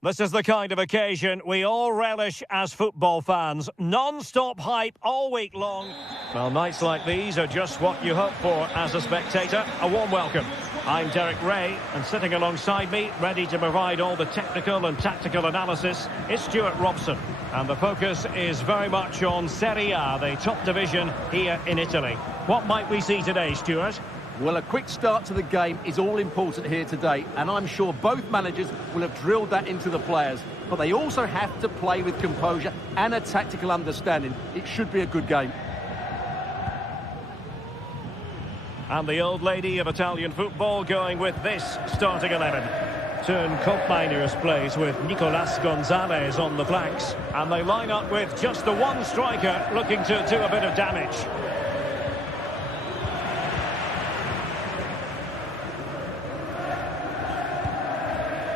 This is the kind of occasion we all relish as football fans. Non-stop hype all week long. Well, nights like these are just what you hope for as a spectator. A warm welcome. I'm Derek Ray, and sitting alongside me, ready to provide all the technical and tactical analysis, is Stuart Robson. And the focus is very much on Serie A, the top division here in Italy. What might we see today, Stuart? Well, a quick start to the game is all important here today, and I'm sure both managers will have drilled that into the players. But they also have to play with composure and a tactical understanding. It should be a good game. And the old lady of Italian football going with this starting 11. Turn Koopmeiners plays with Nicolas Gonzalez on the flanks. And they line up with just the one striker looking to do a bit of damage.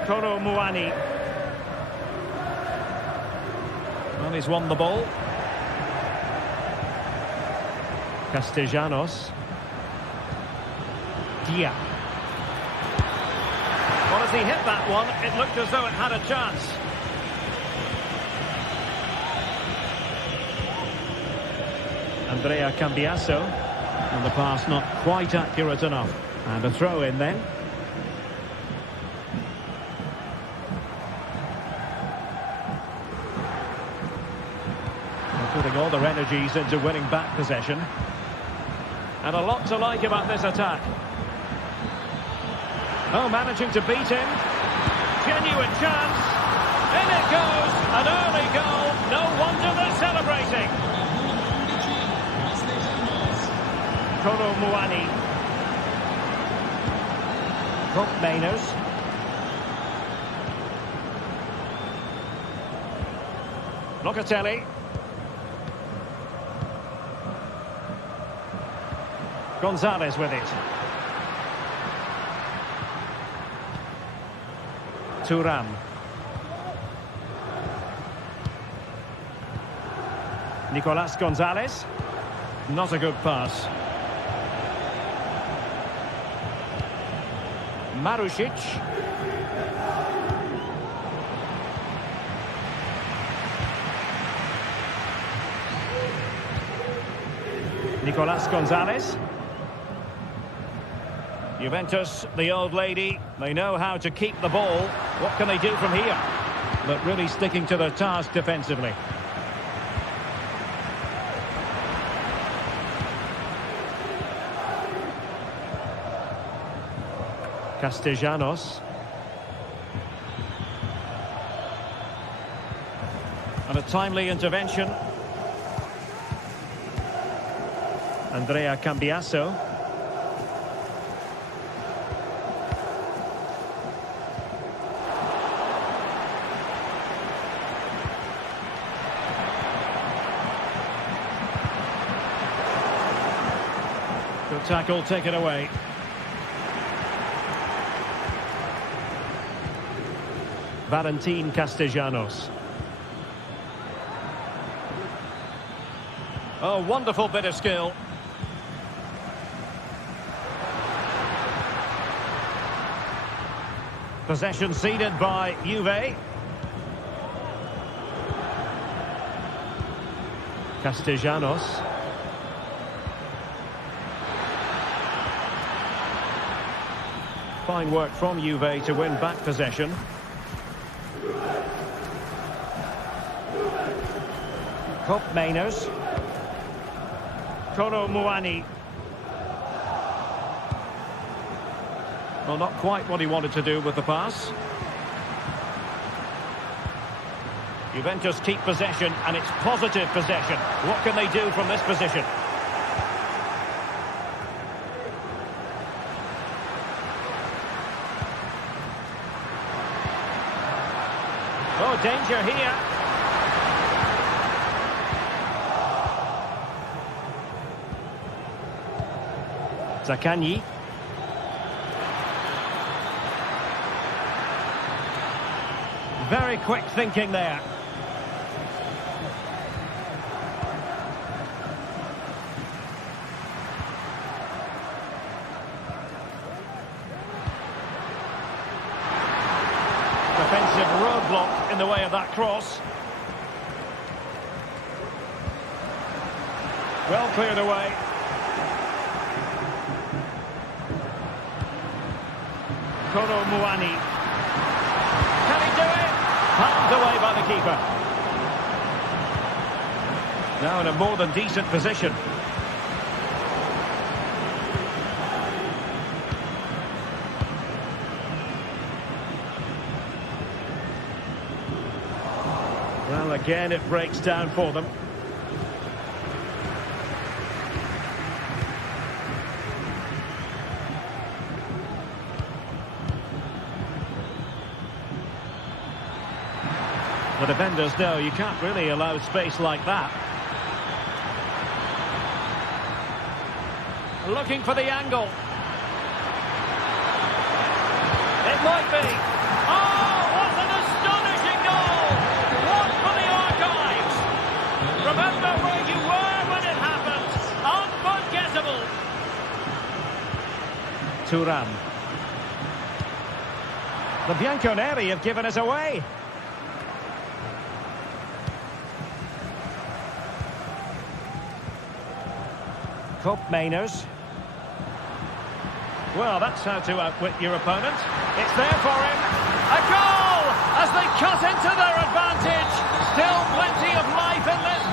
Kolo Muani. Well, he's won the ball. Castellanos. Dia. Well, as he hit that one, it looked as though it had a chance. Andrea Cambiasso. And the pass not quite accurate enough. And a throw in then. Putting all their energies into winning back possession. And a lot to like about this attack. Oh, managing to beat him. Genuine chance. In it goes. An early goal. No wonder they're celebrating. Kolo Muani. Koopmeiners. Locatelli. Gonzalez with it. Thuram. Nicolas Gonzalez. Not a good pass. Marušić. Nicolas Gonzalez. Juventus, the old lady, they know how to keep the ball. What can they do from here? But really sticking to their task defensively. Castellanos. And a timely intervention. Andrea Cambiasso. Good tackle taken away. Valentin Castellanos. Oh, wonderful bit of skill. Possession ceded by Juve. Castellanos. Fine work from Juve to win back possession. Koopmeiners. Kolo Muani. Well, not quite what he wanted to do with the pass. Juventus keep possession, and it's positive possession. What can they do from this position? Oh, danger here. Zaccagni. Very quick thinking there. defensive roadblock in the way of that cross. Well cleared away. Koro Muani. Can he do it? Palmed away by the keeper. Now in a more than decent position. Well, again, it breaks down for them. The defenders know you can't really allow space like that. Looking for the angle. It might be. Oh, what an astonishing goal! One for the archives. Remember where you were when it happened. Unforgettable. Thuram. The Bianconeri have given us away. Mainers. Well, that's how to outwit your opponent. It's there for him. A goal as they cut into their advantage. Still plenty of life in this.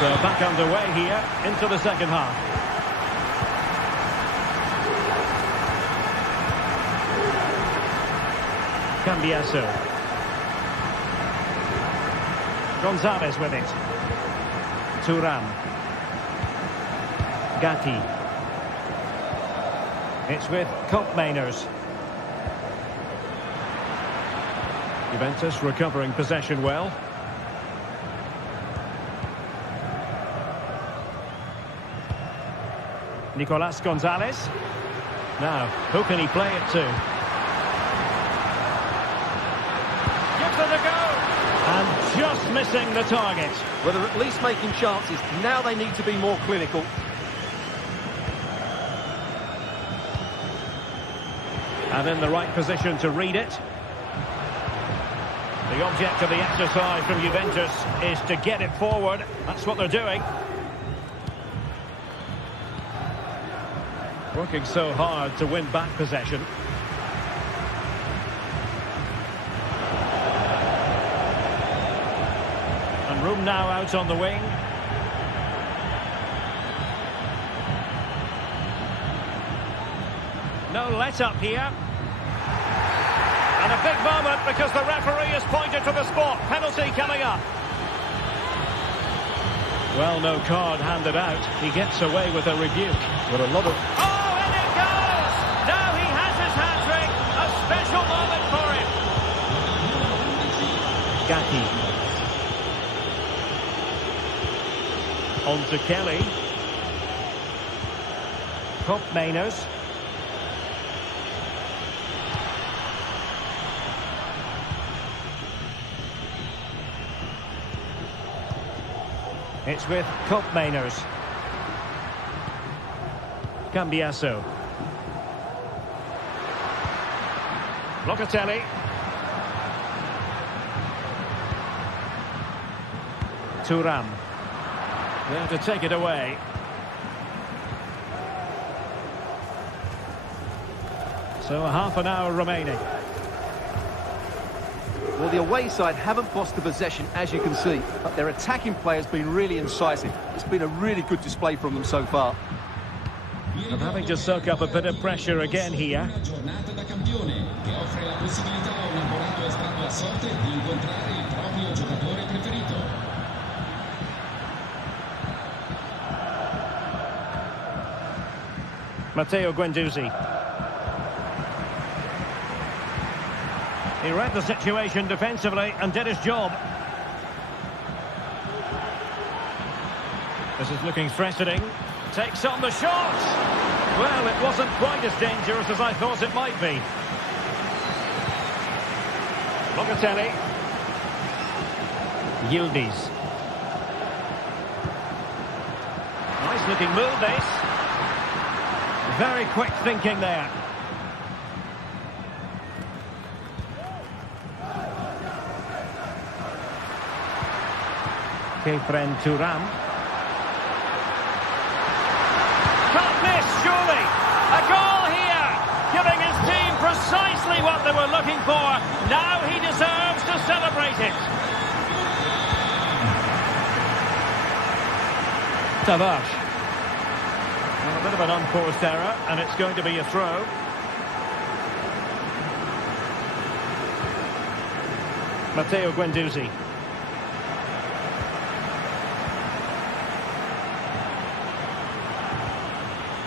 So back underway here into the second half. Cambiaso. Gonzalez with it. Thuram. Gatti. It's with Mainers. Juventus recovering possession well. Nicolas Gonzalez. Now, who can he play it to? Gives it a go. And just missing the target. Well, they're at least making chances. Now they need to be more clinical. And in the right position to read it. The object of the exercise from Juventus is to get it forward. That's what they're doing. Working so hard to win back possession. And room now out on the wing. No let-up here. And a big moment because the referee has pointed to the spot. Penalty coming up. Well, no card handed out. He gets away with a rebuke. With a lot of... Oh, and it goes! Now he has his hat-trick. A special moment for him. Gatti. On to Kelly. Mainers. It's with Mainers. Cambiaso. Locatelli. Thuram. There to take it away. So half an hour remaining. Well, the away side haven't lost the possession, as you can see, but their attacking play has been really incisive. It's been a really good display from them so far. And having to soak up a bit of pressure again here. Matteo Guendouzi. He read the situation defensively and did his job. This is looking threatening. Takes on the shot. Well, it wasn't quite as dangerous as I thought it might be. Locatelli. Yildiz. Nicely Nice-looking move, this. Very quick thinking there. Kefren Turan. Can't miss, surely. A goal here, giving his team precisely what they were looking for. Now he deserves to celebrate it. Tavares. Well, a bit of an unforced error, and it's going to be a throw. Matteo Guendouzi.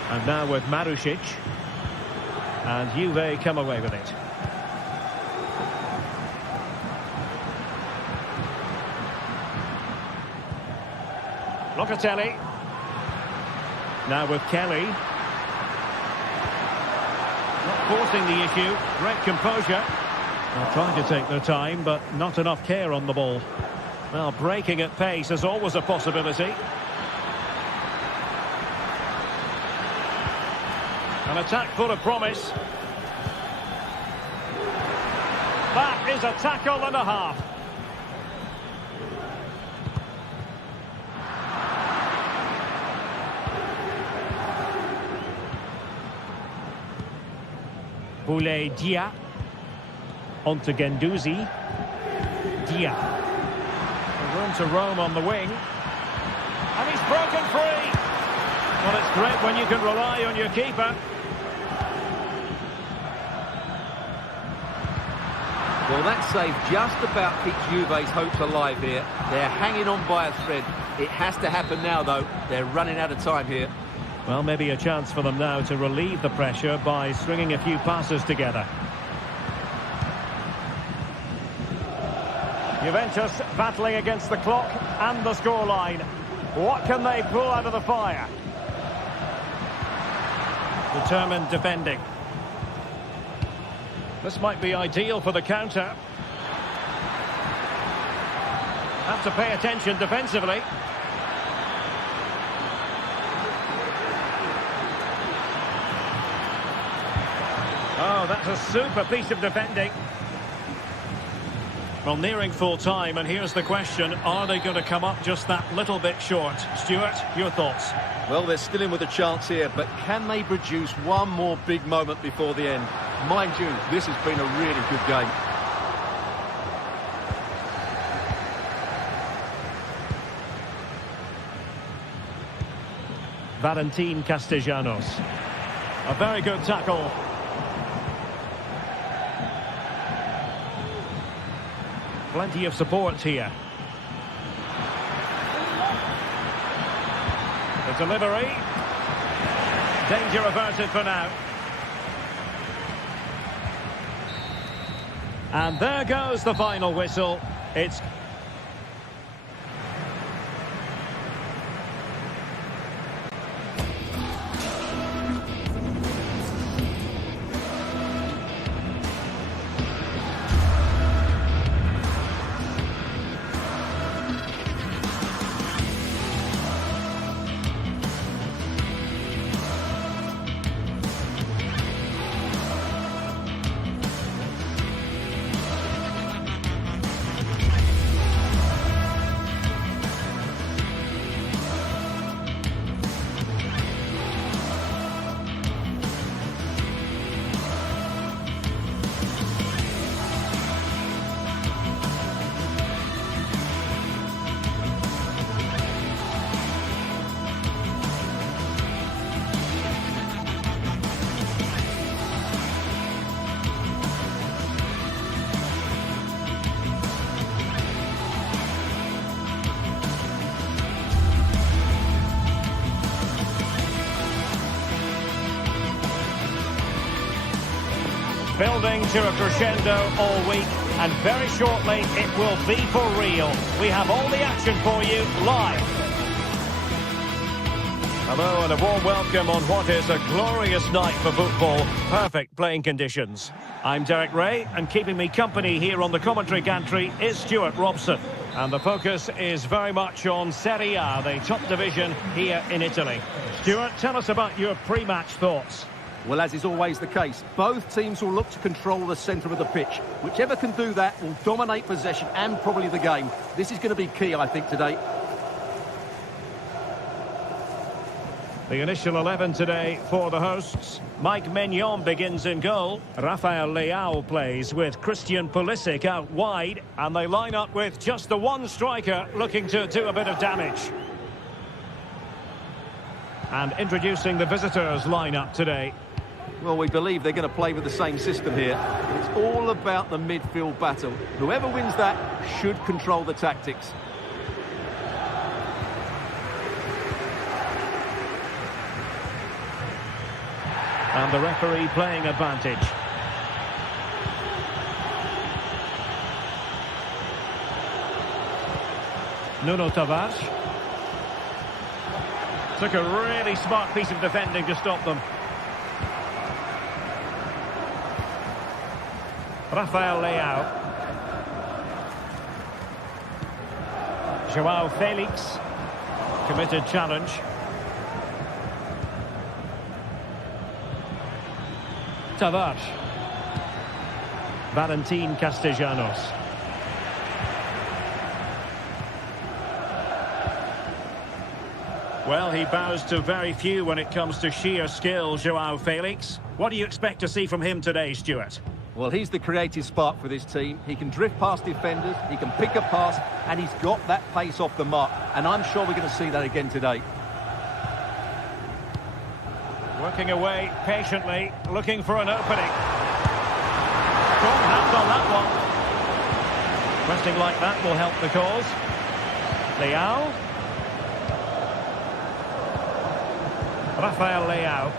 And now with Marušić. And Juve come away with it. Locatelli. Now with Kelly. Not forcing the issue. Great composure. They're trying to take their time, but not enough care on the ball. Well, breaking at pace is always a possibility. An attack full of promise. That is a tackle and a half. Boulay Dia. On to Guendouzi. Dia. Room to roam on the wing. And he's broken free. Well, it's great when you can rely on your keeper. Well, that save just about keeps Juve's hopes alive here. They're hanging on by a thread. It has to happen now, though. They're running out of time here. Well, maybe a chance for them now to relieve the pressure by stringing a few passes together. Juventus battling against the clock and the scoreline. What can they pull out of the fire? Determined defending. This might be ideal for the counter. Have to pay attention defensively. Oh, that's a super piece of defending. Well, nearing full time, and here's the question. Are they going to come up just that little bit short? Stuart, your thoughts? Well, they're still in with a chance here, but can they produce one more big moment before the end? Mind you, this has been a really good game. Valentin Castellanos. A very good tackle. Plenty of support here. The delivery. Danger averted for now. And there goes the final whistle. It's... building to a crescendo all week, and very shortly it will be for real. We have all the action for you live. Hello and a warm welcome on what is a glorious night for football. Perfect playing conditions. I'm Derek Ray, and keeping me company here on the commentary gantry is Stuart Robson. And the focus is very much on Serie A, the top division here in Italy. Stuart, tell us about your pre-match thoughts. Well, as is always the case, both teams will look to control the centre of the pitch. Whichever can do that will dominate possession and probably the game. This is going to be key, I think, today. The initial 11 today for the hosts. Mike Maignan begins in goal. Rafael Leao plays with Christian Pulisic out wide. And they line up with just the one striker looking to do a bit of damage. And introducing the visitors lineup today. Well, we believe they're going to play with the same system here. It's all about the midfield battle. Whoever wins that should control the tactics. And the referee playing advantage. Nuno Tavares. Took a really smart piece of defending to stop them. Rafael Leao. João Felix. Committed challenge. Tavares. Valentin Castellanos. Well, he bows to very few when it comes to sheer skill, João Felix. What do you expect to see from him today, Stuart? Well, he's the creative spark for this team. He can drift past defenders, he can pick a pass, and he's got that pace off the mark. And I'm sure we're going to see that again today. Working away patiently, looking for an opening. Strong hands on that one. Resting like that will help the cause. Leao. Rafael Leao.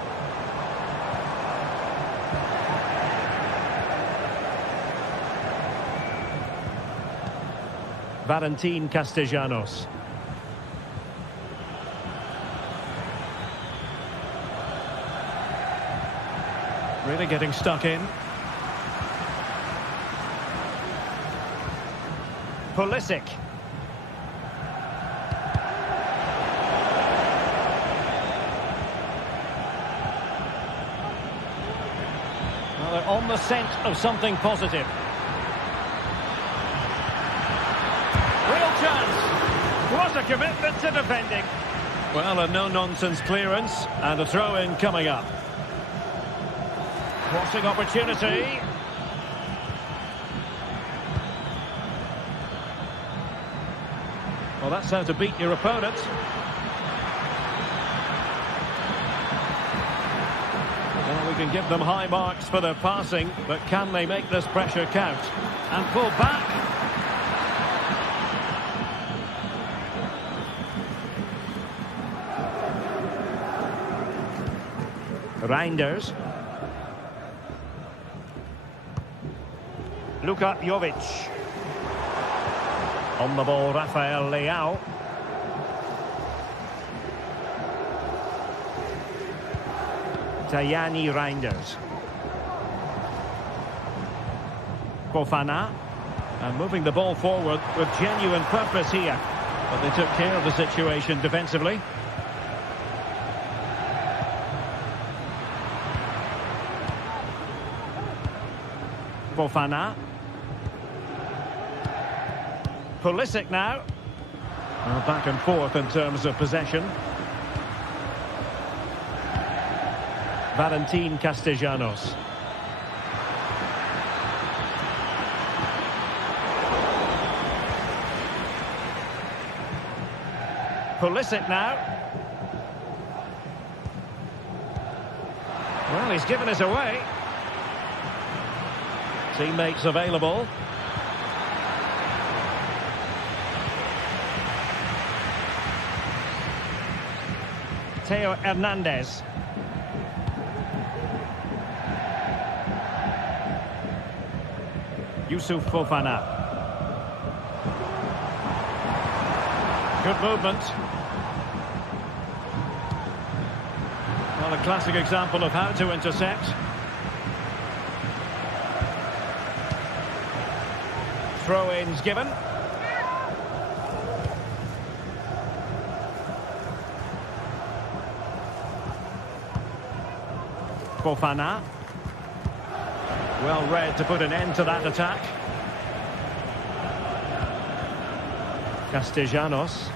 Valentin Castellanos. Really getting stuck in. Pulisic. Well, they're on the scent of something positive. Real chance. What a commitment to defending. Well, a no-nonsense clearance and a throw-in coming up. Crossing opportunity. Well, that's how to beat your opponent. Well, we can give them high marks for their passing, but can they make this pressure count? And pull back. Reinders. Luka Jovic. On the ball, Rafael Leao. Tajani Reinders. Fofana. And moving the ball forward with genuine purpose here. But they took care of the situation defensively. Fofana. Pulisic now. Well, back and forth in terms of possession. Valentin Castellanos. Pulisic now. Well, he's given us away. Teammates available. Theo Hernandez. Yusuf Fofana. Good movement. Well, a classic example of how to intercept. Throw-ins given. Fofana. Well read to put an end to that attack. Castellanos.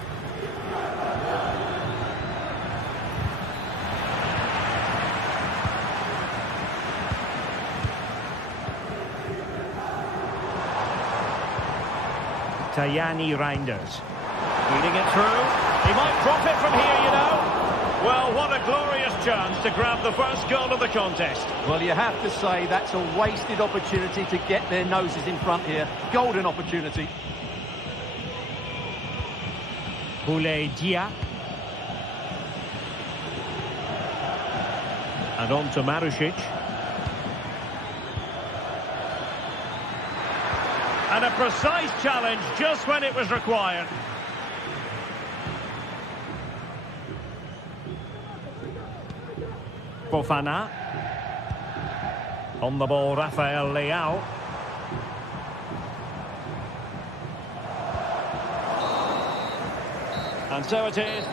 Tajani Reinders. Feeding it through. He might drop it from here, you know. Well, what a glorious chance to grab the first goal of the contest. Well, you have to say that's a wasted opportunity to get their noses in front here. Golden opportunity. Boulaye Dia. And on to Marušić. And a precise challenge just when it was required. Fofana. On the ball, Rafael Leao. And so it is.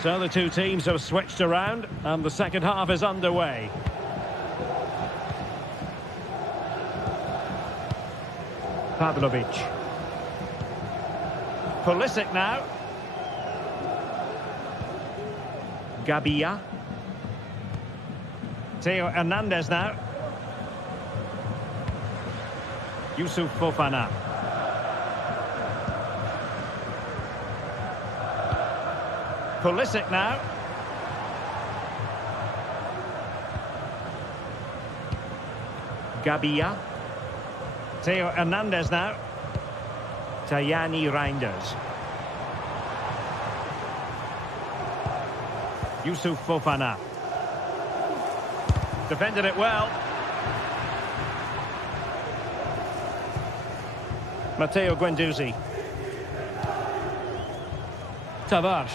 So the two teams have switched around and the second half is underway. Pavlovic. Pulisic now. Gabia. Theo Hernandez now. Yusuf Fofana. Pulisic now. Gabia. Theo Hernandez now. Tajani Reinders. Yusuf Fofana. Defended it well. Matteo Guendouzi. Tavares.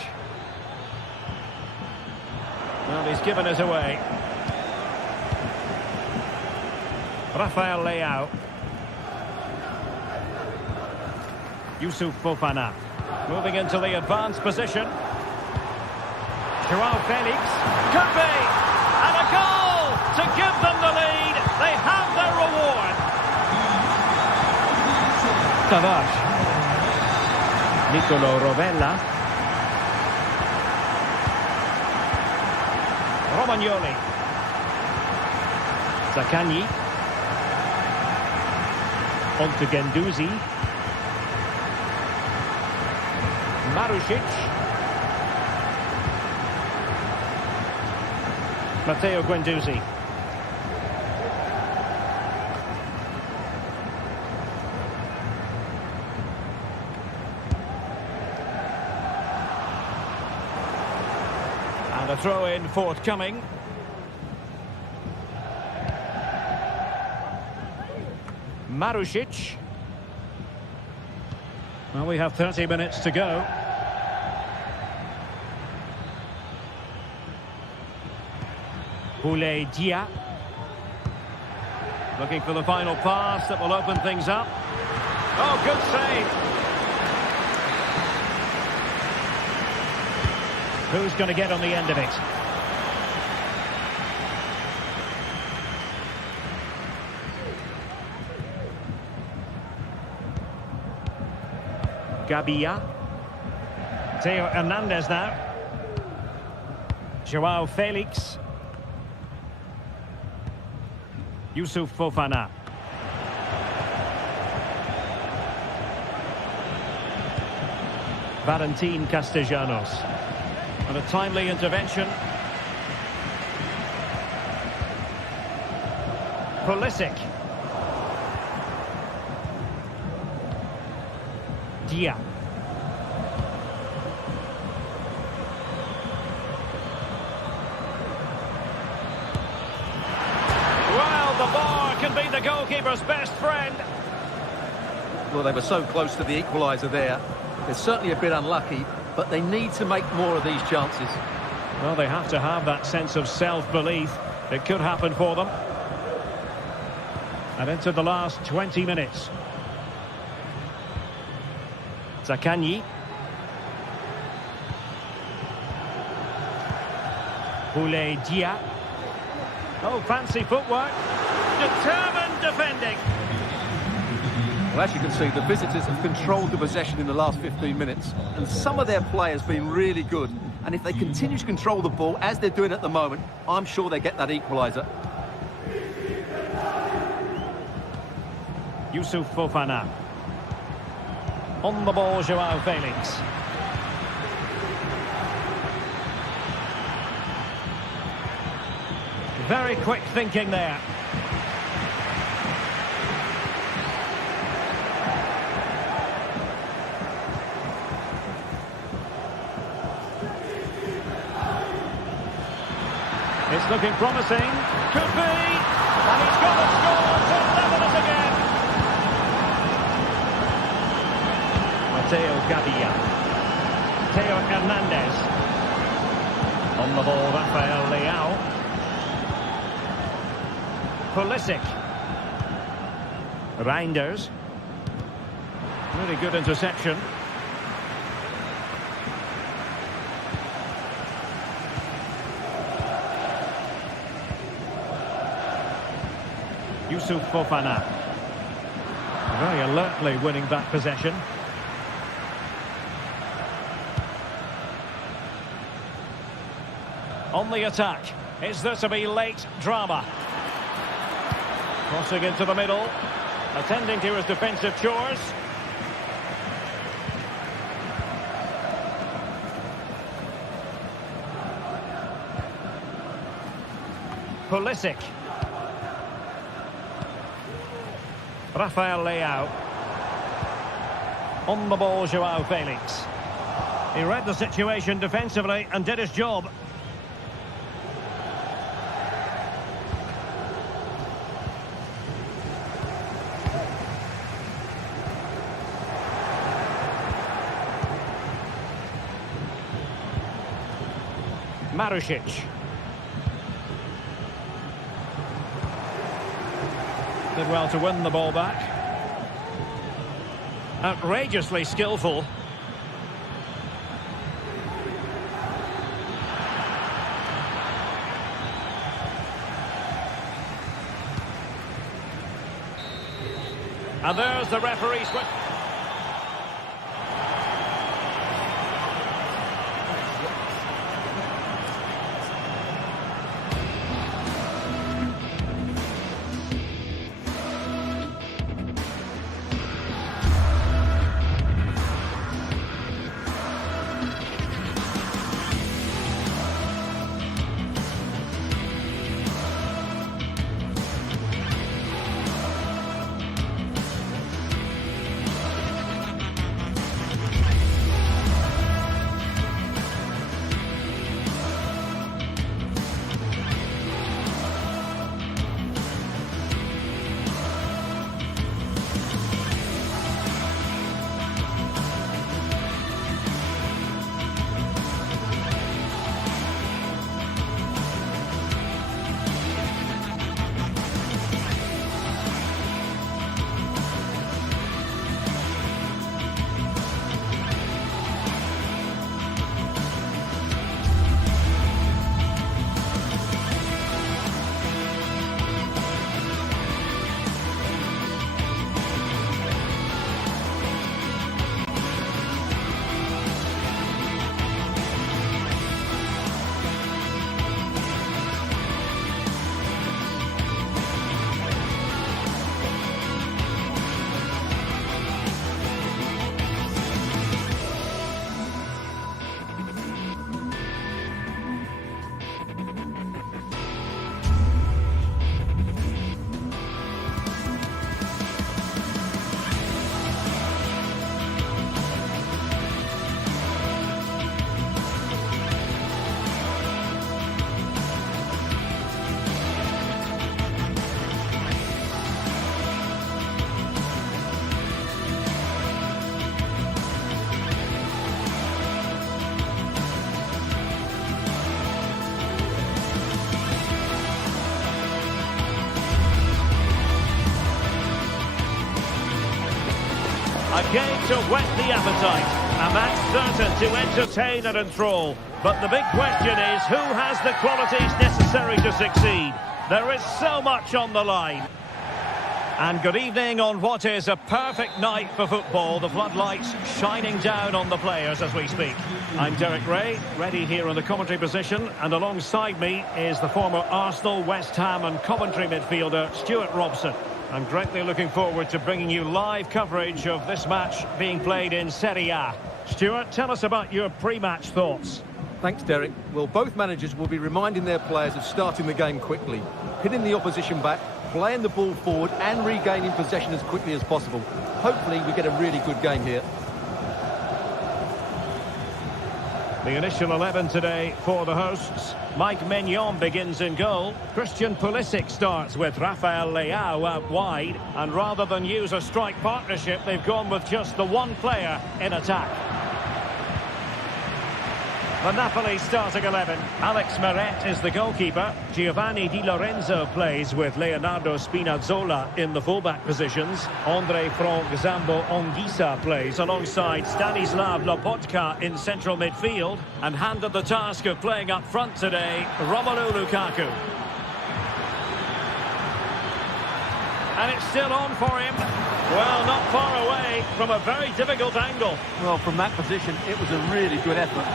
Well, he's given us away. Rafael Leao. Yusuf Fofana. Moving into the advanced position. Joao Felix. Could be! And a goal to give them the lead. They have their reward. Tavares. Nicolo Rovella. Romagnoli. Zaccagni. On to Guendouzi. Marušić. Matteo Guendouzi. And a throw-in forthcoming. Marušić. Well, we have 30 minutes to go. Boulaye Dia. Looking for the final pass that will open things up. Oh, good save. Who's going to get on the end of it? Gabia. Theo Hernandez now. Joao Felix. Yusuf Fofana. Valentin Castellanos. And a timely intervention. Pulisic. Dia. Well, the bar can be the goalkeeper's best friend. Well, they were so close to the equaliser there. They're certainly a bit unlucky, but they need to make more of these chances. Well, they have to have that sense of self-belief. It could happen for them. And into the last 20 minutes. Zakanyi. Boulaye Dia. Oh, fancy footwork. Determined defending. Well, as you can see, the visitors have controlled the possession in the last 15 minutes, and some of their players have been really good. And if they continue to control the ball, as they're doing at the moment, I'm sure they get that equaliser. Youssouf Fofana. On the ball, Joao Felix. Very quick thinking there. It's looking promising. Could be. And he's got a score to level it again. Mateo Gavia. Teo Hernandez. On the ball, Rafael Leao. Pulisic. Reinders. Really good interception. Youssouf Fofana. Very alertly winning back possession. On the attack. Is there to be late drama? Crossing into the middle. Attending to his defensive chores. Pulisic. Rafael Leao. On the ball, Joao Felix. He read the situation defensively and did his job. Marusic. Did well to win the ball back. Outrageously skillful. And there's the referee's... A game to whet the appetite. A match certain to entertain and enthrall. But the big question is, who has the qualities necessary to succeed? There is so much on the line. And good evening on what is a perfect night for football. The floodlights shining down on the players as we speak. I'm Derek Ray, ready here in the commentary position. And alongside me is the former Arsenal, West Ham and Coventry midfielder, Stuart Robson. I'm greatly looking forward to bringing you live coverage of this match being played in Serie A. Stuart, tell us about your pre-match thoughts. Thanks, Derek. Well, both managers will be reminding their players of starting the game quickly, hitting the opposition back, playing the ball forward and regaining possession as quickly as possible. Hopefully we get a really good game here. The initial 11 today for the hosts. Mike Maignan begins in goal. Christian Pulisic starts with Rafael Leao out wide. And rather than use a strike partnership, they've gone with just the one player in attack. The Napoli starting 11. Alex Meret is the goalkeeper. Giovanni Di Lorenzo plays with Leonardo Spinazzola in the fullback positions. Andre Frank Zambo Anguissa plays alongside Stanislav Lobotka in central midfield. And handed the task of playing up front today, Romelu Lukaku. And it's still on for him. Well, not far away from a very difficult angle. Well, from that position, it was a really good effort.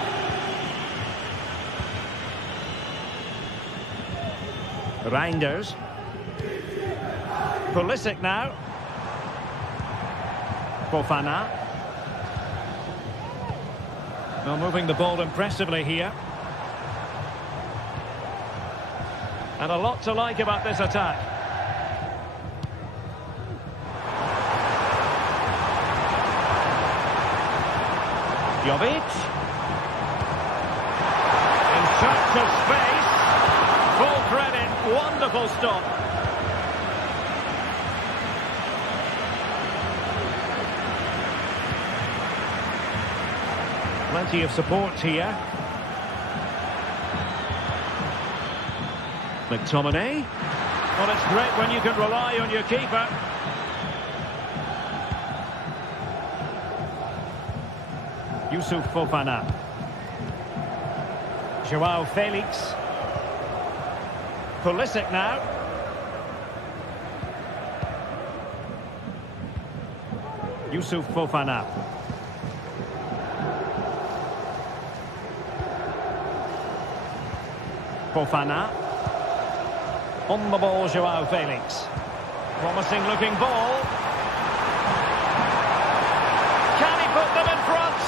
Reinders. Pulisic now. Fofana. Well, moving the ball impressively here. And a lot to like about this attack. Jovic. In search of space. Full credit. Wonderful stop. Plenty of support here. McTominay. Well, it's great when you can rely on your keeper. Yusuf Fofana. Joao Felix. Pulisic now. Yusuf Fofana. Fofana. On the ball, Joao Felix. Promising looking ball. Can he put them in front?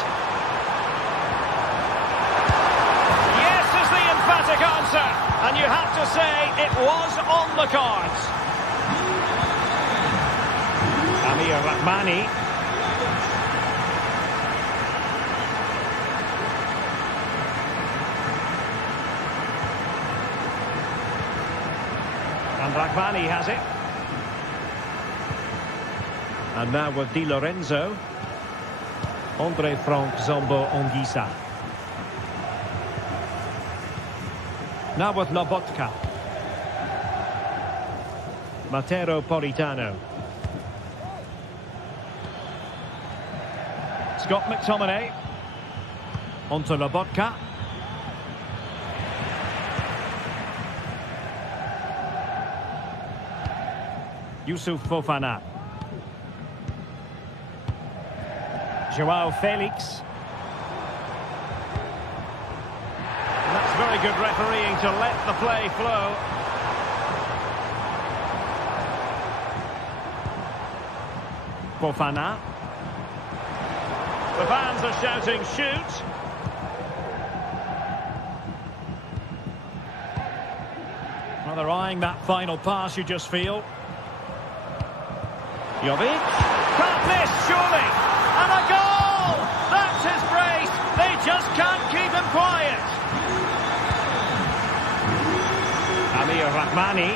Yes is the emphatic answer. And you have to say it was on the cards. Amir Rahmani. And Rahmani has it. And now with Di Lorenzo. Andre Frank Zambo Anguissa. Now with Lobotka. Matero Politano. Scott McTominay. Onto Lobotka. Yusuf Fofana. Joao Felix. And that's very good refereeing to let the play flow. Fofana. The fans are shouting, shoot! Well, they're eyeing that final pass, you just feel. Jovic. Can't miss, surely! And a goal! That's his brace! They just can't keep him quiet! Amir Rahmani.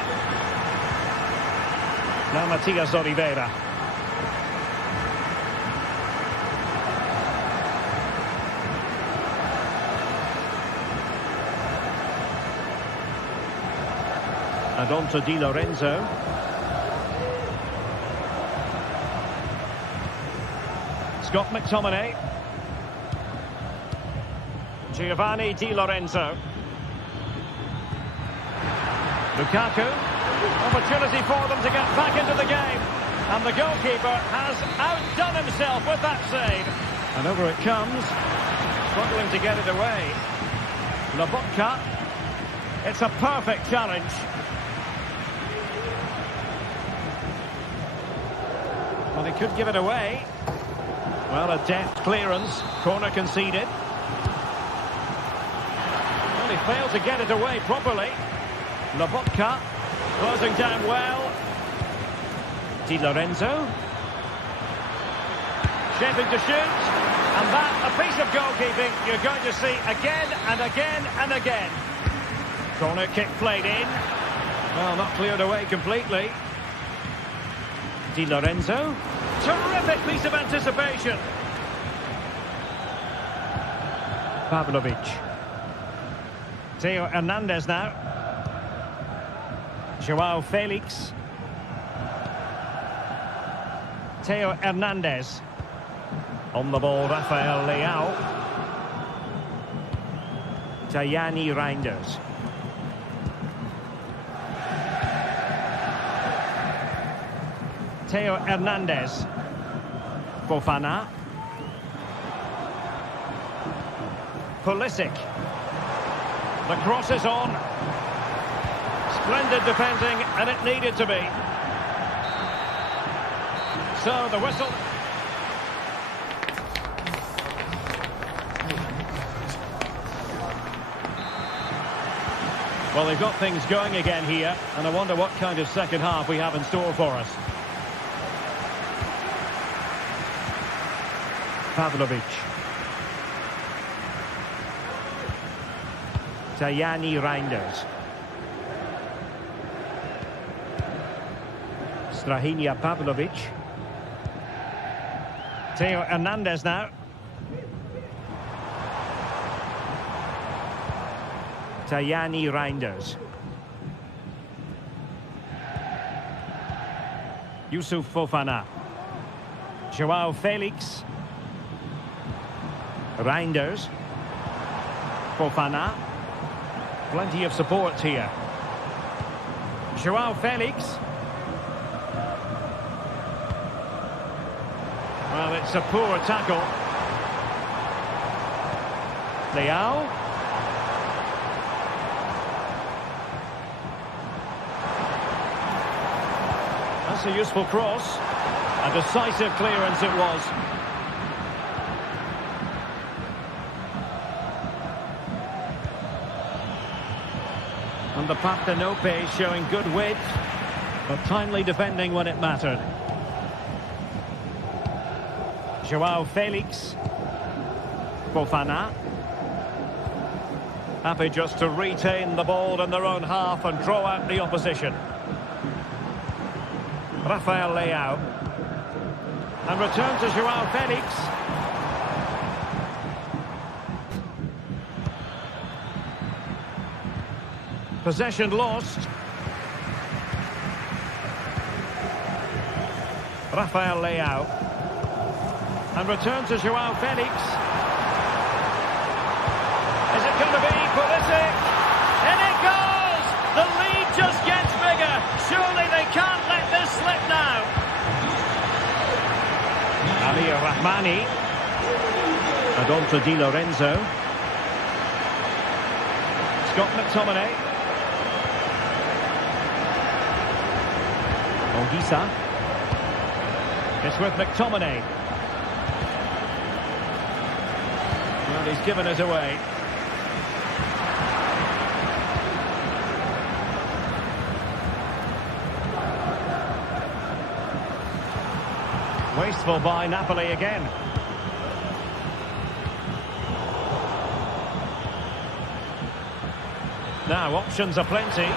Now Matias Oliveira. And on to Di Lorenzo. Scott McTominay. Giovanni Di Lorenzo. Lukaku. Opportunity for them to get back into the game. And the goalkeeper has outdone himself with that save. And over it comes. Struggling to get it away. Lobotka. It's a perfect challenge. Well, he could give it away. Well, a deft clearance. Corner conceded. Well, he failed to get it away properly. Lobotka. Closing down well. Di Lorenzo. Shaping to shoot. And that, a piece of goalkeeping you're going to see again and again and again. Corner kick played in. Well, not cleared away completely. Di Lorenzo. Terrific piece of anticipation. Pavlovic. Theo Hernandez now. Joao Felix. Theo Hernandez. On the ball, Rafael Leao. Tajani Reinders. Theo Hernandez. Fofana. Pulisic. The cross is on. Splendid defending, and it needed to be. So the whistle. Well, they've got things going again here, and I wonder what kind of second half we have in store for us. Pavlovic. Tajani Reinders. Strahinja Pavlovic. Theo Hernandez now. Tajani Reinders. Yusuf Fofana. Joao Felix. Reinders. Fofana. Plenty of support here. Joao Felix. Well, it's a poor tackle. Leao. That's a useful cross. A decisive clearance it was. And the Partenope showing good width, but timely defending when it mattered. Joao Felix. Fofana. Happy just to retain the ball in their own half and draw out the opposition. Rafael Leao. And return to Joao Felix. Possession lost. Rafael Leao. And return to Joao Felix. Is it going to be Pulisic? In it goes! The lead just gets bigger. Surely they can't let this slip now. Ali Rahmani. Adolfo Di Lorenzo. Scott McTominay. Ogisa. It's with McTominay. Well, he's given it away. Wasteful by Napoli again. Now, options are plenty.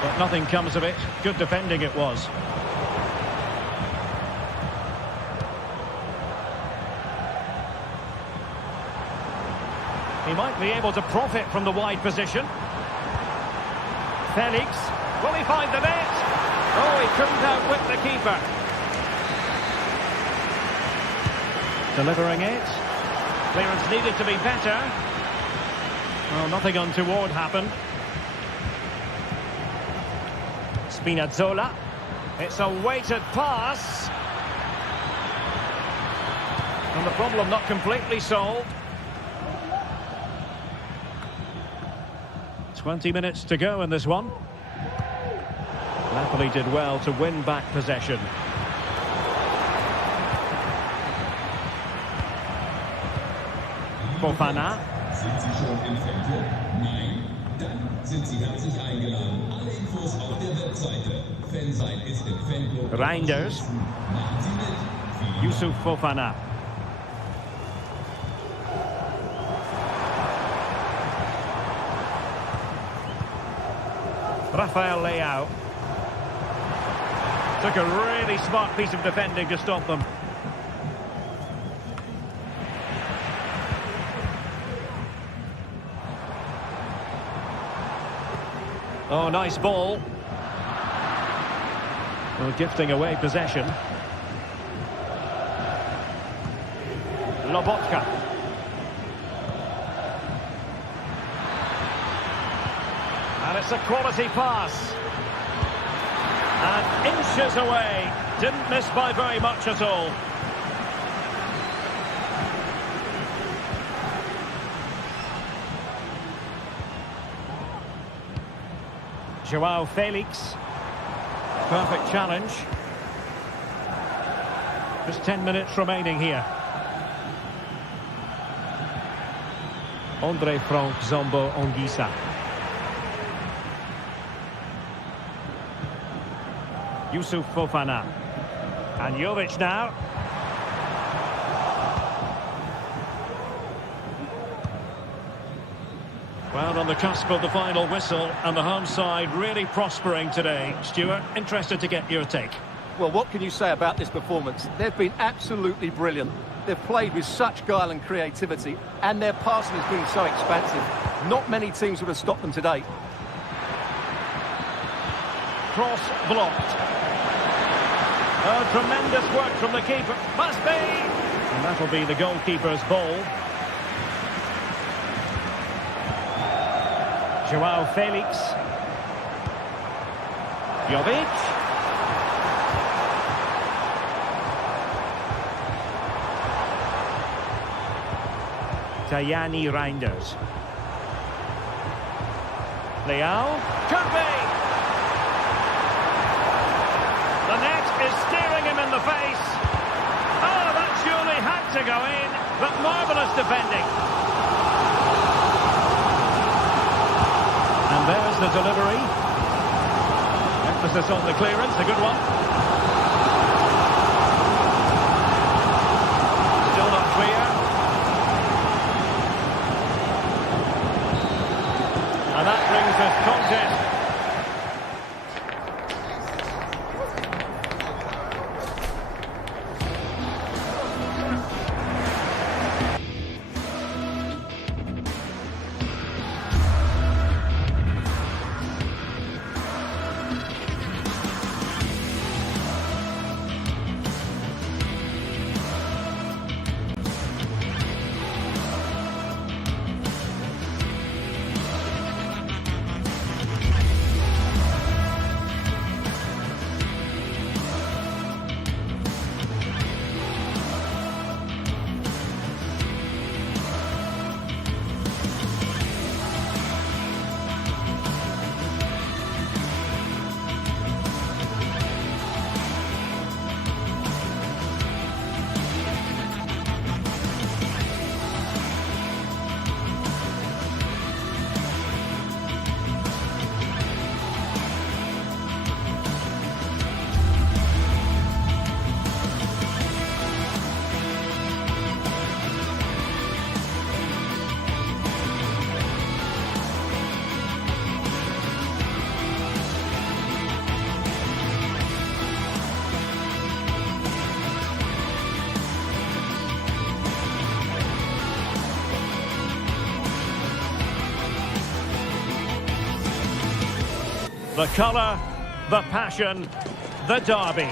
But nothing comes of it. Good defending it was. He might be able to profit from the wide position. Felix. Will he find the net? Oh, he couldn't outwit the keeper. Delivering it. Clearance needed to be better. Well, nothing untoward happened. Spinazzola. It's a weighted pass. And the problem not completely solved. 20 minutes to go in this one. Napoli did well to win back possession. Fofana. Sind Sie schon im Fanclub? Nein? Dann sind Sie herzlich eingeladen. Alle Infos auf der Webseite. Fan sein ist im Fanclub. Reinders. Machen Sie mit. Yusuf Fofana. Rafael Leao. Took a really smart piece of defending to stop them. Oh, nice ball. Well, gifting away possession. Lobotka. And it's a quality pass. And inches away. Didn't miss by very much at all. Joao Felix. Perfect challenge. Just 10 minutes remaining here. Andre Frank Zombo Ongisa. Yusuf Fofana. And Jovic now. Well, on the cusp of the final whistle, and the home side really prospering today. Stuart, interested to get your take. Well, what can you say about this performance? They've been absolutely brilliant. They've played with such guile and creativity, and their passing has been so expansive. Not many teams would have stopped them today. Cross blocked. Oh, tremendous work from the keeper. Must be! And that'll be the goalkeeper's ball. Joao Felix. Jovic. Tajani Reinders. Leao. Could be! The net is staring him in the face. Oh, that surely had to go in, but marvellous defending. And there's the delivery. Emphasis on the clearance, a good one. Still not clear. And that brings us contest. The colour, the passion, the derby.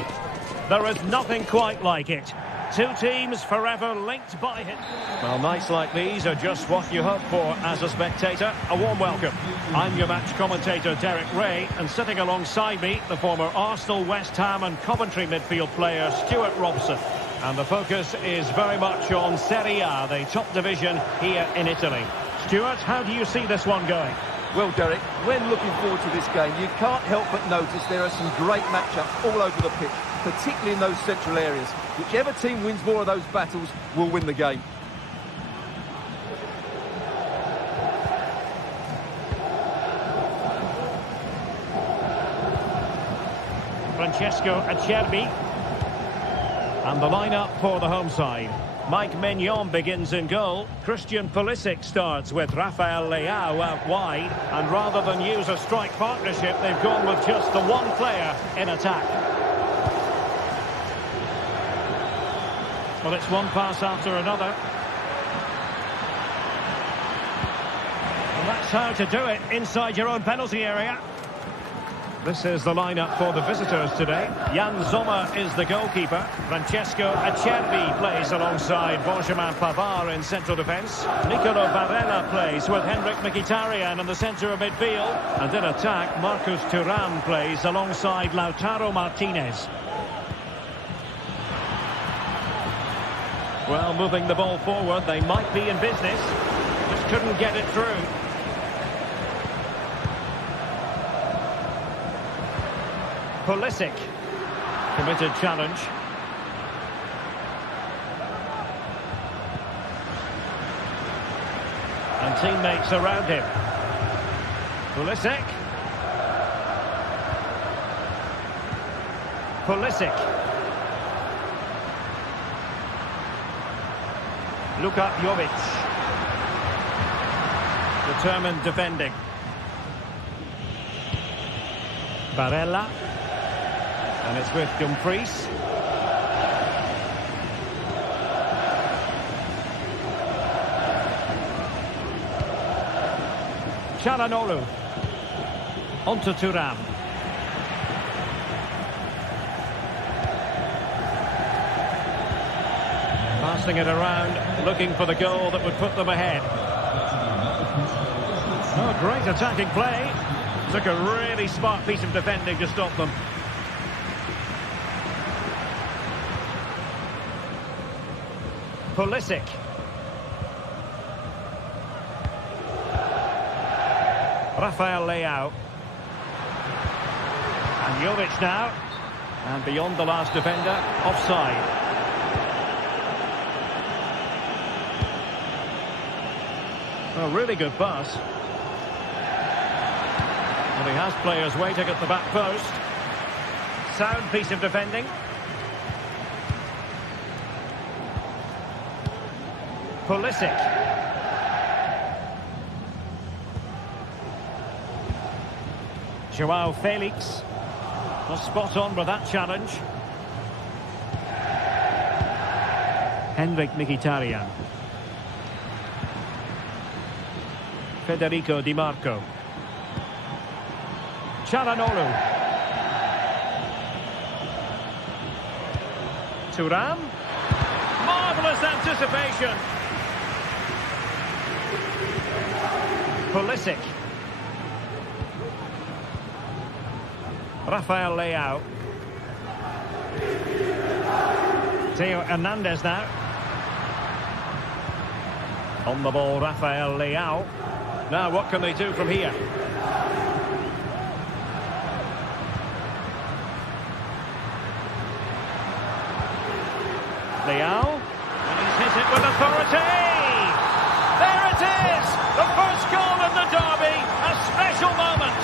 There is nothing quite like it. Two teams forever linked by it. Well, nights like these are just what you hope for as a spectator. A warm welcome. I'm your match commentator, Derek Ray, and sitting alongside me, the former Arsenal, West Ham and Coventry midfield player, Stuart Robson. And the focus is very much on Serie A, the top division here in Italy. Stuart, how do you see this one going? Well, Derek, when looking forward to this game, you can't help but notice there are some great matchups all over the pitch, particularly in those central areas. Whichever team wins more of those battles will win the game. Francesco Acerbi. And the lineup for the home side. Mike Maignan begins in goal. Christian Pulisic starts with Rafael Leao out wide. And rather than use a strike partnership, they've gone with just the one player in attack. Well, it's one pass after another. And that's how to do it inside your own penalty area. This is the lineup for the visitors today. Jan Sommer is the goalkeeper. Francesco Acerbi plays alongside Benjamin Pavard in central defence. Nicolo Barella plays with Henrik Mkhitaryan in the centre of midfield. And in attack, Marcus Thuram plays alongside Lautaro Martinez. Well, moving the ball forward, they might be in business. Just couldn't get it through. Pulisic, committed challenge. And teammates around him. Pulisic. Pulisic. Luka Jovic. Determined defending. Barella. And it's with Dumfries. Çalhanoğlu. Onto Thuram. Passing it around, looking for the goal that would put them ahead. Oh, great attacking play. Took a really smart piece of defending to stop them. Pulisic. Rafael Leao. And Jovic now. And beyond the last defender, offside. A really good pass. Well, he has players waiting at the back post. Sound piece of defending. Pulisic. Joao Felix was spot on with that challenge. Henrik Mkhitaryan. Federico Di Marco. Çalhanoğlu. Thuram. Marvellous anticipation. Pulisic. Rafael Leao. Theo Hernandez now. On the ball, Rafael Leao. Now, what can they do from here? Leao. And he's hit it with authority. There it is! The first goal in the derby. A special moment.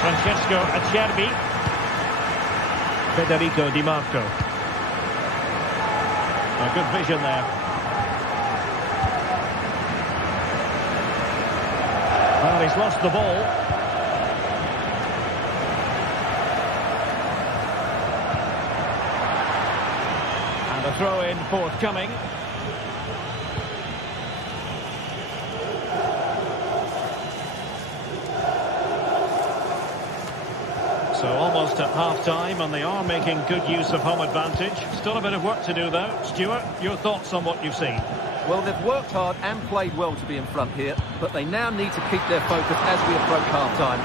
Francesco Acerbi. Federico Di Marco. A good vision there. Well, he's lost the ball. And a throw-in forthcoming. So almost at half-time, and they are making good use of home advantage. Still a bit of work to do, though. Stuart, your thoughts on what you've seen? Well, they've worked hard and played well to be in front here, but they now need to keep their focus as we approach half-time.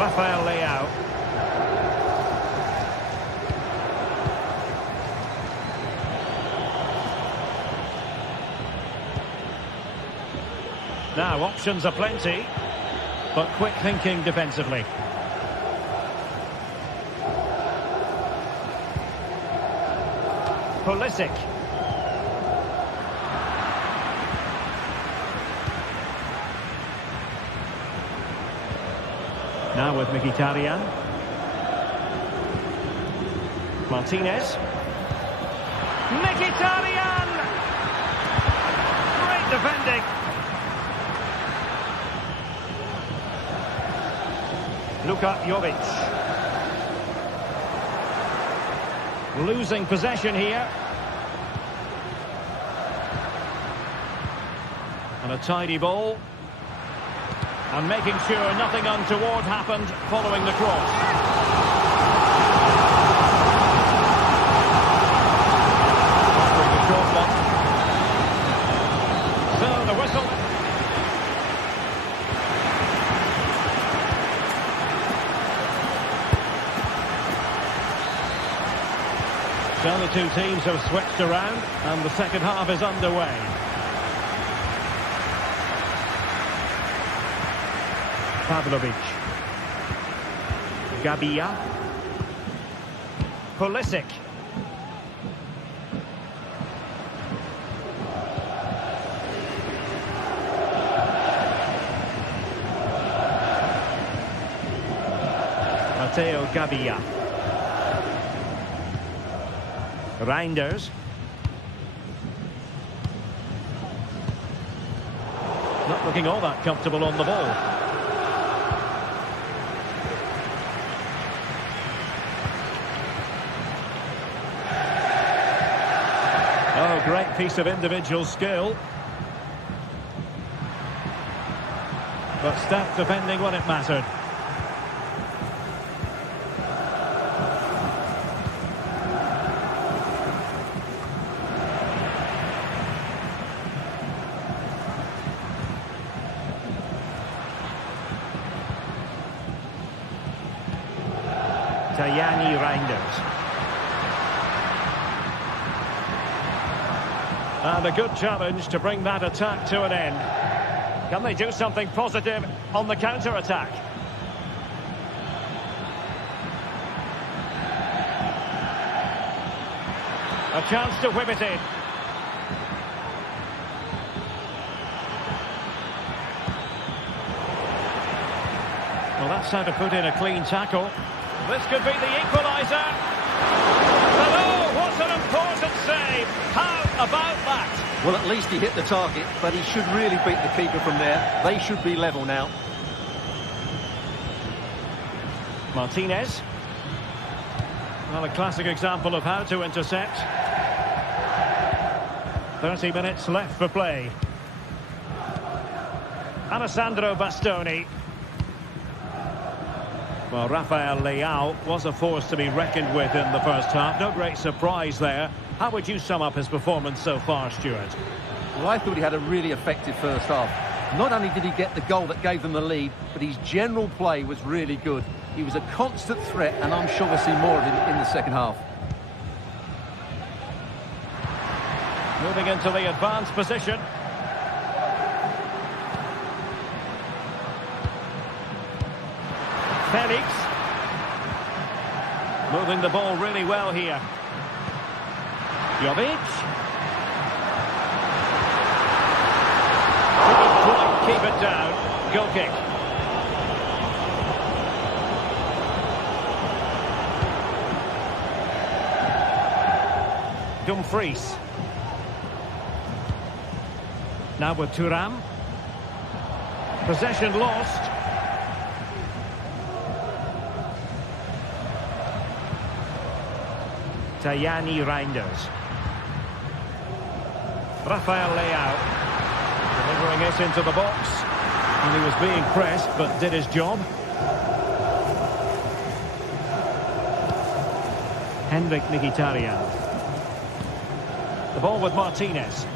Rafael Leao. Now, options are plenty, but quick thinking defensively. Pulisic. Now with Mkhitaryan. Martinez. Mkhitaryan! Great defending. Luka Jovic. Losing possession here. And a tidy ball. And making sure nothing untoward happened following the cross. Offering a short one. So the whistle. So the two teams have switched around and the second half is underway. Pavlovic. Gabia. Pulisic. Matteo Gabia. Reinders. Not looking all that comfortable on the ball. Oh, great piece of individual skill. But stout defending when it mattered. Reinders. And a good challenge to bring that attack to an end. Can they do something positive on the counter-attack? A chance to whip it in. Well, that's how to put in a clean tackle. This could be the equaliser. But oh, what an important save. How about that? Well, at least he hit the target, but he should really beat the keeper from there. They should be level now. Martinez. Well, a classic example of how to intercept. 30 minutes left for play. Alessandro Bastoni. Well, Rafael Leao was a force to be reckoned with in the first half. No great surprise there. How would you sum up his performance so far, Stuart? Well, I thought he had a really effective first half. Not only did he get the goal that gave them the lead, but his general play was really good. He was a constant threat, and I'm sure we'll see more of him in the second half. Moving into the advanced position. Felix. Moving the ball really well here. Jovic. Couldn't quite keep it down. Goal kick. Dumfries. Now with Thuram. Possession lost. Reinders. Rafael Leao delivering it into the box. And he was being pressed, but did his job. Henrik Mkhitaryan. The ball with Martinez.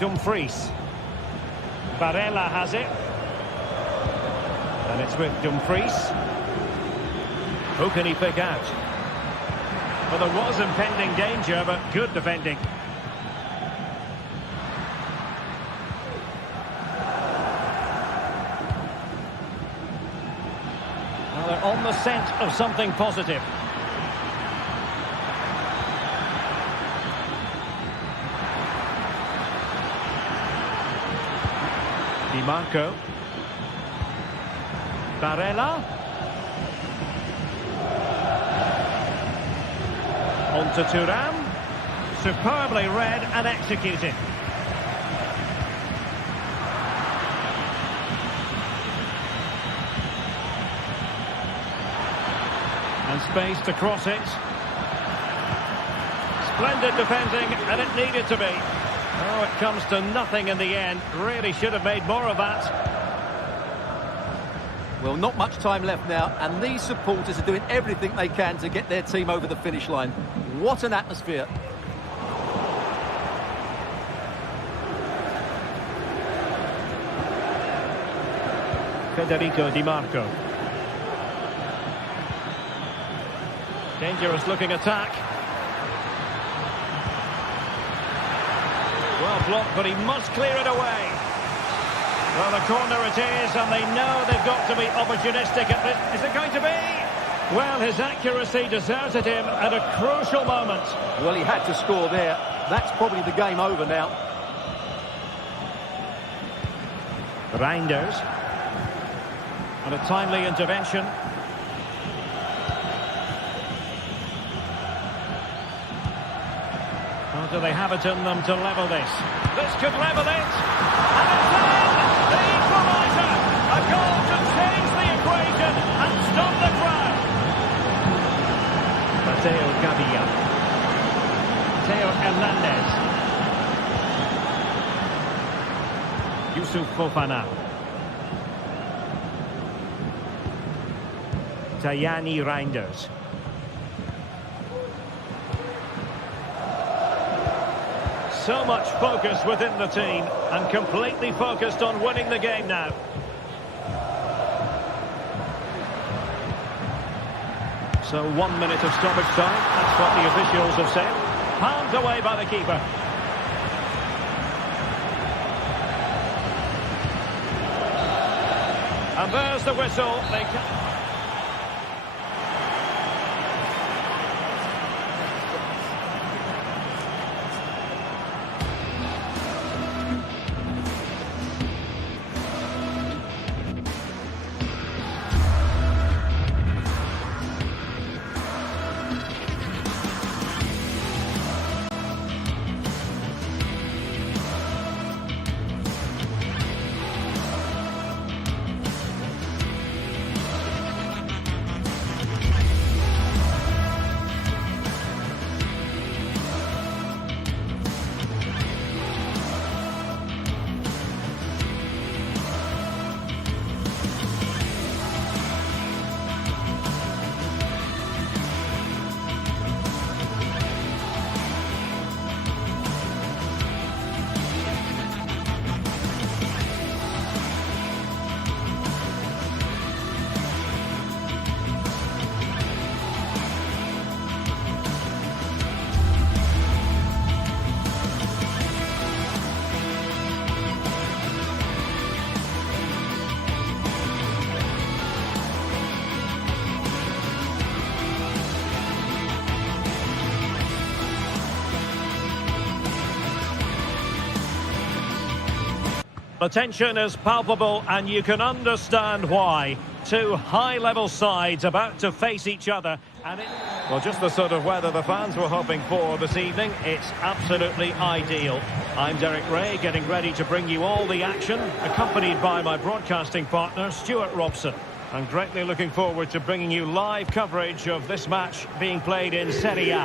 Dumfries. Barella has it. And it's with Dumfries. Who can he pick out? Well, there was impending danger, but good defending. Well, they're on the scent of something positive. Di Marco. Barella. On to Thuram. Superbly read and executed. And space to cross it. Splendid defending, and it needed to be. Oh, it comes to nothing in the end. Really should have made more of that. Well, not much time left now, and these supporters are doing everything they can to get their team over the finish line. What an atmosphere. Federico Di Marco. Dangerous looking attack. Well blocked, but he must clear it away. Well, the corner it is, and they know they've got to be opportunistic at this. Is it going to be? Well, his accuracy deserted him at a crucial moment. Well, he had to score there. That's probably the game over now. Reinders. And a timely intervention. Or do they have it in them to level this? This could level it. And it's in! The equaliser! A goal to change the equation and stop the crowd. Mateo Gavia. Theo Hernandez. Yusuf Fofana. Tajani Reinders. So much focus within the team, and completely focused on winning the game now. So 1 minute of stoppage time, that's what the officials have said. Palmed away by the keeper. And there's the whistle. The tension is palpable, and you can understand why. Two high-level sides about to face each other. Well, just the sort of weather the fans were hoping for this evening. It's absolutely ideal. I'm Derek Ray, getting ready to bring you all the action, accompanied by my broadcasting partner, Stuart Robson. I'm greatly looking forward to bringing you live coverage of this match being played in Serie A.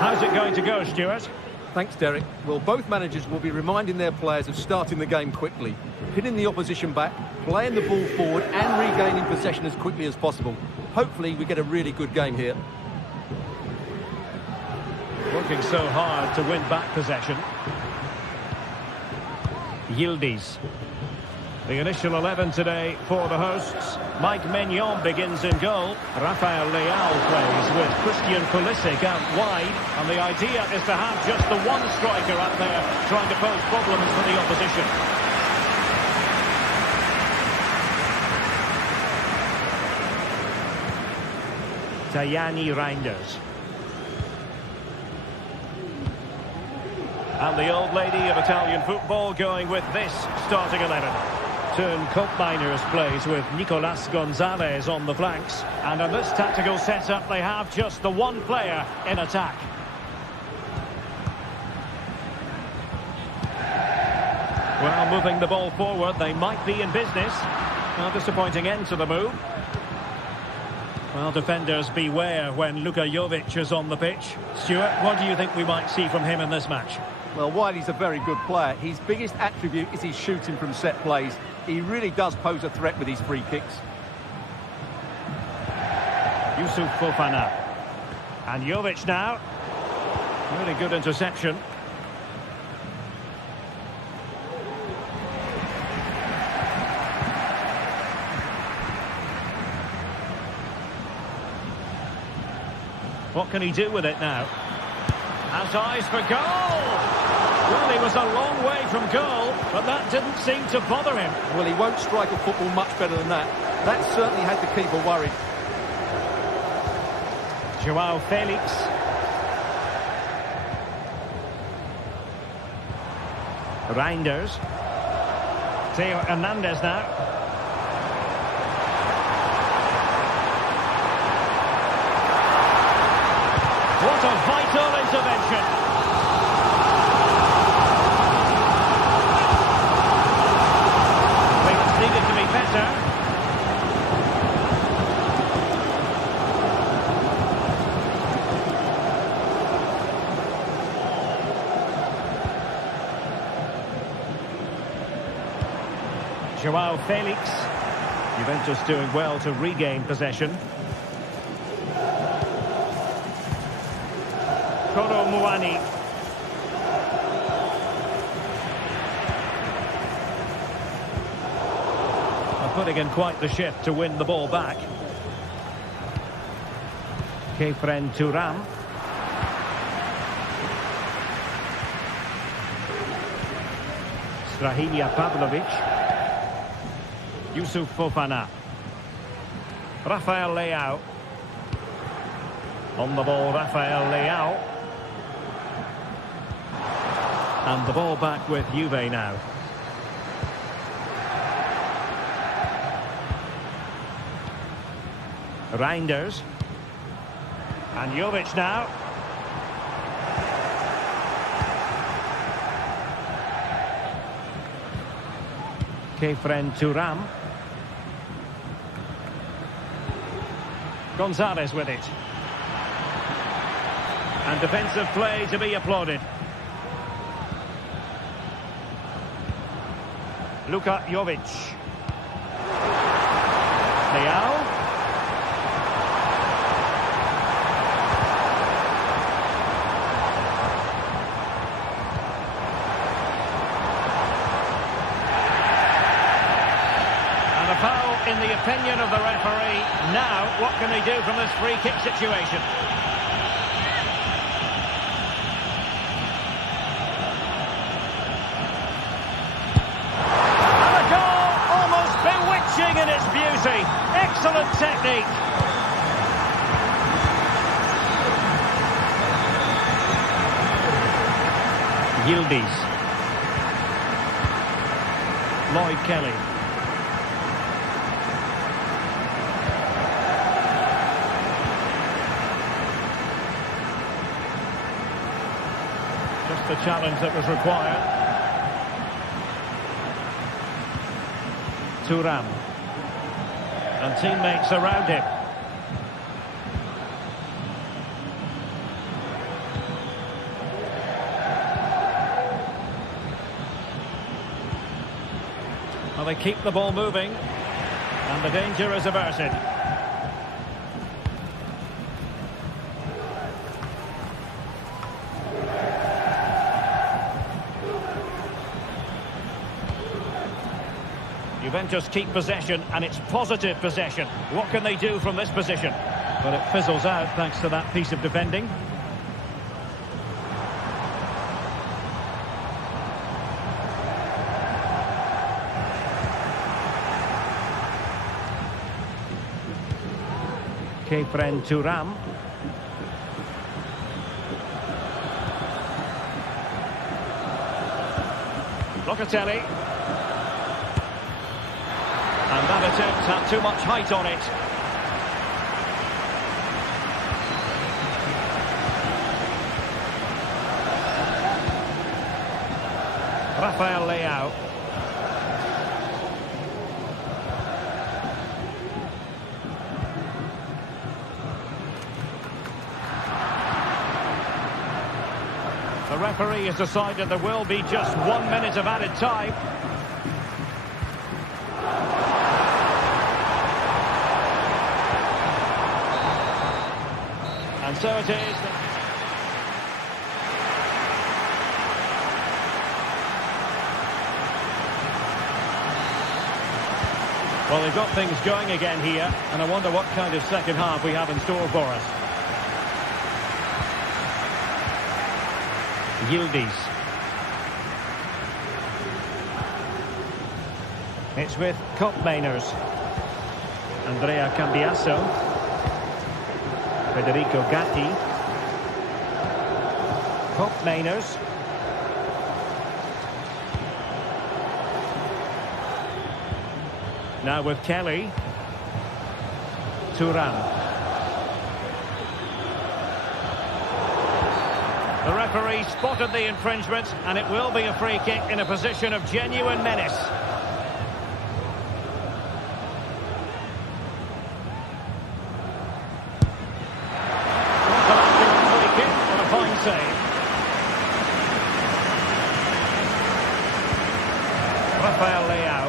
How's it going to go, Stuart? Thanks, Derek. Well, both managers will be reminding their players of starting the game quickly, pinning the opposition back, playing the ball forward and regaining possession as quickly as possible. Hopefully we get a really good game here. Working so hard to win back possession. Yildiz. The initial 11 today for the hosts. Mike Maignan begins in goal. Rafael Leao plays with Christian Pulisic out wide. And the idea is to have just the one striker up there trying to pose problems for the opposition. Tajani Reinders. And the old lady of Italian football going with this starting 11. Turn Koopmeiners plays with Nicolas Gonzalez on the flanks. And in this tactical setup, they have just the one player in attack. Well, moving the ball forward, they might be in business. A disappointing end to the move. Well, defenders beware when Luka Jovic is on the pitch. Stuart, what do you think we might see from him in this match? Well, while he's a very good player, his biggest attribute is his shooting from set plays. He really does pose a threat with his free kicks. Youssouf Fofana. And Jovic now. Really good interception. What can he do with it now? Has eyes for goal! Well, he was a long way from goal, but that didn't seem to bother him. Well, he won't strike a football much better than that. That certainly had the keeper worried. Joao Felix. Reinders. Theo Hernandez now. What a vital intervention. Things needed to be better. Joao Felix. Juventus doing well to regain possession. Kolo Muani. Putting in quite the shift to win the ball back. Kefren Turam. Strahinja Pavlovic. Youssouf Fofana. Rafael Leao. On the ball, Rafael Leao. And the ball back with Juve now. Reinders. And Jovic now. Kefren Turam. Gonzalez with it. And defensive play to be applauded. Luka Jovic. Leao. And a foul in the opinion of the referee. Now, what can they do from this free kick situation? In its beauty, excellent technique. Yildiz. Lloyd Kelly. Just the challenge that was required. Turam. And teammates around him. Well, they keep the ball moving, and the danger is averted. Juventus keep possession, and it's positive possession. What can they do from this position? But it fizzles out thanks to that piece of defending. Kefren Thuram. Locatelli. And that attempt had too much height on it. Rafael Leao. The referee has decided there will be just 1 minute of added time. And so it is. Well, they've got things going again here, and I wonder what kind of second half we have in store for us. Yildiz. It's with Koopmeiners. Andrea Cambiasso. Federico Gatti. Koopmeiners. Now with Kelly. Thuram. The referee spotted the infringement, and it will be a free kick in a position of genuine menace. Free kick and a fine save. Rafael Leao.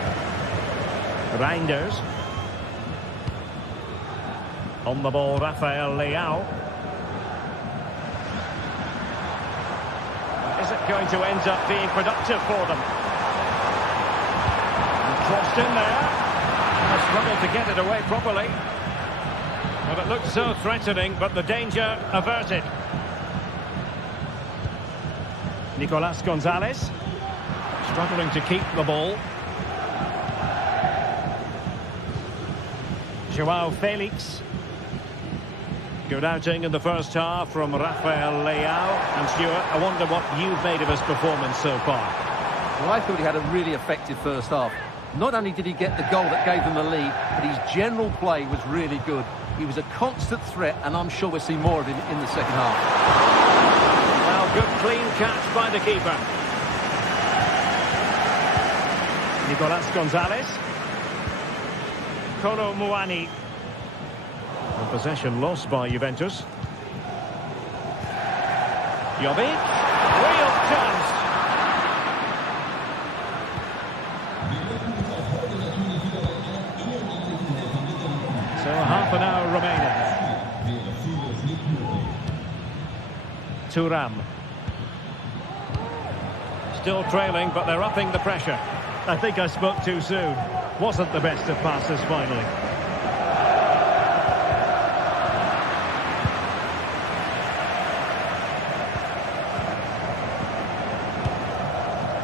Reinders. On the ball, Rafael Leao. Is it going to end up being productive for them? And crossed in there. And struggled to get it away properly. Well, it looked so threatening, but the danger averted. Nicolas Gonzalez. Struggling to keep the ball. Joao Felix. Good outing in the first half from Rafael Leao. And Stuart, I wonder what you've made of his performance so far. Well, I thought he had a really effective first half. Not only did he get the goal that gave them the lead, but his general play was really good. He was a constant threat, and I'm sure we'll see more of him in the second half. Well, good clean catch by the keeper. Nicolas Gonzalez. Kolo Muani. And possession lost by Juventus. Jovic. Real chance. So half an hour remaining. Thuram. Still trailing, but they're upping the pressure. I think I spoke too soon. Wasn't the best of passes finally.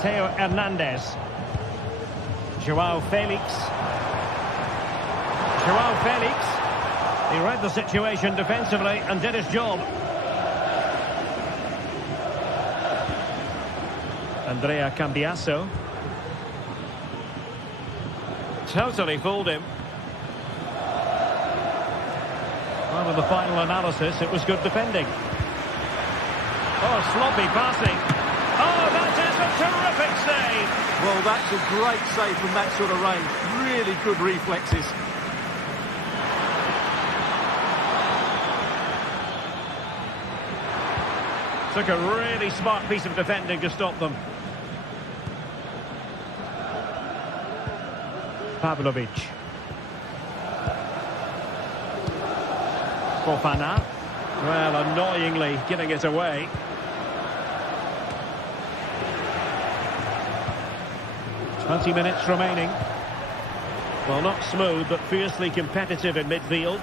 Theo Hernandez. Joao Felix. Joao Felix. He read the situation defensively and did his job. Andrea Cambiasso. Totally fooled him. Well, with the final analysis, it was good defending. Oh, sloppy passing. Oh, that is a terrific save. Well, that's a great save from that sort of range. Really good reflexes. Took a really smart piece of defending to stop them. Pavlovic. Fofana. Well, annoyingly giving it away. "20 minutes remaining. Well, not smooth, but fiercely competitive in midfield.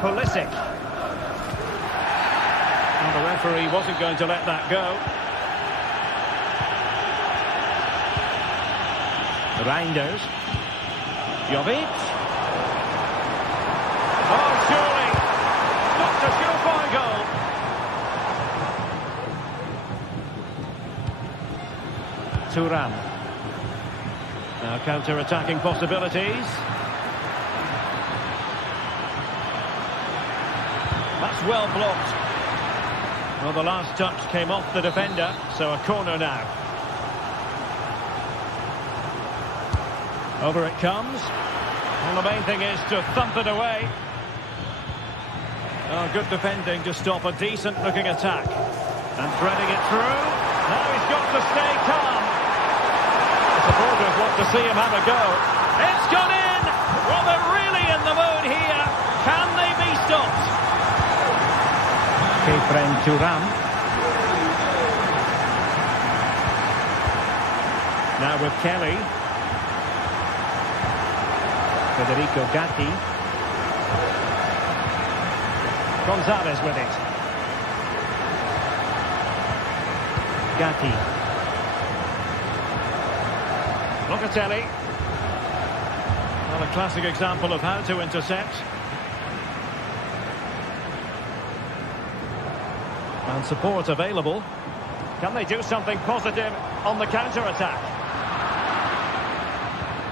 Pulisic. And the referee wasn't going to let that go. Reinders. Jovic. Oh, surely. Not a surefire goal. Thuram. Now counter-attacking possibilities. That's well blocked. Well, the last touch came off the defender, so a corner now. Over it comes. Well, the main thing is to thump it away. Oh, good defending to stop a decent-looking attack. And threading it through. Now he's got to stay calm. The supporters want to see him have a go. It's gone in! Well, they're really in the mood here. Can they be stopped? Kefren Thuram. Now with Kelly. Federico Gatti. Gonzalez with it. Gatti. Locatelli. Well, a classic example of how to intercept. And support available. Can they do something positive on the counter-attack?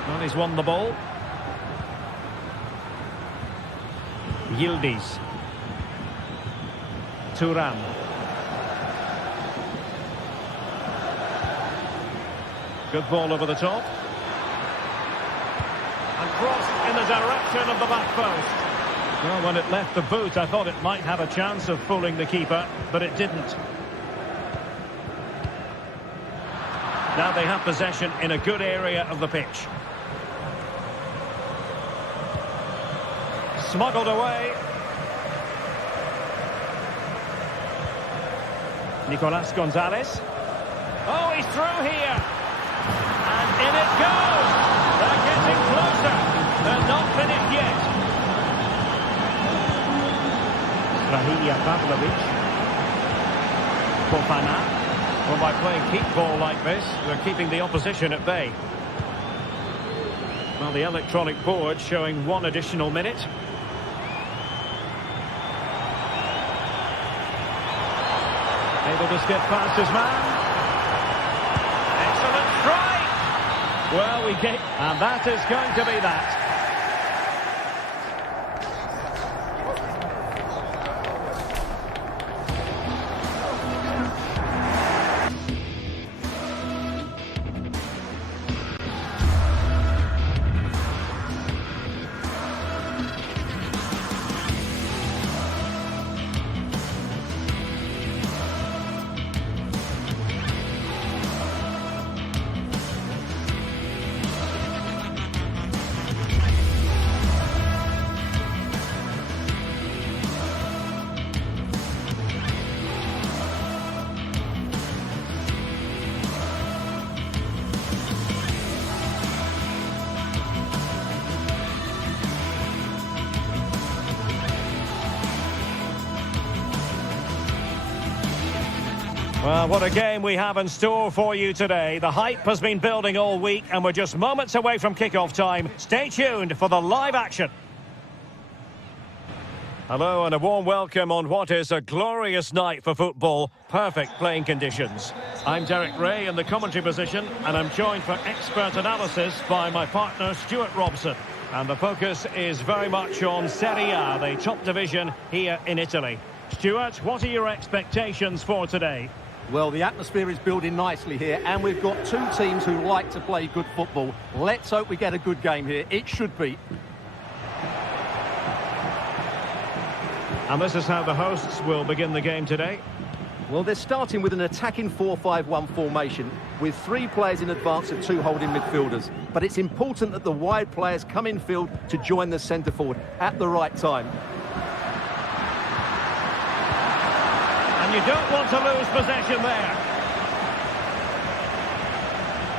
Well, he's won the ball. Yildiz. Thuram. Good ball over the top. And crossed in the direction of the back post. Well, when it left the boot, I thought it might have a chance of fooling the keeper, but it didn't. Now they have possession in a good area of the pitch. Smuggled away. Nicolas Gonzalez. Oh, he's through here. And in it goes. They're getting closer. They're not finished yet. Rahilia Pavlovic. Fofana. Well, by playing keep ball like this, they're keeping the opposition at bay. Well, the electronic board showing 1 additional minute. Able to skip past his man. Excellent strike. Well, we get... And that is going to be that. Well, what a game we have in store for you today. The hype has been building all week and we're just moments away from kickoff time. Stay tuned for the live action. Hello and a warm welcome on what is a glorious night for football. Perfect playing conditions. I'm Derek Ray in the commentary position and I'm joined for expert analysis by my partner Stuart Robson. And the focus is very much on Serie A, the top division here in Italy. Stuart, what are your expectations for today? Well, the atmosphere is building nicely here, and we've got two teams who like to play good football. Let's hope we get a good game here. It should be. And this is how the hosts will begin the game today. Well, they're starting with an attacking 4-5-1 formation with 3 players in advance of 2 holding midfielders. But it's important that the wide players come in field to join the centre forward at the right time. And you don't want to lose possession there.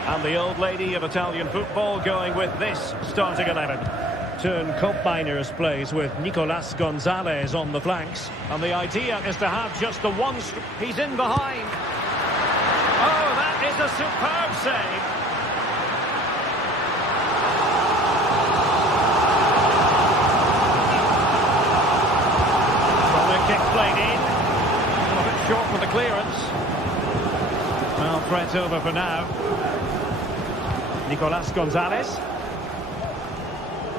And the old lady of Italian football going with this starting 11. Turn Koopmeiners plays with Nicolas Gonzalez on the flanks. And the idea is to have just the one... He's in behind. Oh, that is a superb save. Corner kick played in. A bit short for the clearance. Well, threat over for now. Nicolas Gonzalez.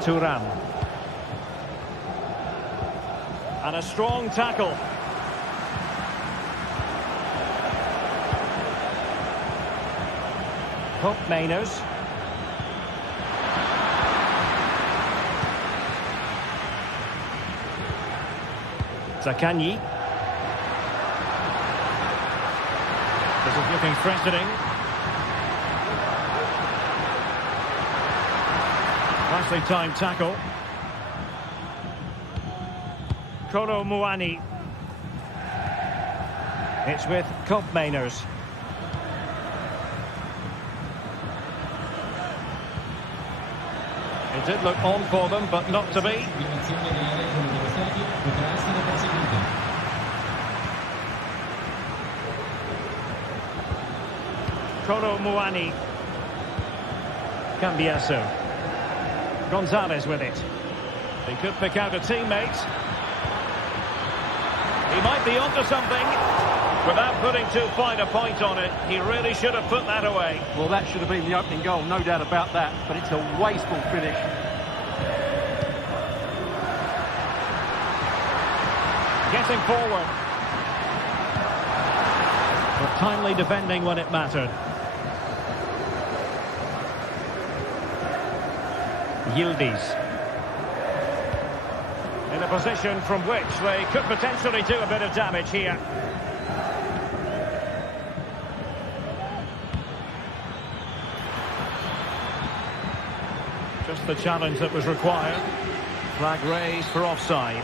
Thuram. And a strong tackle. Koopmeiners. Zaccagni. This is looking threatening. Nicely timed tackle. Kolo Muani. It's with Koopmeiners. It did look on for them, but not to be. Kolo Muani. Cambiasso. Gonzalez with it. He could pick out a teammate. He might be onto something. Without putting too fine a point on it, he really should have put that away. Well, that should have been the opening goal, no doubt about that. But it's a wasteful finish. Getting forward. But timely defending when it mattered. Yildiz. In a position from which they could potentially do a bit of damage here. Just the challenge that was required. Flag raised for offside.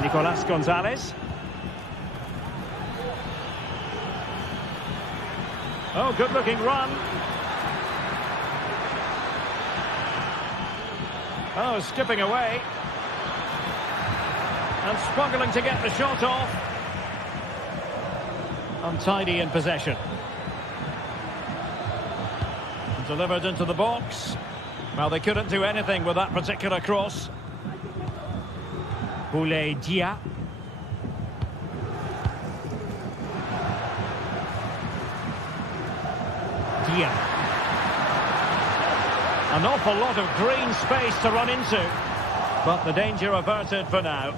Nicolas Gonzalez. Oh, good-looking run. Oh, skipping away. And struggling to get the shot off. Untidy in possession. Delivered into the box. Well, they couldn't do anything with that particular cross. Boulaye Dia. An awful lot of green space to run into, but the danger averted for now.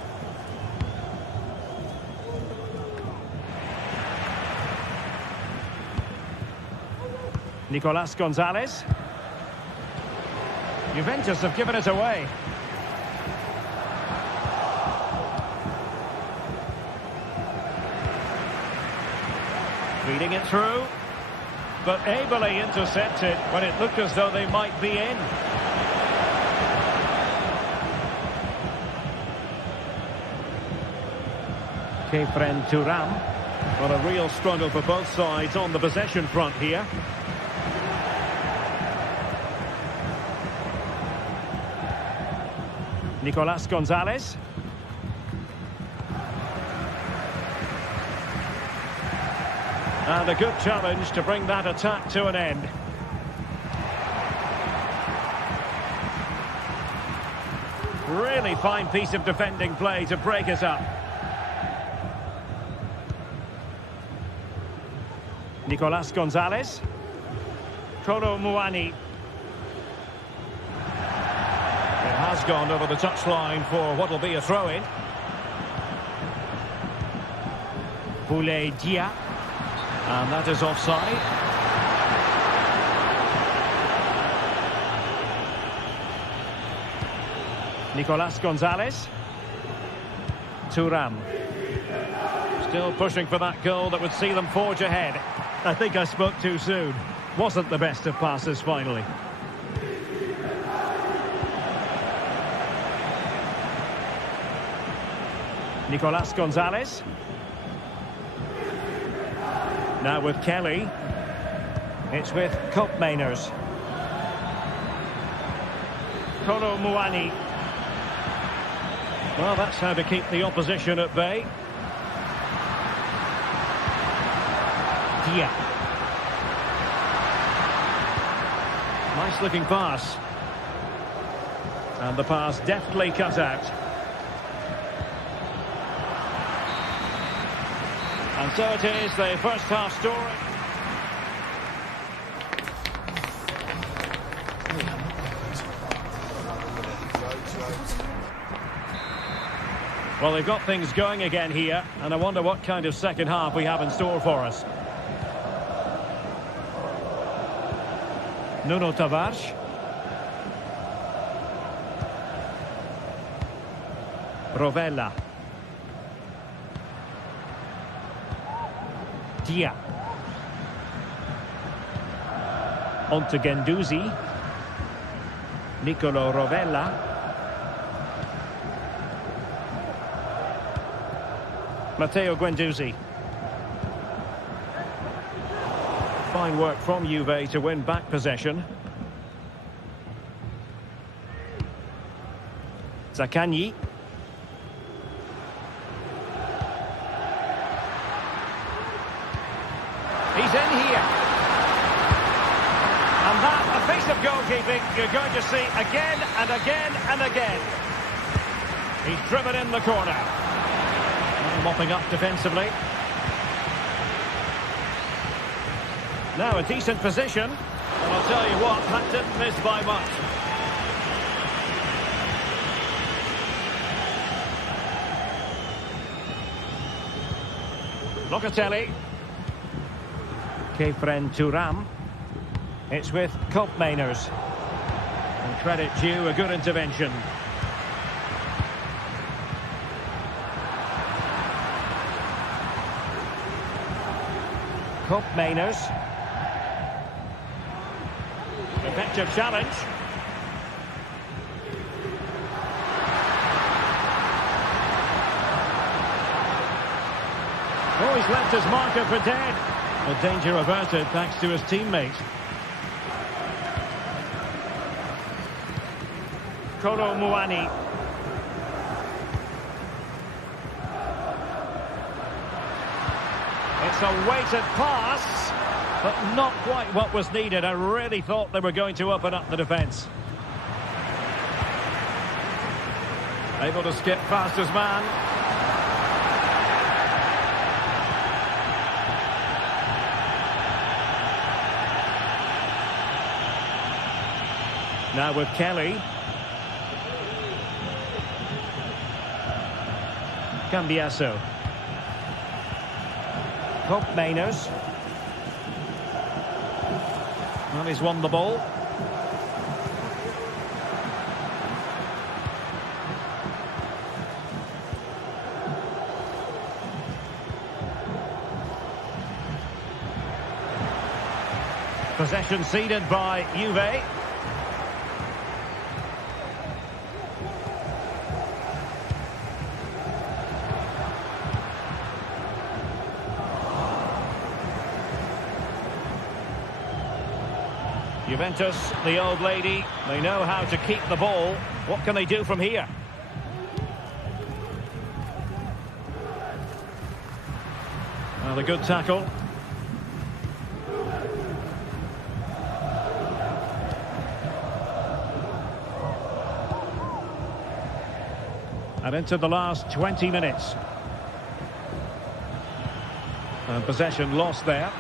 Nicolas Gonzalez. Juventus have given it away. Feeding it through. But ably intercepted when it looked as though they might be in. Kefren Thuram. Well, a real struggle for both sides on the possession front here. Nicolas Gonzalez. And a good challenge to bring that attack to an end. Really fine piece of defending play to break us up. Nicolas Gonzalez. Kolo Muani. It has gone over the touchline for what will be a throw-in. Boulaye Dia. And that is offside. Nicolas Gonzalez. Thuram. Still pushing for that goal that would see them forge ahead. I think I spoke too soon. Wasn't the best of passes finally. Nicolas Gonzalez. Now with Kelly. It's with Koopmeiners. Kolo Muani. Well, that's how to keep the opposition at bay. Dia. Nice looking pass. And the pass deftly cut out. And so it is, the first half story. Well, they've got things going again here, and I wonder what kind of second half we have in store for us. Nuno Tavares. Rovella. Dia. On to Guendouzi. Nicolo Rovella. Matteo Guendouzi. Fine work from Juve to win back possession. Zaccagni. He's in here. And that, a piece of goalkeeping you're going to see again and again and again. He's driven in the corner. Mopping up defensively. Now a decent position. And I'll tell you what, that didn't miss by much. Locatelli. Kefren Thuram. It's with Koopmeiners. And credit due, a good intervention. Koopmeiners. Effective challenge. Oh, he's left his marker for dead. A danger averted thanks to his teammate. Kolo Muani. It's a weighted pass, but not quite what was needed. I really thought they were going to open up the defence. Able to skip past his man. Now with Kelly. Cambiasso. Koopmeiners. Well, he's won the ball. Possession ceded by Juve. Juventus, the old lady, they know how to keep the ball. What can they do from here? Well, a good tackle. And into the last 20 minutes. And possession lost there.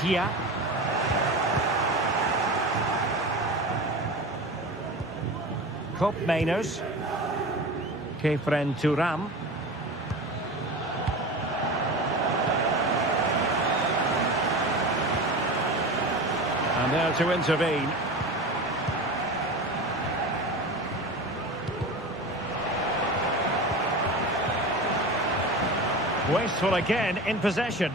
Dia. Koopmeiners. Kefren Thuram. And there to intervene. Wasteful again in possession.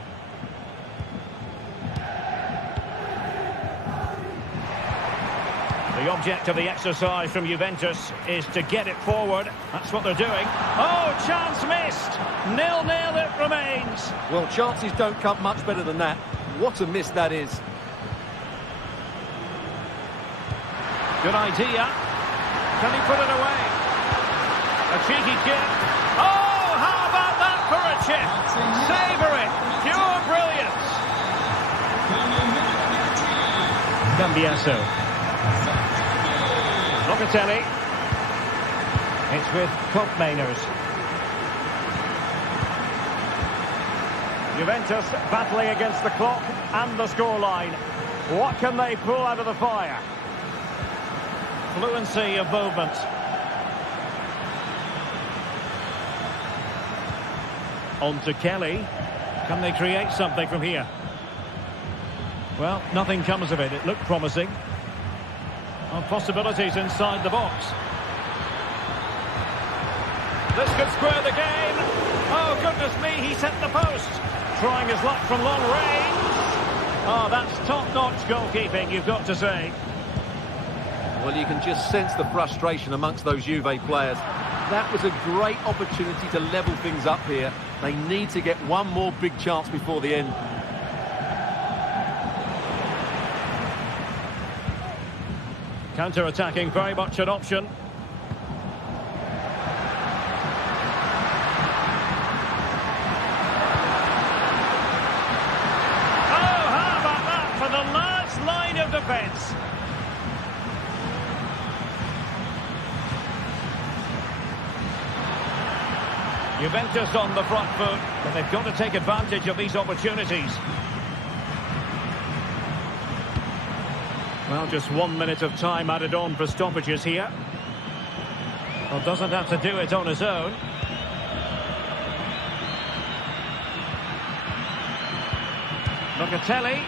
The object of the exercise from Juventus is to get it forward. That's what they're doing. Oh, chance missed. 0-0 it remains. Well, chances don't come much better than that. What a miss that is. Good idea. Can he put it away? A cheeky kick. Oh, how about that for a chip? Savour it. Pure brilliance. Cambiaso. Locatelli. It's with Koopmeiners. Juventus battling against the clock and the scoreline. What can they pull out of the fire? Fluency of movement. On to Kelly. Can they create something from here? Well, nothing comes of it. It looked promising. Possibilities inside the box. This could square the game. Oh, goodness me, he's hit the post. Trying his luck from long range. Oh, that's top-notch goalkeeping, you've got to say. Well, you can just sense the frustration amongst those Juve players. That was a great opportunity to level things up here. They need to get one more big chance before the end. Counter-attacking, very much an option. Oh, how about that for the last line of defence? Juventus on the front foot, but they've got to take advantage of these opportunities. Well, just 1 minute of time added on for stoppages here. Well, doesn't have to do it on his own. Locatelli.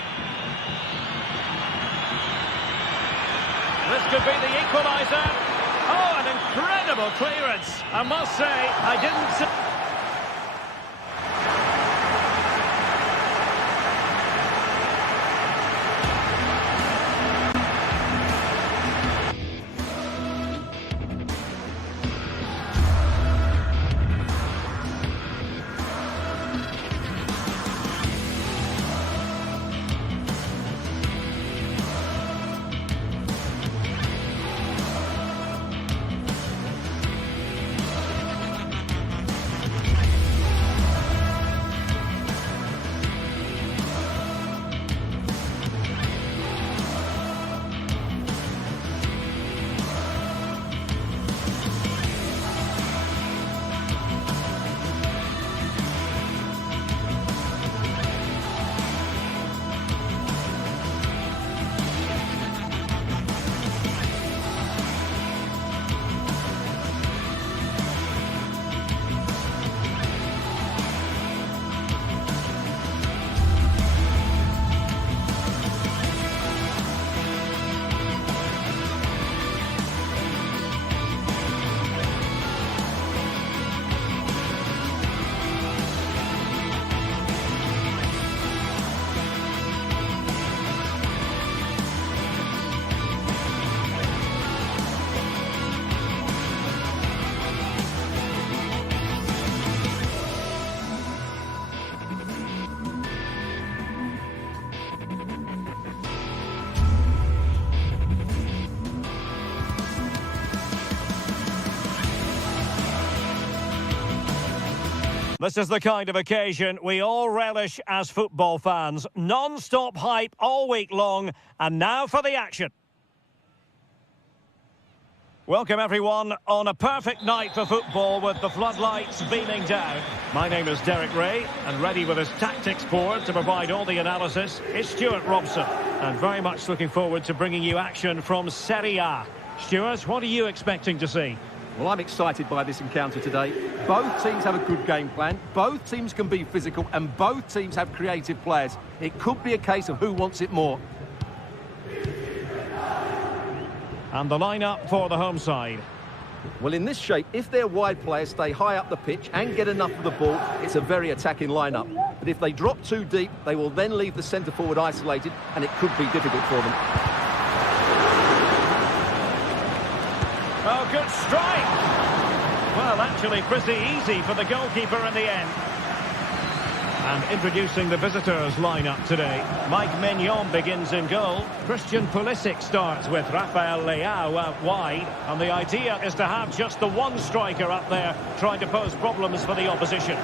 This could be the equaliser. Oh, an incredible clearance. I must say, I didn't see... This is the kind of occasion we all relish as football fans. Non-stop hype all week long, and now for the action. Welcome everyone on a perfect night for football with the floodlights beaming down. My name is Derek Ray, and ready with his tactics board to provide all the analysis is Stuart Robson. And very much looking forward to bringing you action from Serie A. Stuart, what are you expecting to see? Well, I'm excited by this encounter today. Both teams have a good game plan, both teams can be physical, and both teams have creative players. It could be a case of who wants it more. And the lineup for the home side. Well, in this shape, if their wide players stay high up the pitch and get enough of the ball, it's a very attacking lineup. But if they drop too deep, they will then leave the centre-forward isolated, and it could be difficult for them. Oh, good strike! Well, actually pretty easy for the goalkeeper in the end. And introducing the visitors' lineup today. Mike Maignan begins in goal. Christian Pulisic starts with Rafael Leao out wide. And the idea is to have just the one striker up there trying to pose problems for the opposition.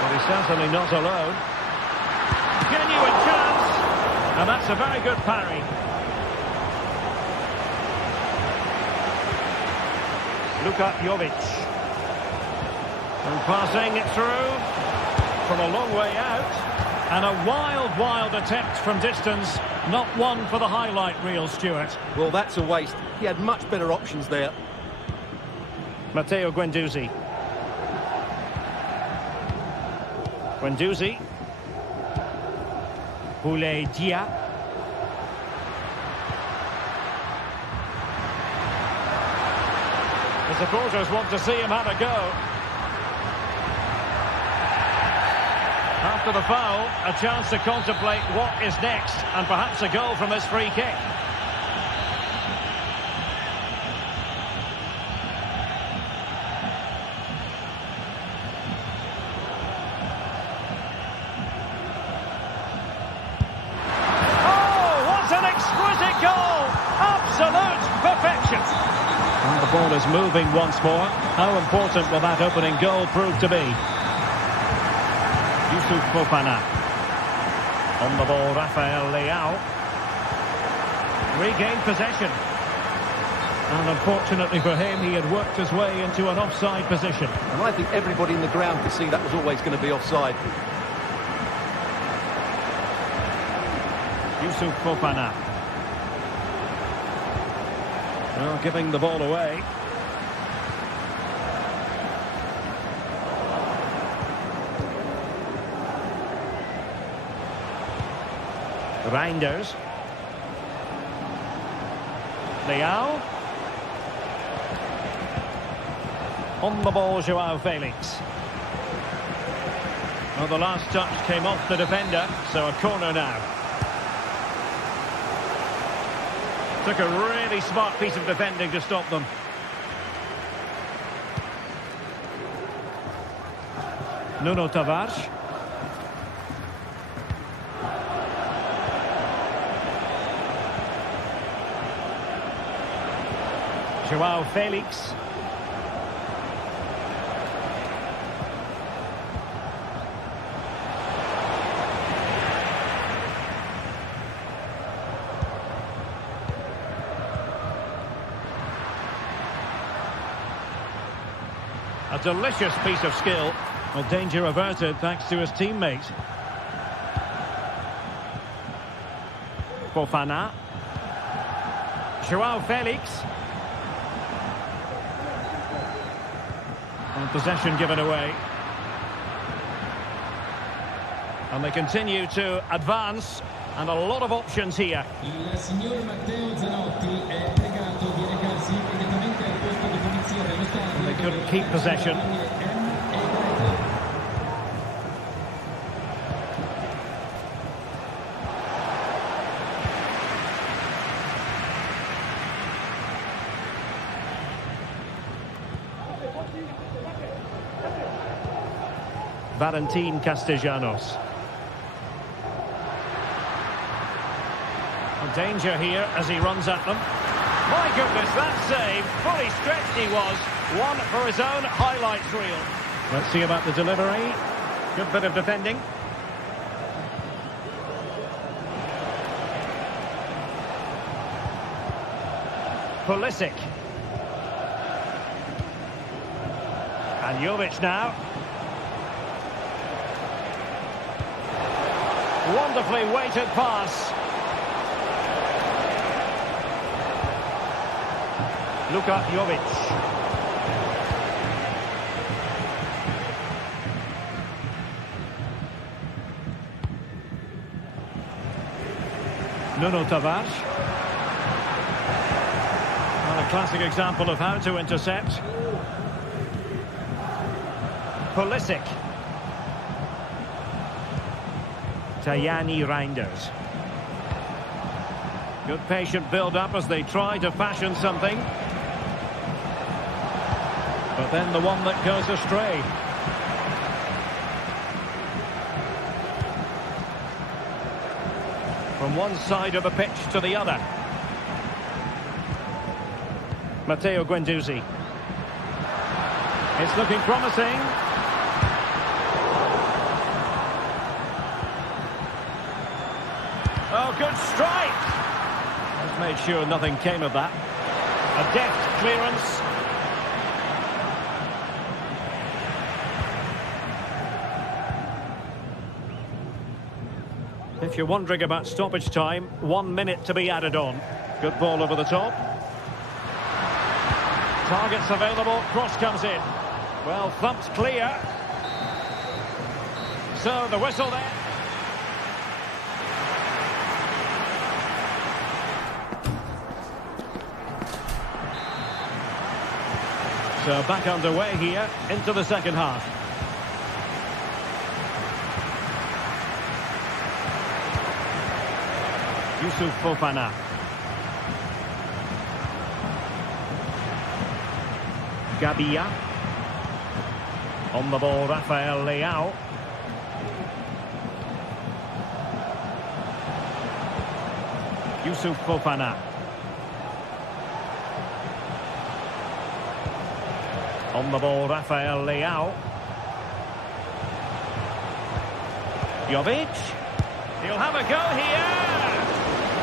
But he's certainly not alone. Genuine chance. And that's a very good parry. Luka Jovic. And passing it through from a long way out. And a wild attempt from distance. Not one for the highlight reel, Stuart. Well, that's a waste. He had much better options there. Matteo Guendouzi. Guendouzi. Boulaye Dia. The supporters want to see him have a go. After the foul, a chance to contemplate what is next, and perhaps a goal from his free kick. Oh, what an exquisite goal! Absolute perfection! And the ball is moving once more. How important will that opening goal prove to be? Youssouf Fofana. On the ball, Rafael Leao. Regained possession. And unfortunately for him, he had worked his way into an offside position. And I think everybody in the ground could see that was always going to be offside. Youssouf Fofana. Well, giving the ball away. Reinders. Leao. On the ball, Joao Felix. Well, the last touch came off the defender, so a corner now. Took a really smart piece of defending to stop them. Nuno Tavares. Joao Felix. A delicious piece of skill. Well, danger averted thanks to his teammate. Fofana. Joao Felix. And possession given away. And they continue to advance. And a lot of options here. Il signor Matteo Zanotti è pregato di recarsi immediatamente al posto di punizione allo stadio. They couldn't keep possession. Valentin Castellanos. Danger here as he runs at them. My goodness, that save. Fully stretched he was. One for his own highlights reel. Let's see about the delivery. Good bit of defending. Pulisic. And Jovic now. Wonderfully weighted pass. Luka Jovic. Nuno Tavares. Well, a classic example of how to intercept. Pulisic. Tajani Reinders. Good patient build-up as they try to fashion something. But then the one that goes astray. From one side of the pitch to the other. Matteo Guendouzi. It's looking promising. Oh, good strike! Just made sure nothing came of that. A deft clearance. If you're wondering about stoppage time, 1 minute to be added on. Good ball over the top. Targets available, cross comes in. Well, thumped clear. So the whistle there. So back underway here into the second half. Youssouf Fofana. Gabia. On the ball, Rafael Leao. Youssouf Fofana. On the ball, Rafael Leao. Jovic. He'll have a go here.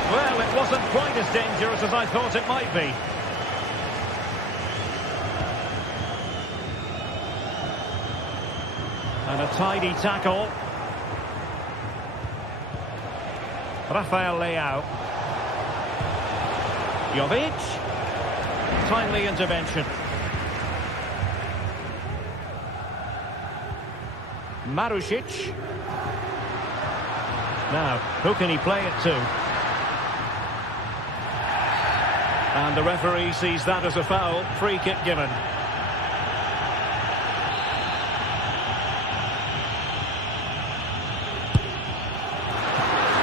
Well, it wasn't quite as dangerous as I thought it might be. And a tidy tackle. Rafael Leao. Jovic. Timely intervention. Marusic. Now, who can he play it to? And the referee sees that as a foul. Free kick given.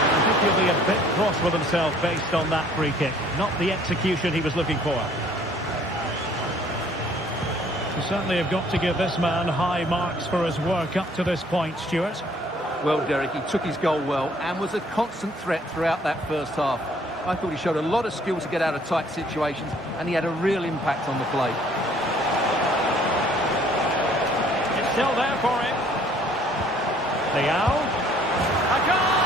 I think he'll be a bit cross with himself based on that free kick. Not the execution he was looking for. You certainly have got to give this man high marks for his work up to this point, Stuart. Well, Derek, he took his goal well and was a constant threat throughout that first half. I thought he showed a lot of skill to get out of tight situations, and he had a real impact on the play. It's still there for him. Leao. A goal!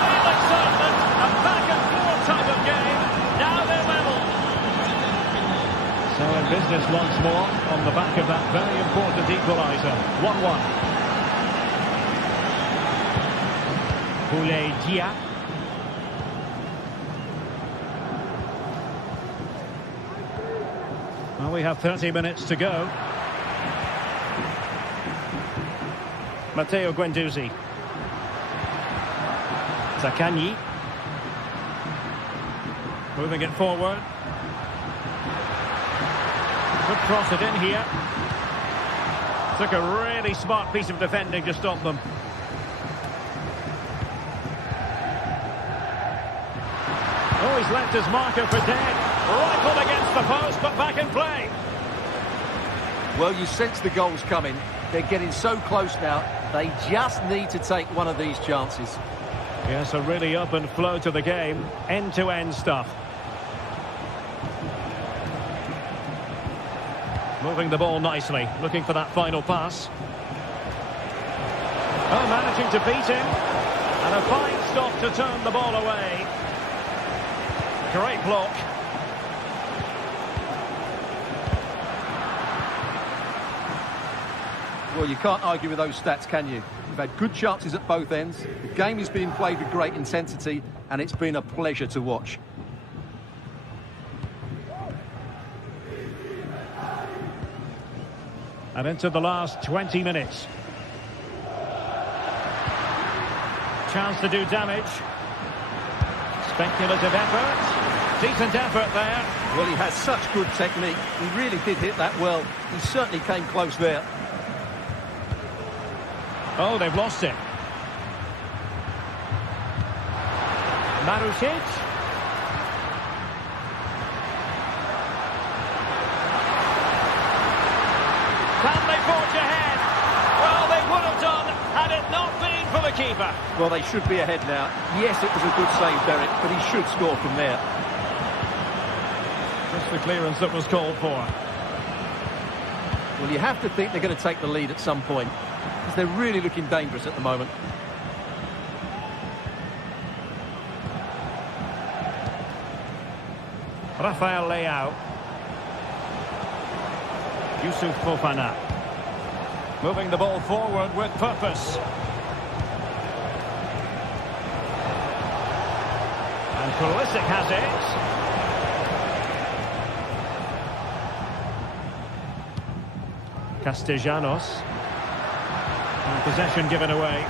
Real excitement. A back-and-forth type of game. Now they're level. So in business once more on the back of that very important equaliser. 1-1. Boulaye Dia. Well, we have 30 minutes to go. Matteo Guendouzi. Zaccagni. Moving it forward. Could cross it in here. Took a really smart piece of defending to stop them. Oh, he's left his marker for dead. Rifled against the post, but back in play. Well, you sense the goals coming. They're getting so close now. They just need to take one of these chances. Yes, a really open flow to the game. End-to-end stuff. Moving the ball nicely. Looking for that final pass. Oh, managing to beat him. And a fine stop to turn the ball away. Great block. Well, you can't argue with those stats, can you? We've had good chances at both ends. The game is being played with great intensity, and it's been a pleasure to watch. And into the last 20 minutes. Chance to do damage. Speculative effort. Decent effort there. Well, he has such good technique. He really did hit that well. He certainly came close there. Oh, they've lost it. Marusic. Can they forge ahead? Well, they would have done had it not been for the keeper. Well, they should be ahead now. Yes, it was a good save, Derek, but he should score from there. Just the clearance that was called for. Well, you have to think they're going to take the lead at some point, because they're really looking dangerous at the moment. Rafael Leao. Yusuf Fofana. Moving the ball forward with purpose. And Pulisic has it. Castellanos. And possession given away.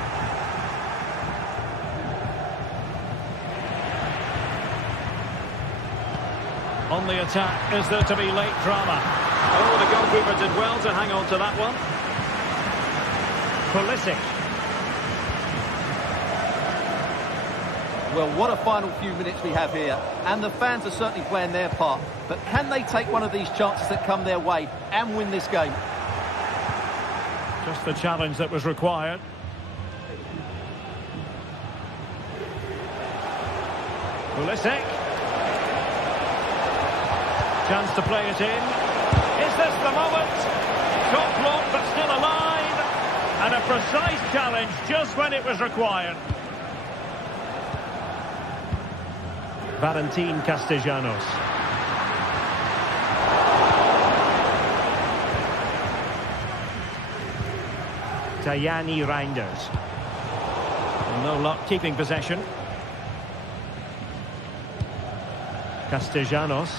On the attack, is there to be late drama? Oh, the goalkeeper did well to hang on to that one. Pulisic. Well, what a final few minutes we have here. And the fans are certainly playing their part. But can they take one of these chances that come their way and win this game? Just the challenge that was required. Pulisic. Chance to play it in. Is this the moment? Top block, but still alive. And a precise challenge just when it was required. Valentin Castellanos. Tajani Reinders. No luck keeping possession. Castellanos.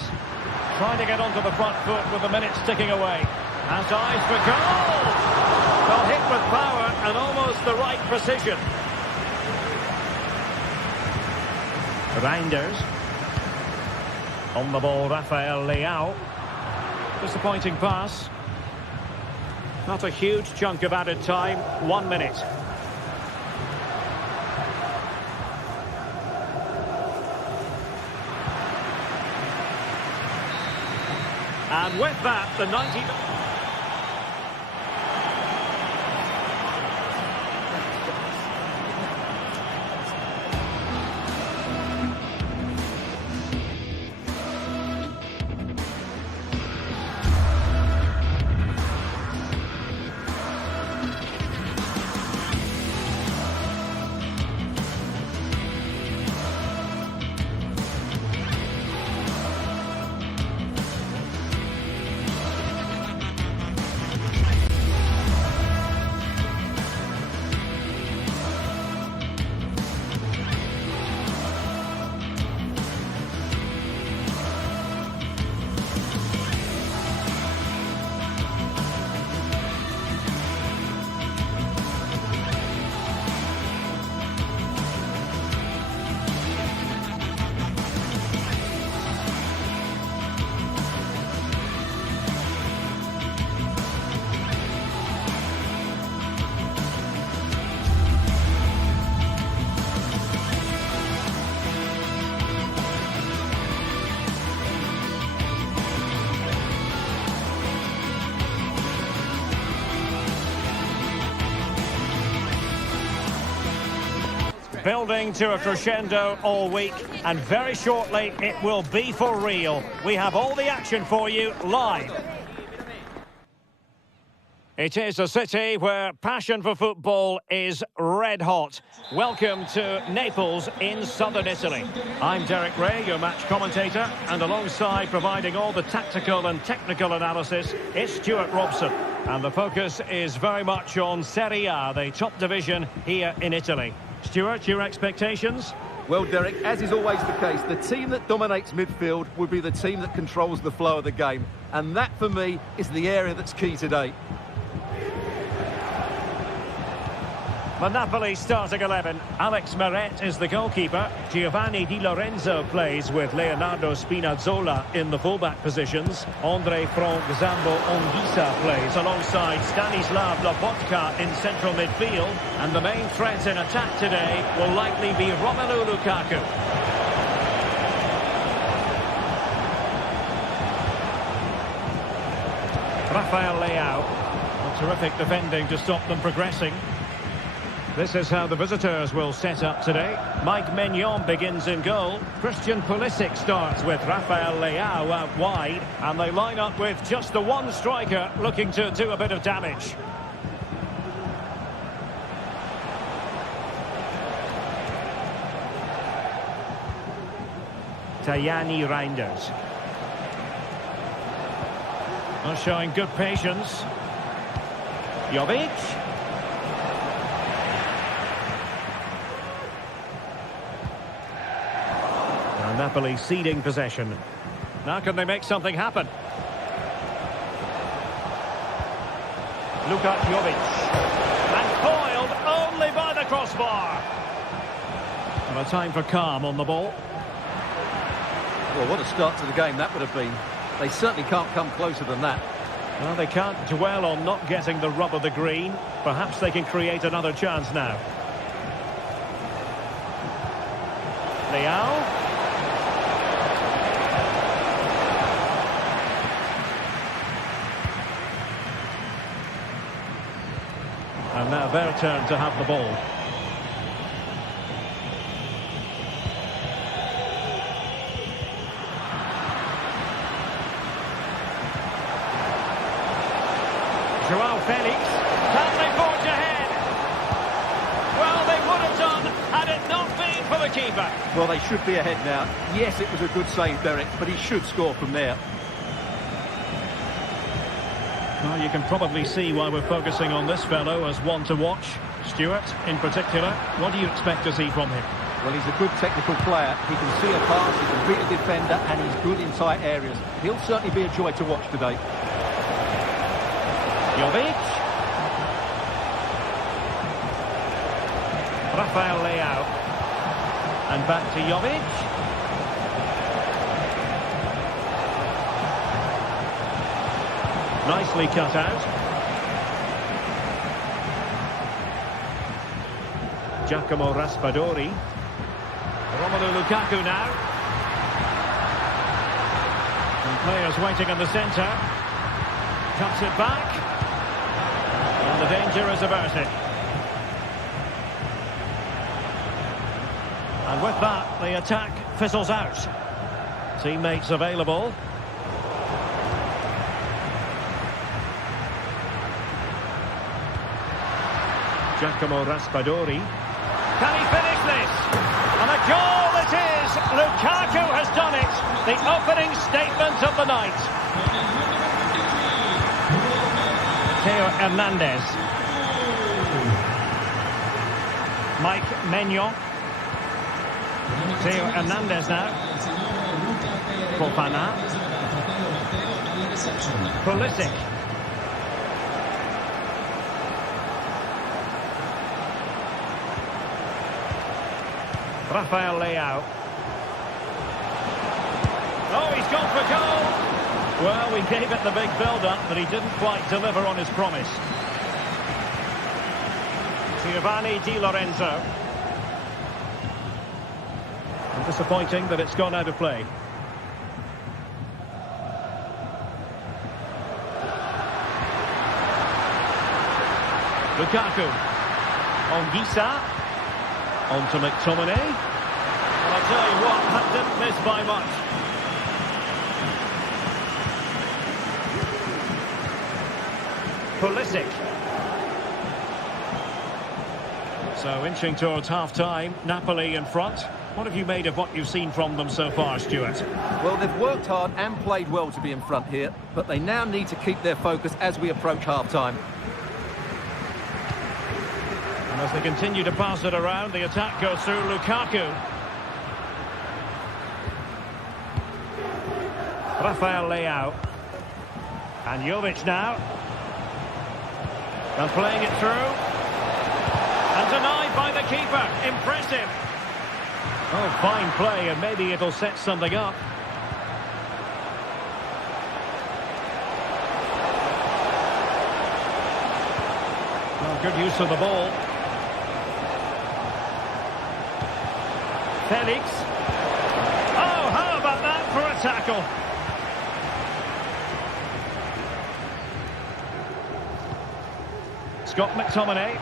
Trying to get onto the front foot with the minutes ticking away. Has eyes for goal! Well, hit with power and almost the right precision. Reinders. On the ball, Rafael Leao. Disappointing pass. Not a huge chunk of added time. 1 minute. And with that, the 90... Building to a crescendo all week, and very shortly it will be for real. We have all the action for you live. It is a city where passion for football is red hot. Welcome to Naples in southern Italy. I'm Derek Ray, your match commentator, and alongside providing all the tactical and technical analysis, it's Stuart Robson. And the focus is very much on Serie A, the top division here in Italy. Stuart, your expectations? Well, Derek, as is always the case, the team that dominates midfield will be the team that controls the flow of the game. And that, for me, is the area that's key today. The Napoli starting 11. Alex Meret is the goalkeeper. Giovanni Di Lorenzo plays with Leonardo Spinazzola in the fullback positions. Andre Frank Zambo Onguisa plays alongside Stanislav Lobotka in central midfield. And the main threat in attack today will likely be Romelu Lukaku. Rafael Leao. Terrific defending to stop them progressing. This is how the visitors will set up today. Mike Maignan begins in goal. Christian Pulisic starts with Rafael Leao out wide. And they line up with just the one striker looking to do a bit of damage. Tajani Reinders. Showing good patience. Jovic. And Napoli ceding possession. Now can they make something happen? Luka Jovic. And foiled only by the crossbar. And a time for calm on the ball. Well, what a start to the game that would have been. They certainly can't come closer than that. Well, they can't dwell on not getting the rub of the green. Perhaps they can create another chance now. Leao. And now their turn to have the ball. Joao Felix, can they forge ahead? Well, they would have done had it not been for the keeper. Well, they should be ahead now. Yes, it was a good save, Derek, but he should score from there. Well, you can probably see why we're focusing on this fellow as one to watch. Stuart, in particular, what do you expect to see from him? Well, he's a good technical player. He can see a pass, he can beat a defender, and he's good in tight areas. He'll certainly be a joy to watch today. Jovic. Rafael Leao. And back to Jovic. Nicely cut out. Giacomo Raspadori. Romelu Lukaku now. And players waiting in the centre. Cuts it back. And the danger is averted. And with that, the attack fizzles out. Teammates available. Giacomo Raspadori. Can he finish this? And a goal it is! Lukaku has done it! The opening statement of the night. Theo Hernandez. Mike Maignan. Theo Hernandez now. Fofana. Pulisic. Rafael Leao. Oh, he's gone for goal. Well, we gave it the big build-up, but he didn't quite deliver on his promise. Giovanni Di Lorenzo. And disappointing that it's gone out of play. Lukaku. Onguisa. On to McTominay. Well, I tell you what, that didn't miss by much. Pulisic. So inching towards half-time, Napoli in front. What have you made of what you've seen from them so far, Stuart? Well, they've worked hard and played well to be in front here, but they now need to keep their focus as we approach half-time. And as they continue to pass it around, the attack goes through Lukaku. Rafael Leao. And Jovic now. And playing it through. And denied by the keeper. Impressive. Oh, fine play, and maybe it'll set something up. Oh, good use of the ball. Felix. Oh, how about that for a tackle? Scott McTominay.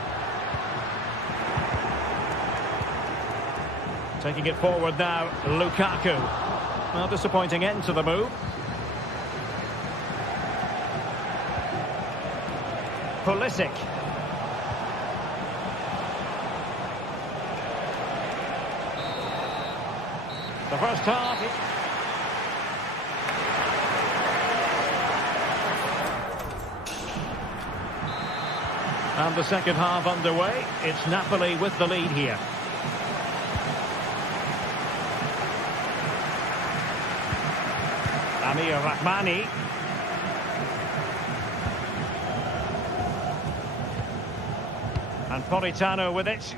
Taking it forward now, Lukaku. Well, disappointing end to the move. Pulisic. The first half. And the second half underway. It's Napoli with the lead here. Amir Rahmani. And Politano with it.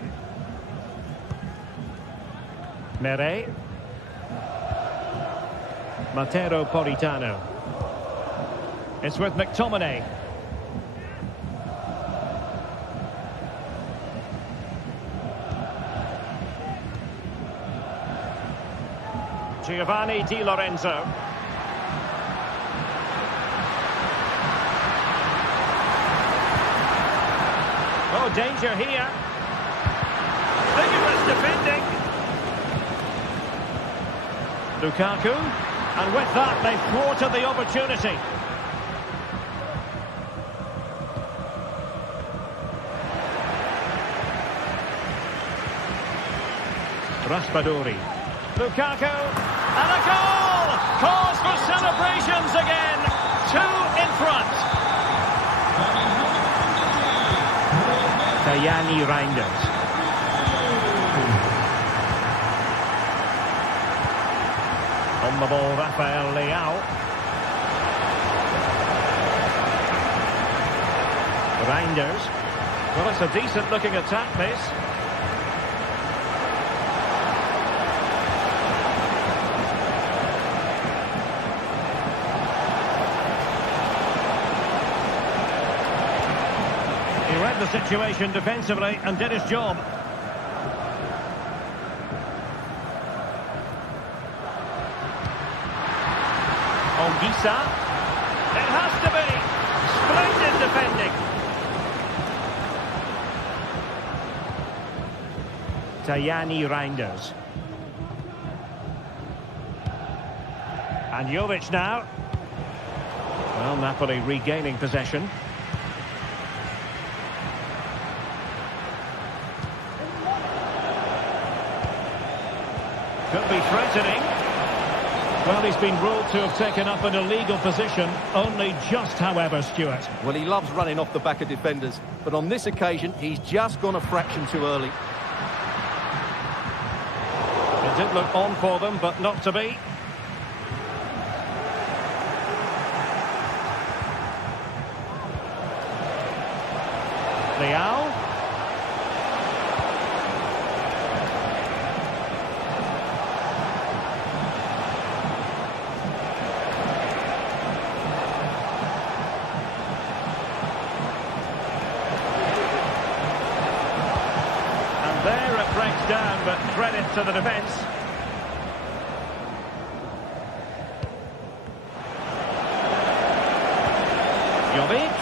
Mere. Matteo Politano. It's with McTominay. Giovanni Di Lorenzo. Oh, danger here. Vigorous defending. Lukaku. And with that, they thwarted the opportunity. Raspadori. Lukaku. And a goal! Cause for celebrations again. 2 in front. Tajani Reinders. On the ball, Rafael Leao. Reinders. Well, it's a decent-looking attack, this. He read the situation defensively and did his job. Ongisa. It has to be. Splendid defending. Tajani Reinders. And Jovic now. Well, Napoli regaining possession. Could be threatening. Well, he's been ruled to have taken up an illegal position, only just, however, Stuart. Well, he loves running off the back of defenders, but on this occasion, he's just gone a fraction too early. It did look on for them, but not to be. Leao. There it breaks down, but credit to the defence. Jovic.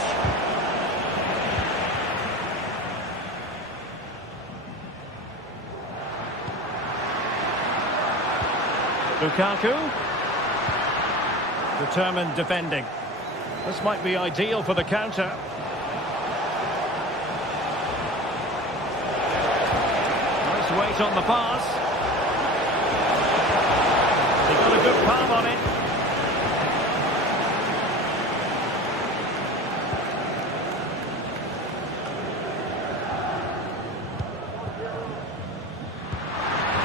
Lukaku. Determined defending. This might be ideal for the counter. Weight on the pass. He got a good palm on it.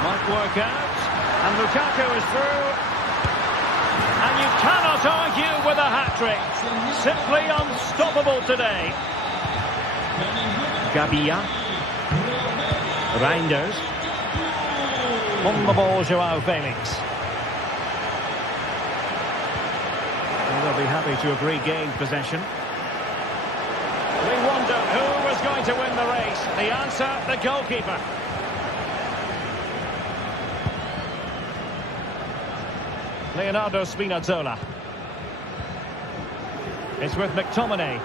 Might work out. And Lukaku is through. And you cannot argue with a hat-trick. Simply unstoppable today. Gabia. Reinders. On the ball, Joao Felix. And they'll be happy to have regained possession. We wonder who was going to win the race. The answer, the goalkeeper. Leonardo Spinazzola. It's with McTominay.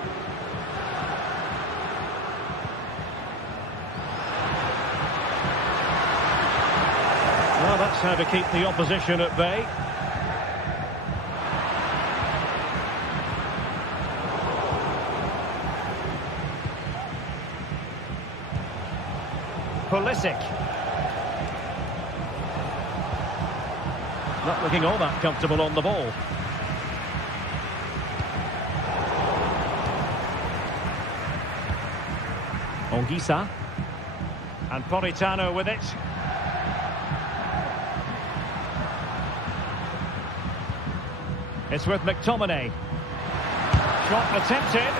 Well, that's how to keep the opposition at bay. Pulisic. Not looking all that comfortable on the ball. Ongisa. And Politano with it. It's with McTominay. Shot attempted.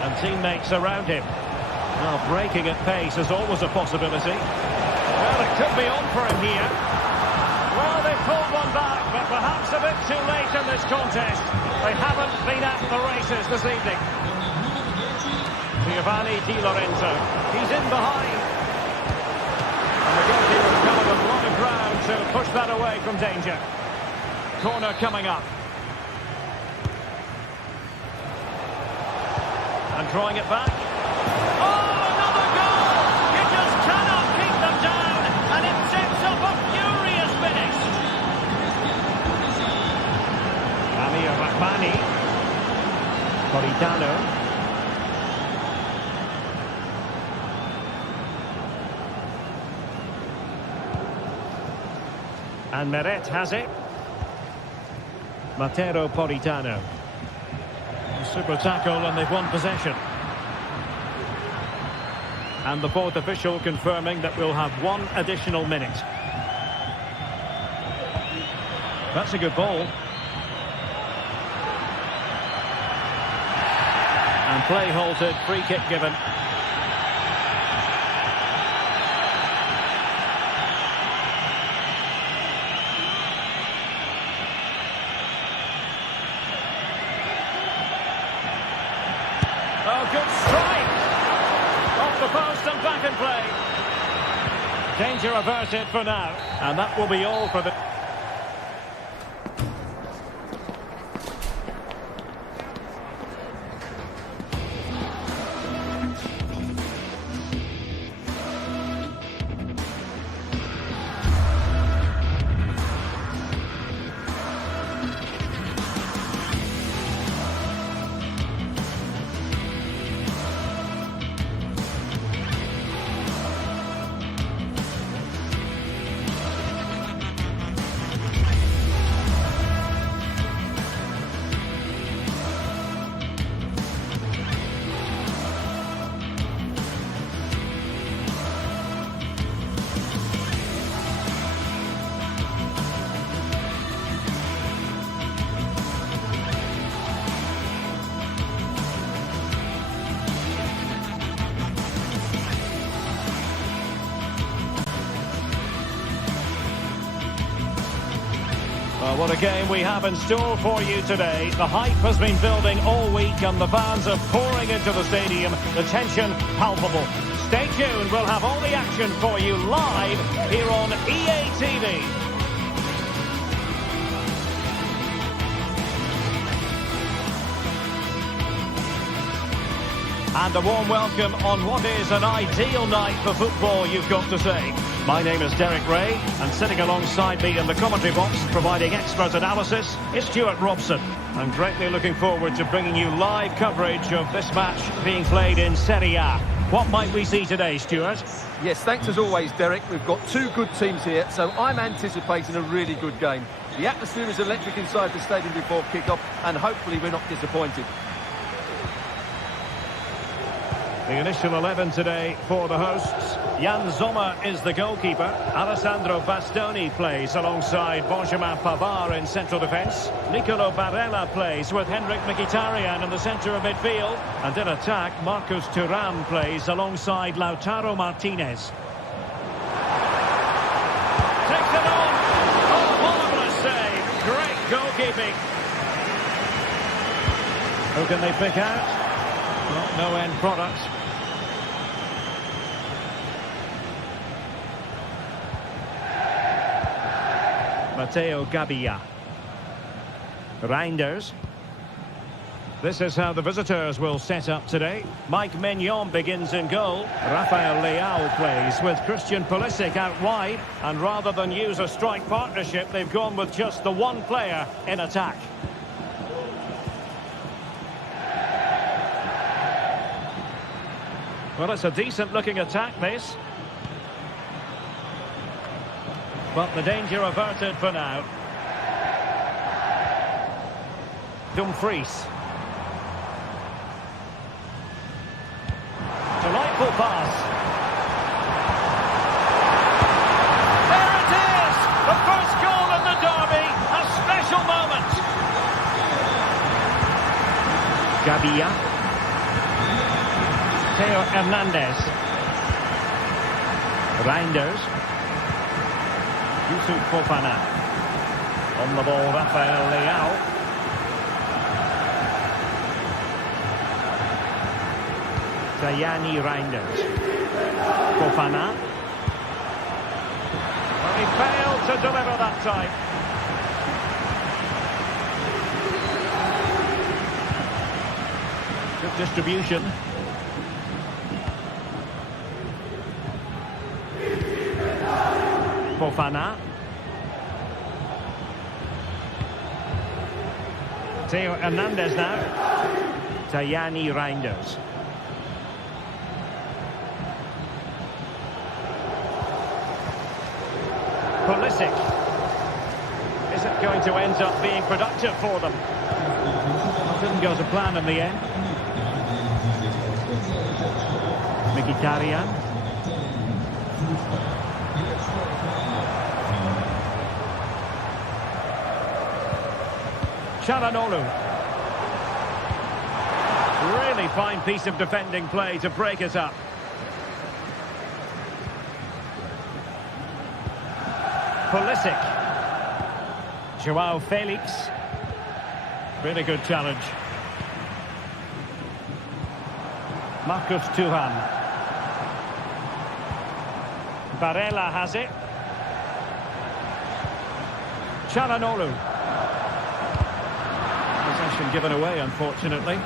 And teammates around him. Well, breaking at pace is always a possibility. Well, it could be on for him here. Well, they've pulled one back, but perhaps a bit too late in this contest. They haven't been at the races this evening. Giovanni Di Lorenzo. He's in behind. And the goalkeeper's covered a lot of ground to push that away from danger. Corner coming up. And drawing it back. Oh, another goal! You just cannot keep them down, and it sets up a furious finish. Amir Rahmani. Politano. And Meret has it. Matteo Politano. Super tackle, and they've won possession. And the fourth official confirming that we'll have one additional minute. That's a good ball. And play halted, free kick given. Oh, good strike! Off the post and back in play. Danger averted for now. And that will be all for the... Well, what a game we have in store for you today. The hype has been building all week and the fans are pouring into the stadium. The tension palpable. Stay tuned, we'll have all the action for you live here on EA TV. And a warm welcome on what is an ideal night for football, you've got to say. My name is Derek Ray, and sitting alongside me in the commentary box, providing expert analysis, is Stuart Robson. I'm greatly looking forward to bringing you live coverage of this match being played in Serie A. What might we see today, Stuart? Yes, thanks as always, Derek. We've got two good teams here, so I'm anticipating a really good game. The atmosphere is electric inside the stadium before kick-off, and hopefully we're not disappointed. The initial 11 today for the hosts. Jan Sommer is the goalkeeper. Alessandro Bastoni plays alongside Benjamin Pavard in central defence. Nicolo Barella plays with Henrik Mkhitaryan in the centre of midfield. And in attack, Marcus Thuram plays alongside Lautaro Martinez. Takes it on! Oh, marvellous save! Great goalkeeping! Who can they pick out? Well, no end product. Matteo Gabbia. Reinders. This is how the visitors will set up today. Mike Maignan begins in goal. Rafael Leao plays with Christian Pulisic out wide. And rather than use a strike partnership, they've gone with just the one player in attack. Well, it's a decent-looking attack, this. But the danger averted for now. Dumfries. Delightful pass. There it is! The first goal in the derby. A special moment. Gabbia. Theo Hernandez. Reinders. Youssouf Fofana. On the ball, Rafael Leao. Tajani Reinders. Fofana. Well, he failed to deliver that time. Good distribution. Fofana. Theo Hernandez now. Tajani Reinders. Pulisic. Is it going to end up being productive for them? Didn't go to plan in the end. Mkhitaryan. Çalhanoğlu. Really fine piece of defending play to break it up. Pulisic. Joao Felix. Really good challenge. Marcus Thuram. Barella has it. Çalhanoğlu. Possession given away, unfortunately.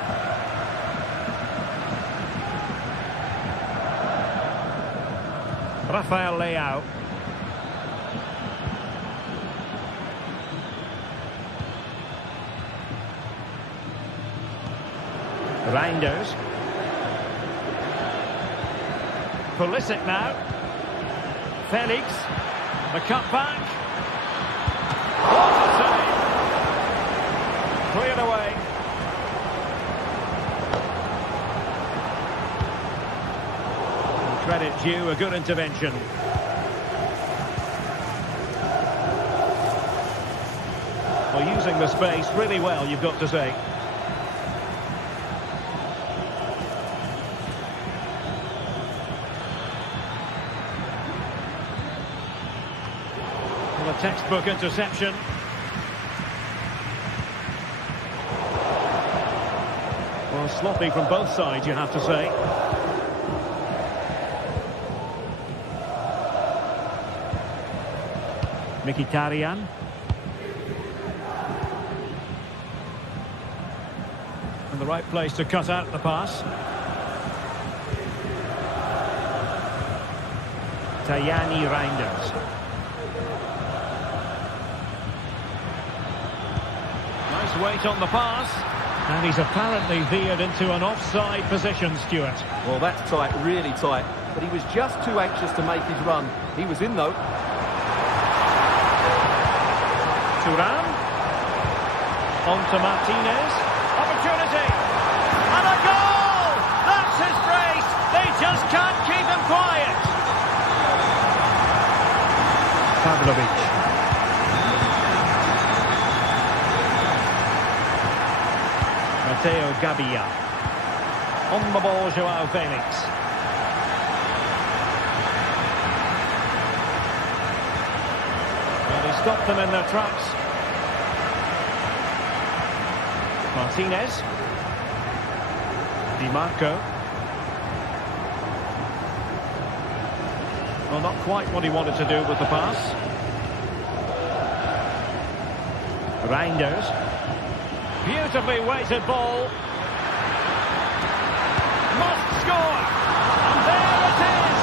Rafael Leao. Reinders. Pulisic now. Felix. The cutback. What a save! Cleared away. Credit due, a good intervention. Well, using the space really well, you've got to say. Well, a textbook interception. Well, sloppy from both sides, you have to say. Mkhitaryan. And the right place to cut out the pass. Tajani Reinders. Nice weight on the pass. And he's apparently veered into an offside position, Stuart. Well, that's tight, really tight. But he was just too anxious to make his run. He was in, though. Thuram. On to Martinez. Opportunity. And a goal! That's his brace. They just can't keep him quiet. Mateo Gabia. On the ball, Joao Felix. Well, he stopped them in their tracks. Martinez. Di Marco. Well, not quite what he wanted to do with the pass. Reinders. Beautifully weighted ball. Must score. And there it is.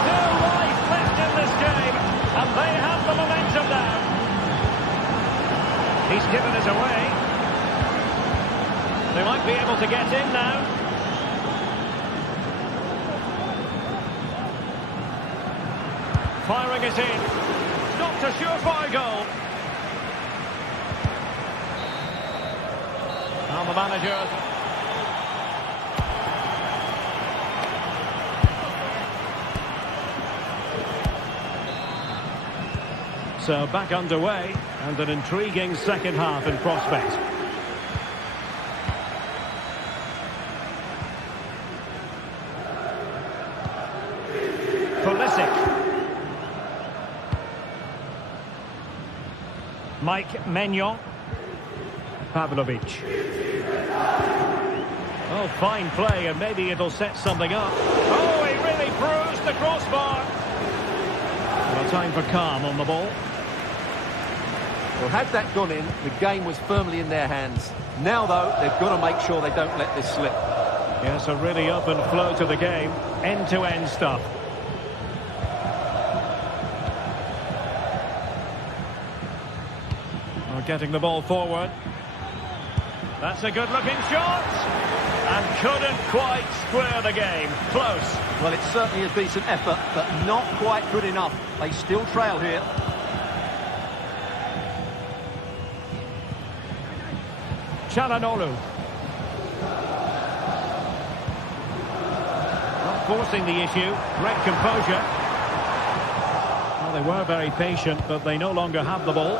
Still life left in this game. And they have the momentum now. He's given it away. They might be able to get in now. Firing it in. Not a surefire goal. Now the manager. So back underway, and an intriguing second half in prospect. Pulisic. Mike Maignan. Pavlovic. Oh, fine play, and maybe it'll set something up. Oh, he really bruised the crossbar. Well, time for calm on the ball. Well, had that gone in, the game was firmly in their hands. Now, though, they've got to make sure they don't let this slip. Yes, a really open flow to the game. End-to-end stuff. Well, getting the ball forward. That's a good-looking shot. And couldn't quite square the game. Close. Well, it's certainly a decent effort, but not quite good enough. They still trail here. Çalhanoğlu. Not forcing the issue. Great composure. Well, they were very patient, but they no longer have the ball.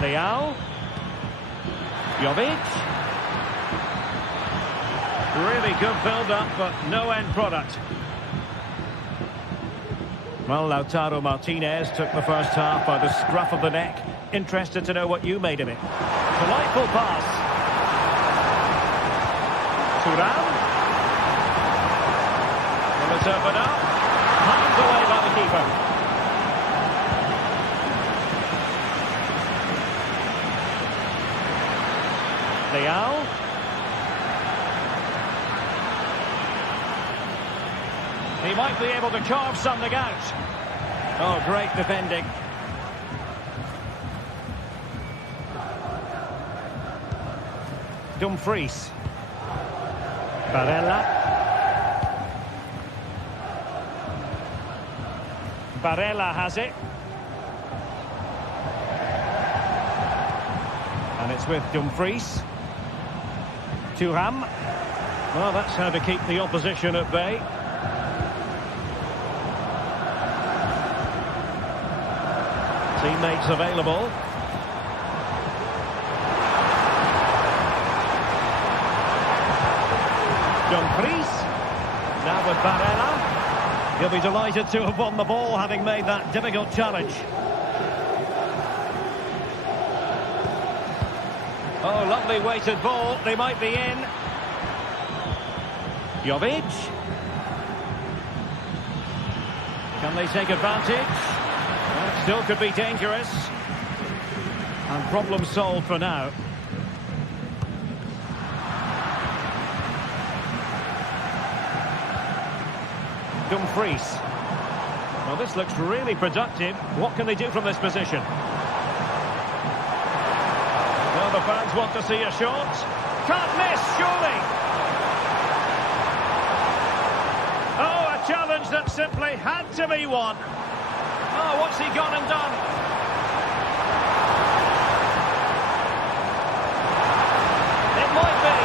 Leao. Jovic. Really good build-up, but no end product. Well, Lautaro Martinez took the first half by the scruff of the neck. Interested to know what you made of it. Delightful pass. Thuram. Will it open up? Hands away by the keeper. Leao. He might be able to carve something out. Oh, great defending. Dumfries. Barella. Barella has it. And it's with Dumfries. Thuram. Well, that's how to keep the opposition at bay. Teammates available. Dumfries. Now with Barella. He'll be delighted to have won the ball, having made that difficult challenge. Oh, lovely weighted ball. They might be in. Jovic. Can they take advantage? Well, still could be dangerous. And problem solved for now. Dumfries. Well, this looks really productive. What can they do from this position? Well, the fans want to see a shot. Can't miss, surely. Oh, a challenge that simply had to be won. Oh, what's he gone and done? It might be.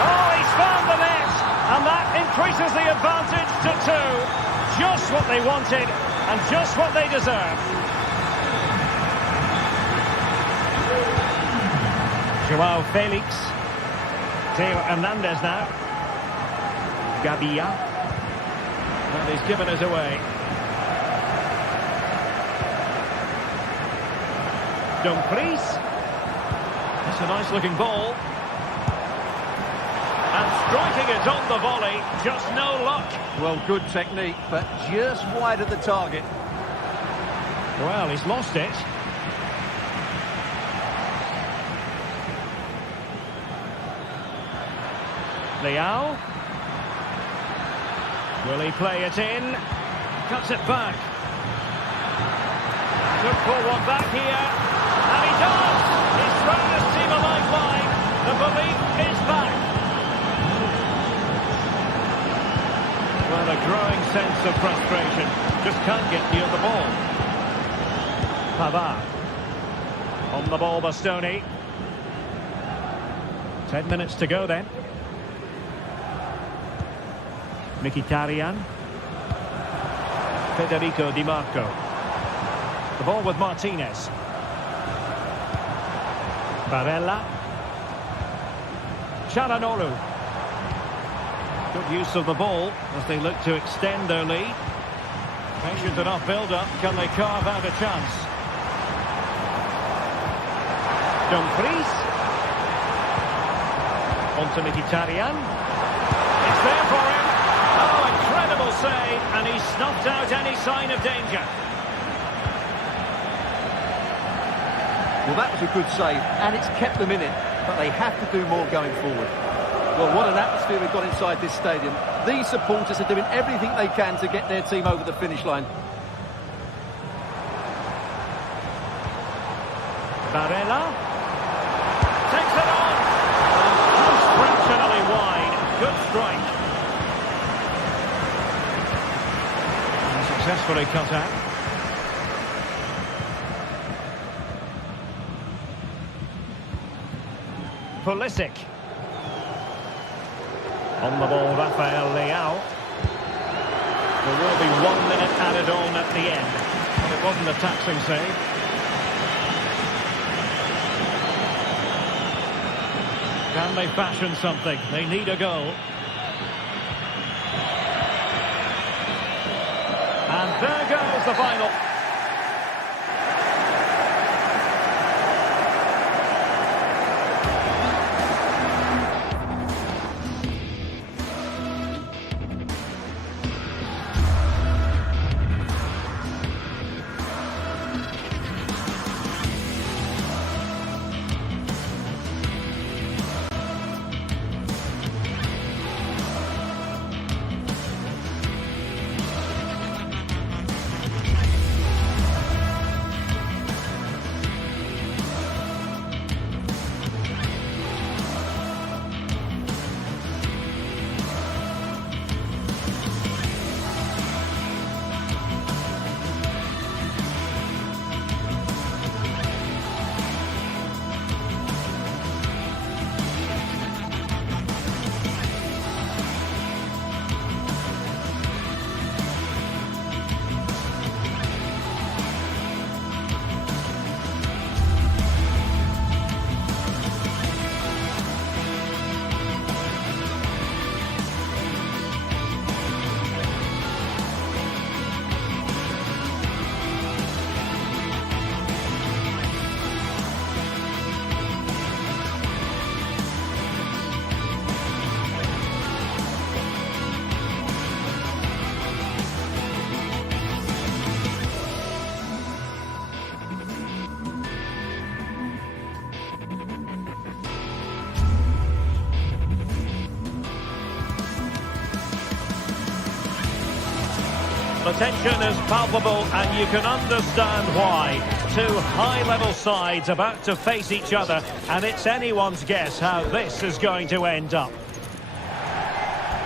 Oh, he's found the net. And that increases the advantage to 2. Just what they wanted and just what they deserve. Joao Felix. Theo Hernandez now. Gabia. And he's given us away. Dumfries. That's a nice looking ball. And striking it on the volley, just no luck. Well, good technique, but just wide of the target. Well, he's lost it. Leao. Will he play it in? Cuts it back. Good forward back here. And he does! He's thrown his team a lifeline. The belief is back. Well, a growing sense of frustration. Just can't get near the ball. Pavard. On the ball, Bastoni. 10 minutes to go then. Mkhitaryan. Federico Di Marco. The ball with Martinez. Barella. Çalhanoğlu. Good use of the ball as they look to extend their lead. Patient enough build-up. Can they carve out a chance? Dumfries. On to Mkhitaryan. It's there for him. Oh, incredible save, and he snuffed out any sign of danger. Well, that was a good save, and it's kept them in it, but they have to do more going forward. Well, what an atmosphere we've got inside this stadium. These supporters are doing everything they can to get their team over the finish line. Barella. Takes it on. Just fractionally wide. Good strike. And successfully cut out. Pulisic. On the ball, Rafael Leao. There will be 1 minute added on at the end. But it wasn't a taxing save. Can they fashion something? They need a goal. And there goes the final. The tension is palpable, and you can understand why. Two high-level sides about to face each other, and it's anyone's guess how this is going to end up.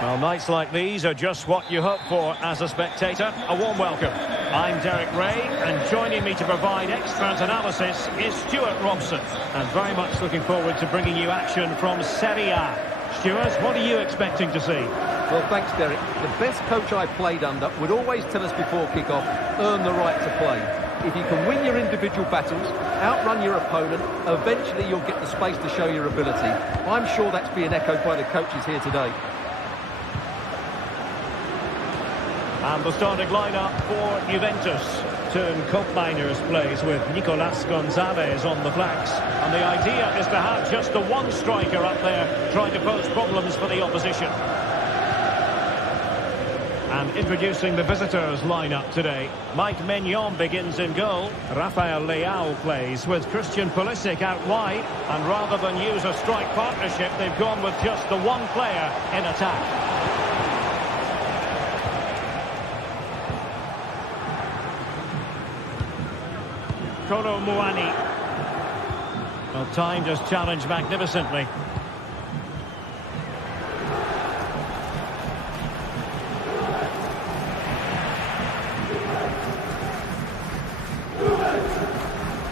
Well, nights like these are just what you hope for as a spectator. A warm welcome. I'm Derek Ray, and joining me to provide expert analysis is Stuart Robson. And very much looking forward to bringing you action from Serie A. Stuart, what are you expecting to see? Well, thanks, Derek. The best coach I played under would always tell us before kick-off, earn the right to play. If you can win your individual battles, outrun your opponent, eventually you'll get the space to show your ability. I'm sure that's being echoed by the coaches here today. And the starting lineup for Juventus. Turn Koopmeiners plays with Nicolas Gonzalez on the flanks. And the idea is to have just the one striker up there trying to pose problems for the opposition. And introducing the visitors lineup today. Mike Maignan begins in goal. Rafael Leao plays with Christian Pulisic out wide. And rather than use a strike partnership, they've gone with just the one player in attack. Kolo Muani. Well, timed his challenge magnificently.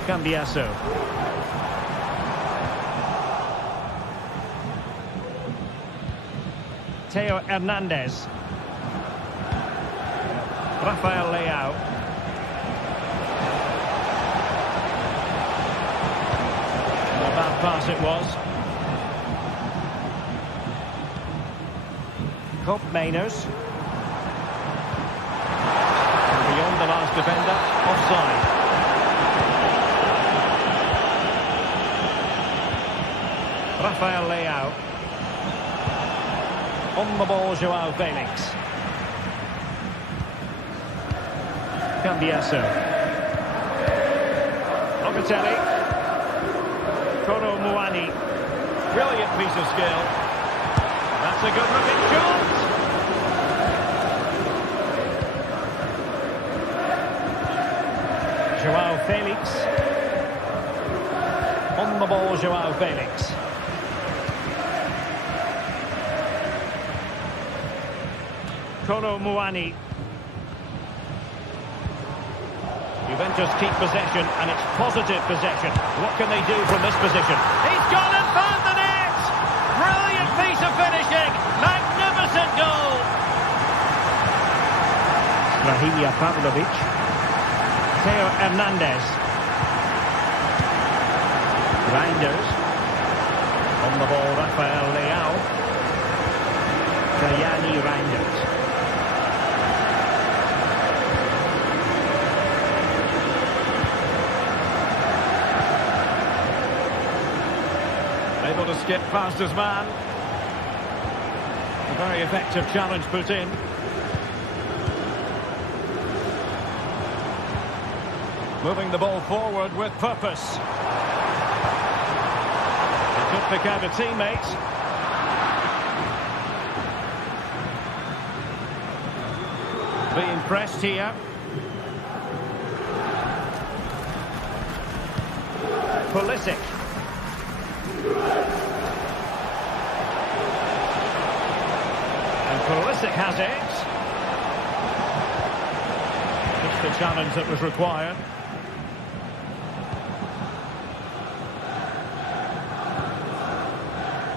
Cambiasso. Theo Hernandez. Rafael Leao. Bad pass it was. Koopmeiners. Beyond the last defender. Offside. Rafael Leao. On the ball, Joao Felix. Cambiasso. Locatelli. Kolo Muani. Brilliant piece of skill. That's a good looking shot. Joao Felix. On the ball, Joao Felix. Kolo Muani. Juventus keep possession, and it's positive possession. What can they do from this position? He's gone and found the net! Brilliant piece of finishing! Magnificent goal! Rahia Pavlovic. Theo Hernandez. Reinders. On the ball, Rafael Leao. Gianni Reinders. Able to skip past his man. A very effective challenge put in. Moving the ball forward with purpose. He could pick out a teammate. Being pressed here. Pulisic. And Pulisic has it. Just the challenge that was required.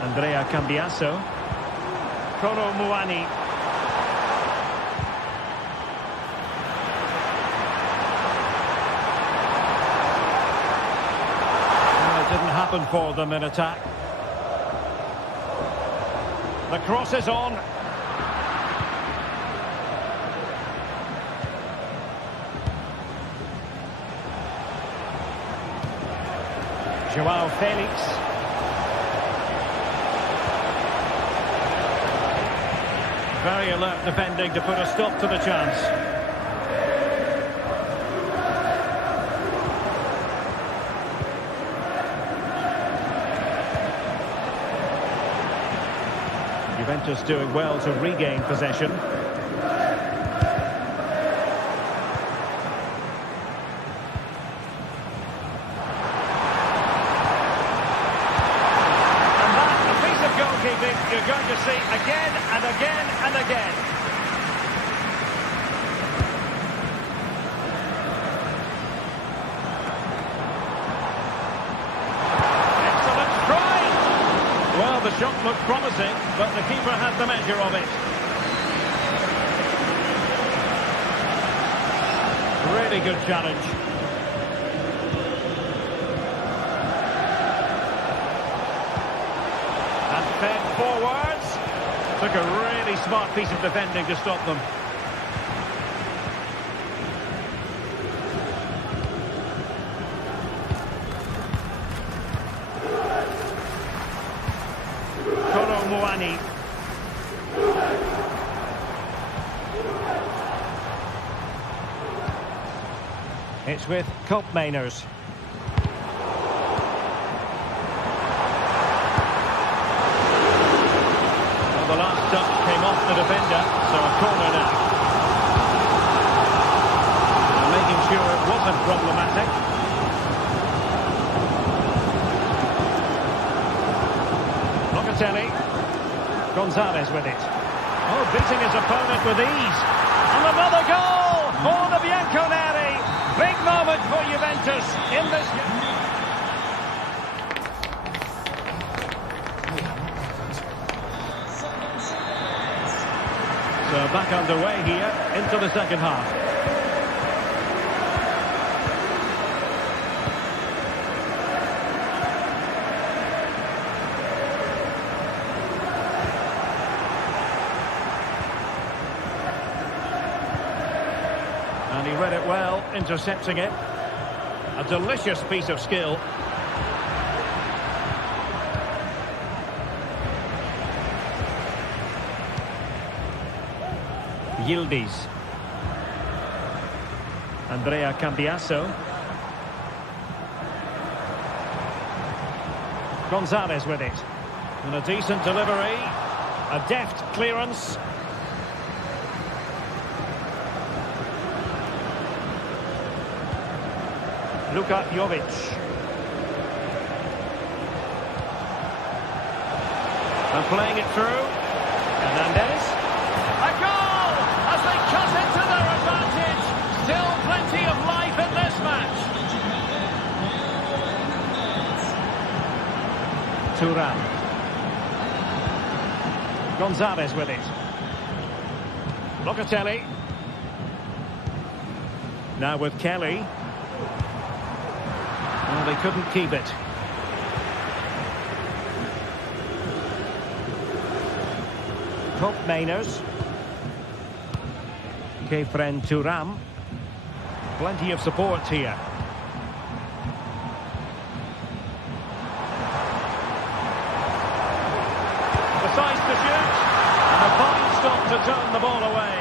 Andrea Cambiasso. Kolo Muani. It didn't happen for them in attack. The cross is on. Joao Felix. Very alert defending to put a stop to the chance. Juventus doing well to regain possession. And that's a piece of goalkeeping you're going to see again and again and again. Excellent strike! Well, the shot looked promising, but the keeper had the measure of it. Really good challenge. fed forwards. Took a really smart piece of defending to stop them. Moani. It's with Koopmeiners. Well, the last touch came off the defender, so a corner now. And making sure it wasn't problematic. Locatelli. Gonzalez with it. Oh, beating his opponent with ease. And another goal for the Bianconeri. Big moment for Juventus in this. So back underway here into the second half. And he read it well, intercepting it. A delicious piece of skill. Yildiz. Andrea Cambiasso. Gonzalez with it. And a decent delivery. A deft clearance. Luka Jovic. And playing it through. Hernandez. A goal as they cut into their advantage. Still plenty of life in this match. Thuram. Gonzalez with it. Locatelli. Now with Kelly. Well, they couldn't keep it. Koopmeiners. Kefren Thuram. Plenty of support here. Decides to shoot. And a fine stop to turn the ball away.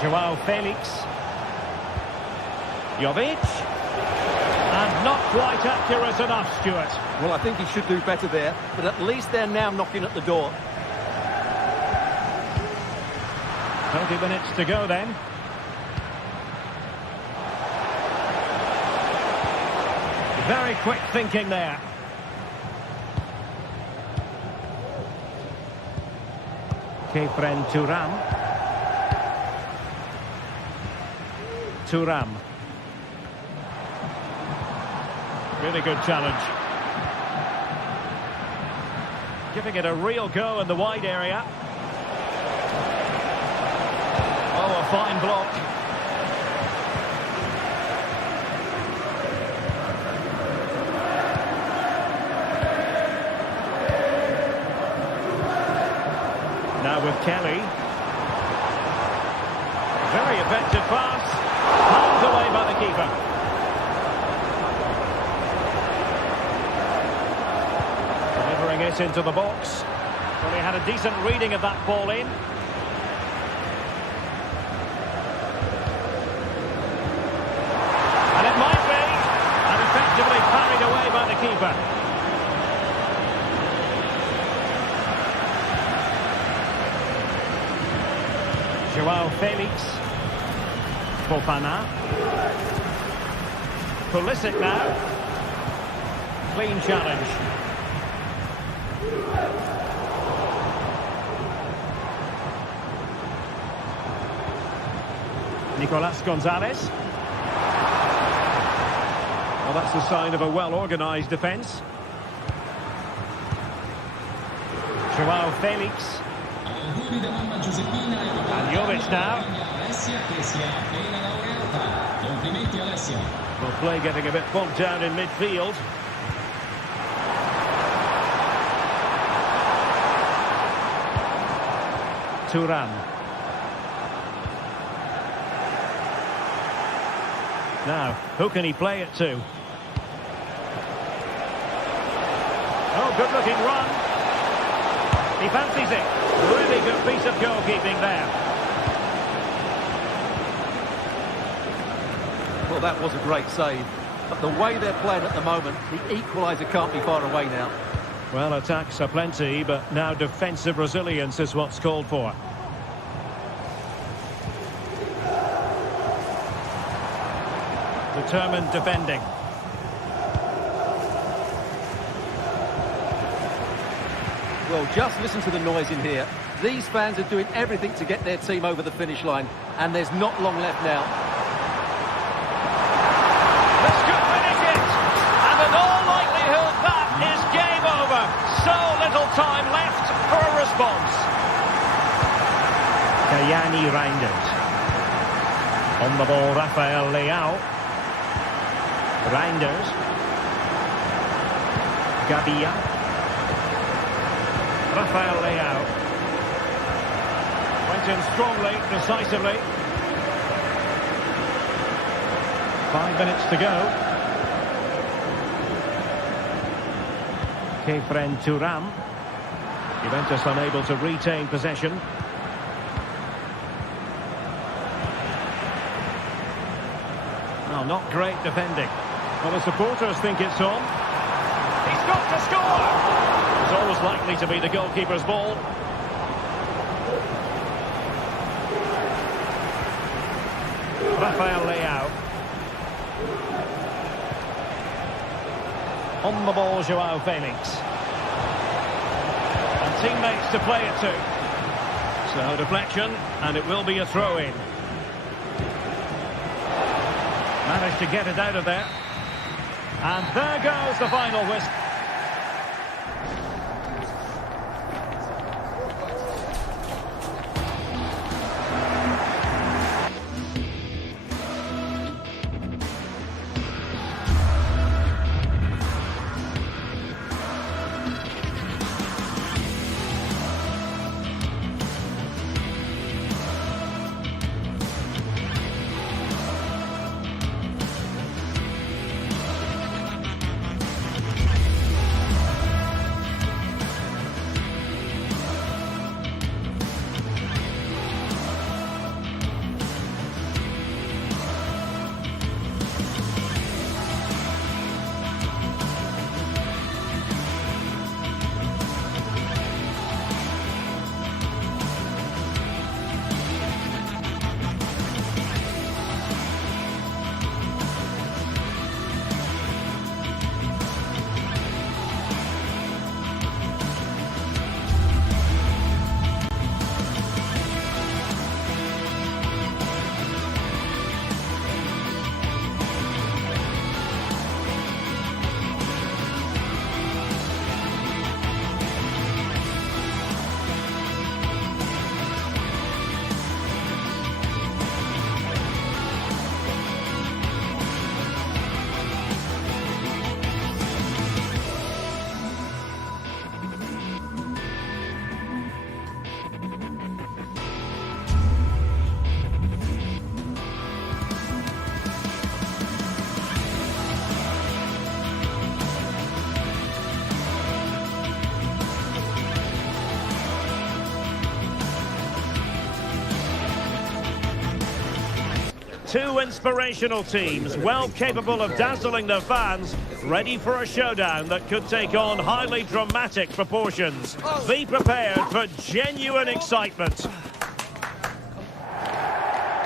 Joao Felix. Jovic. And not quite accurate enough, Stuart. Well, I think he should do better there, but at least they're now knocking at the door. 20 minutes to go then. Very quick thinking there. Kefren Thuram. Thuram. Really good challenge. Giving it a real go in the wide area. Oh, a fine block. Now with Kelly. Very effective pass. Pulled away by the keeper. Delivering it into the box. Well, he had a decent reading of that ball in. And it might be. And effectively parried away by the keeper. Joao Felix. Fofana. Pulisic now. Clean challenge. Nicolas Gonzalez. Well, that's a sign of a well-organised defence. Joao Felix. Auguri da mamma Giuseppina e papà. And Jovic now. Alessia che si è appena laureata. Complimenti Alessia. Well, play getting a bit bogged down in midfield. Thuram. Now, who can he play it to? Oh, good-looking run. He fancies it. Really good piece of goalkeeping there. Well, that was a great save. But the way they're playing at the moment, the equaliser can't be far away now. Well, attacks are plenty, but now defensive resilience is what's called for. Determined defending. Well, just listen to the noise in here. These fans are doing everything to get their team over the finish line, and there's not long left now. This could finish it, and in all likelihood that is game over. So little time left for a response. Kayani Reinders. On the ball, Rafael Leao. Reinders. Gabia. Rafael Leao. Went in strongly, decisively. 5 minutes to go. Kefren Thuram. Juventus unable to retain possession. Oh, not great defending. Well, the supporters think it's on. He's got to score! It's always likely to be the goalkeeper's ball. Rafael Leao. On the ball, Joao Felix. And teammates to play it to. So deflection, and it will be a throw-in. Managed to get it out of there. And there goes the final whistle. Two inspirational teams, well capable of dazzling their fans, ready for a showdown that could take on highly dramatic proportions. Be prepared for genuine excitement.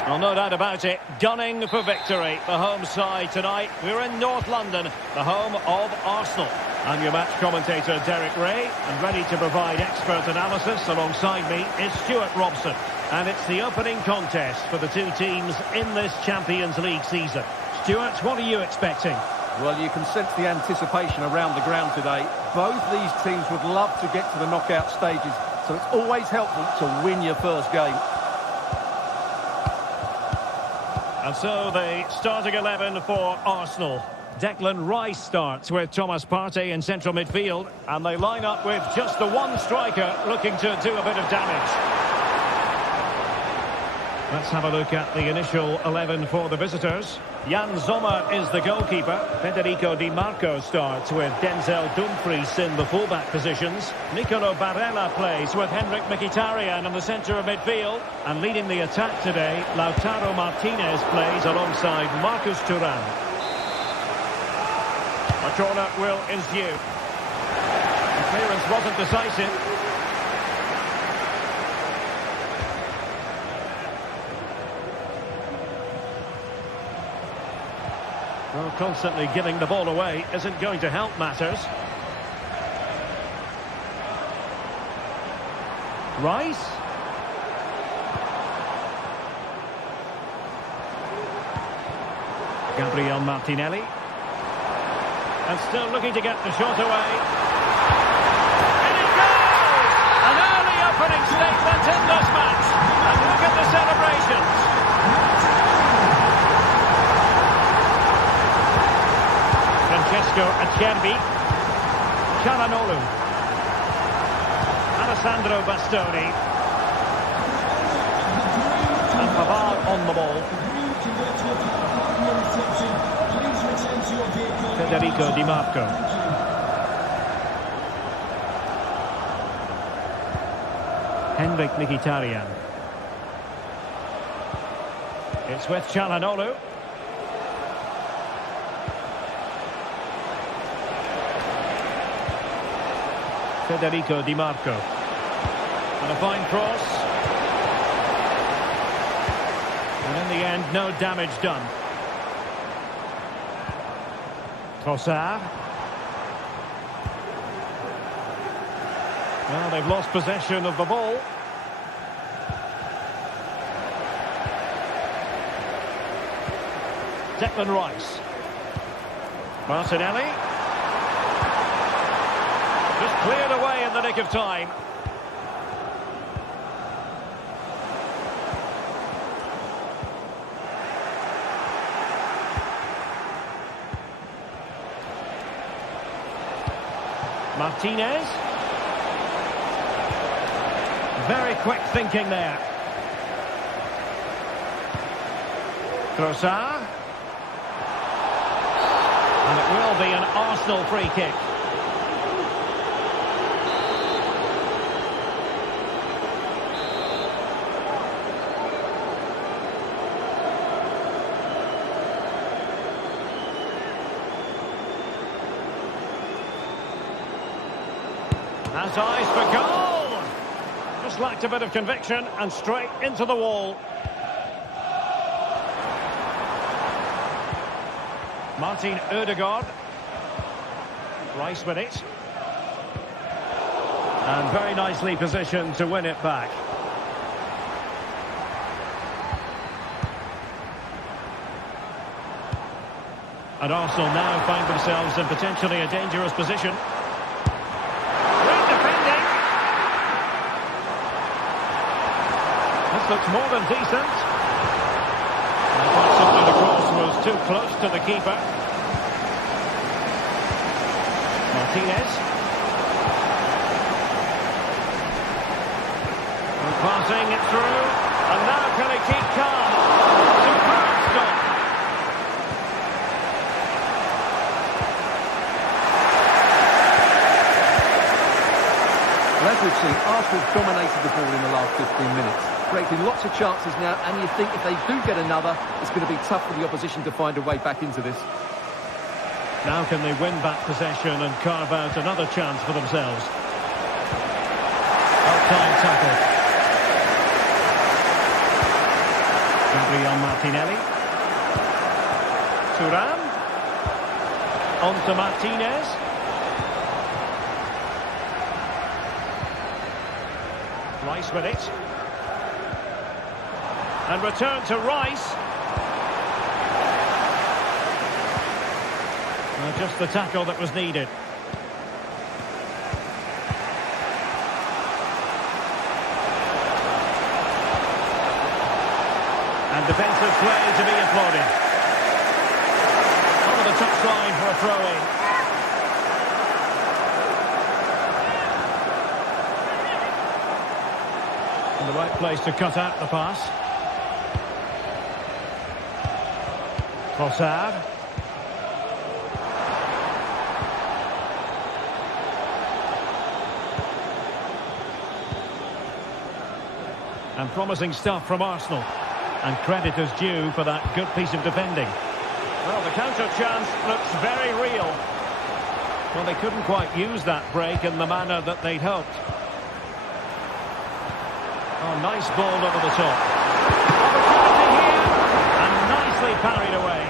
Well, no doubt about it, gunning for victory. The home side tonight. We're in North London, the home of Arsenal. I'm your match commentator, Derek Ray, and ready to provide expert analysis alongside me is Stuart Robson. And it's the opening contest for the two teams in this Champions League season. Stuart, what are you expecting? Well, you can sense the anticipation around the ground today. Both these teams would love to get to the knockout stages So it's always helpful to win your first game. And so the starting 11 for Arsenal. Declan Rice starts with Thomas Partey in central midfield. And they line up with just the one striker looking to do a bit of damage. Let's have a look at the initial 11 for the visitors. Jan Sommer is the goalkeeper. Federico Di Marco starts with Denzel Dumfries in the fullback positions. Nicolo Barella plays with Henrik Mkhitaryan in the centre of midfield. And leading the attack today, Lautaro Martinez plays alongside Marcus Thuram. A corner will ensue. The clearance wasn't decisive. Well, constantly giving the ball away isn't going to help matters. Rice. Gabriel Martinelli. And still looking to get the shot away. And it goes! An early opening statement in this match. And look at the celebrations. Francesco Acerbi, Çalhanoğlu, Alessandro Bastoni, and Pavard on the ball. Federico Di Marco. Henrik Mkhitaryan. It's with Çalhanoğlu. Federico Di Marco. And a fine cross. And in the end, no damage done. Trossard. Well, they've lost possession of the ball. Declan Rice. Martinelli. Just cleared away in the nick of time. Martinez. Very quick thinking there. Trossard. And it will be an Arsenal free kick. Has eyes for goal. Just lacked a bit of conviction and straight into the wall. Martin Ødegaard. Rice with it. And very nicely positioned to win it back. And Arsenal now find themselves in potentially a dangerous position. Looks more than decent. And quite simply the cross was too close to the keeper. Martinez. And passing it through. And now can he keep calm? Superb stop. Well, as we've seen, Arsenal dominated the ball in the last 15 minutes. Creating lots of chances now, and you think if they do get another, it's going to be tough for the opposition to find a way back into this. Now can they win back possession and carve out another chance for themselves? Outside tackle. Gabriel Martinelli. Thuram. On to Martinez. Rice with it. And return to Rice. Just the tackle that was needed. And defensive play to be applauded. Over the touchline for a throw-in. In the right place to cut out the pass. Trossard. And promising stuff from Arsenal. And credit is due for that good piece of defending. Well, the counter chance looks very real. Well, they couldn't quite use that break in the manner that they'd hoped. Oh, nice ball over the top. Opportunity here, and nicely parried away.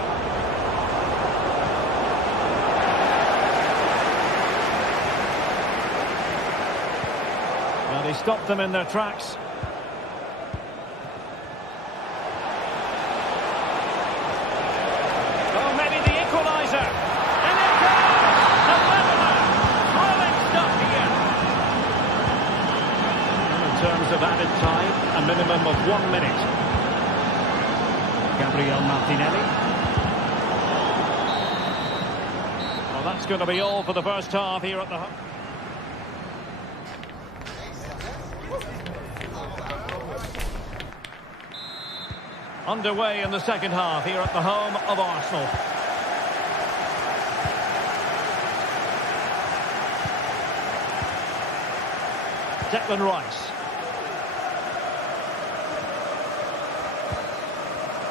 Well, they stopped them in their tracks. Oh, maybe the equaliser. And it goes! The leveller! Thrilling stuff here. In terms of added time, a minimum of 1 minute. Gabriel Martinelli. Well, that's going to be all for the first half here at the... Underway in the second half here at the home of Arsenal. Declan Rice.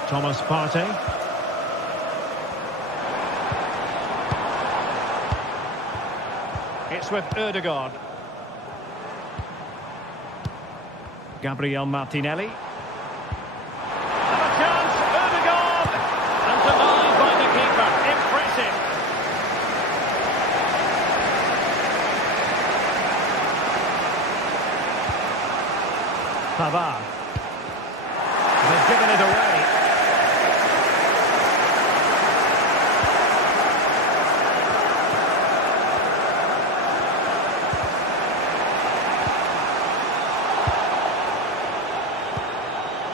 Thomas Partey. It's with Ødegaard. Gabriel Martinelli. And a chance, Ødegaard! And denied by the keeper. Impressive. Pavard. They've given it away.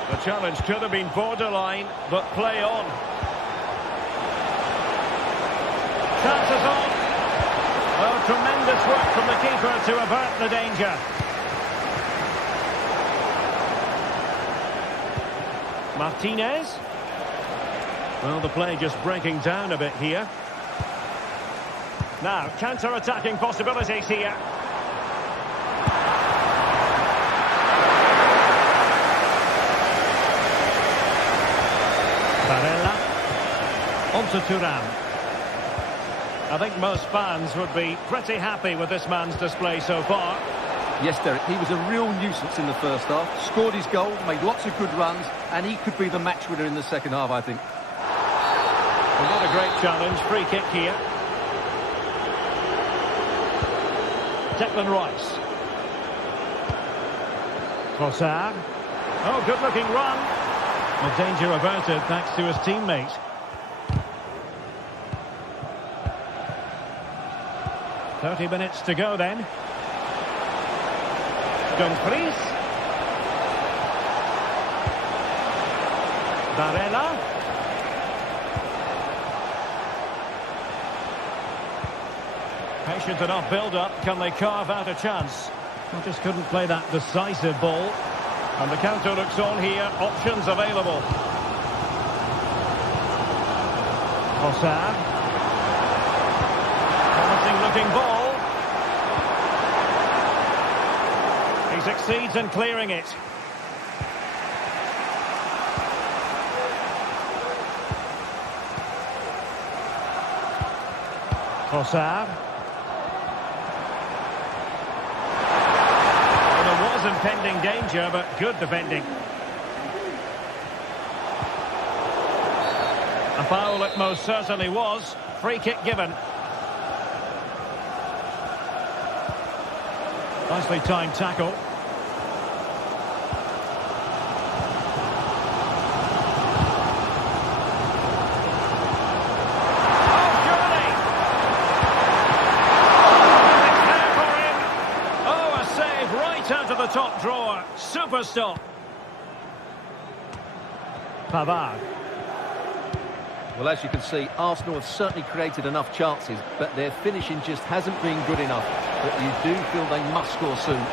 The challenge could have been borderline, but play on. Chances on. Oh, tremendous work from the keeper to avert the danger. Martinez. Well, the play just breaking down a bit here. Now, counter-attacking possibilities here. Barella. On to Thuram. I think most fans would be pretty happy with this man's display so far. Yes, Derek, he was a real nuisance in the first half. Scored his goal, made lots of good runs, and he could be the match winner in the second half, I think. Well, not a great challenge. Free kick here. Declan Rice. Trossard. Oh, good-looking run. The danger averted thanks to his teammate. "30 minutes to go then. Dumfries. Barella. Patient enough build-up. Can they carve out a chance? They just couldn't play that decisive ball. And the counter looks on here. Options available. Trossard. Promising looking ball. He succeeds in clearing it. Trossard. Well, there was impending danger, but good defending. A foul it most certainly was. Free kick given. Nicely timed tackle. Oh, surely! It's there for him. Oh, a save right out of the top drawer. Super stop. Pavard. Well, as you can see, Arsenal have certainly created enough chances, but their finishing just hasn't been good enough. But you do feel they must score soon.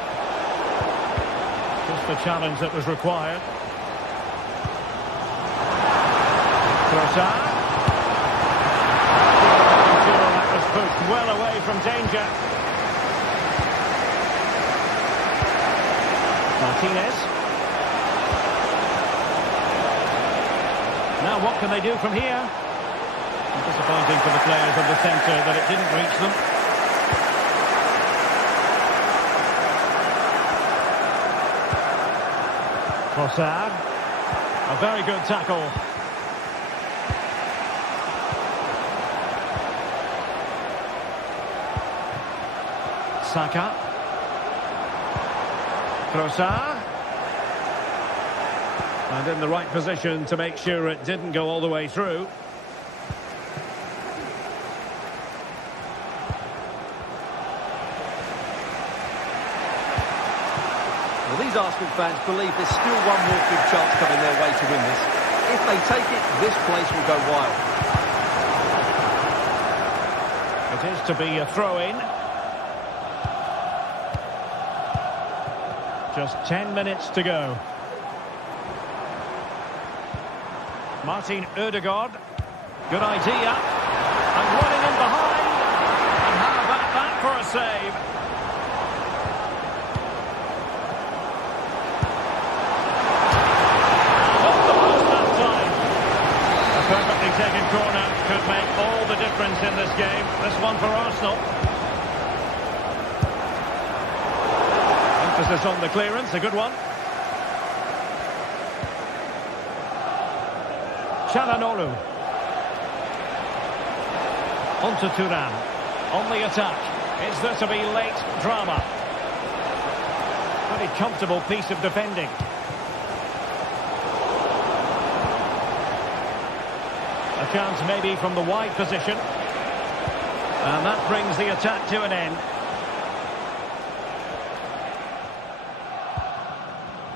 Just the challenge that was required. Trossard. That was pushed well away from danger. Martinez. Now what can they do from here? Disappointing for the players of the centre that it didn't reach them. Trossard. A very good tackle. Saka. Trossard. And in the right position to make sure it didn't go all the way through. Well, these Arsenal fans believe there's still one more big chance coming their way to win this. If they take it, this place will go wild. It is to be a throw-in. Just 10 minutes to go. Martin Ødegaard. Good idea. And running in behind. And how about that for a save? Off the post that time. A perfectly taken corner could make all the difference in this game. This one for Arsenal. Emphasis on the clearance, a good one. Çalhanoğlu. On to Thuram. On the attack. Is there to be late drama? Pretty comfortable piece of defending. A chance maybe from the wide position. And that brings the attack to an end.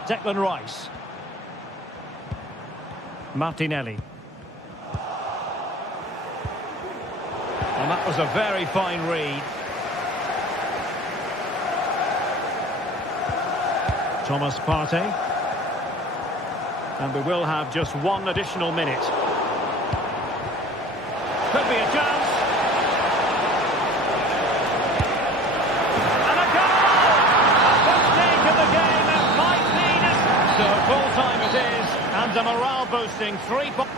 Declan Rice. Martinelli. And that was a very fine read. Thomas Partey. And we will have just one additional minute. Could be a chance. And a goal! A first stage of the game that might lead us. So full time it is. And a morale boosting 3 points.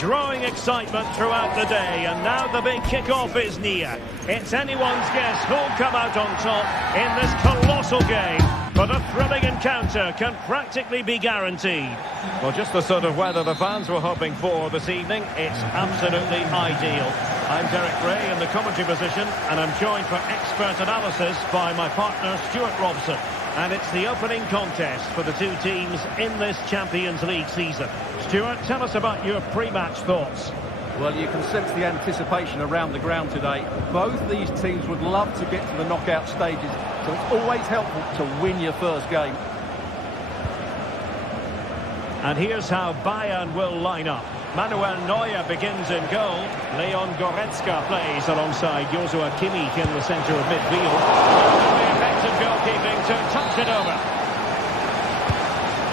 Growing excitement throughout the day, and now the big kickoff is near. It's anyone's guess who'll come out on top in this colossal game, but a thrilling encounter can practically be guaranteed. Well, just the sort of weather the fans were hoping for this evening. It's absolutely ideal. I'm Derek Ray in the commentary position, and I'm joined for expert analysis by my partner Stuart Robson. And it's the opening contest for the two teams in this Champions League season. Stuart, tell us about your pre-match thoughts. Well, you can sense the anticipation around the ground today. Both these teams would love to get to the knockout stages, so it's always helpful to win your first game. And here's how Bayern will line up. Manuel Neuer begins in goal. Leon Goretzka plays alongside Joshua Kimmich in the centre of midfield. Very effective goalkeeping to touch it over.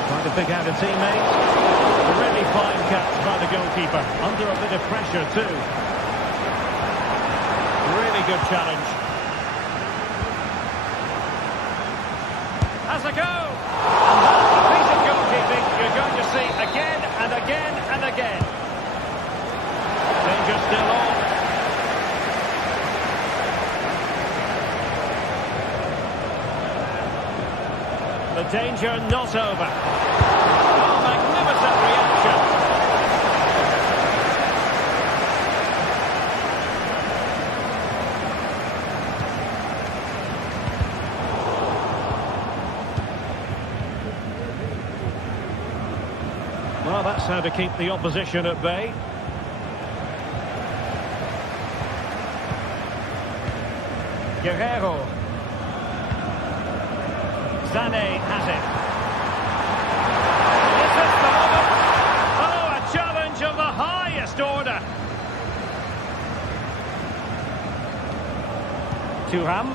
Trying to pick out a teammate. A really fine catch by the goalkeeper. Under a bit of pressure too. Really good challenge. Has a go! And that's a piece of goalkeeping you're going to see again and again and again. Danger still on. The danger not over. Oh, magnificent reaction. Well, that's how to keep the opposition at bay. Guerrero. Sané has it. Is this the moment? Oh, a challenge of the highest order. Thuram.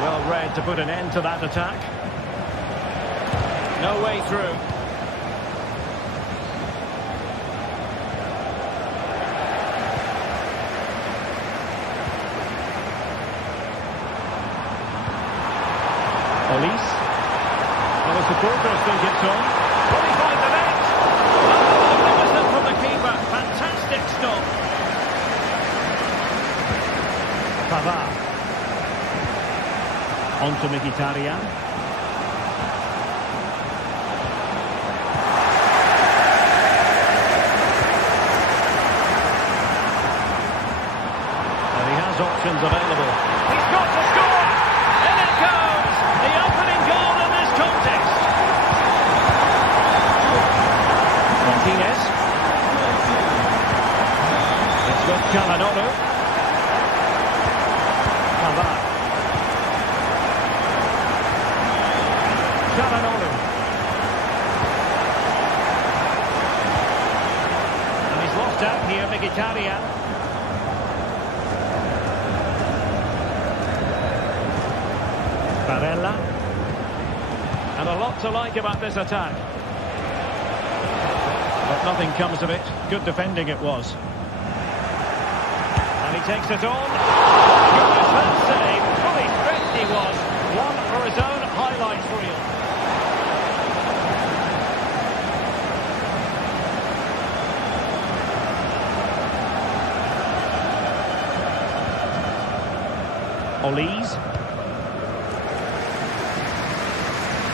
Well read to put an end to that attack. No way through. Police. Well, the supporters think it's on. Will he find the net? Oh, magnificent from the keeper. Fantastic stop. Pavard. On to Mkhitaryan. And he has options available. He's got to score! In it goes! The opening goal in this contest. Martinez. It's with Calhanoglu. Pavard. Calhanoglu. And he's lost out here, Mkhitaryan. Barella. And a lot to like about this attack. But nothing comes of it. Good defending it was. And he takes it on. Goodness, that save. Fully stretched he was. One for his own highlights reel. Olise.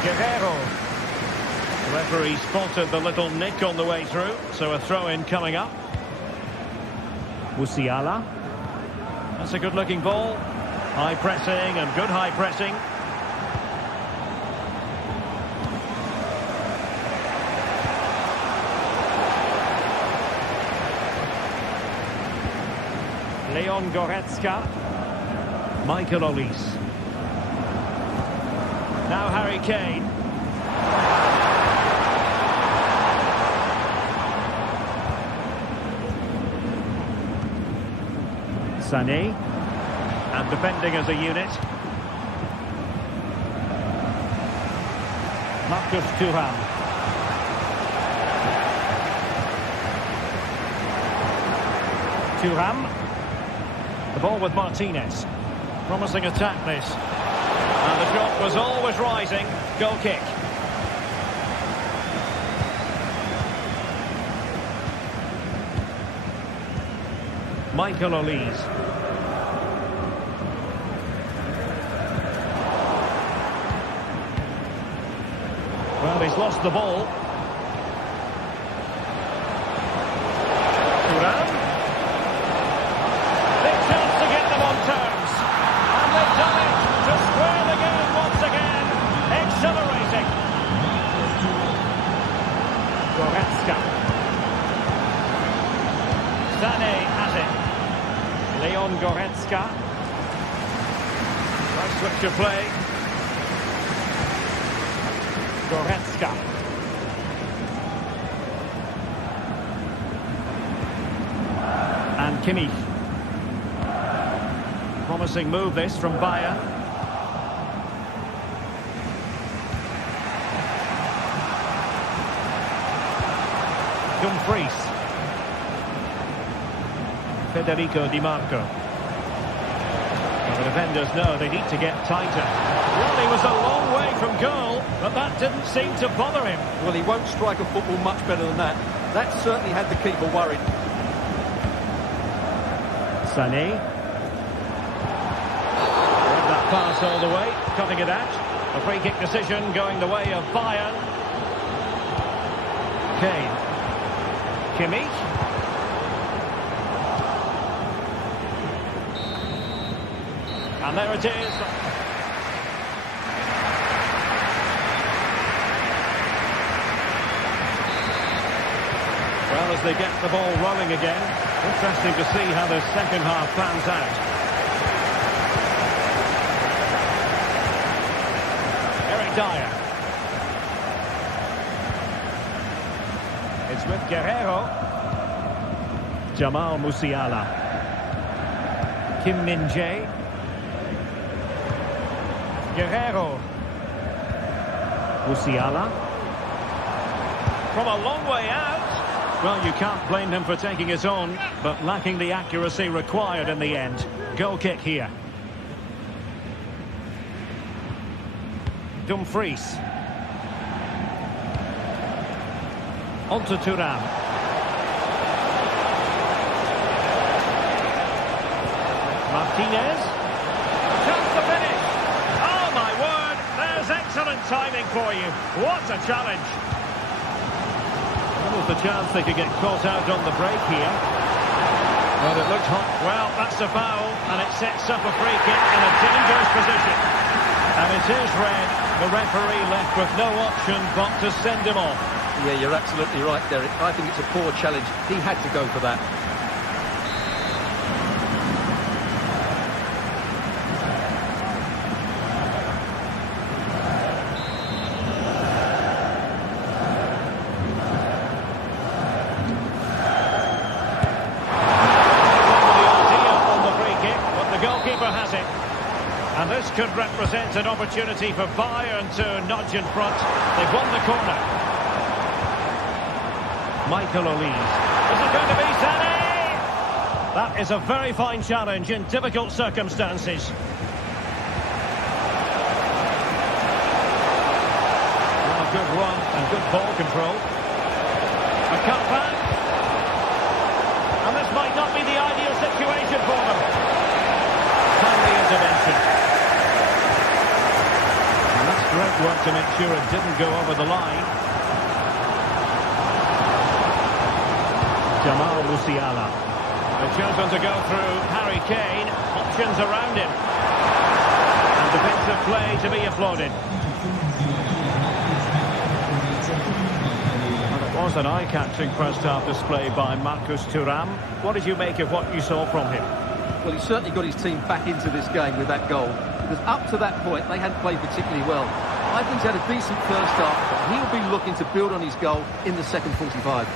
Guerrero. The referee spotted the little nick on the way through, so a throw-in coming up. Musiala. That's a good-looking ball. High pressing and good high pressing. Leon Goretzka. Michael Olise. Now Harry Kane. Sané. And defending as a unit. Marcus Thuram. Thuram. The ball with Martinez. Promising attack this. And the shot was always rising. Goal kick. Michael Olise. Well, he's lost the ball. Thuram. Big chance to get them on terms. And they've done it to square the game once again. Exhilarating. Goretzka. Sané has it. Leon Goretzka. Nice switch of play. Goretzka. And Kimmich. Promising move this from Bayern. Dumfries. Federico Di Marco. Well, the defenders know they need to get tighter. Well, he was a long way from goal, but that didn't seem to bother him. Well, he won't strike a football much better than that. That certainly had the keeper worried. Sané. Read that pass all the way, cutting it out. A free kick decision going the way of Bayern. Kane. Kimmich. And there it is. Well, as they get the ball rolling again, interesting to see how the second half plans out. Eric Dyer. It's with Guerrero. Jamal Musiala. Kim Min-jae. Guerrero. Musiala. From a long way out. Well, you can't blame him for taking it on, but lacking the accuracy required in the end. Goal kick here. Dumfries. On to Thuram. Martinez. Chance to finish. Oh, my word. There's excellent timing for you. What a challenge. There was the chance they could get caught out on the break here. But it looked hot. Well, that's a foul, and it sets up a free kick in a dangerous position. And it is red. The referee left with no option but to send him off. Yeah, you're absolutely right, Derek. I think it's a poor challenge. He had to go for that. And this could represent an opportunity for Bayern to nudge in front. They've won the corner. Michael Olise. Is it going to be Sané? That is a very fine challenge in difficult circumstances. Well, good run and good ball control. A cutback. And this might not be the ideal situation for them. Timely intervention. Great work to make sure it didn't go over the line. Jamal Musiala. They've chosen to go through Harry Kane. Options around him. And defensive play to be applauded. Well, it was an eye-catching first half display by Marcus Thuram. What did you make of what you saw from him? Well, he certainly got his team back into this game with that goal. Because up to that point, they hadn't played particularly well. I think he's had a decent first half, but he'll be looking to build on his goal in the second 45.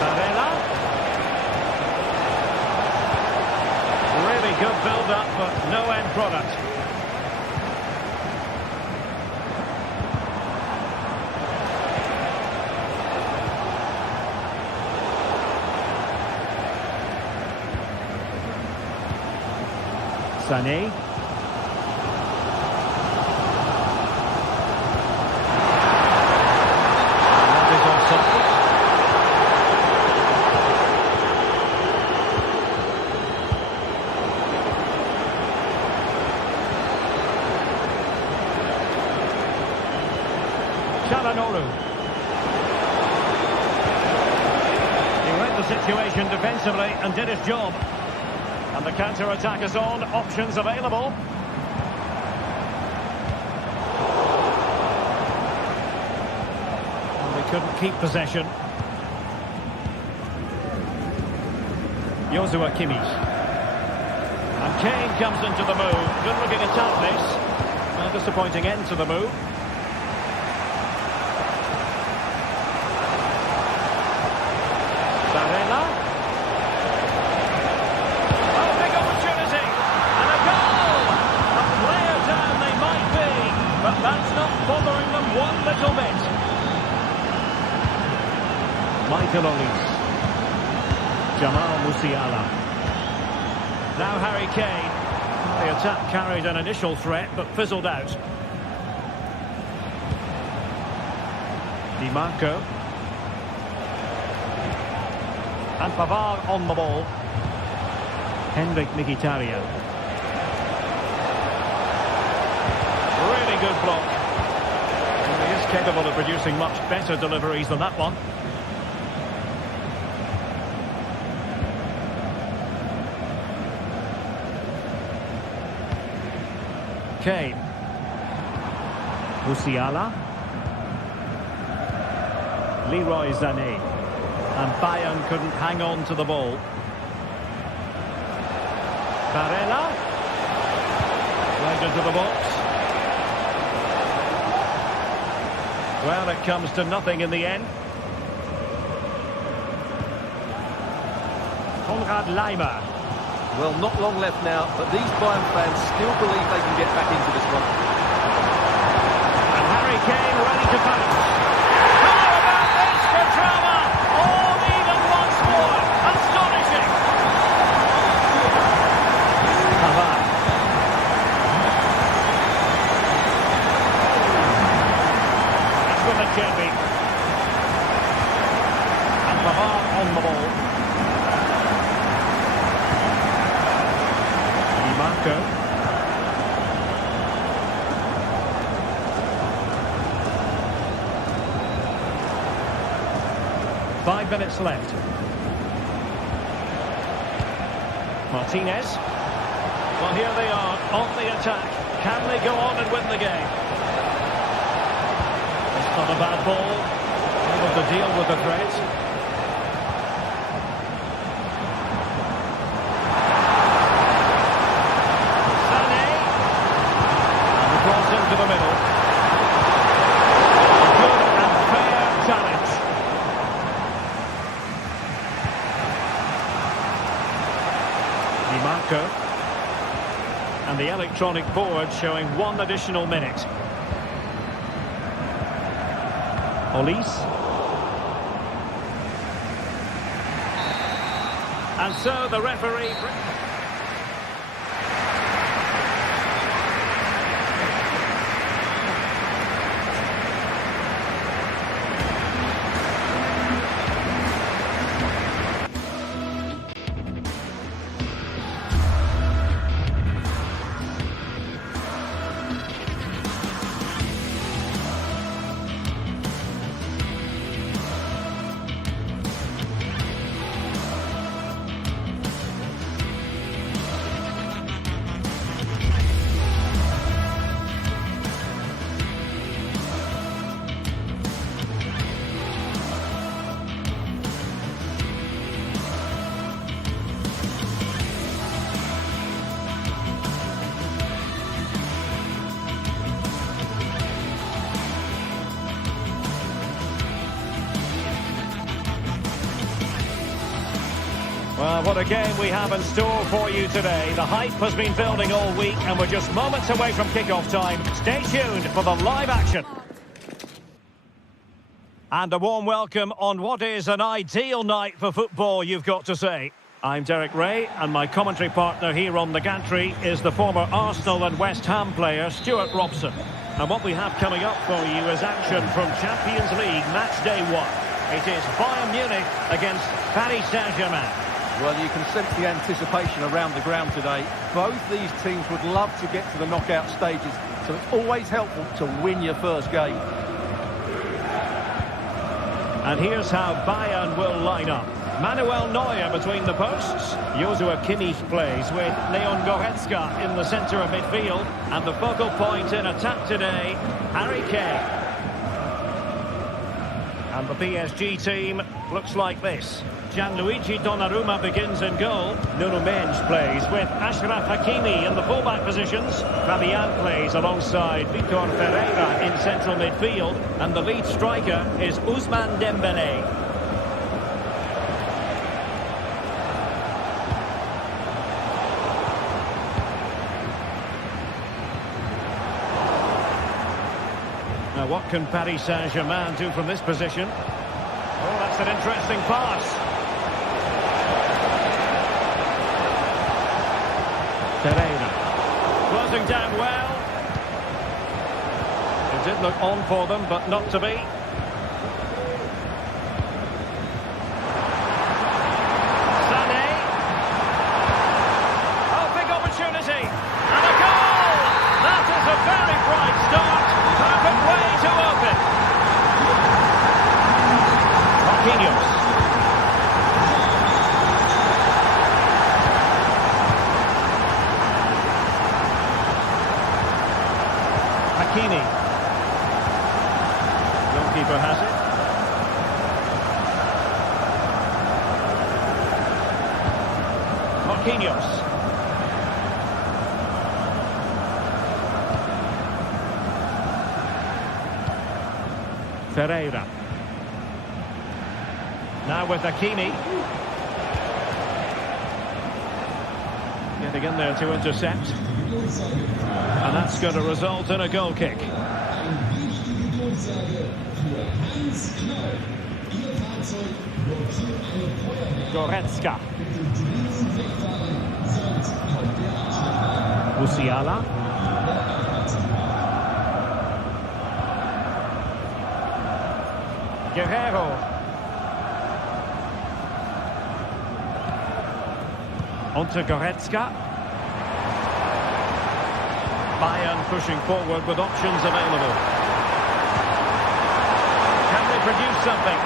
Barella. Really good build-up, but no end product. Sané. That is offside. Çalhanoğlu. He read the situation defensively and did his job. And the counter-attack is on, options available. Couldn't keep possession. Joshua Kimmich. And Kane comes into the move. Good looking attack this. A disappointing end to the move. Barella. Oh, big opportunity. And a goal! A player down they might be, but that's not bothering them one little bit. Michael Olise. Jamal Musiala. Now Harry Kane. The attack carried an initial threat, but fizzled out. Di Marco. And Pavard on the ball. Henrik Mkhitaryan. Really good block. Well, he is capable of producing much better deliveries than that one. Kane. Musiala. Leroy Sané. And Bayern couldn't hang on to the ball. Barella. Right into the box. Well, it comes to nothing in the end. Konrad Laimer. Well, not long left now, but these Bayern fans still believe they can get back into this one. And Harry Kane ready to pounce. How about this for drama? All even once more. Astonishing. Pavard. That's with Acerbi. And Pavard on the ball. Marco. 5 minutes left. Martinez. Well, here they are on the attack. Can they go on and win the game? It's not a bad ball. Able to deal with the threat. Into the middle. Good and fair challenge. Di Marco. And the electronic board showing 1 additional minute. Olise. And so the referee... Well, what a game we have in store for you today. The hype has been building all week and we're just moments away from kickoff time. Stay tuned for the live action. And a warm welcome on what is an ideal night for football, you've got to say. I'm Derek Ray, and my commentary partner here on the gantry is the former Arsenal and West Ham player, Stuart Robson. And what we have coming up for you is action from Champions League match day 1. It is Bayern Munich against Paris Saint-Germain. Well, you can sense the anticipation around the ground today. Both these teams would love to get to the knockout stages, so it's always helpful to win your first game. And here's how Bayern will line up. Manuel Neuer between the posts. Joshua Kimmich plays with Leon Goretzka in the centre of midfield. And the focal point in attack today, Harry Kane. And the PSG team looks like this. Gianluigi Donnarumma begins in goal. Nuno Mendes plays with Achraf Hakimi in the fullback positions. Fabian plays alongside Vitor Ferreira in central midfield. And the lead striker is Ousmane Dembélé. Now what can Paris Saint-Germain do from this position? Oh, that's an interesting pass. Pereira. Closing down well. It did look on for them, but not to be. Sané. Oh, big opportunity. And a goal! That is a very bright start. Perfect way to open. Marquinhos. Hakimi. Goalkeeper has it. Marquinhos. Ferreira. Now with Hakimi. Getting in there to intercept. And that's going to result in a goal kick. Goretzka. Musiala. Guerrero. Onto Goretzka. Bayern pushing forward with options available. Can they produce something?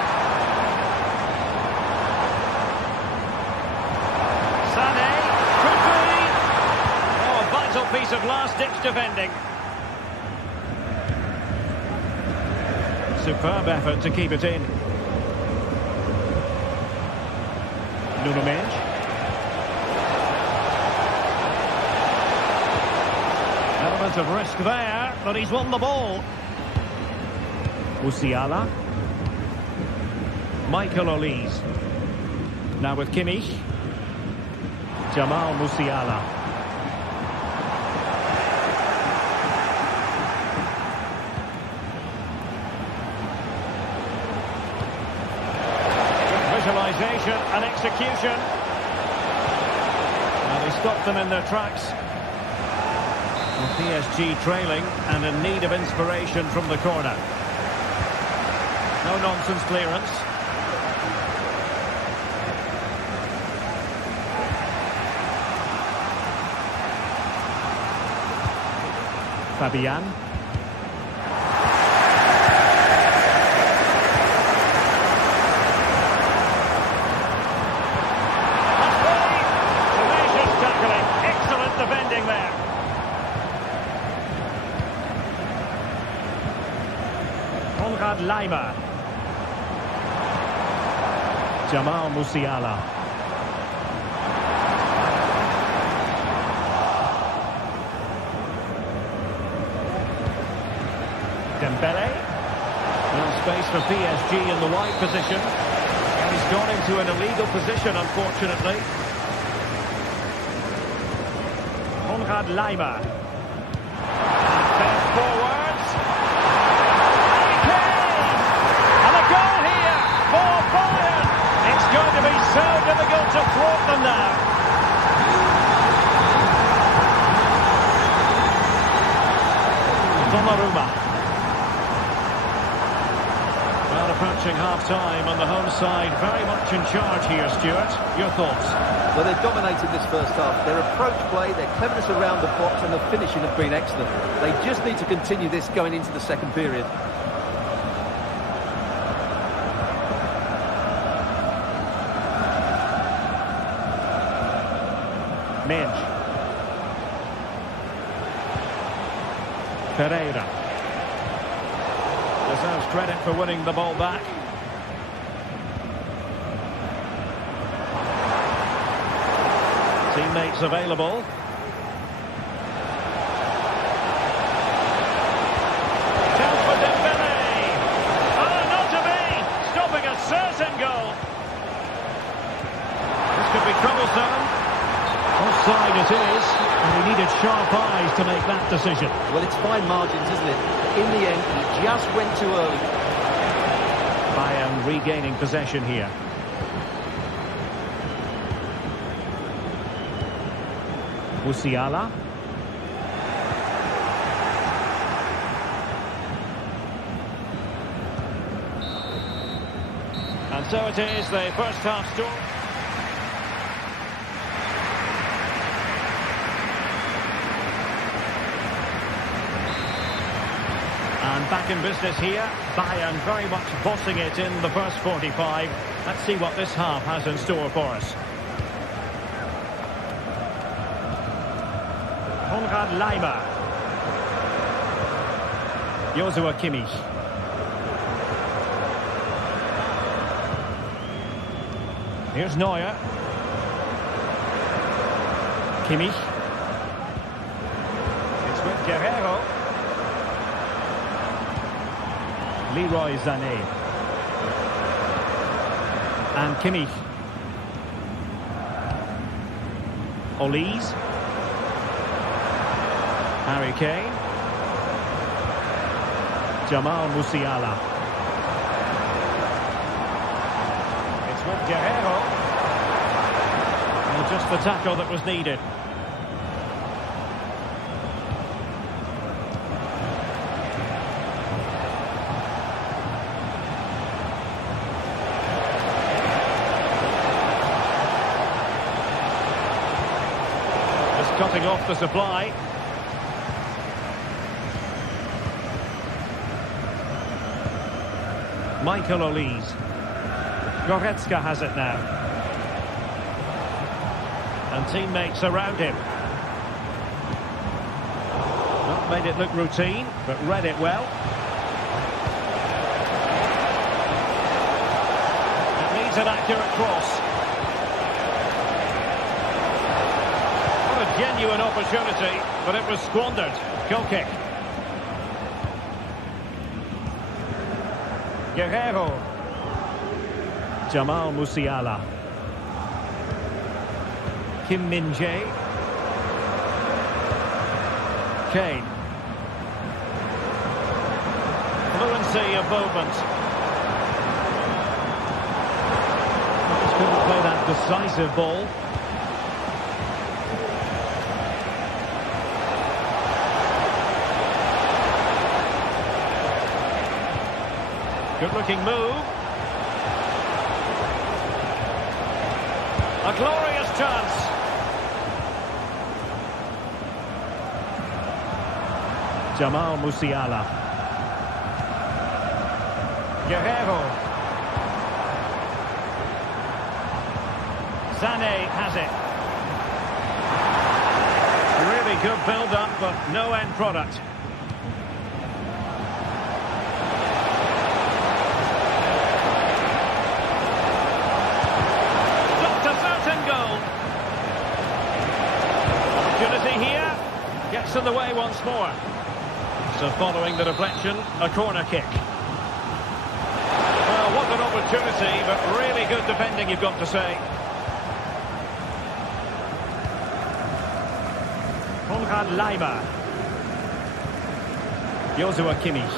Sané, could be. Oh, a vital piece of last-ditch defending. Superb effort to keep it in. Nuno Mendes. Element of risk there, but he's won the ball. Musiala. Michael Olise. Now with Kimmich. Jamal Musiala. Good visualization and execution. And he stopped them in their tracks. PSG trailing and in need of inspiration from the corner. No nonsense clearance. Fabian. Tenacious tackling. Excellent defending there. Leimer. Jamal Musiala. Dembele. No space for PSG in the wide position. And he's gone into an illegal position, unfortunately. Leimer. Sent forwards. Goal here for Bayern. It's going to be so difficult to thwart them now. Donnarumma. Well, approaching half-time on the home side, very much in charge here, Stuart. Your thoughts? Well, they've dominated this first half. Their approach play, their cleverness around the box and the finishing have been excellent. They just need to continue this going into the second period. Mendes. Pereira. Deserves credit for winning the ball back. teammates available. Chance for Dembele. Oh, not to be! Stopping a certain goal. This could be troublesome. Offside it is, and he needed sharp eyes to make that decision. Well, it's fine margins, isn't it? In the end, he just went too early. Bayern regaining possession here. Musiala. And so it is, the first half score. And back in business here. Bayern very much bossing it in the first 45. Let's see what this half has in store for us. Konrad Laimer. Joshua Kimmich. Here's Neuer. Kimmich. It's with Guerrero. Leroy Sané. And Kimmich. Olise. Harry Kane. Jamal Musiala. It's with Guerrero. And just the tackle that was needed. Just cutting off the supply. Michael Olise. Goretzka has it now. And teammates around him. Not made it look routine, but read it well. It needs an accurate cross. What a genuine opportunity, but it was squandered. Goal kick. Guerrero. Jamal Musiala. Kim Min-jae. Kane. Fluency of movement. Just couldn't play that decisive ball. Good-looking move. A glorious chance. Jamal Musiala. Guerrero. Sané has it. Really good build-up, but no end product. Here, gets in the way once more. So following the deflection, a corner kick. Well, what an opportunity, but really good defending, you've got to say. Konrad Laimer. Joshua Kimmich.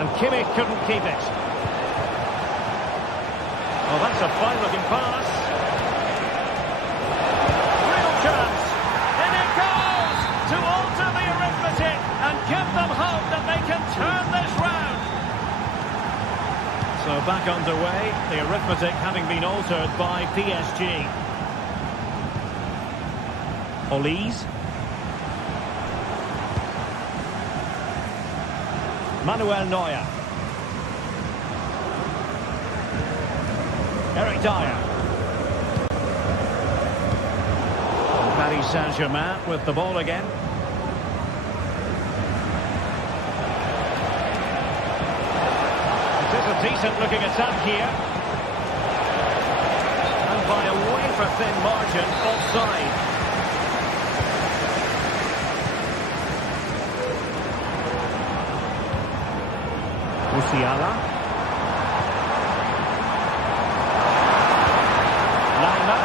And Kimmich couldn't keep it. Well, that's a fine-looking pass. Real chance. And it goes to alter the arithmetic and give them hope that they can turn this round. So back underway, the arithmetic having been altered by PSG. Olise. Manuel Neuer. Eric Dyer. Paris Saint-Germain with the ball again. It is a decent looking attack here. by a wafer-thin margin offside. Musiala. Lima.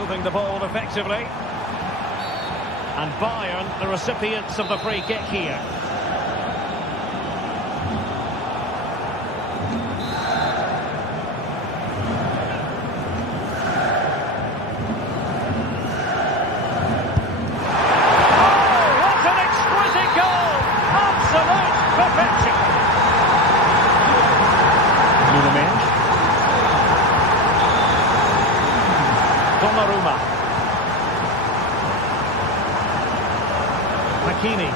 Moving the ball effectively. And Bayern, the recipients of the free kick here. Hakimi.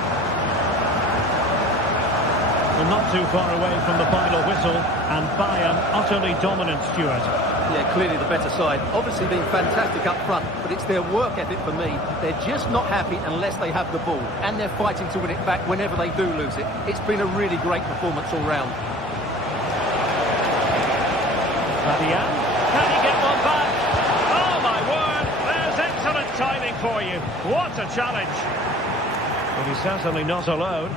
Well, not too far away from the final whistle, and Bayern utterly dominant, Stuart. Yeah, clearly the better side. Obviously been fantastic up front, but it's their work ethic for me. They're just not happy unless they have the ball, and they're fighting to win it back whenever they do lose it. It's been a really great performance all round. Fabian, can he get one back? Oh my word, there's excellent timing for you. What a challenge. But he's certainly not alone.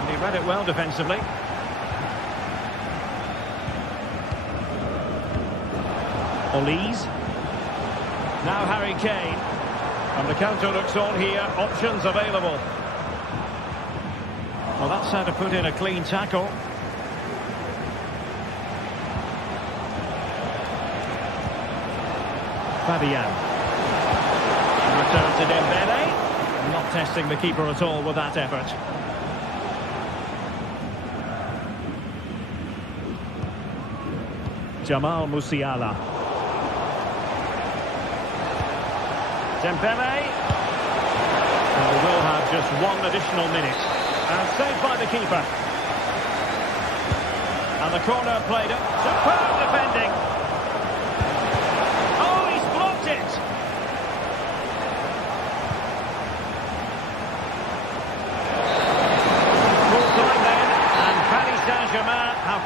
And he read it well defensively. Olise. Now Harry Kane. And the counter looks on here, options available. Well, that's how to put in a clean tackle. Fabian. Return to Dembele. Not testing the keeper at all with that effort. Jamal Musiala. Dembele. And we will have just one additional minute. And saved by the keeper. And the corner played it. Superb defending. Oh, he's blocked it. Full time then. And Paris Saint-Germain have...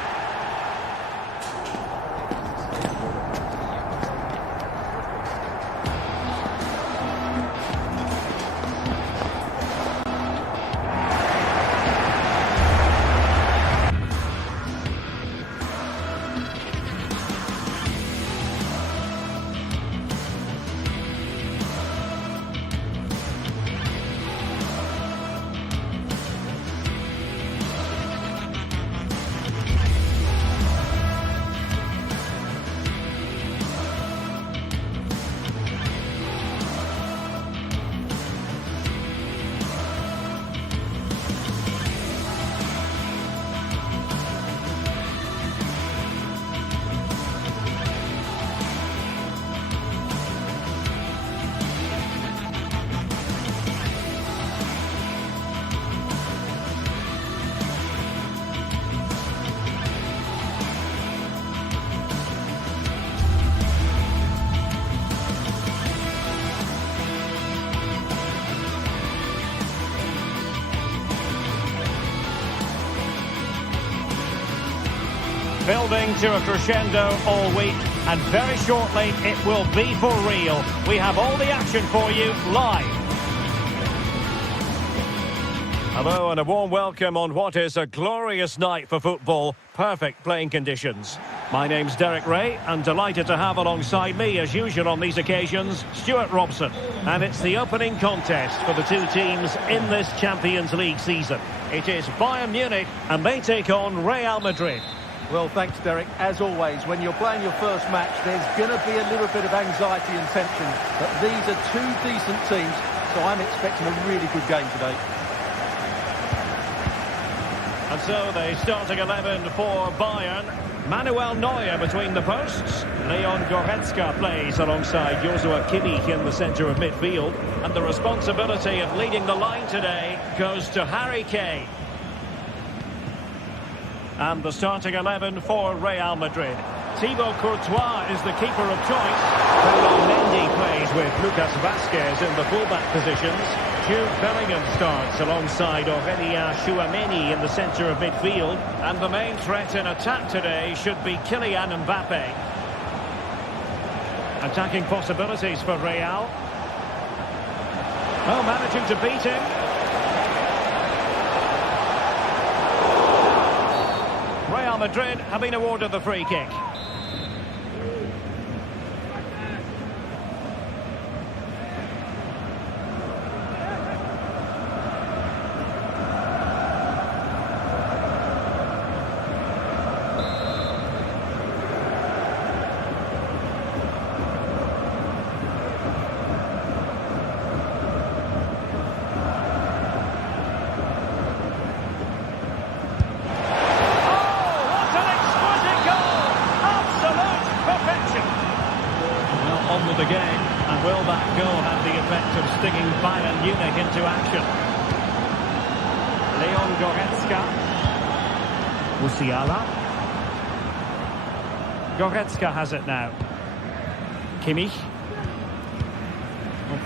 Building to a crescendo all week, and very shortly it will be for real. We have all the action for you live. Hello and a warm welcome on what is a glorious night for football. Perfect playing conditions. My name's Derek Ray, and delighted to have alongside me, as usual on these occasions, Stuart Robson. And it's the opening contest for the two teams in this Champions League season. It is Bayern Munich, and they take on Real Madrid. Well, thanks, Derek. As always, when you're playing your first match, there's going to be a little bit of anxiety and tension. But these are two decent teams, so I'm expecting a really good game today. And so the starting 11 for Bayern. Manuel Neuer between the posts. Leon Goretzka plays alongside Joshua Kimmich in the centre of midfield. And the responsibility of leading the line today goes to Harry Kane. And the starting 11 for Real Madrid. Thibaut Courtois is the keeper of choice. Ferland Mendy plays with Lucas Vazquez in the fullback positions. Jude Bellingham starts alongside Aurelien Chouameni in the centre of midfield. And the main threat in attack today should be Kylian Mbappe. Attacking possibilities for Real. Oh, managing to beat him. Real Madrid have been awarded the free kick. The game, and will that goal have the effect of stinging Bayern Munich into action? Leon Goretzka. Musiala. Goretzka has it now. Kimmich.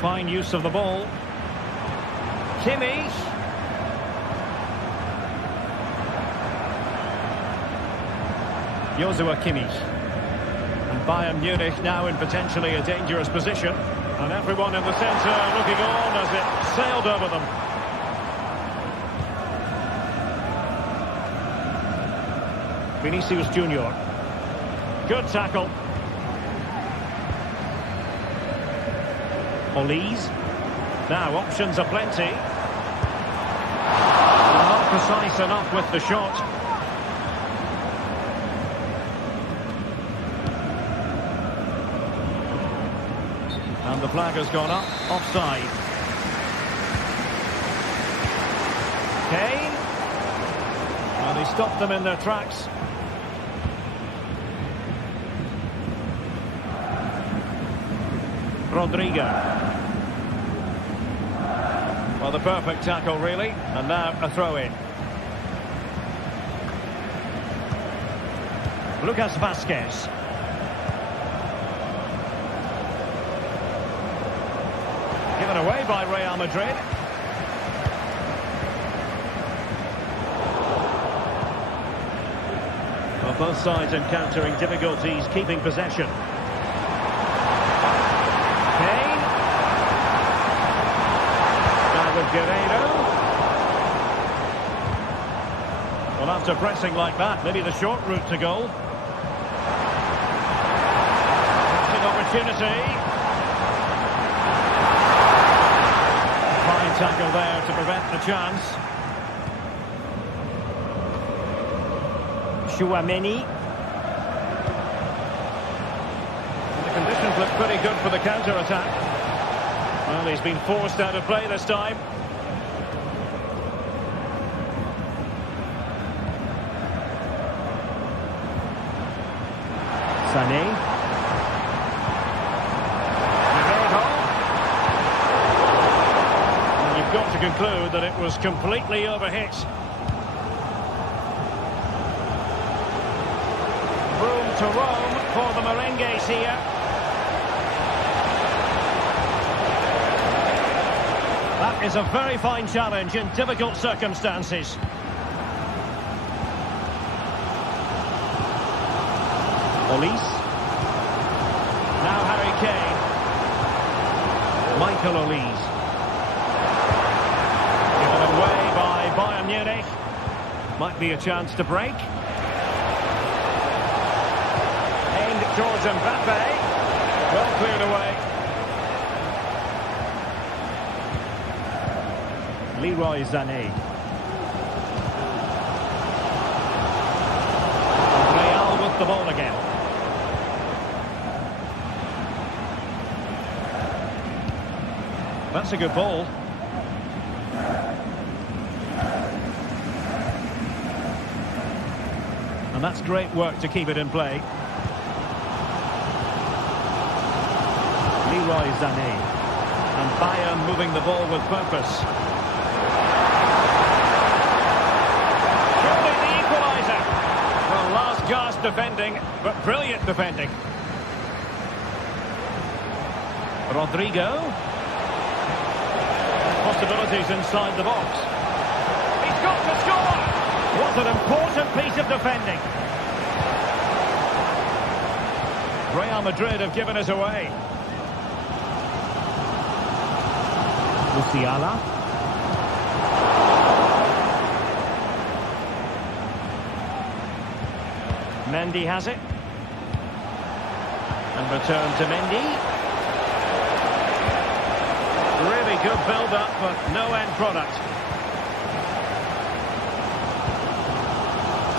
Fine use of the ball. Kimmich. Joshua Kimmich. And Bayern Munich now in potentially a dangerous position. And everyone in the centre looking on as it sailed over them. Vinicius Junior. Good tackle. Olise. Now options are plenty. Not precise enough with the shot. And the flag has gone up, offside. Kane. And he stopped them in their tracks. Rodrigo. Well, the perfect tackle, really. And now a throw-in. Lucas Vazquez. Given away by Real Madrid. Well, both sides encountering difficulties keeping possession. Kane. Now with Guerreiro. Well, after pressing like that, maybe the short route to goal. Passing opportunity. Tackle there to prevent the chance. Chouameni. The conditions look pretty good for the counter-attack. Well, he's been forced out of play this time. Sané. Got to conclude that it was completely overhit. Room to roam for the Merengues here. That is a very fine challenge in difficult circumstances. Olise. Now Harry Kane. Michael Olise. Away by Bayern Munich. Might be a chance to break. Aimed towards Mbappe. Well cleared away. Leroy Sané. Real with the ball again. That's a good ball. And that's great work to keep it in play. Leroy Sané. And Bayern moving the ball with purpose. Surely the equaliser. Well, last gasp defending, but brilliant defending. Rodrigo. possibilities inside the box. He's got to score! What an important piece of defending. Real Madrid have given it away. Musiala. Mendy has it. And return to Mendy. Really good build-up, but no end product.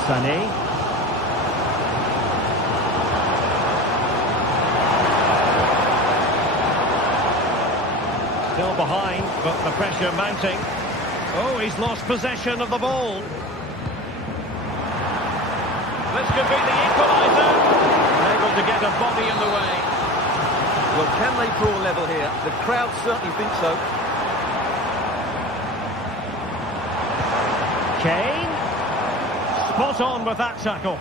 Sané. Still behind, but the pressure mounting. Oh, he's lost possession of the ball. This could be the equaliser. Able to get a body in the way. Well, can they draw level here? The crowd certainly think so. Kane. Spot on with that tackle.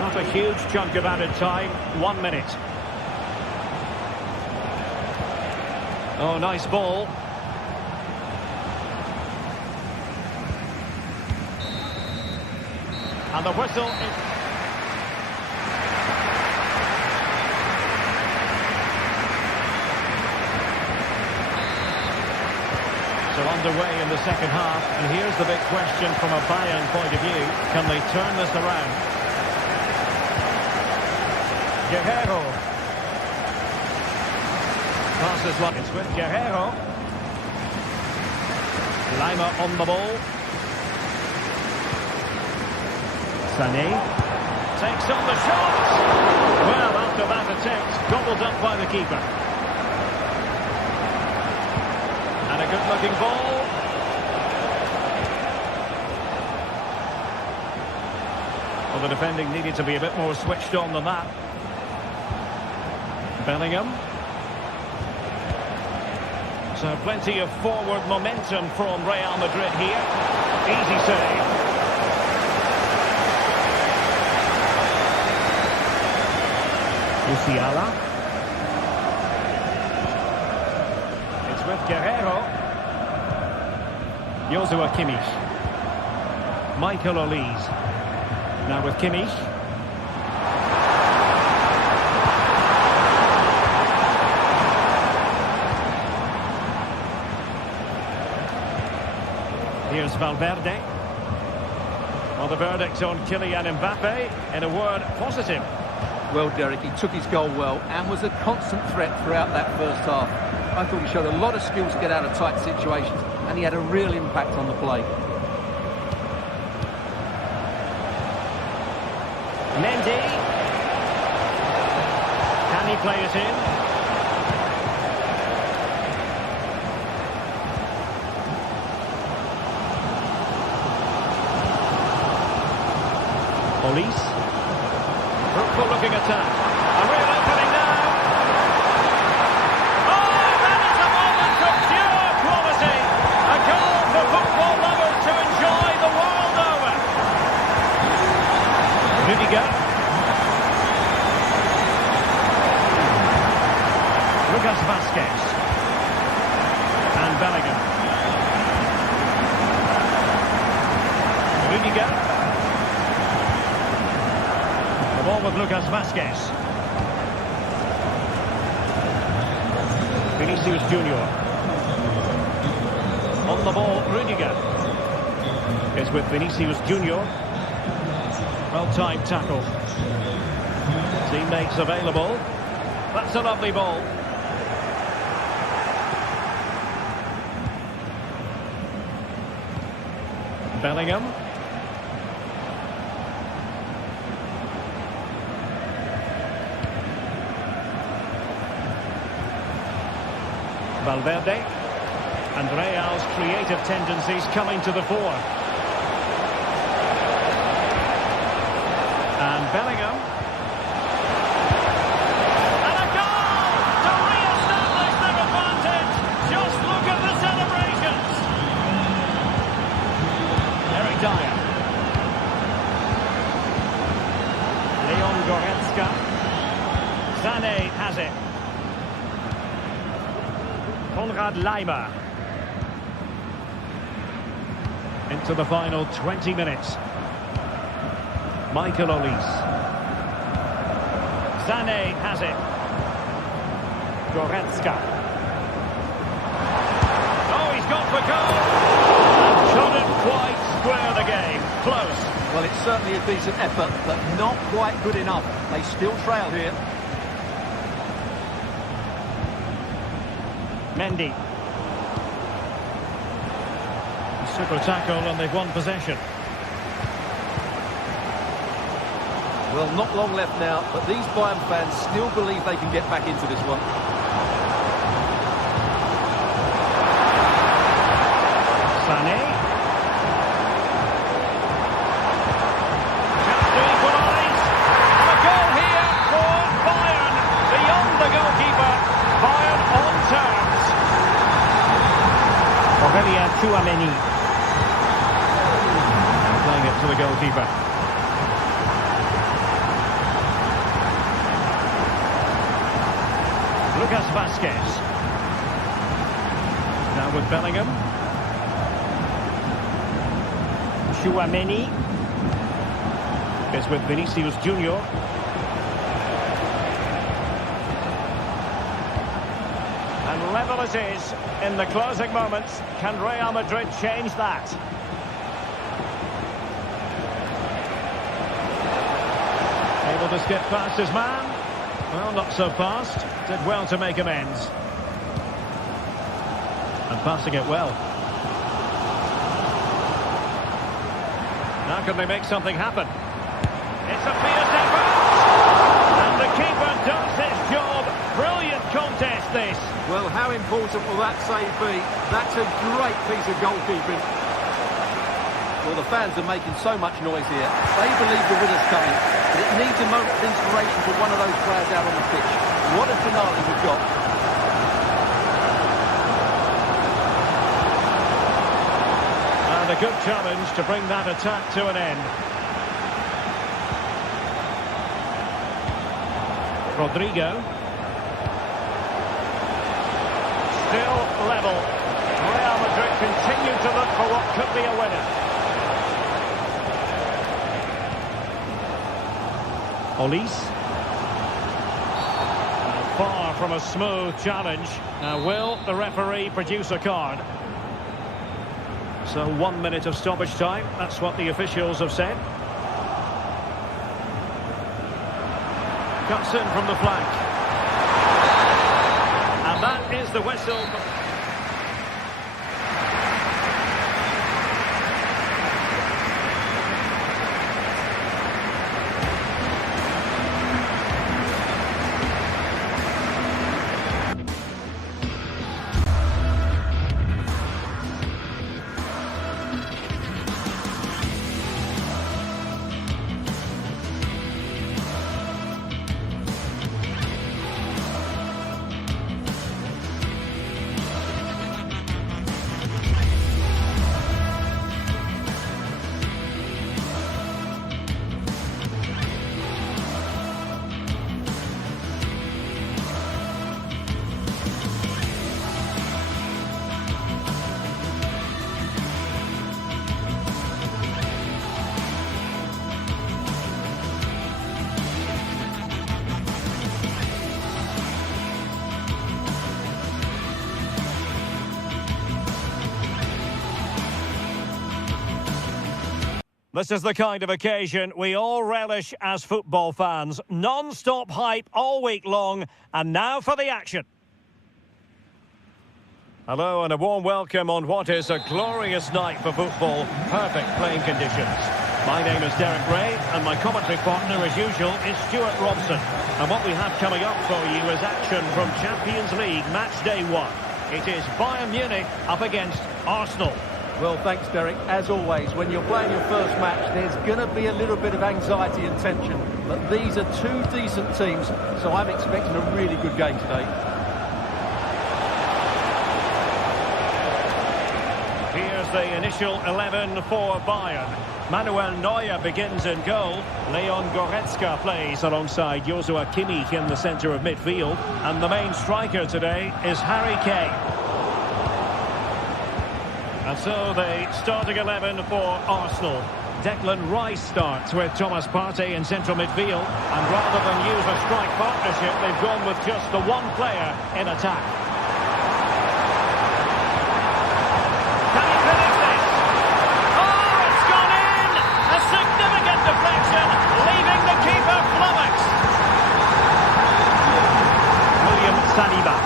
Not a huge chunk of added time. 1 minute. Oh, nice ball. And the whistle is... So underway in the second half, and here's the big question from a Bayern point of view. Can they turn this around? Guerrero. Passes one. It's with Guerrero. Lima on the ball. Sané. Takes on the shot. Well, after that attempt, gobbled up by the keeper. And a good-looking ball. Well, the defending needed to be a bit more switched on than that. Bellingham. So plenty of forward momentum from Real Madrid here. Easy save. Musiala. It's with Guerrero. Joshua Kimmich. Michael Olise. Now with Kimmich. Here's Valverde. Well, the verdict on Kylian Mbappe, in a word, positive. Well, Derek, he took his goal well and was a constant threat throughout that first half. I thought he showed a lot of skills to get out of tight situations, and he had a real impact on the play. Mendy. Can he play it in? Olise. Fruitful looking attack. A real opening now. Oh, that is a moment of pure quality. A goal for football lovers to enjoy the world over. Rudiger. Lucas Vazquez. And Bellingham. Rudiger. The ball with Lucas Vazquez. Vinicius Junior. On the ball, Rudiger. It's with Vinicius Junior. Well-timed tackle. Teammates available. That's a lovely ball. Bellingham. Valverde. And Real's creative tendencies coming to the fore. And Bellingham. And a goal to re-establish their advantage. Just look at the celebrations. Eric Dyer. Leon Goretzka. Sané has it. Konrad Laimer. Into the final 20 minutes. Michael Olise. Sané has it. Goretzka. Oh, he's gone for goal. And couldn't quite square the game. Close. Well, it's certainly a decent effort, but not quite good enough. They still trail here. Mendy. Super tackle and they've won possession. Well, not long left now, but these Bayern fans still believe they can get back into this one. Sané. Chance to equalise. And a goal here for Bayern. Beyond the goalkeeper. Bayern on terms. Aurélien Tchouaméni. Playing it to the goalkeeper. Lucas Vazquez. Now with Bellingham. Tchouaméni is with Vinicius Junior. And level it is in the closing moments. Can Real Madrid change that? Able to skip past his man. Well, not so fast. Did well to make amends. And passing it well. Now can they make something happen? It's a fierce effort! And the keeper does his job. Brilliant contest, this. Well, how important will that save be? That's a great piece of goalkeeping. Well, the fans are making so much noise here. They believe the winner's coming. But it needs a moment of inspiration for one of those players out on the pitch. What a finale we've got. And a good challenge to bring that attack to an end. Rodrigo. Still level. Real Madrid continue to look for what could be a winner. Olise. Far from a smooth challenge. Now, will the referee produce a card? So 1 minute of stoppage time. That's what the officials have said. Cuts in from the flank. And that is the whistle. This is the kind of occasion we all relish as football fans. Non-stop hype all week long, and now for the action. Hello and a warm welcome on what is a glorious night for football. Perfect playing conditions. My name is Derek Ray, and my commentary partner, as usual, is Stuart Robson. And what we have coming up for you is action from Champions League Match Day 1. It is Bayern Munich up against Arsenal. Well, thanks, Derek. As always, when you're playing your first match, there's going to be a little bit of anxiety and tension. But these are two decent teams, so I'm expecting a really good game today. Here's the initial 11 for Bayern. Manuel Neuer begins in goal. Leon Goretzka plays alongside Joshua Kimmich in the centre of midfield. And the main striker today is Harry Kane. And so the starting 11 for Arsenal. Declan Rice starts with Thomas Partey in central midfield. And rather than use a strike partnership, they've gone with just the one player in attack. Can he finish this? Oh, it's gone in! A significant deflection, leaving the keeper flummoxed. William Saliba.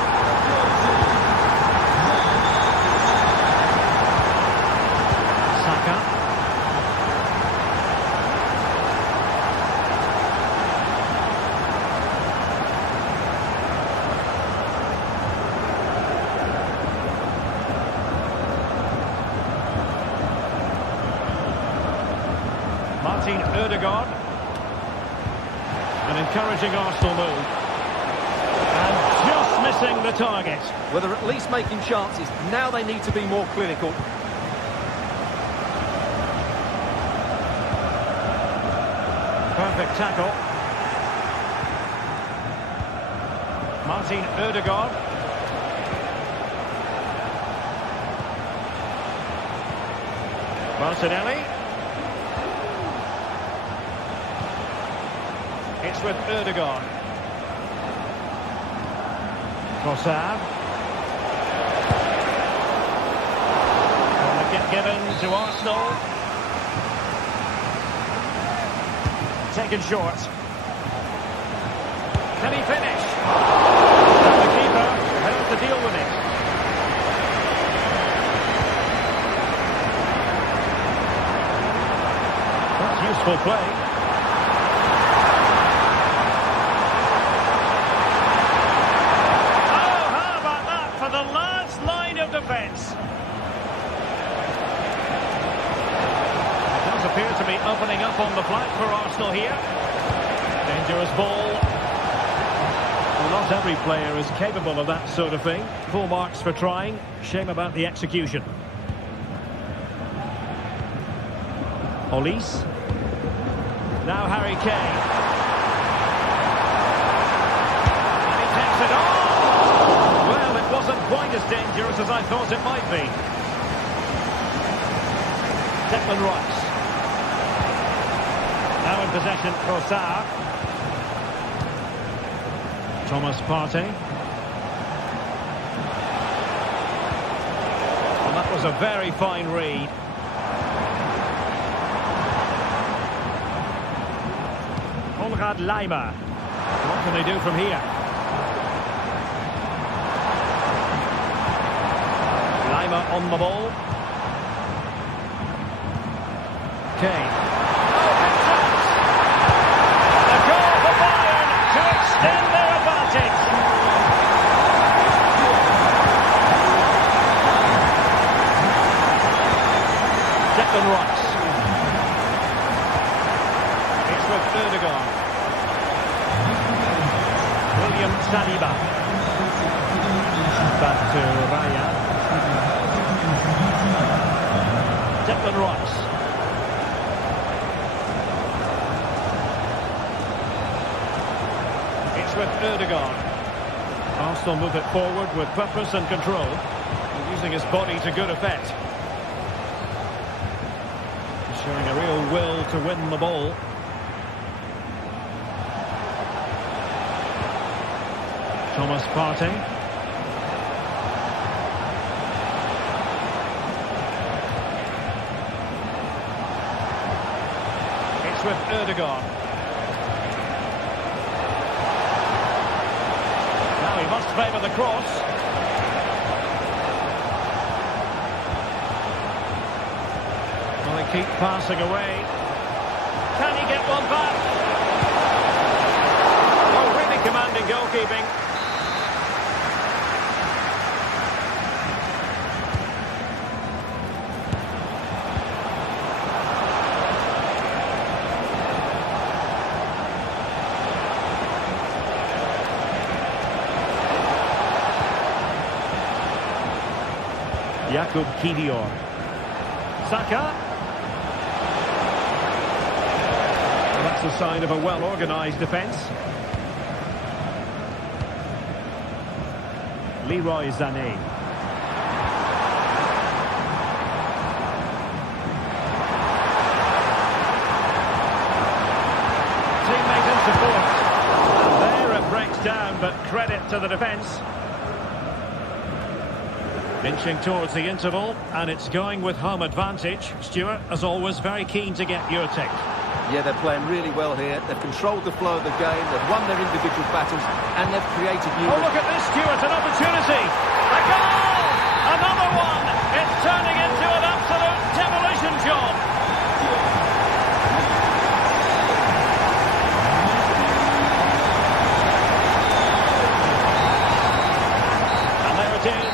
Saka. Martin Ødegaard. An encouraging Arsenal move. And just missing the target. Well, they're at least making chances. Now they need to be more clinical. Perfect tackle. Martin Ødegaard. Martinelli. It's with Ødegaard. Trossard. Get given to Arsenal. Taken short. Can he finish? And the keeper held to deal with it. That's useful play. Oh, how about that for the last line of defence? Appear to be opening up on the flank for Arsenal here. Dangerous ball. Well, not every player is capable of that sort of thing. Full marks for trying. Shame about the execution. Olise. Now Harry Kane. And he takes it on. Well, it wasn't quite as dangerous as I thought it might be. Declan Rice. Now in possession, Trossard. Thomas Partey. And that was a very fine read. Konrad Laimer. What can they do from here? Laimer on the ball. Kane. Extend their advantage. Declan Rice. It's with Ødegaard. William Saliba. Back to Raya. Declan Rice. With Ødegaard. Arsenal move it forward with purpose and control, using his body to good effect. Showing a real will to win the ball. Thomas Partey. It's with Ødegaard. He must favour the cross. Well, they keep passing away. Can he get one back? Oh, really commanding goalkeeping. Jakub Kiwior. Saka. That's a sign of a well-organised defence. Leroy Sané. Teammate in support. And there it breaks down, but credit to the defence. Inching towards the interval, and it's going with home advantage. Stuart, as always, very keen to get your take. Yeah, they're playing really well here. They've controlled the flow of the game, they've won their individual battles, and they've created new... Oh, look at this, Stuart, an opportunity! A goal! Another one! It's turning into an absolute demolition job! And there it is.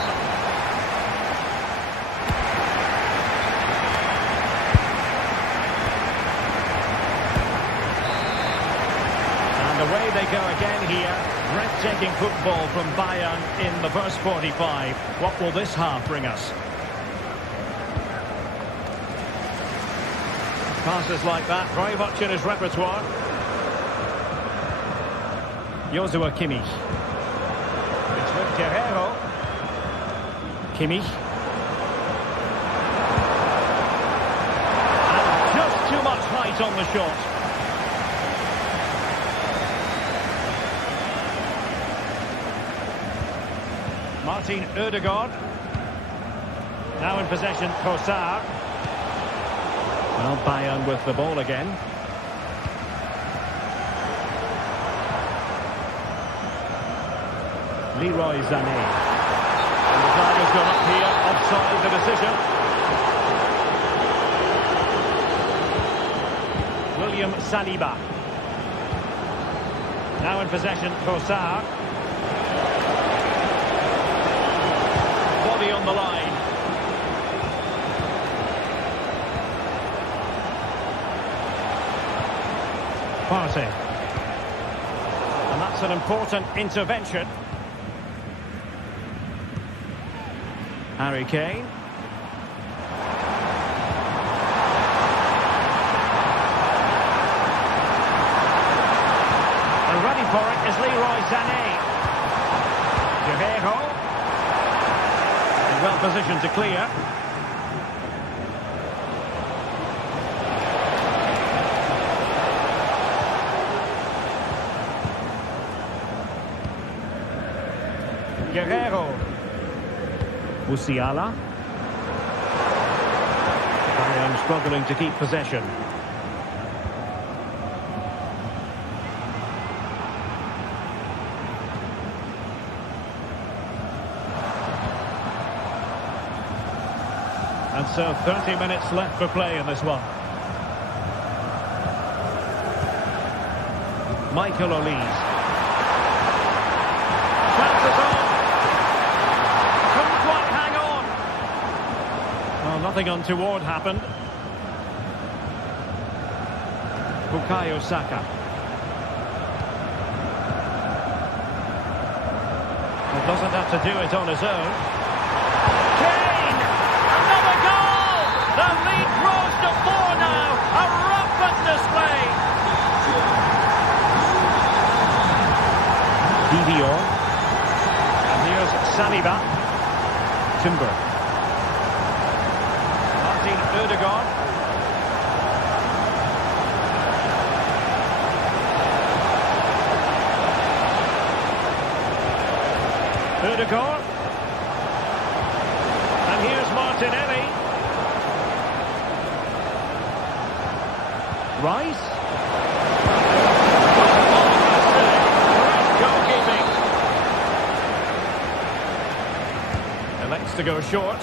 Away they go again here. Breathtaking football from Bayern in the first 45. What will this half bring us? Passes like that, very much in his repertoire. Joshua Kimmich. It's with Guerrero. Kimmich. And just too much height on the shot. Martin Ødegaard. Now in possession, Trossard. Well, Bayern with the ball again. Leroy Sané. And the flag has gone up here, offside the decision. William Saliba. Now in possession, Trossard. On the line. Partey. And that's an important intervention. Harry Kane. And ready for it is Leroy Sané. Guerrero. Well positioned to clear. Guerrero. Musiala. Bayern struggling to keep possession. And so 30 minutes left for play in this one. Michael Olise. Chances on. Couldn't quite hang on. Well, nothing untoward happened. Bukayo Saka. He doesn't have to do it on his own. The lead grows to 4 now. A rampant display. DVR. And here's Saliba. Timber. Martin Ødegaard. Ødegaard. And here's Martinelli. Rice. Great goalkeeping. Elects to go short.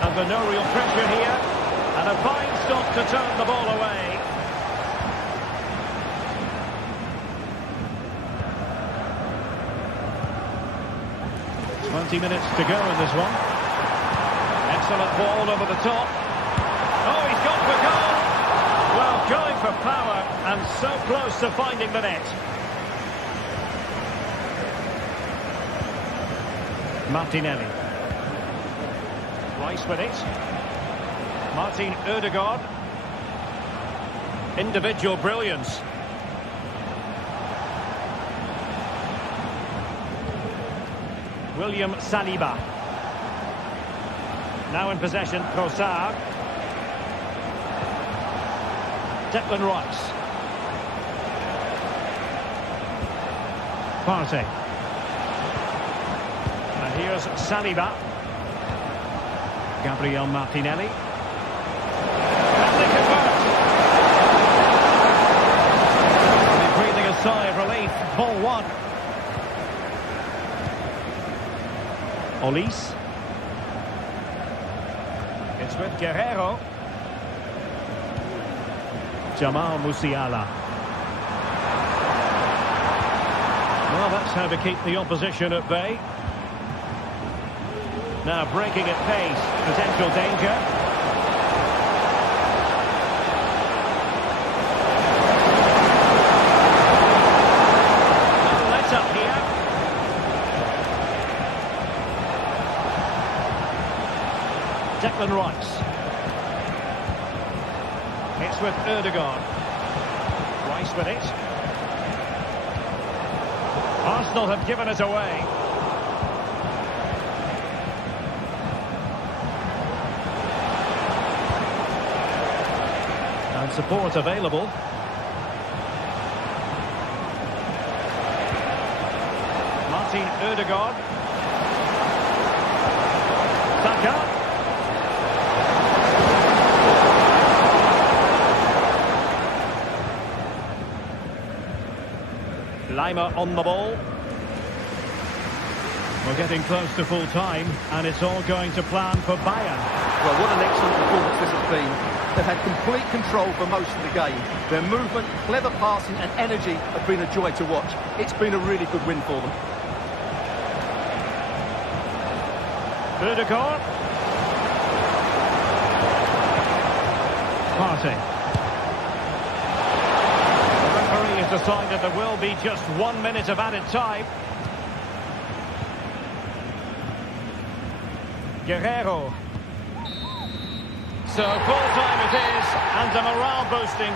Under no real pressure here. And a fine stop to turn the ball away. Minutes to go in this one. Excellent ball over the top. Oh, he's gone for goal. Well, going for power and so close to finding the net. Martinelli. Rice with it. Martin Ødegaard. Individual brilliance. William Saliba. Now in possession, Trossard. Declan Rice. Partey. And here's Saliba. Gabriel Martinelli. And they convert. He's breathing a sigh of relief. Ball one. Olise. It's with Guerrero. Jamal Musiala. Well, that's how to keep the opposition at bay. Now breaking at pace. Potential danger. No let up here. Declan Rice. It's with Ødegaard. Rice with it. Arsenal have given it away. And support available. Martin Ødegaard. Saka. Lima on the ball. We're getting close to full time, and it's all going to plan for Bayern. Well, what an excellent performance this has been. They've had complete control for most of the game. Their movement, clever passing and energy have been a joy to watch. It's been a really good win for them. Ødegaard. Partey. The referee has decided there will be just 1 minute of added time. Guerrero. So full time it is, and a morale boosting.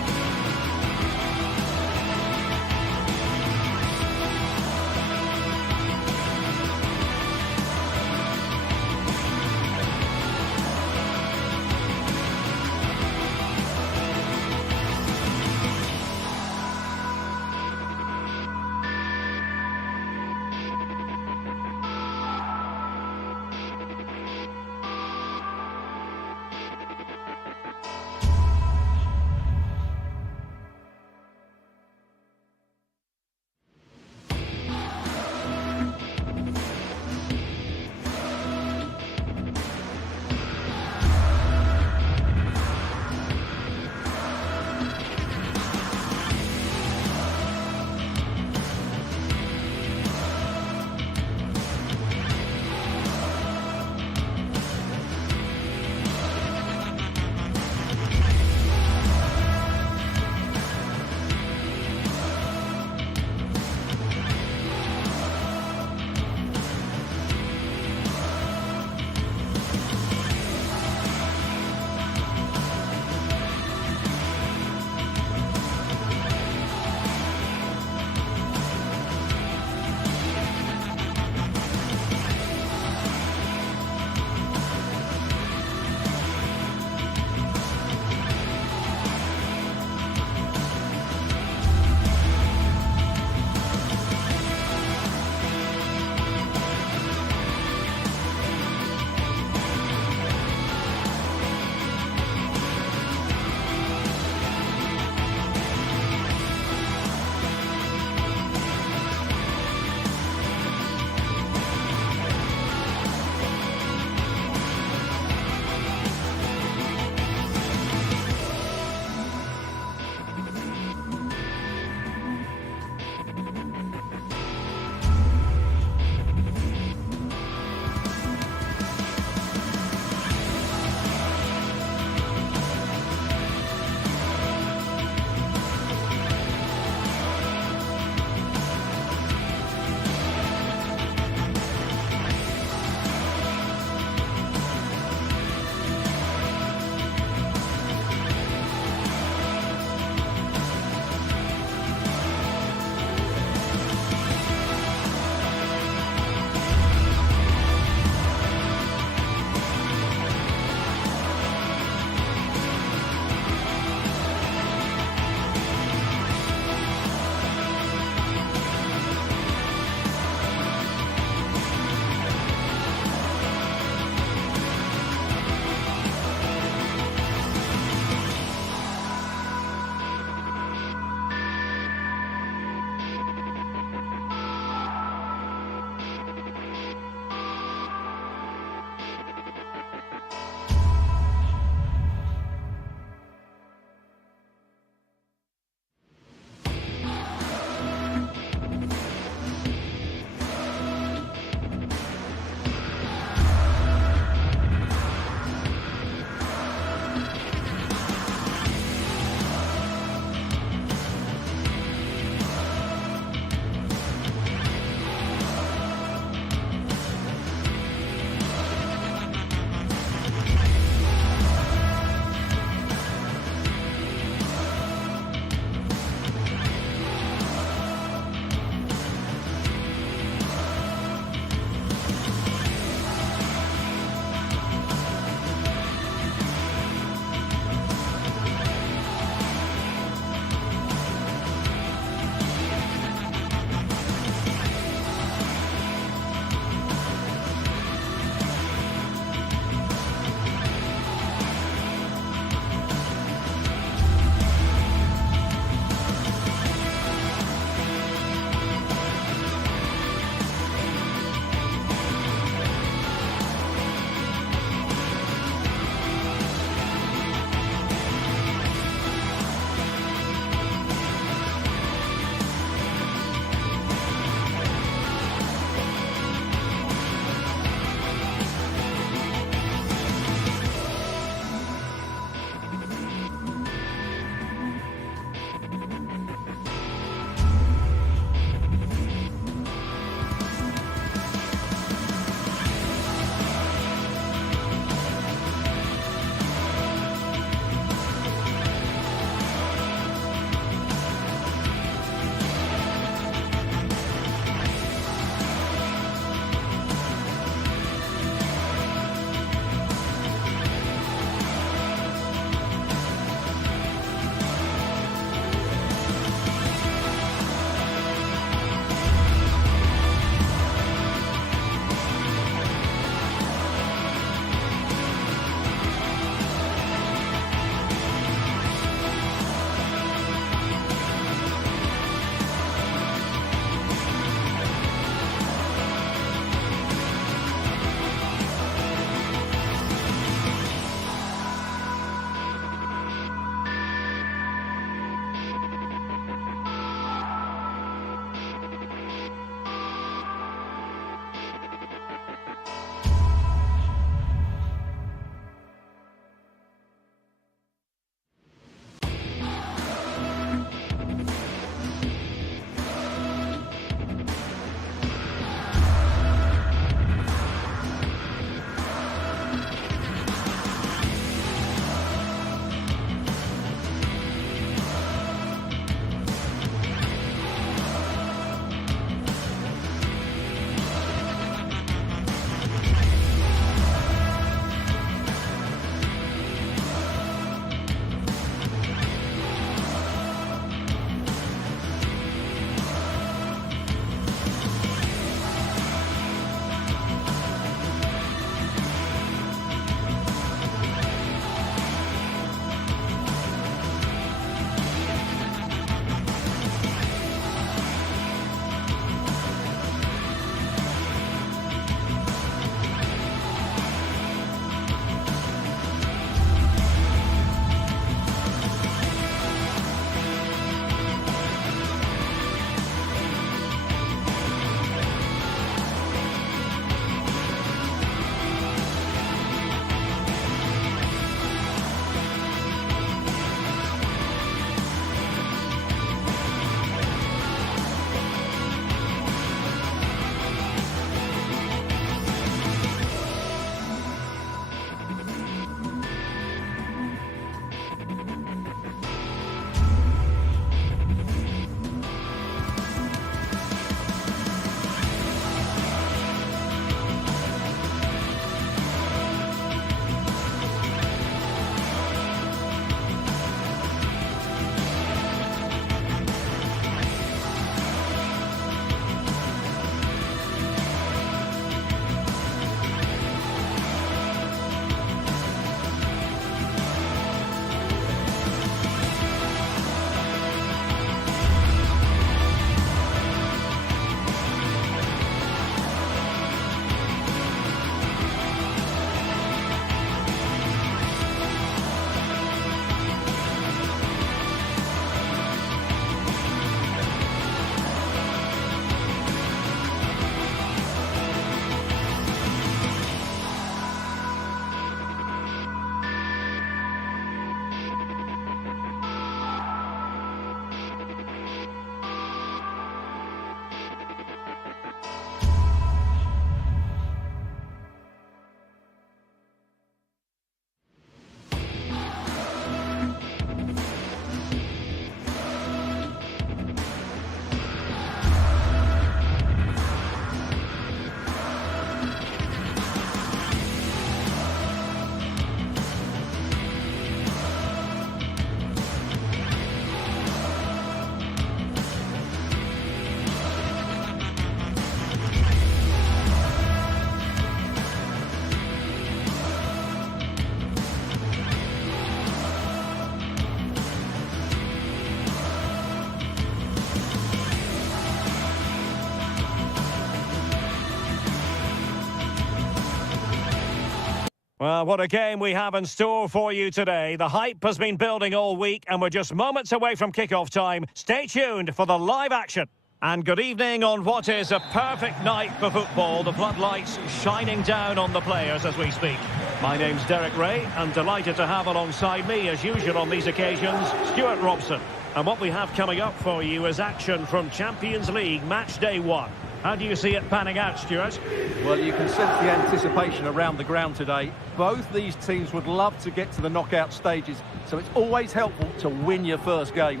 Well, what a game we have in store for you today. The hype has been building all week and we're just moments away from kickoff time. Stay tuned for the live action. And good evening on what is a perfect night for football. The floodlights shining down on the players as we speak. My name's Derek Ray and delighted to have alongside me, as usual on these occasions, Stuart Robson. And what we have coming up for you is action from Champions League match day 1. How do you see it panning out, Stuart? Well, you can sense the anticipation around the ground today. Both these teams would love to get to the knockout stages, so it's always helpful to win your first game.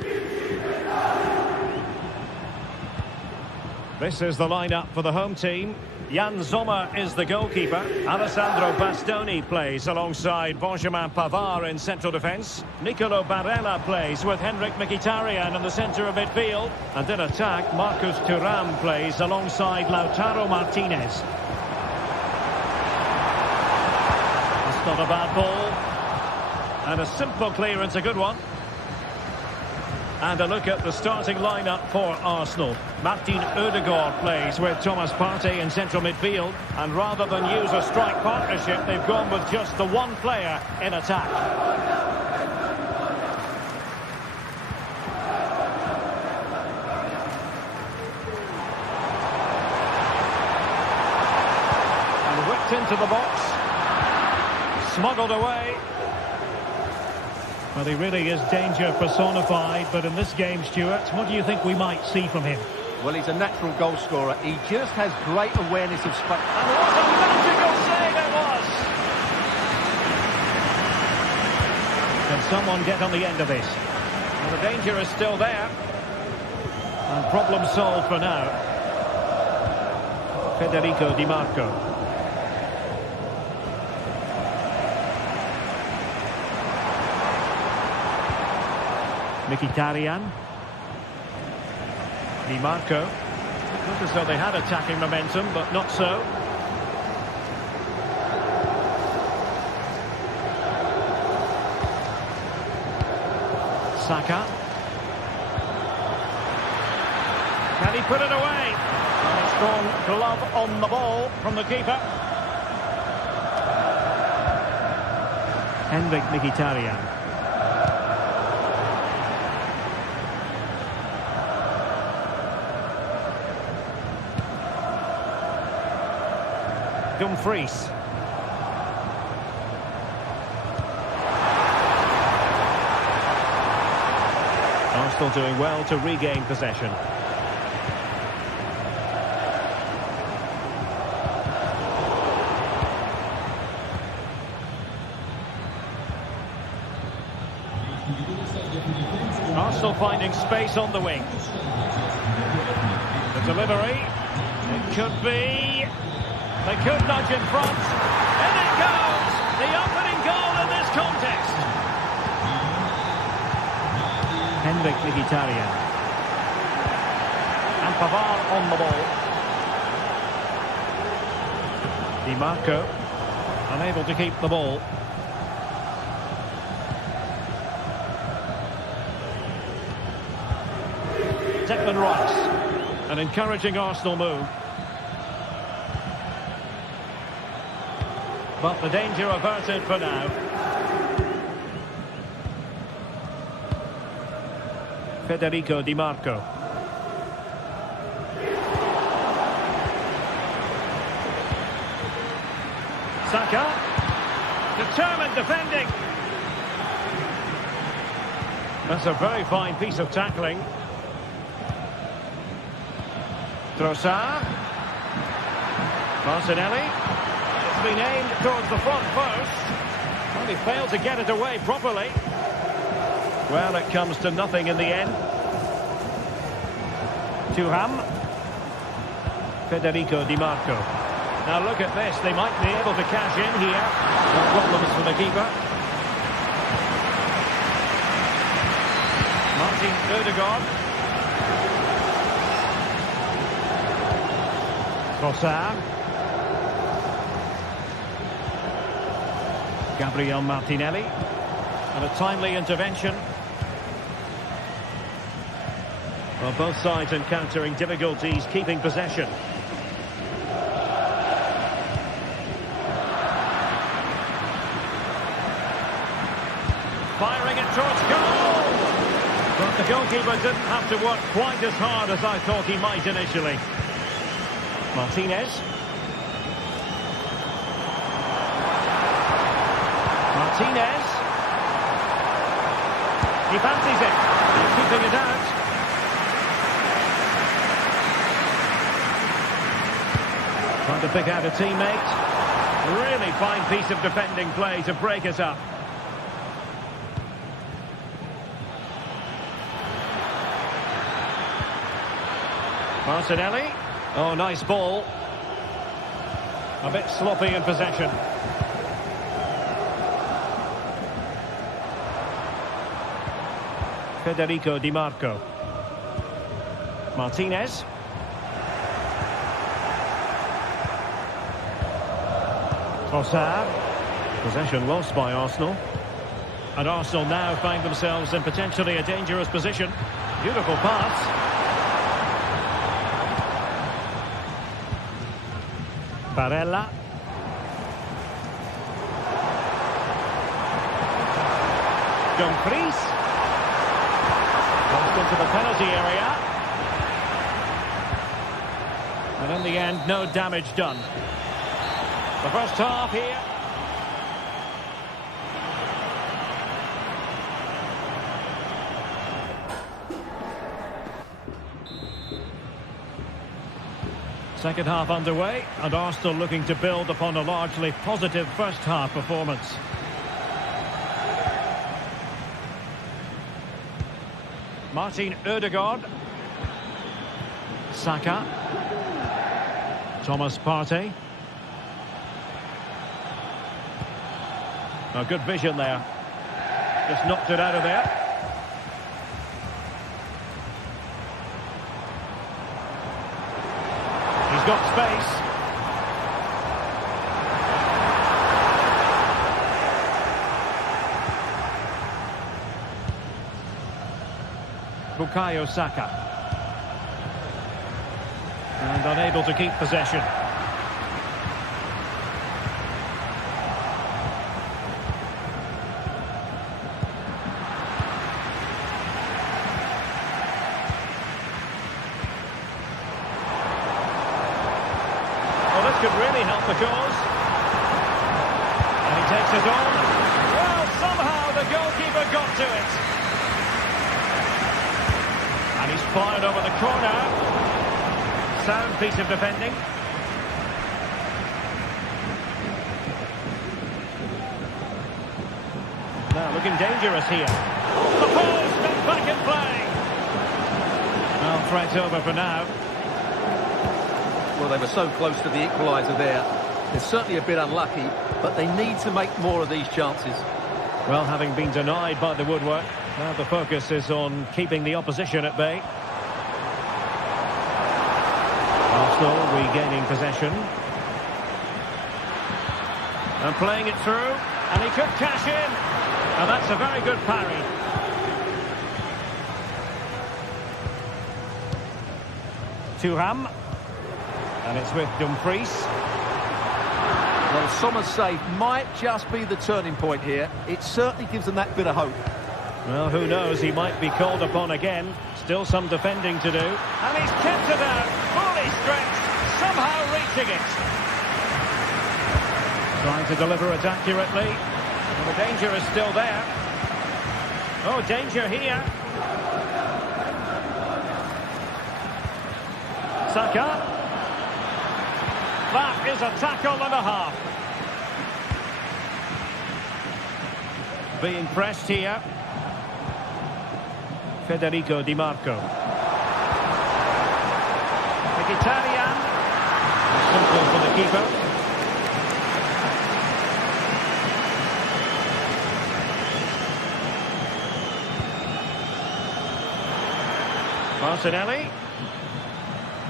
This is the lineup for the home team. Jan Sommer is the goalkeeper. Alessandro Bastoni plays alongside Benjamin Pavard in central defence. Nicolo Barella plays with Henrik Mkhitaryan in the centre of midfield. And in attack, Marcus Thuram plays alongside Lautaro Martinez. That's not a bad ball. And a simple clearance, a good one. And a look at the starting lineup for Arsenal. Martin Ødegaard plays with Thomas Partey in central midfield. And rather than use a strike partnership, they've gone with just the one player in attack. And whipped into the box. Smuggled away. Well, he really is danger personified, but in this game, Stuart, what do you think we might see from him? Well, he's a natural goal scorer. He just has great awareness of space. And what a magical save it was! Can someone get on the end of this? Well, the danger is still there. And problem solved for now. Federico Di Marco. Mkhitaryan. Di Marco. Looked as though they had attacking momentum, but not so. Saka. Can he put it away? And a strong glove on the ball from the keeper. Henrik Mkhitaryan. Dumfries. Arsenal doing well to regain possession. Arsenal finding space on the wing. The delivery. It could be... They could nudge in front. In it goes! The opening goal in this contest. Henrik Mkhitaryan. And Pavard on the ball. Di Marco. Unable to keep the ball. Declan Rice. An encouraging Arsenal move. But the danger averted for now. Federico Di Marco. Saka. Determined defending. That's a very fine piece of tackling. Trossard. Martinelli. Been aimed towards the front post. Well, he failed to get it away properly. Well, it comes to nothing in the end. Thuram. Federico Di Marco. Now look at this. They might be able to cash in here. No problems for the keeper. Martin Ødegaard. Trossard. Gabriel Martinelli. And a timely intervention. Well, both sides encountering difficulties keeping possession. goalkeeper didn't have to work quite as hard as I thought he might initially. Martinez. Martinez. He fancies it. He's keeping it out. Trying to pick out a teammate. Really fine piece of defending play to break it up. Martinelli. Oh, nice ball. A bit sloppy in possession. Federico Di Marco. Martinez. Trossard. Possession lost by Arsenal. And Arsenal now find themselves in potentially a dangerous position. Beautiful pass. Barella. Dumfries. Goes into the penalty area. And in the end, no damage done. The first half here. Second half underway, and Arsenal looking to build upon a largely positive first half performance. Martin Ødegaard. Saka. Thomas Partey. A good vision there. Just knocked it out of there. He's got space. Bukayo Saka. And unable to keep possession. Could really help the cause. And he takes it on. Well, somehow the goalkeeper got to it. And he's fired over the corner. Sound piece of defending. Now looking dangerous here. The post and back in play. Well, threat over for now. Well, they were so close to the equaliser there. They're certainly a bit unlucky, but they need to make more of these chances. Well, having been denied by the woodwork, now the focus is on keeping the opposition at bay. Arsenal regaining possession. And playing it through, and he could cash in. And that's a very good parry. Thuram. And it's with Dumfries. Well, Sommer's save might just be the turning point here. It certainly gives them that bit of hope. Well, who knows? He might be called upon again. Still some defending to do. And he's kept it out. Fully stretched. Somehow reaching it. Trying to deliver it accurately. And the danger is still there. Oh, danger here. Saka. That is a tackle and a half. Being pressed here. Federico Di Marco. Mkhitaryan. Simple for the keeper. Martinelli.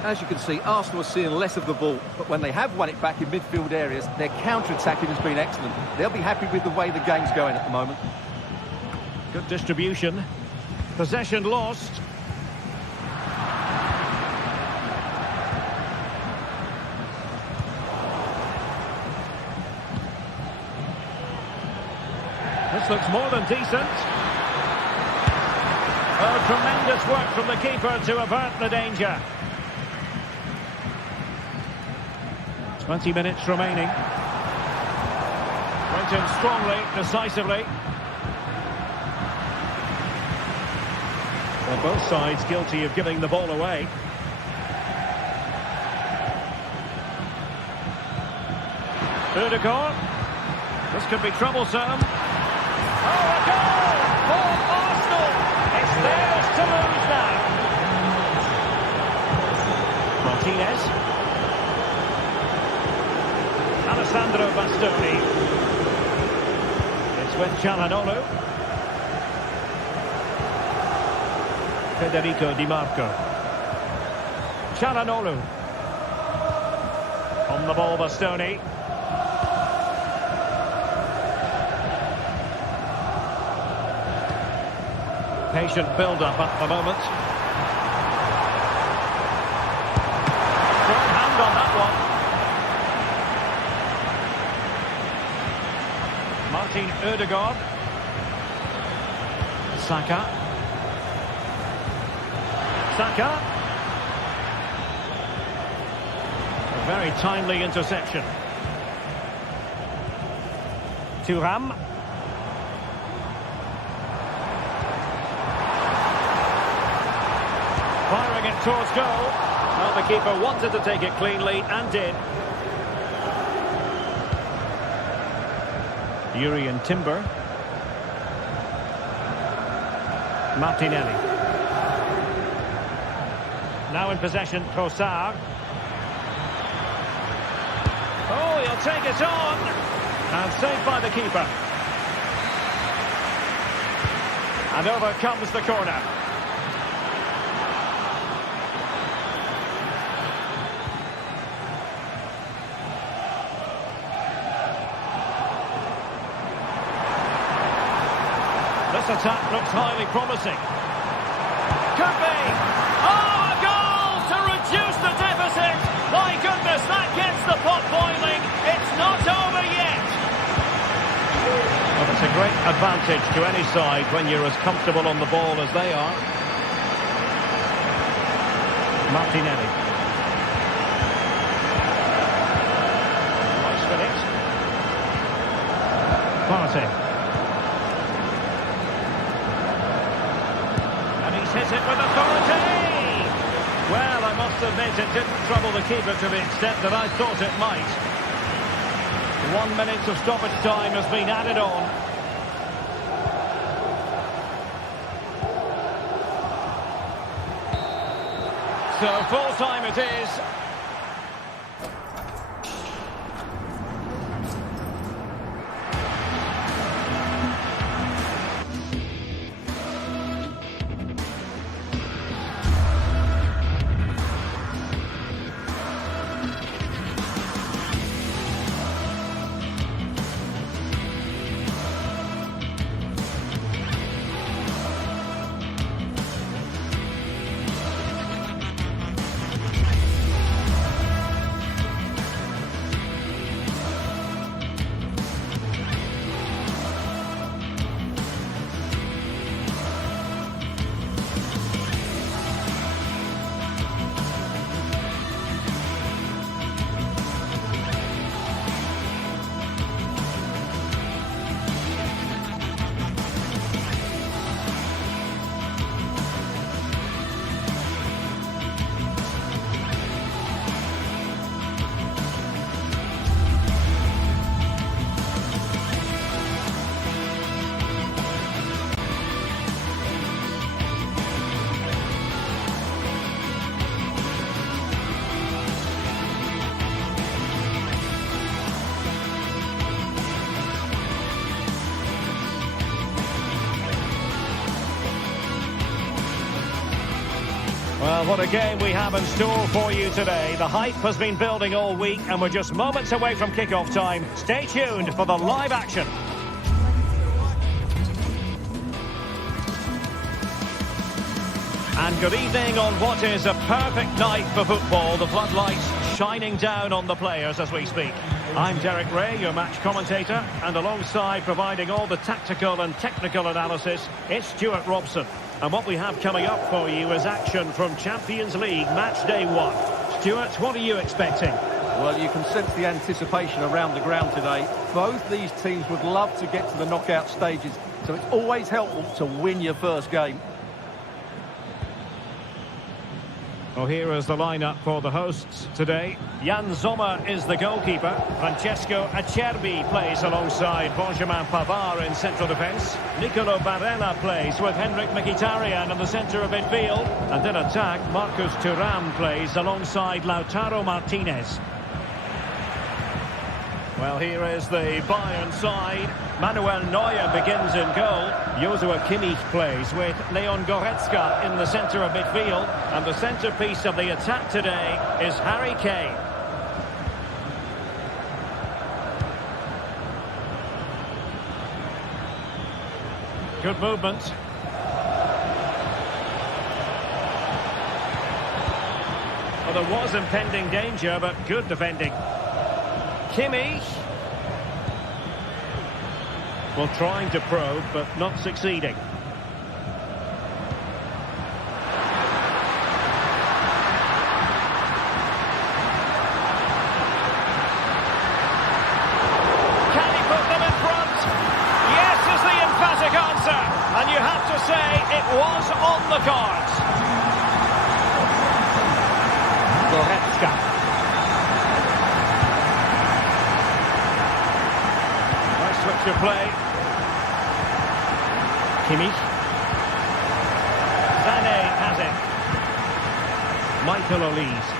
As you can see, Arsenal are seeing less of the ball, but when they have won it back in midfield areas, their counter-attacking has been excellent. They'll be happy with the way the game's going at the moment. Good distribution. Possession lost. This looks more than decent. Oh, tremendous work from the keeper to avert the danger. 20 minutes remaining. Went in strongly, decisively. Well, both sides guilty of giving the ball away. Ødegaard. This could be troublesome. Oh, a goal for Arsenal. It's theirs to lose now. Martinez. Alessandro Bastoni. It's with Çalhanoğlu. Federico Di Marco. Çalhanoğlu. On the ball, Bastoni. Patient build-up at the moment. Strong hand on that one. Martin Ødegaard. Saka. Saka. A very timely interception. Thuram. Firing it towards goal. Well, the keeper wanted to take it cleanly and did. Urian Timber. Martinelli. Now in possession, Trossard. Oh, he'll take it on. And saved by the keeper. And over comes the corner. This attack looks highly promising. Could be. Oh, a goal to reduce the deficit. My goodness, that gets the pot boiling. It's not over yet. Well, it's a great advantage to any side when you're as comfortable on the ball as they are. Martinelli. Nice finish. Partey. Hit it with authority! Well, I must admit it didn't trouble the keeper to the extent that I thought it might. 1 minute of stoppage time has been added on. So full time it is. Well, what a game we have in store for you today. The hype has been building all week and we're just moments away from kickoff time. Stay tuned for the live action. And good evening on what is a perfect night for football. The floodlights shining down on the players as we speak. I'm Derek Ray, your match commentator, and alongside providing all the tactical and technical analysis, it's Stuart Robson. And what we have coming up for you is action from Champions League match day 1. Stuart, what are you expecting? Well, you can sense the anticipation around the ground today. Both these teams would love to get to the knockout stages, so it's always helpful to win your first game. Well, here is the lineup for the hosts today. Jan Sommer is the goalkeeper. Francesco Acerbi plays alongside Benjamin Pavard in central defence. Nicolo Barella plays with Henrik Mkhitaryan in the centre of midfield. And in attack, Marcus Thuram plays alongside Lautaro Martinez. Well, here is the Bayern side. Manuel Neuer begins in goal. Joshua Kimmich plays with Leon Goretzka in the centre of midfield. And the centrepiece of the attack today is Harry Kane. Good movement. Well, there was impending danger, but good defending. Kimmich. Well, trying to probe, but not succeeding. Can he put them in front? Yes is the emphatic answer. And you have to say it was on the cards. Goretzka. Switch of play. Kimmich. Sané has it. Michael Olise.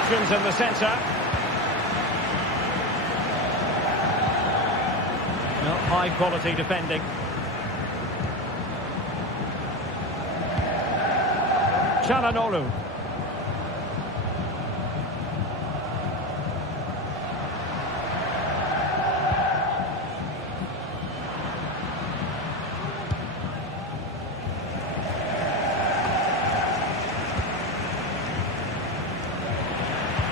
Options in the centre. Well, high quality defending. Çalhanoğlu.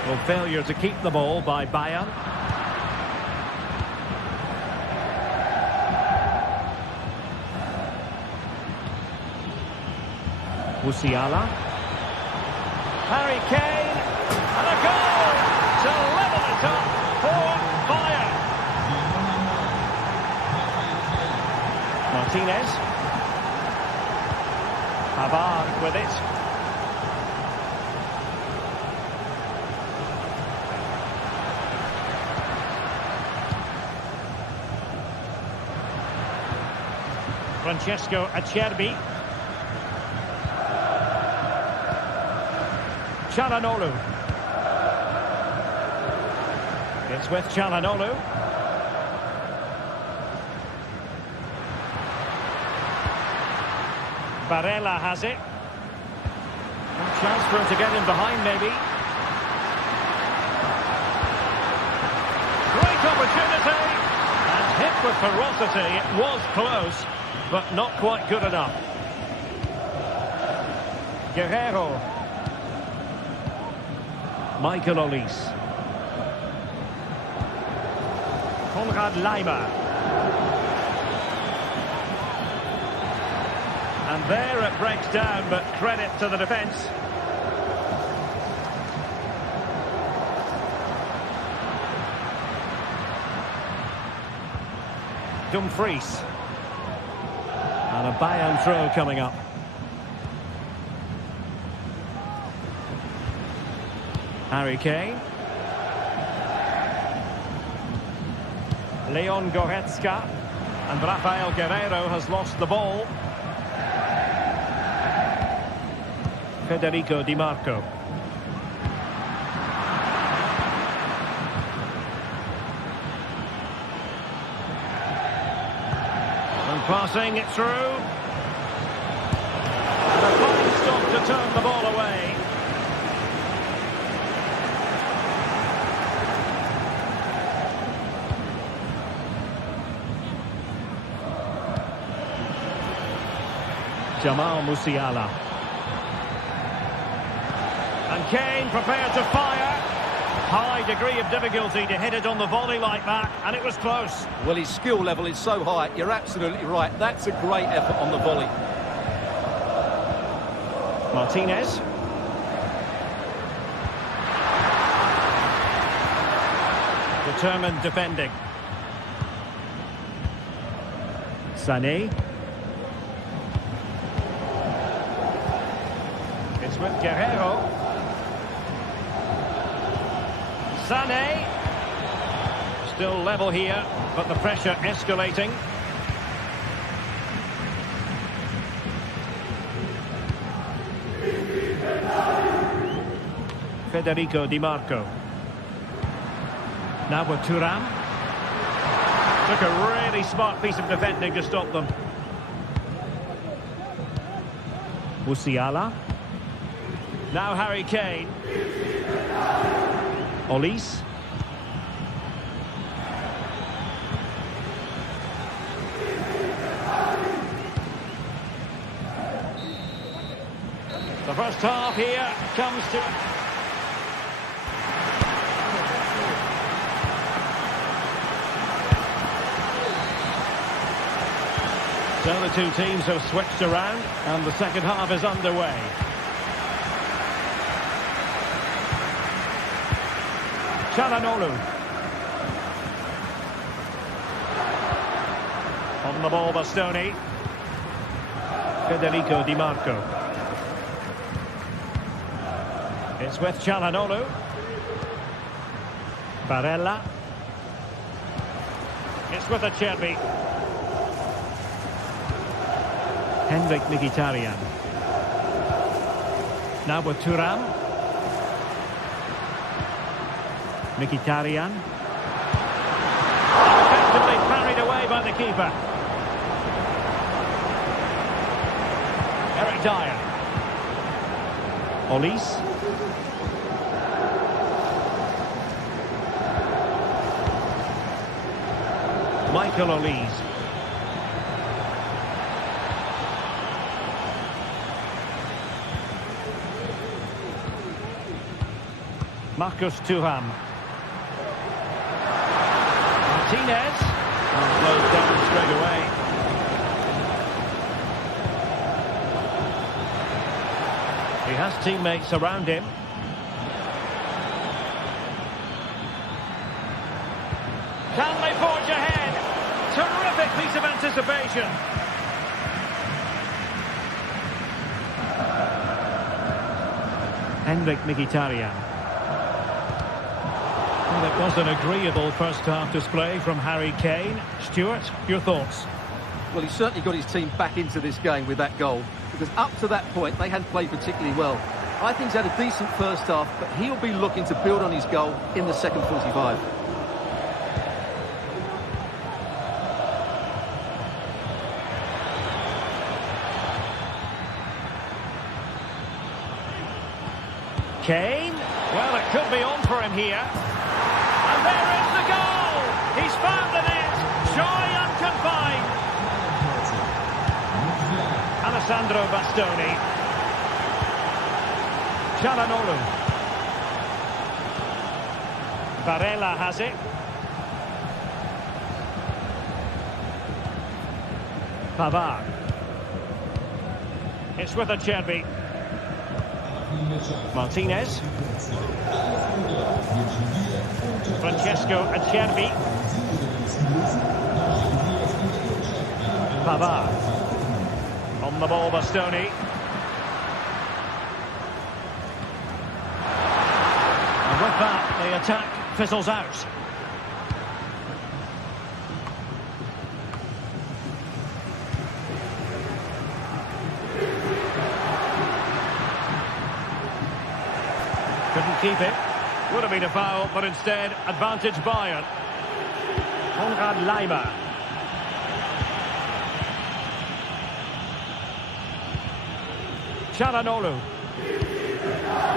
Well, failure to keep the ball by Bayern. Musiala. Harry Kane. And a goal to level it up for Bayern. Martinez. Pavard with it. Francesco Acerbi. Çalhanoğlu. It's with Çalhanoğlu. Barella has it. A chance for him to get in behind, maybe. Great opportunity. And hit with ferocity. It was close, but not quite good enough. Guerrero. Michael Olise. Konrad Laimer. And there it breaks down, but credit to the defence. Dumfries. And a Bayern throw coming up. Harry Kane. Leon Goretzka. And Rafael Guerreiro has lost the ball. Federico Di Marco. And passing it through. And a fine stop to turn the ball away. Jamal Musiala. And Kane prepared to fire. High degree of difficulty to hit it on the volley like that, and it was close. Well, his skill level is so high. You're absolutely right. That's a great effort on the volley. Martinez. Determined defending. Sané. It's with Guerrero. Sané. Still level here, but the pressure escalating. Federico Di Marco. Now with Thuram. Took a really smart piece of defending to stop them. Musiala. Now Harry Kane. Olise. The first half here comes to... So the two teams have switched around and the second half is underway. Çalhanoğlu. On the ball, Bastoni. Federico Di Marco. It's with Çalhanoğlu. Barella. It's with Acerbi. Henrik Mkhitaryan. Now with Thuram. Mkhitaryan. Effectively parried away by the keeper. Eric Dyer. Olise. Michael Olise. Marcus Thuram. Martinez. Slows down straight away. He has teammates around him. Can they forge ahead? Terrific piece of anticipation. Henrik Mkhitaryan. Well, it was an agreeable first half display from Harry Kane. Stuart, your thoughts? Well, he certainly got his team back into this game with that goal, because up to that point they hadn't played particularly well. I think he's had a decent first half, but he'll be looking to build on his goal in the second 45. Kane. Well, it could be on for him here. And there is the goal! He's found the net! Joy unconfined! Alessandro Bastoni. Çalhanoğlu. Barella has it. Pavard. It's with Acerbi. Martinez. Francesco Acerbi. Pavard. On the ball, Bastoni. And with that, the attack fizzles out. Couldn't keep it. Would have been a foul, but instead, advantage Bayern. Konrad Laimer. Çalhanoğlu.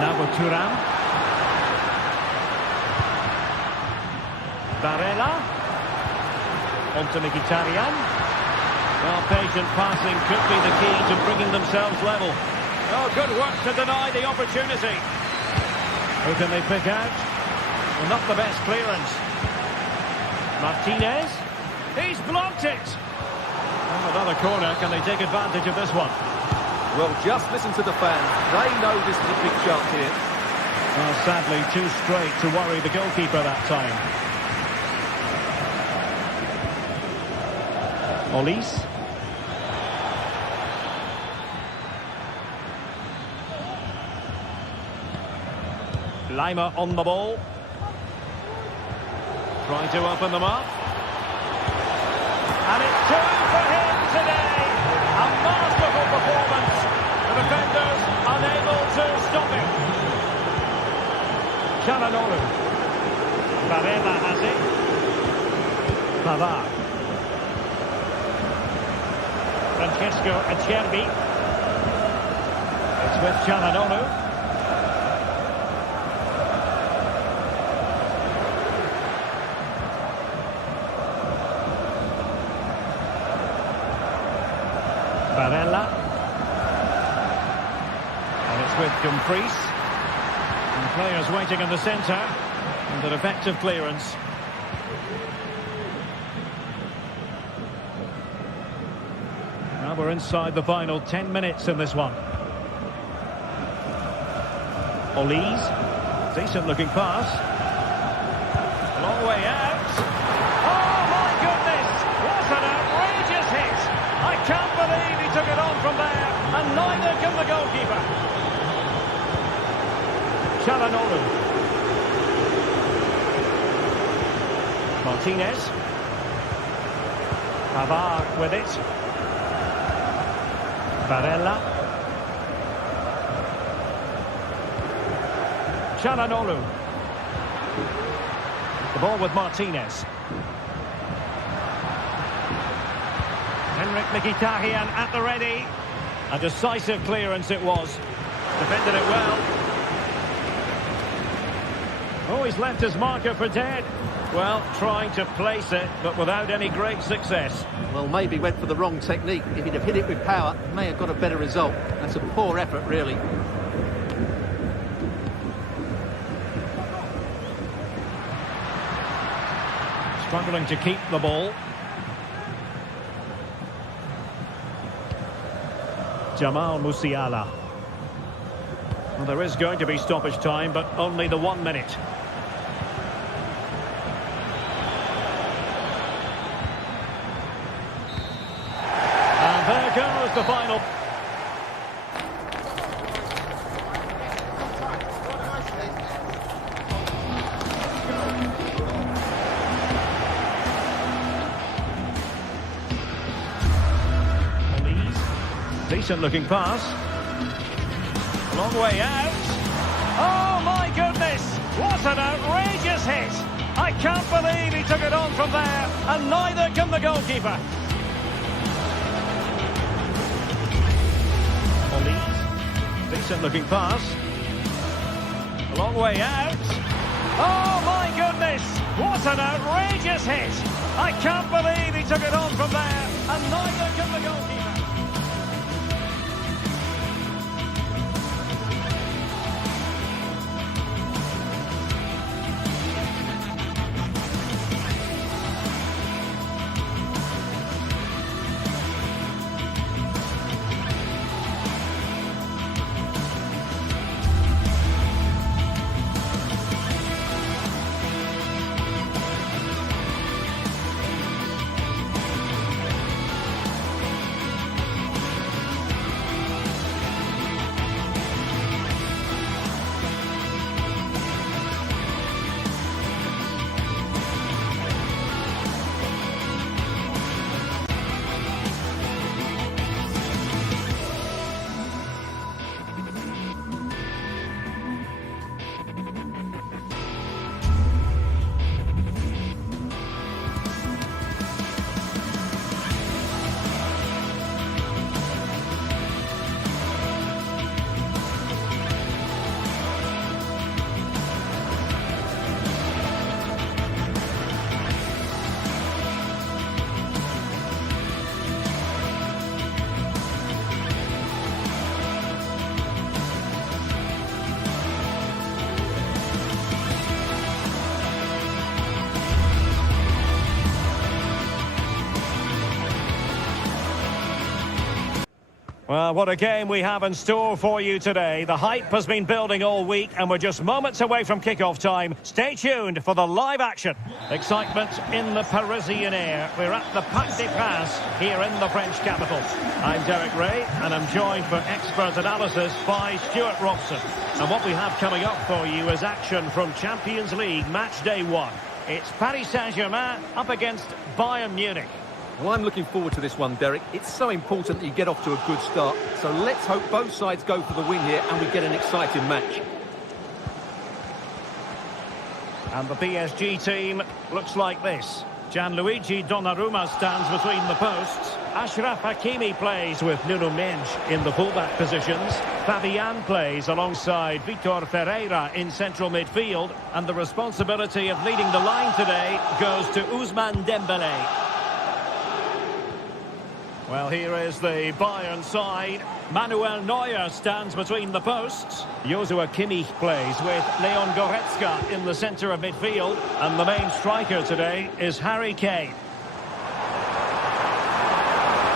Now with Thuram. Barella. On to Mkhitaryan. Well, patient passing could be the key to bringing themselves level. Oh, good work to deny the opportunity. Who can they pick out? Well, not the best clearance. Martinez. He's blocked it. And another corner. Can they take advantage of this one? Well, just listen to the fans. They know this is a big chance here. Well, sadly, too straight to worry the goalkeeper that time. Olise. Lima on the ball. Trying to open them up. And it's two for him today. A masterful performance. The defenders unable to stop him. Çalhanoğlu. Barella has it. Pavard. Francesco Acerbi. It's with Çalhanoğlu. Barella. And it's with Dumfries. And players waiting in the centre. And an effective clearance. Now we're inside the final 10 minutes in this one. Olise. Decent looking pass. A long way out. Oh my goodness! What an outrageous hit! I can't believe he took it on from there, and neither can the goalkeeper. Çalhanoğlu. Martinez. Pavard with it. Barella. Çalhanoğlu. The ball with Martinez. Henrik Mkhitaryan at the ready. A decisive clearance it was. Defended it well. Oh, he's left his marker for dead. Well, trying to place it, but without any great success. Well, maybe went for the wrong technique. If he'd have hit it with power, may have got a better result. That's a poor effort, really. Struggling to keep the ball. Jamal Musiala. Well, there is going to be stoppage time, but only the 1 minute. And there goes the final. Decent looking pass. Long way out. Oh my goodness! What an outrageous hit! I can't believe he took it on from there, and neither can the goalkeeper. Olise. Decent looking pass. A long way out. Oh my goodness! What an outrageous hit! I can't believe he took it on from there, and neither can the goalkeeper. Well, what a game we have in store for you today. The hype has been building all week and we're just moments away from kickoff time. Stay tuned for the live action. Excitement in the Parisian air. We're at the Parc des Princes here in the French capital. I'm Derek Ray and I'm joined for expert analysis by Stuart Robson. And what we have coming up for you is action from Champions League match day 1. It's Paris Saint-Germain up against Bayern Munich. Well, I'm looking forward to this one, Derek. It's so important that you get off to a good start. So let's hope both sides go for the win here and we get an exciting match. And the PSG team looks like this. Gianluigi Donnarumma stands between the posts. Achraf Hakimi plays with Nuno Mendes in the fullback positions. Fabian plays alongside Vitor Ferreira in central midfield. And the responsibility of leading the line today goes to Ousmane Dembélé. Well, here is the Bayern side. Manuel Neuer stands between the posts. Joshua Kimmich plays with Leon Goretzka in the centre of midfield. And the main striker today is Harry Kane.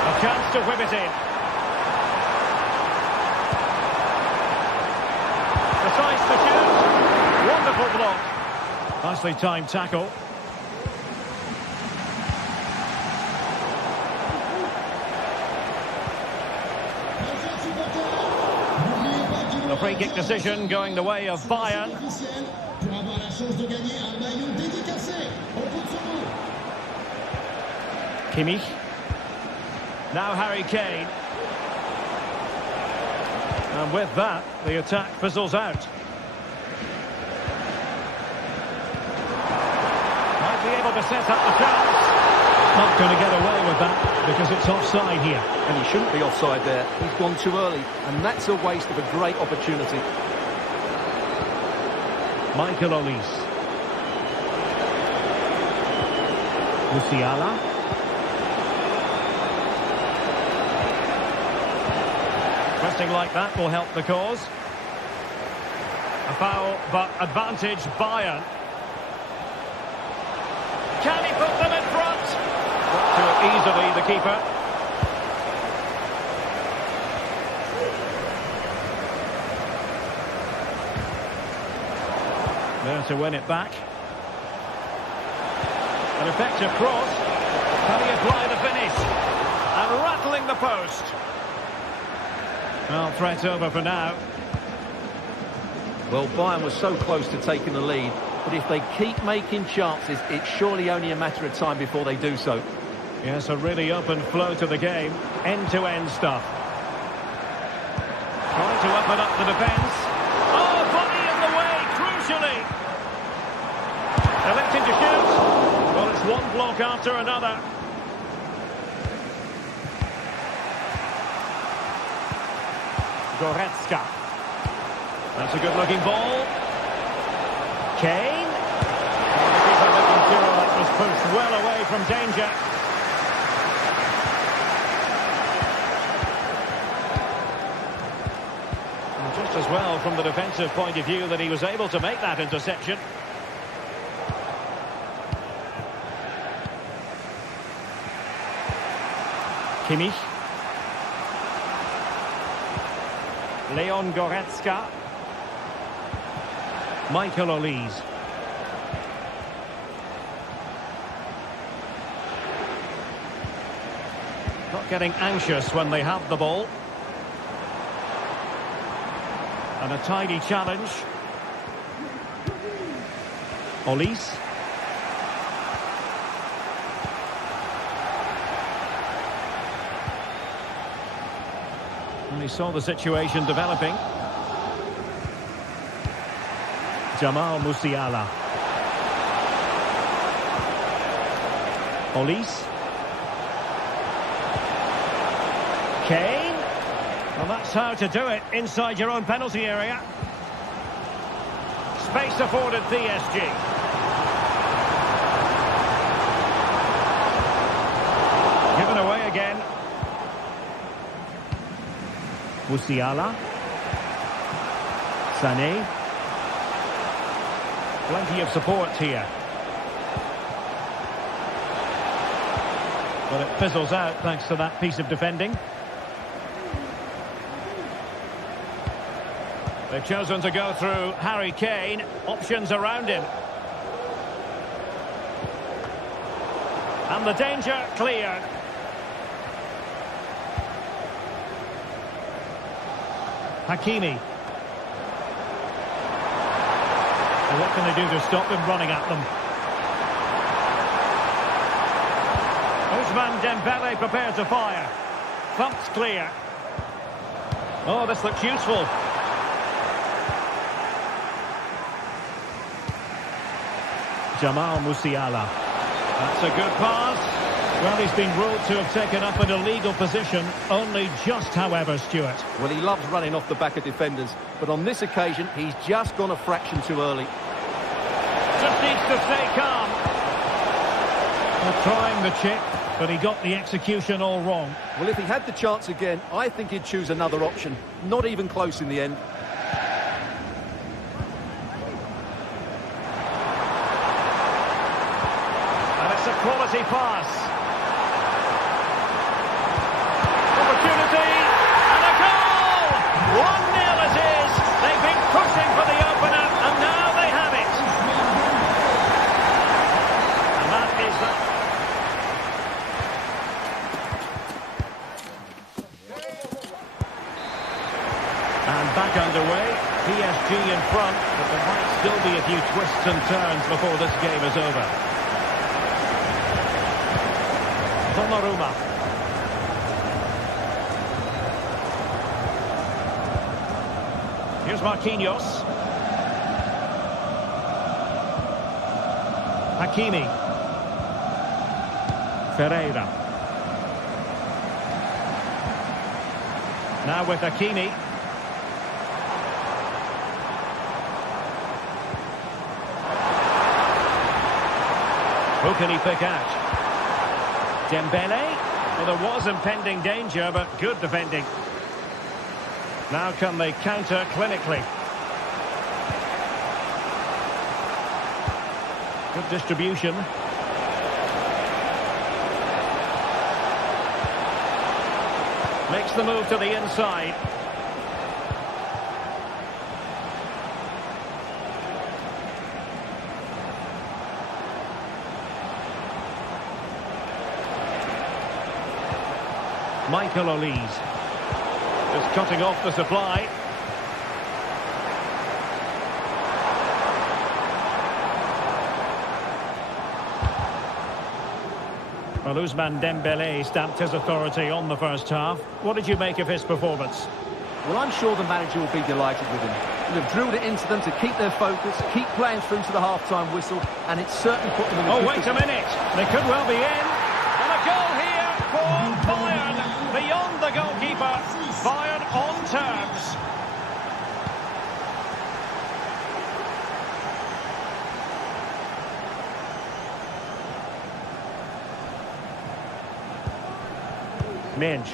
A chance to whip it in. Decides to shoot. Wonderful block. Nicely timed tackle. The free kick decision going the way of Bayern. Kimmich. Now Harry Kane. And with that, the attack fizzles out. Might be able to set up the chance. Not going to get away with that because it's offside here. And he shouldn't be offside there. He's gone too early. And that's a waste of a great opportunity. Michael Olise. Musiala. Pressing like that will help the cause. A foul, but advantage Bayern. Can he put them in front? Got to it easily, the keeper. There to win it back. An effective cross. Can he apply the finish? And rattling the post. Well, threat over for now. Well, Bayern was so close to taking the lead. But if they keep making chances, it's surely only a matter of time before they do so. Yes, a really open flow to the game. End-to-end stuff. Trying to open up the defence. Oh, body in the way, crucially. Electing to shoot. Well, it's one block after another. Goretzka. That's a good-looking ball. Kane. Oh, the keeper making sure that was pushed well away from danger. And just as well from the defensive point of view that he was able to make that interception. Kimmich. Leon Goretzka. Michael Olise. Not getting anxious when they have the ball. And a tidy challenge. Olise. And he saw the situation developing. Jamal Musiala. Olise. Kane. Well, that's how to do it inside your own penalty area. Space afforded PSG. Given away again. Musiala. Sané. Plenty of support here. But it fizzles out thanks to that piece of defending. They've chosen to go through Harry Kane. Options around him. And the danger cleared. Hakimi. Well, what can they do to stop him running at them? Ousmane Dembele prepared to fire. Thumps clear. Oh, this looks useful. Jamal Musiala. That's a good pass. Well, he's been ruled to have taken up an illegal position. Only just, however, Stuart. Well, he loves running off the back of defenders, but on this occasion, he's just gone a fraction too early. Just needs to stay calm. Well, trying the chip, but he got the execution all wrong. Well, if he had the chance again, I think he'd choose another option. Not even close in the end. And it's a quality pass. Opportunity, and a goal! 1-0 it is. They've been pushing for the opener, and now they have it. And that is And back underway. PSG in front, but there might still be a few twists and turns before this game is over. Donnarumma. Here's Marquinhos. Hakimi. Ferreira. Now with Hakimi. Who can he pick out? Dembele. Well, there was impending danger, but good defending. Now can they counter clinically? Good distribution. Makes the move to the inside. Michael Olise. Just cutting off the supply. Well, Ousmane Dembele stamped his authority on the first half. What did you make of his performance? Well, I'm sure the manager will be delighted with him. They've drilled it into them to keep their focus, keep playing through to the half-time whistle, and it's certainly put them in a Oh, good wait a minute. They could well be in. And a goal here for Bayern. Beyond the goalkeeper. Bayern on terms. Minch.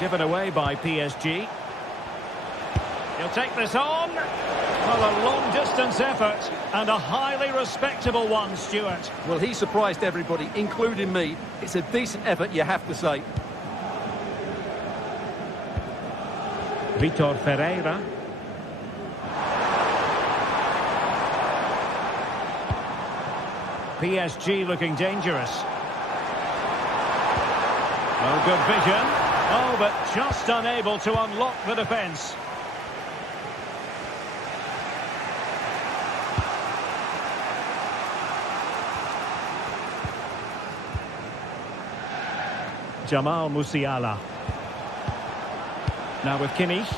Given away by PSG. He'll take this on. Well, a long-distance effort and a highly respectable one, Stuart. Well, he surprised everybody, including me. It's a decent effort, you have to say. Vitor Ferreira. PSG looking dangerous. Oh, good vision. Oh, but just unable to unlock the defence. Jamal Musiala. Now with Kimmich.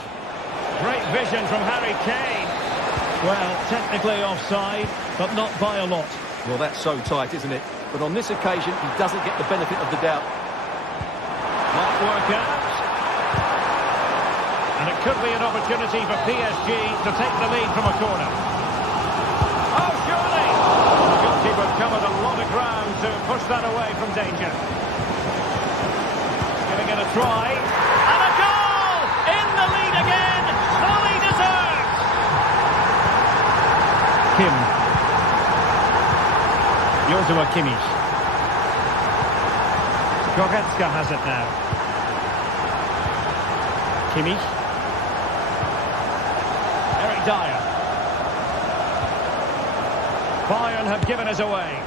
Great vision from Harry Kane. Well, technically offside, but not by a lot. Well, that's so tight, isn't it? But on this occasion, he doesn't get the benefit of the doubt. Might work out. And it could be an opportunity for PSG to take the lead from a corner. Oh, surely! The goalkeeper covered a lot of ground to push that away from danger. Giving it a try. And a goal! In the lead again! Fully deserved! Kim. Joshua Kimmich. Goretzka has it now. Kimmich. Eric Dyer. Bayern have given us away.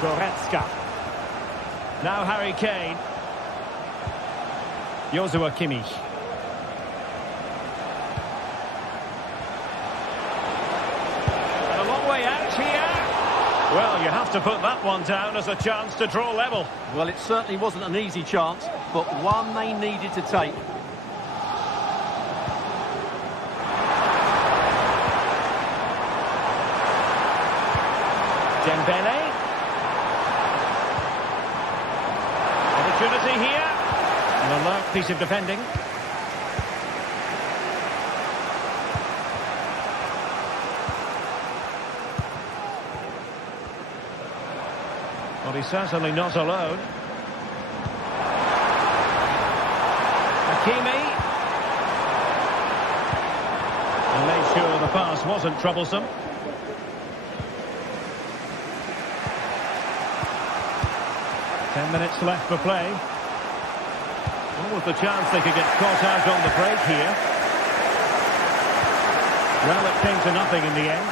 Goretzka. Now Harry Kane. Joshua Kimmich. And a long way out here. Well, you have to put that one down as a chance to draw level. Well, it certainly wasn't an easy chance, but one they needed to take. Dembele. Opportunity here. An alert piece of defending. Well, he's certainly not alone. Hakimi. And made sure the pass wasn't troublesome. Ten minutes left for play. Well, with the chance they could get caught out on the break here. Well, it came to nothing in the end.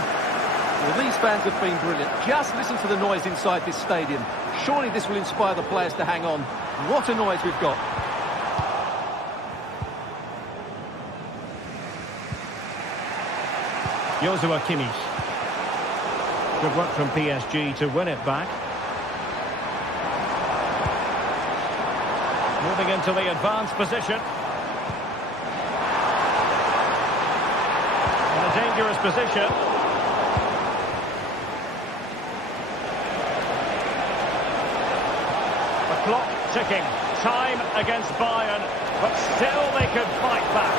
Well, these fans have been brilliant. Just listen to the noise inside this stadium. Surely this will inspire the players to hang on. What a noise we've got. Joshua Kimmich. Good work from PSG to win it back. Moving into the advanced position. In a dangerous position. The clock ticking. Time against Bayern, but still they could fight back.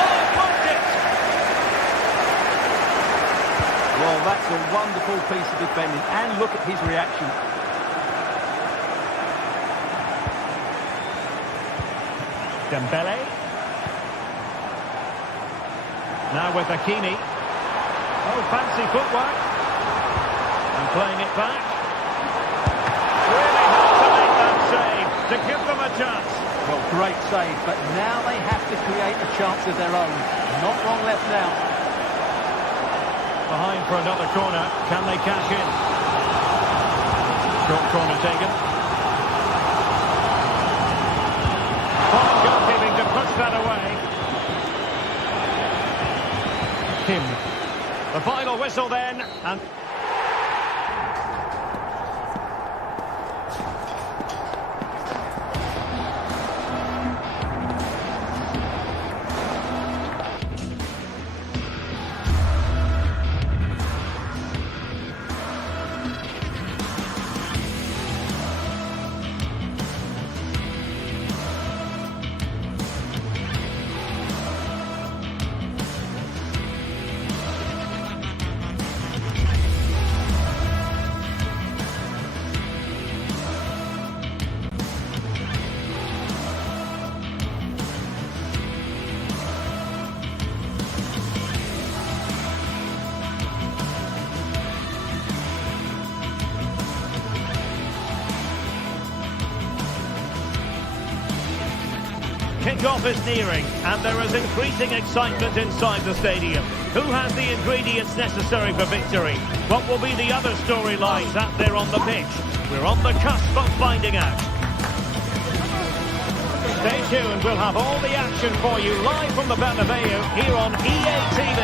Oh, blocked it! Well, that's a wonderful piece of defending. And look at his reaction. Dembele. Now with Hakimi. Oh, fancy footwork. And playing it back. Really have to make that save to give them a chance. Well, great save, but now they have to create a chance of their own. Not long left now. Behind for another corner. Can they cash in? Short corner taken. Fine goalkeeping to push that away. Kim. The final whistle then, and kickoff is nearing, and there is increasing excitement inside the stadium. Who has the ingredients necessary for victory? What will be the other storylines out there on the pitch? We're on the cusp of finding out. Stay tuned, we'll have all the action for you live from the Bernabeu here on EA TV.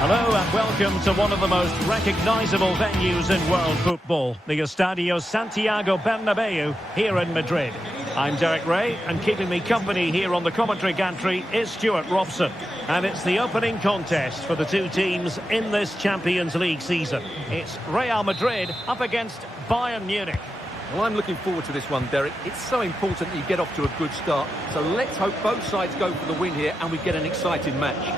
Hello and welcome to one of the most recognisable venues in world football, the Estadio Santiago Bernabeu here in Madrid. I'm Derek Ray, and keeping me company here on the commentary gantry is Stuart Robson. And it's the opening contest for the two teams in this Champions League season. It's Real Madrid up against Bayern Munich. Well, I'm looking forward to this one, Derek. It's so important that you get off to a good start. So let's hope both sides go for the win here and we get an exciting match.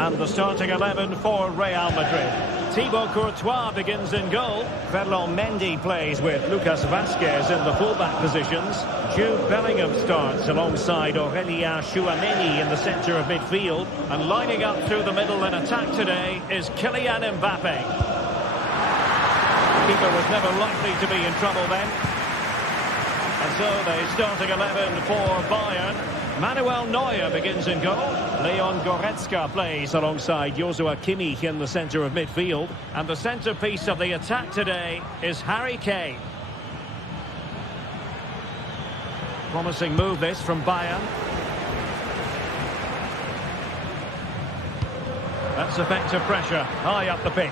And the starting 11 for Real Madrid. Thibaut Courtois begins in goal. Ferland Mendy plays with Lucas Vazquez in the fullback positions. Jude Bellingham starts alongside Aurélien Tchouaméni in the centre of midfield. And lining up through the middle in attack today is Kylian Mbappe. The keeper was never likely to be in trouble then. And so the starting 11 for Bayern. Manuel Neuer begins in goal. Leon Goretzka plays alongside Joshua Kimmich in the centre of midfield. And the centrepiece of the attack today is Harry Kane. Promising move this from Bayern. That's effective pressure high up the pitch.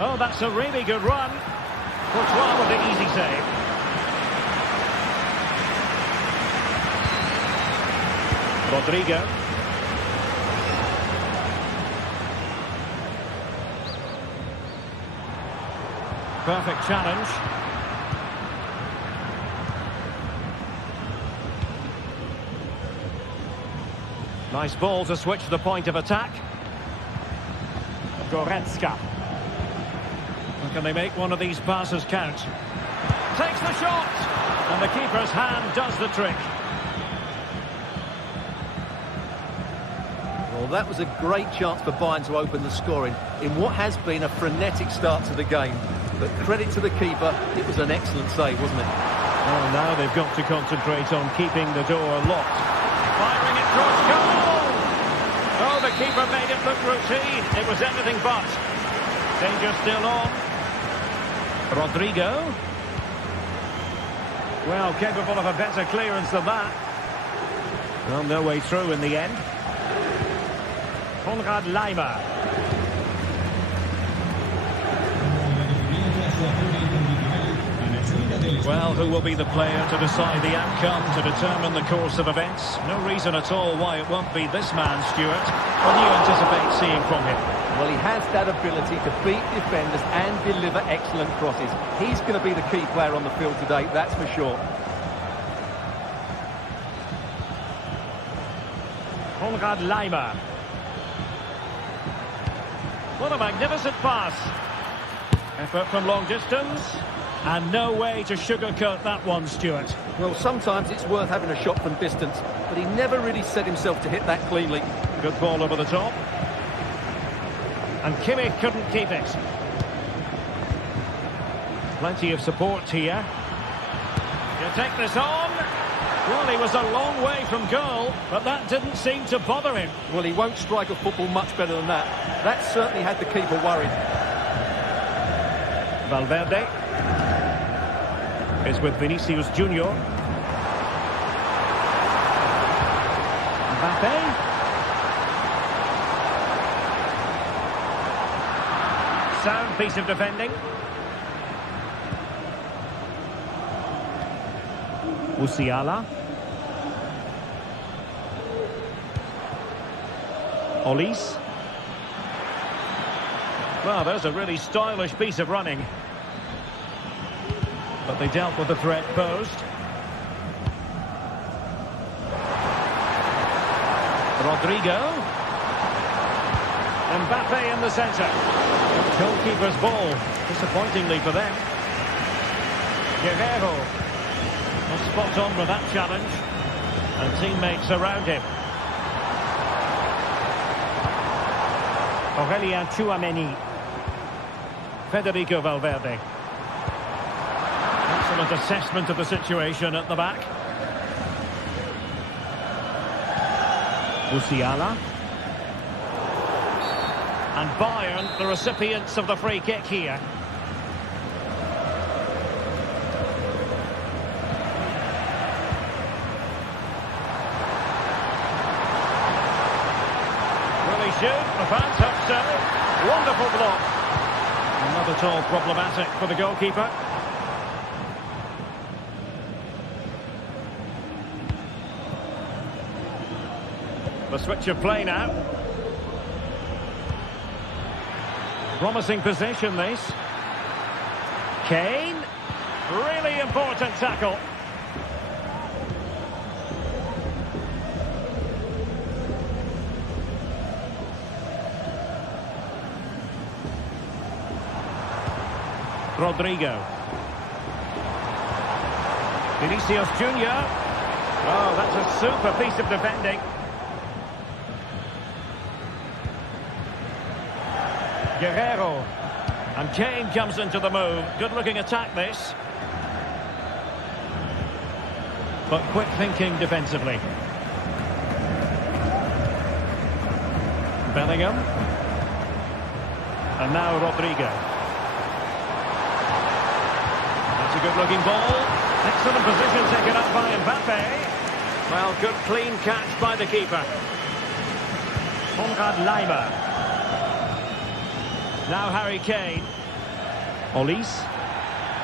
Oh, that's a really good run. Courtois with the easy save. Rodrigo. Perfect challenge. Nice ball to switch the point of attack. Goretzka. Can they make one of these passes count? Takes the shot! And the keeper's hand does the trick. Well, that was a great chance for Bayern to open the scoring in what has been a frenetic start to the game. But credit to the keeper, it was an excellent save, wasn't it? Well, now they've got to concentrate on keeping the door locked. Firing it cross goal! Oh, the keeper made it look routine. It was anything but. Danger still on. Rodrigo. Well, capable of a better clearance than that. Well, no way through in the end. Konrad Laimer. Well, who will be the player to decide the outcome, to determine the course of events? No reason at all why it won't be this man, Stuart. What do you anticipate seeing from him? Well, he has that ability to beat defenders and deliver excellent crosses. He's going to be the key player on the field today, that's for sure. Konrad Laimer. What a magnificent pass. Effort from long distance. And no way to sugarcoat that one, Stuart. Well, sometimes it's worth having a shot from distance, but he never really set himself to hit that cleanly. Good ball over the top. And Kimmich couldn't keep it. Plenty of support here. You take this on. Well, he was a long way from goal, but that didn't seem to bother him. Well, he won't strike a football much better than that. That certainly had the keeper worried. Valverde is with Vinicius Junior. Mbappe. Sound piece of defending. Musiala. Olise. Well, there's a really stylish piece of running. But they dealt with the threat posed. Rodrigo. Mbappe in the centre. Goalkeeper's ball. Disappointingly for them. Guerrero. Well, spot on with that challenge. And teammates around him. Aurélien Tchouaméni. Federico Valverde. Excellent assessment of the situation at the back. Musiala. And Bayern, the recipients of the free kick here. Will he shoot? The fans hope so. Wonderful block. Not at all problematic for the goalkeeper. The switch of play now. Promising position, this. Kane. Really important tackle. Rodrigo. Vinicius Junior. Oh, that's a super piece of defending. Guerrero. And Kane comes into the move. Good-looking attack, this. But quick thinking defensively. Bellingham. And now Rodrigo. That's a good-looking ball. Excellent position taken up by Mbappe. Well, good clean catch by the keeper. Konrad Laimer. Now Harry Kane. Olise.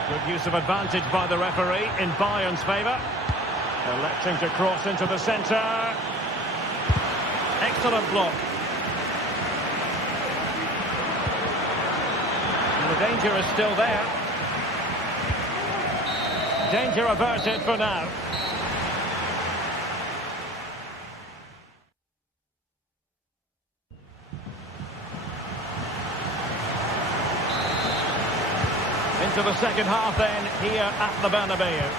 Good use of advantage by the referee in Bayern's favour. Electing to cross into the centre. Excellent block. And the danger is still there. Danger averted for now. Into the second half then, here at the Bernabeu.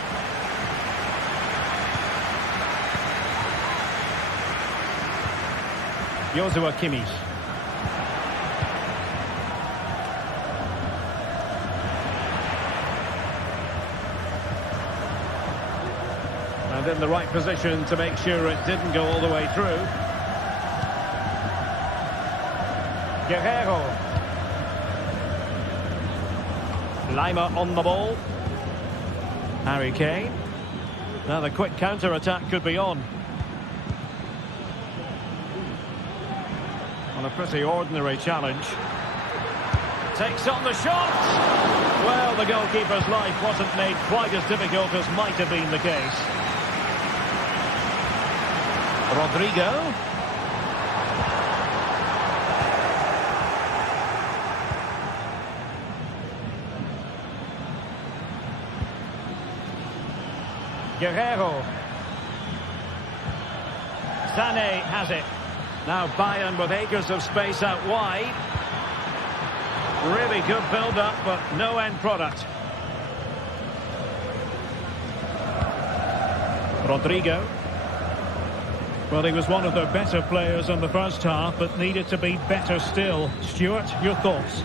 Joshua Kimmich. And in the right position to make sure it didn't go all the way through. Guerrero. Laimer on the ball. Harry Kane. Now the quick counter-attack could be on. On a pretty ordinary challenge. Takes on the shot. Well, the goalkeeper's life wasn't made quite as difficult as might have been the case. Rodrigo. Guerrero. Sané has it. Now Bayern with acres of space out wide. Really good build-up, but no end product. Rodrigo. Well, he was one of their better players in the first half, but needed to be better still. Stuart, your thoughts?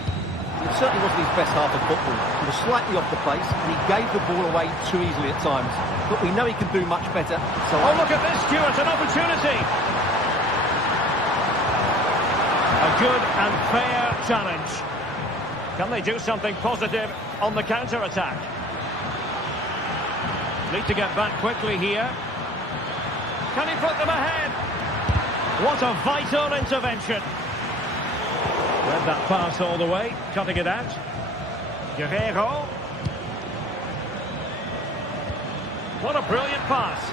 It certainly wasn't his best half of football. He was slightly off the pace, and he gave the ball away too easily at times. But we know he can do much better. So oh, look at this, Stuart, an opportunity. A good and fair challenge. Can they do something positive on the counter-attack? Need to get back quickly here. Can he put them ahead? What a vital intervention. Read that pass all the way, cutting it out. Guerrero. What a brilliant pass.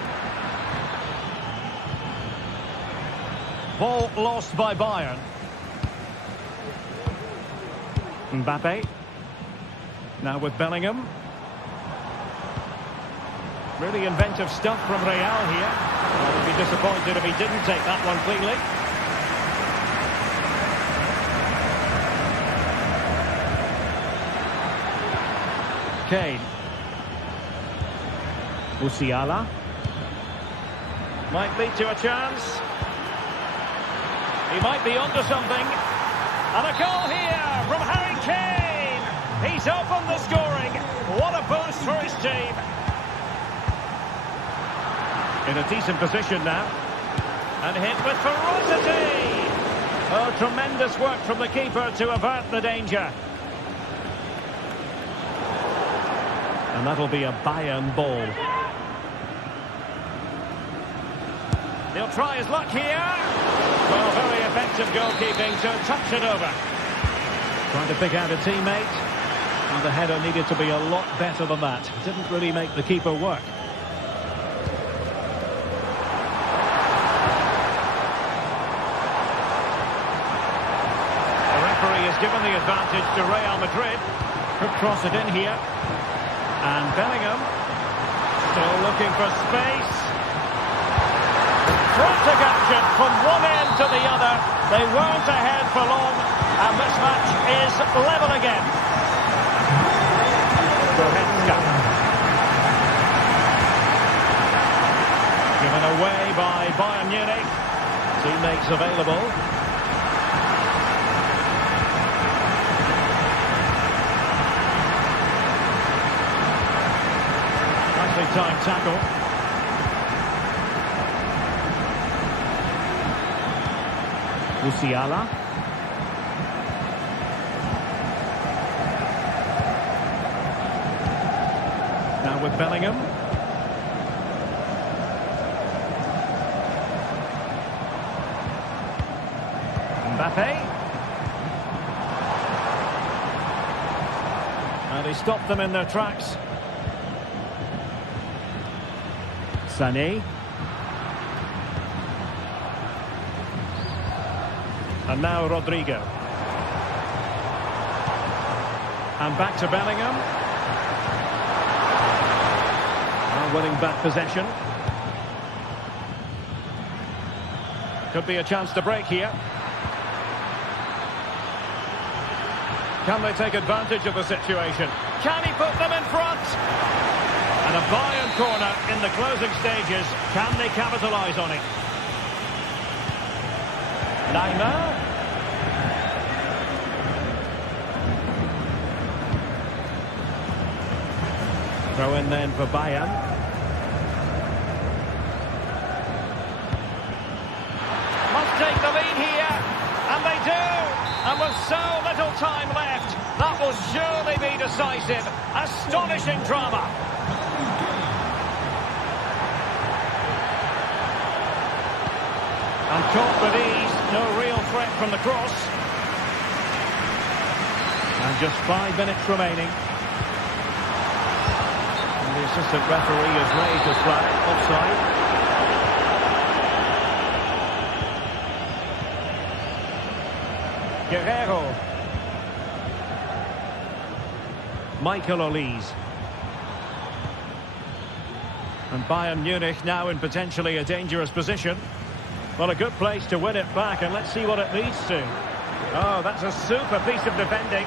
Ball lost by Bayern. Mbappe. Now with Bellingham. Really inventive stuff from Real here. I would be disappointed if he didn't take that one cleanly. Kane. Musiala. Might lead to a chance. He might be onto something. And a goal here from Harry Kane. He's opened the scoring. What a boost for his team. In a decent position now. And hit with ferocity. Oh, tremendous work from the keeper to avert the danger. And that'll be a Bayern ball. They'll try his luck here. Well, very effective goalkeeping to touch it over. Trying to pick out a teammate. And the header needed to be a lot better than that. Didn't really make the keeper work. The referee has given the advantage to Real Madrid. Could cross it in here. And Bellingham still looking for space. Frantic action from one end to the other. They weren't ahead for long, and this match is level again. away by Bayern Munich. Teammates available. Nicely timed tackle. Musiala. Now with Bellingham. Mbappe. And he stopped them in their tracks. Sané. And now Rodrigo. And back to Bellingham. Now winning back possession. Could be a chance to break here. Can they take advantage of the situation? Can he put them in front? And a Bayern corner in the closing stages. Can they capitalise on it? Neymar. Throw in then for Bayern. Must take the lead here. And they do. And with so little time left, that will surely be decisive. Astonishing drama. And caught with ease, no real threat from the cross. And just 5 minutes remaining. And the assistant referee has raised his flag, offside. Guerrero. Michael Olise. And Bayern Munich now in potentially a dangerous position. Well, a good place to win it back, and let's see what it leads to. Oh, that's a super piece of defending.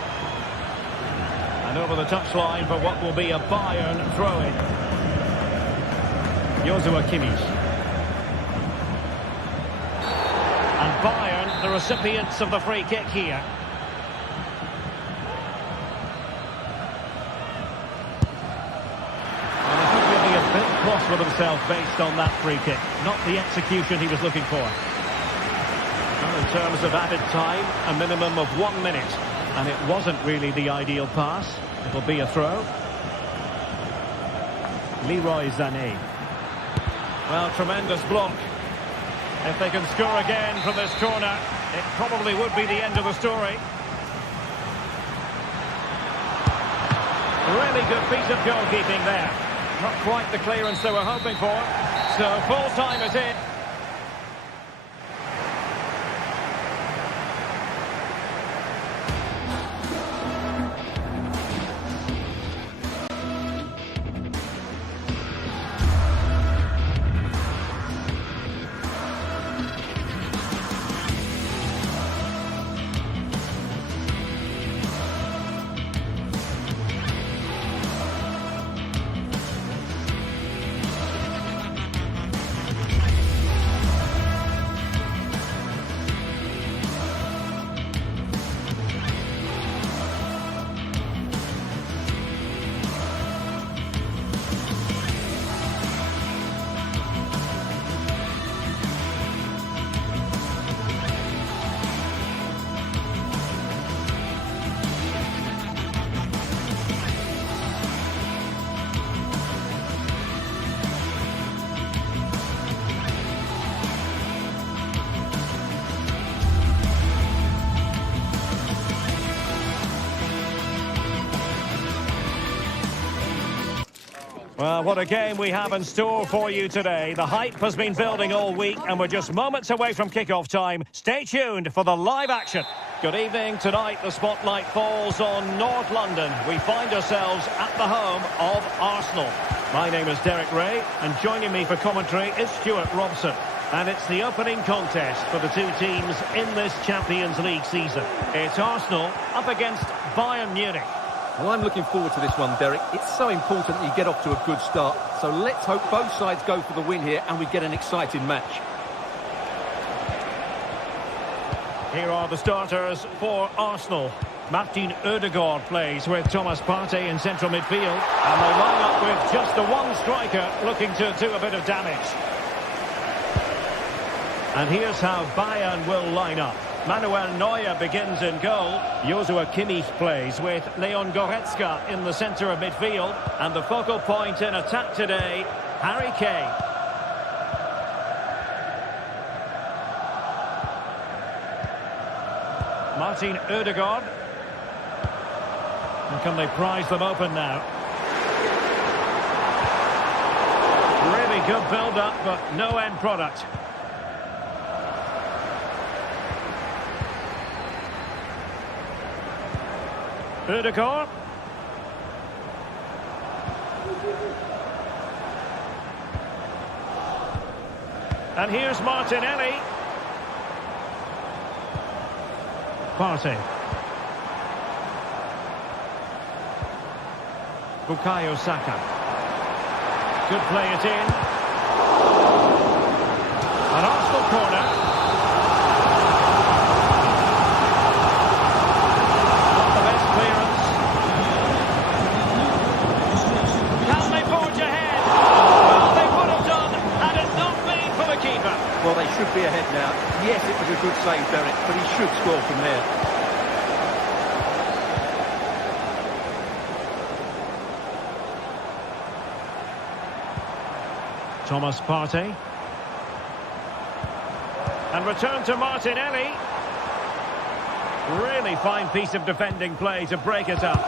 And over the touchline for what will be a Bayern throw-in. Joshua Kimmich. And Bayern, the recipients of the free kick here. Cross with himself based on that free kick. Not the execution he was looking for. Well, in terms of added time, a minimum of 1 minute. And it wasn't really the ideal pass. It'll be a throw. Leroy Sané. Well, tremendous block. If they can score again from this corner, it probably would be the end of the story. Really good piece of goalkeeping there. Not quite the clearance they were hoping for. So full time is in. Well, what a game we have in store for you today. The hype has been building all week, and we're just moments away from kickoff time. Stay tuned for the live action. Good evening. Tonight, the spotlight falls on North London. We find ourselves at the home of Arsenal. My name is Derek Ray, and joining me for commentary is Stuart Robson. And it's the opening contest for the two teams in this Champions League season. It's Arsenal up against Bayern Munich. Well, I'm looking forward to this one, Derek. It's so important that you get off to a good start. So let's hope both sides go for the win here and we get an exciting match. Here are the starters for Arsenal. Martin Ødegaard plays with Thomas Partey in central midfield. And they line up with just the one striker looking to do a bit of damage. And here's how Bayern will line up. Manuel Neuer begins in goal. Joshua Kimmich plays with Leon Goretzka in the centre of midfield. And the focal point in attack today, Harry Kane. Martin Ødegaard. And can they prise them open now? Really good build-up, but no end product. Ødegaard. And here's Martinelli. Partey. Bukayo Saka. Good play it in. An Arsenal corner. Not the best clearance. Can they forge ahead? Well, they would have done had it not been for the keeper. Well, they should be ahead now. Yes, it was a good save, Derek, but he should score from there. Thomas Partey. And return to Martinelli. Really fine piece of defending play to break it up.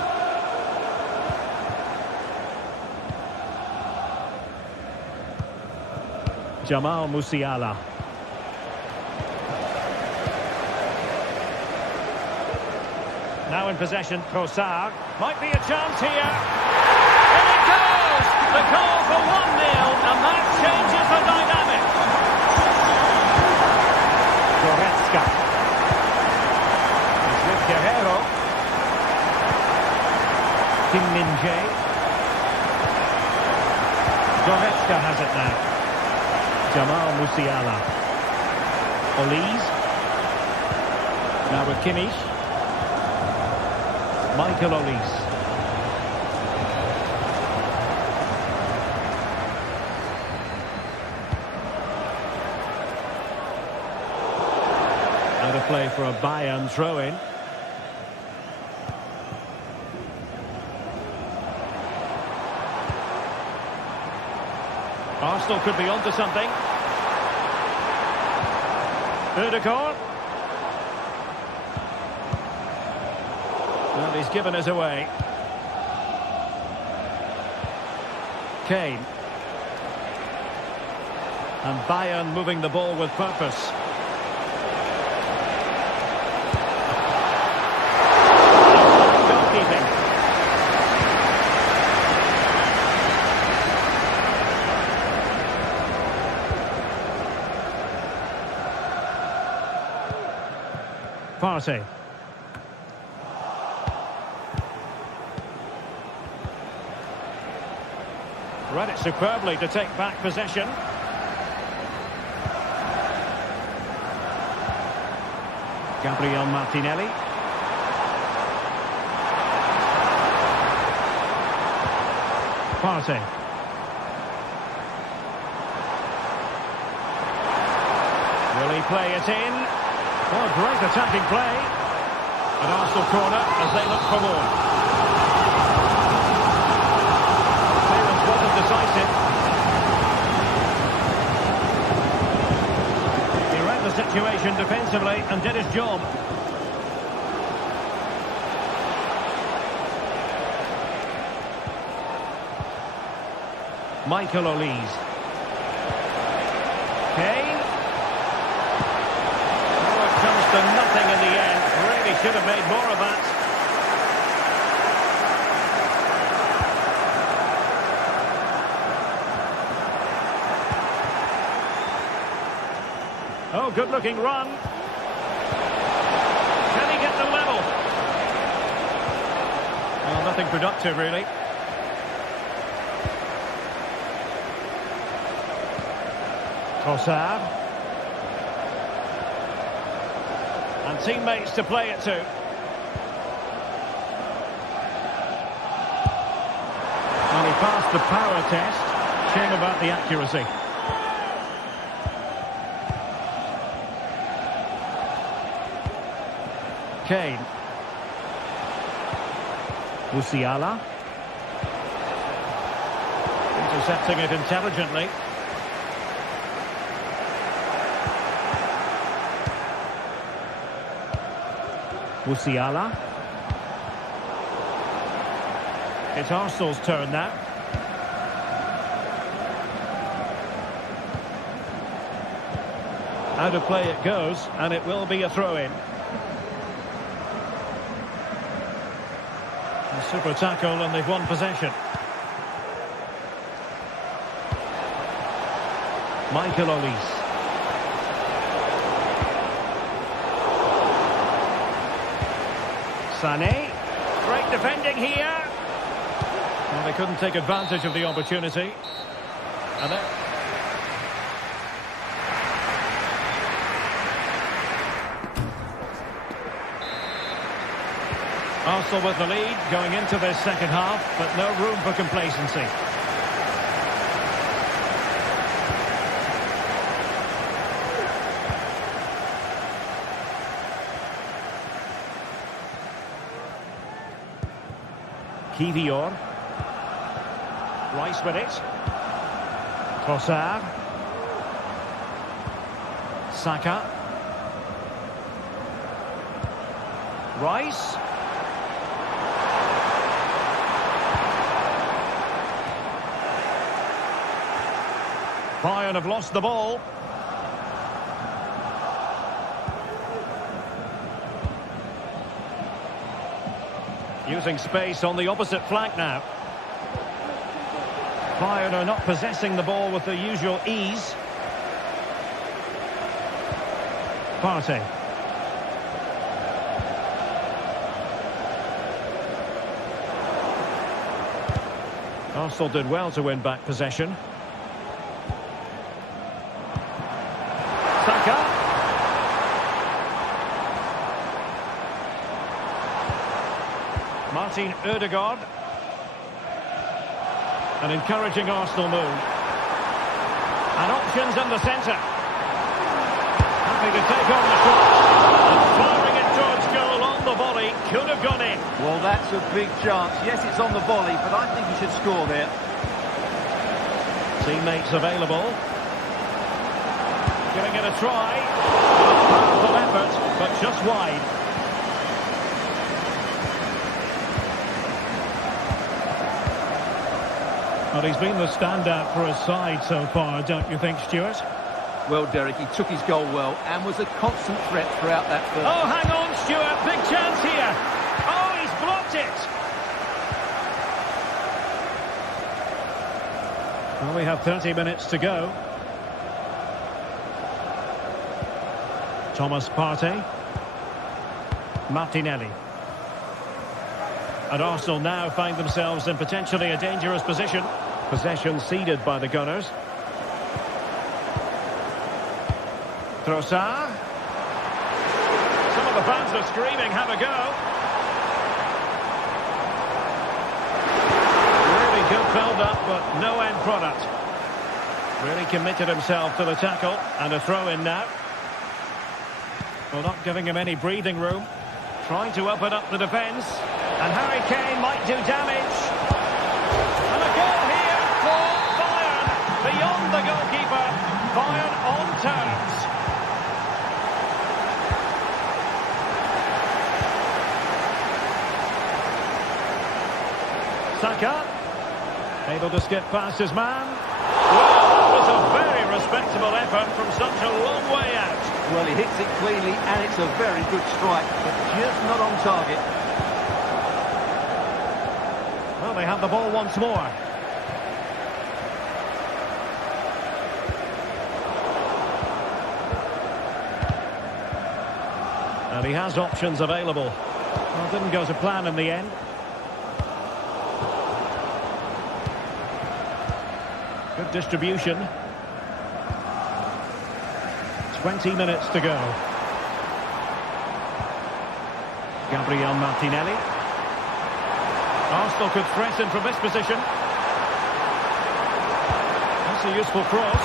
Jamal Musiala. Now in possession, Trossard. Might be a chance here. In it goes! The goal for 1-0, and that changes the dynamic. Goretzka. It's with Guerrero. Kim Min-jae. Goretzka has it now. Jamal Musiala. Olise. Now with Kimmich. Michael Olise. Out of play for a Bayern throw-in. Arsenal could be onto something. Ødegaard. And he's given us away. Kane. And Bayern moving the ball with purpose. Goalkeeping. Partey. Read it superbly to take back possession. Gabriel Martinelli. Partey. Will he play it in? Oh, great attacking play. An Arsenal corner as they look for more. Clearance wasn't decisive. He read the situation defensively and did his job. Michael Olise. Kane. Oh, it comes to nothing in the end. Really should have made more of that. Oh, good-looking run. Can he get the level? Well, nothing unproductive, really. Trossard. And teammates to play it to. And he passed the power test. Shame about the accuracy. Kane. Musiala. Intercepting it intelligently. Musiala. It's Arsenal's turn now. Out of play it goes, and it will be a throw-in. A super tackle, and they've won possession. Michael Olise. Sané. Great defending here. Well, they couldn't take advantage of the opportunity. And then... Arsenal with the lead going into this second half, but no room for complacency. Kivior. Rice with it. Trossard. Saka. Rice. Bayern have lost the ball. Using space on the opposite flank now. Bayern are not possessing the ball with the usual ease. Partey. Arsenal did well to win back possession. Saka. Martin Ødegaard. An encouraging Arsenal move. And options in the centre. Happy to take on the shot. And firing it towards goal on the volley. Could have gone in. Well, that's a big chance. Yes, it's on the volley, but I think he should score there. Teammates available. Giving it a try. Powerful effort, but just wide. Well, he's been the standout for his side so far, don't you think, Stuart? Well, Derek, he took his goal well and was a constant threat throughout that first. Oh, hang on, Stuart. Big chance here. Oh, he's blocked it. Well, we have 30 minutes to go. Thomas Partey. Martinelli. And Arsenal now find themselves in potentially a dangerous position. Possession ceded by the Gunners. Trossard. Some of the fans are screaming, have a go. Really good build-up, but no end product. Really committed himself to the tackle, and a throw-in now. Well, not giving him any breathing room. Trying to open up the defence. And Harry Kane might do damage. And a goal here for Bayern. Beyond the goalkeeper. Bayern on terms. Saka. Able to skip past his man. Well, that was a very respectable effort from such a long way out. Well, he hits it cleanly, and it's a very good strike, but just not on target. Well, they have the ball once more. And he has options available. Well, didn't go to plan in the end. Good distribution. 20 minutes to go. Gabriel Martinelli. Arsenal could threaten from this position. That's a useful cross.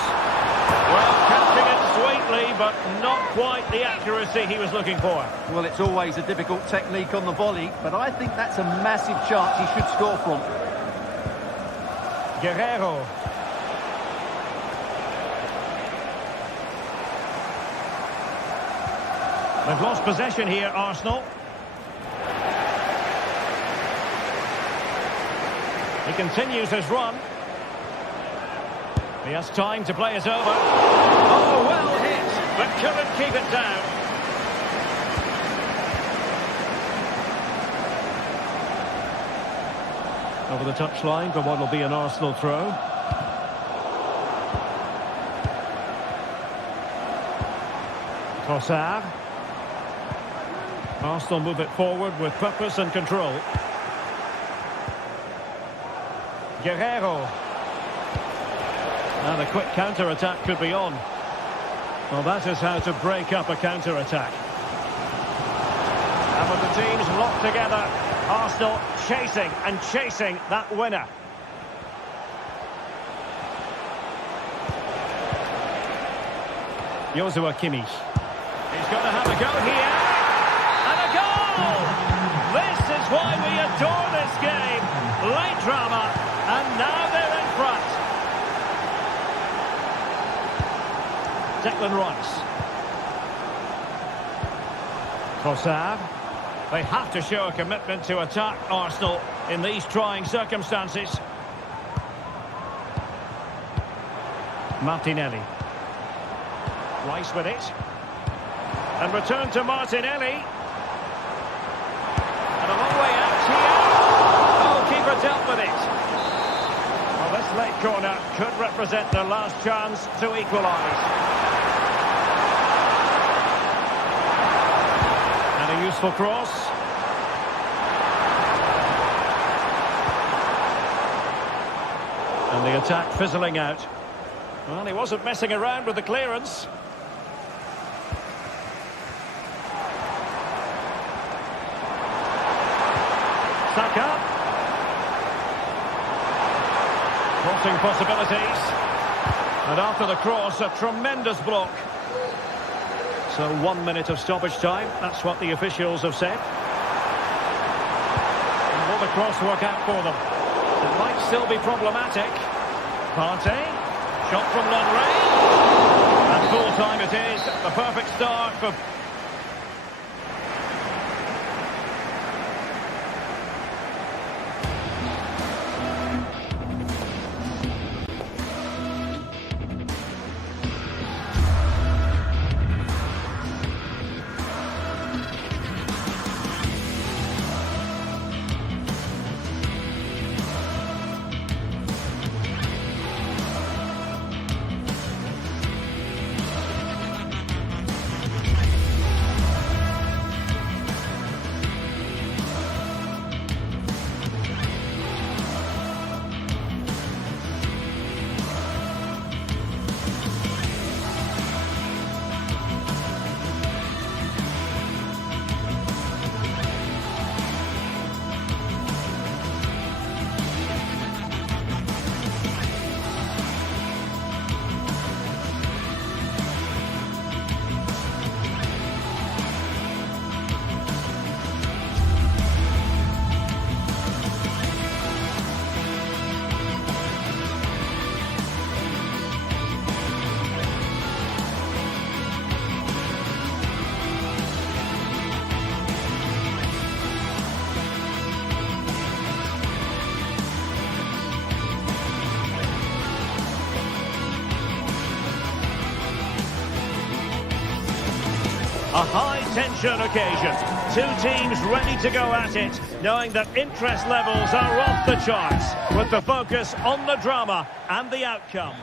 Well, catching it sweetly, but not quite the accuracy he was looking for. Well, it's always a difficult technique on the volley, but I think that's a massive chance he should score from. Guerrero. They've lost possession here, Arsenal. He continues his run. He has time to play it over. Oh, well hit, but couldn't keep it down. Over the touchline for what will be an Arsenal throw. Trossard. Arsenal move it forward with purpose and control. Guerrero. And a quick counter-attack could be on. Well, that is how to break up a counter-attack. And with the teams locked together, Arsenal chasing and chasing that winner. Joshua Kimmich. He's going to have a go here. And a goal! This is why we adore this game. Late drama, and now they're in front. Declan Rice. Trossard. They have to show a commitment to attack Arsenal in these trying circumstances. Martinelli. Rice with it. And return to Martinelli. And a long way out here. Goalkeeper dealt with it. Well, this late corner could represent their last chance to equalise. And a useful cross. And the attack fizzling out. Well, he wasn't messing around with the clearance. Saka. Crossing possibilities. And after the cross, a tremendous block. So 1 minute of stoppage time. That's what the officials have said. And will the cross work out for them? It might still be problematic. Partey. Shot from long range. And full time it is. The perfect start for... A high-tension occasion. Two teams ready to go at it, knowing that interest levels are off the charts, with the focus on the drama and the outcome.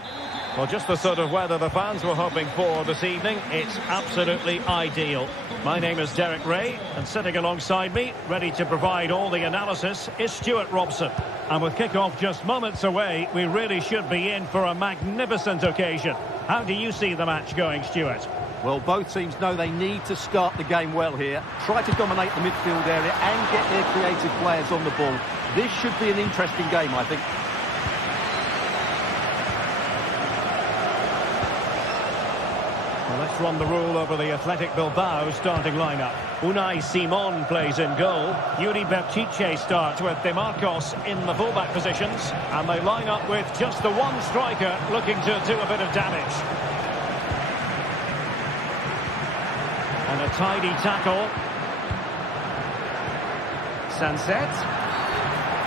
Well, just the sort of weather the fans were hoping for this evening. It's absolutely ideal. My name is Derek Ray, and sitting alongside me, ready to provide all the analysis, is Stuart Robson. And with kickoff just moments away, we really should be in for a magnificent occasion. How do you see the match going, Stuart? Well, both teams know they need to start the game well here. Try to dominate the midfield area and get their creative players on the ball. This should be an interesting game, I think. Well, let's run the rule over the Athletic Bilbao starting lineup. Unai Simon plays in goal. Yuri Berchiche starts with De Marcos in the fullback positions. And they line up with just the one striker looking to do a bit of damage. And a tidy tackle. Sunset.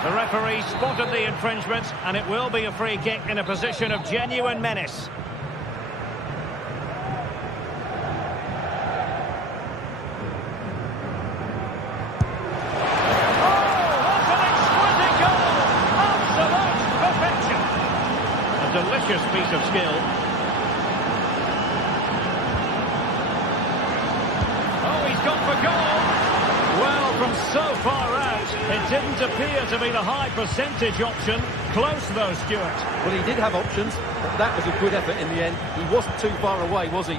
The referee spotted the infringement, and it will be a free kick in a position of genuine menace. Delicious piece of skill. Oh, he's gone for goal. Well, from so far out, it didn't appear to be the high percentage option. Close though, Stuart. Well, he did have options, but that was a good effort in the end. He wasn't too far away, was he?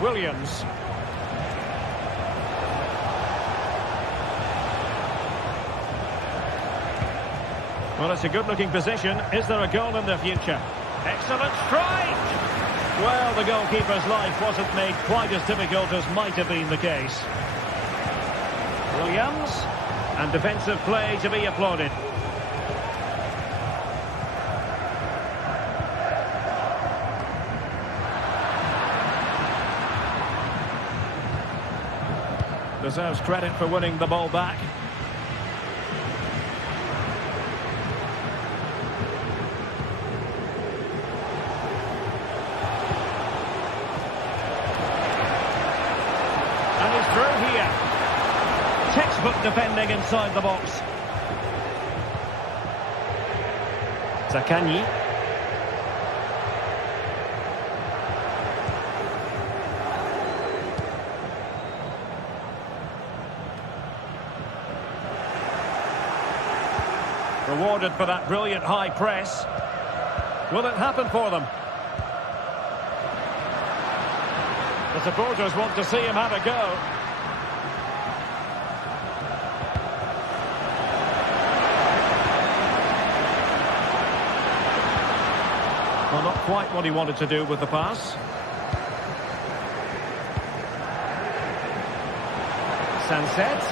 Williams. Well, it's a good-looking position. Is there a goal in the future? Excellent strike! Well, the goalkeeper's life wasn't made quite as difficult as might have been the case. Williams, and defensive play to be applauded. Deserves credit for winning the ball back. And he's through here. Textbook defending inside the box. Zaccagni. Rewarded for that brilliant high press. Will it happen for them? The supporters want to see him have a go. Well, not quite what he wanted to do with the pass. Sunset.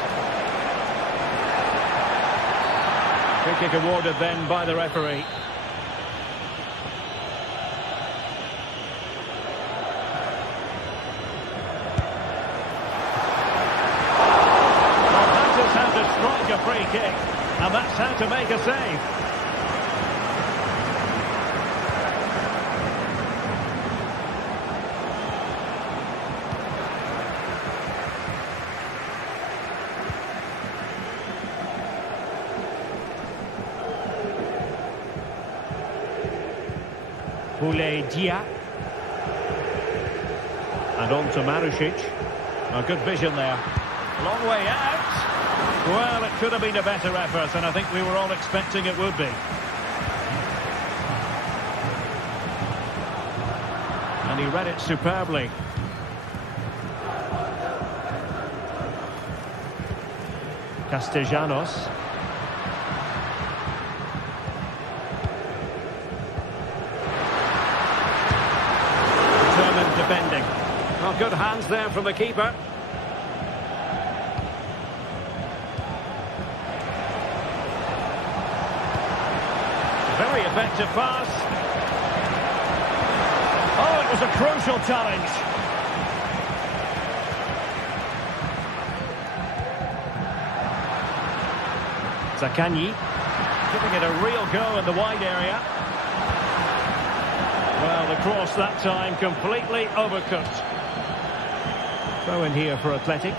Free kick awarded then by the referee. Strike a free kick, and that's how to make a save. Boulaye Dia. And on to Marusic. A good vision there. Long way out. Well, it could have been a better effort, and I think we were all expecting it would be. And he read it superbly. Castellanos. Determined defending. Well, good hands there from the keeper. Very effective pass. Oh, it was a crucial challenge. Zaccagni giving it a real go in the wide area. Well, the cross that time completely overcooked. Throw in here for Athletic.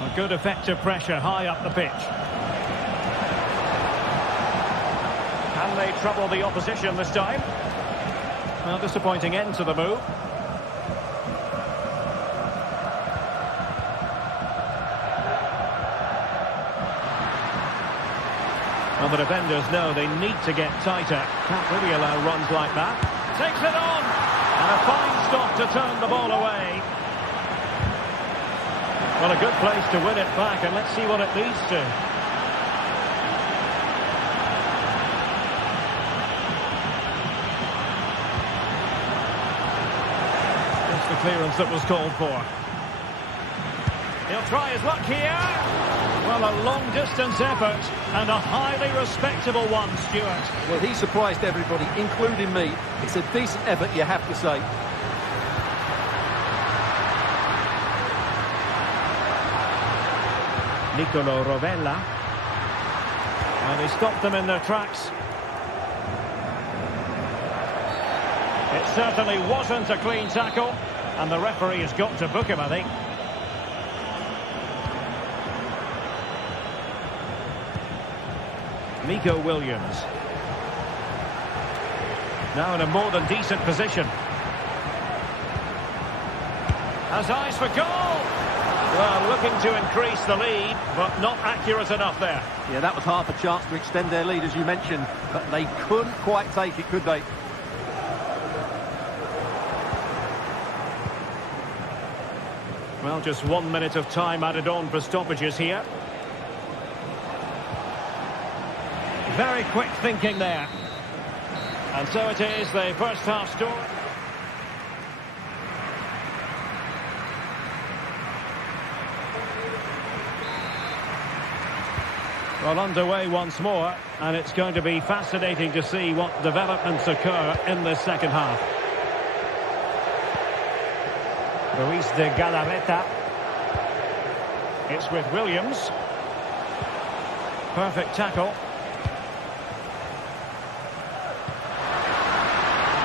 A good effective pressure high up the pitch. Can they trouble the opposition this time? Well, disappointing end to the move. Well, the defenders know they need to get tighter. Can't really allow runs like that. Takes it on! And a fine stop to turn the ball away. Well, a good place to win it back, and let's see what it leads to. That's the clearance that was called for. He'll try his luck here. Well, a long-distance effort, and a highly respectable one, Stuart. Well, he surprised everybody, including me. It's a decent effort, you have to say. Nicolo Rovella. And he stopped them in their tracks. It certainly wasn't a clean tackle, and the referee has got to book him, I think. Nico Williams. Now in a more than decent position. Has eyes for goal! Well, looking to increase the lead, but not accurate enough there. Yeah, that was half a chance to extend their lead, as you mentioned, but they couldn't quite take it, could they? Well, just 1 minute of time added on for stoppages here. Very quick thinking there. And so it is, the first half story. Well, underway once more, and it's going to be fascinating to see what developments occur in the second half. Ruiz de Galarreta. It's with Williams. Perfect tackle.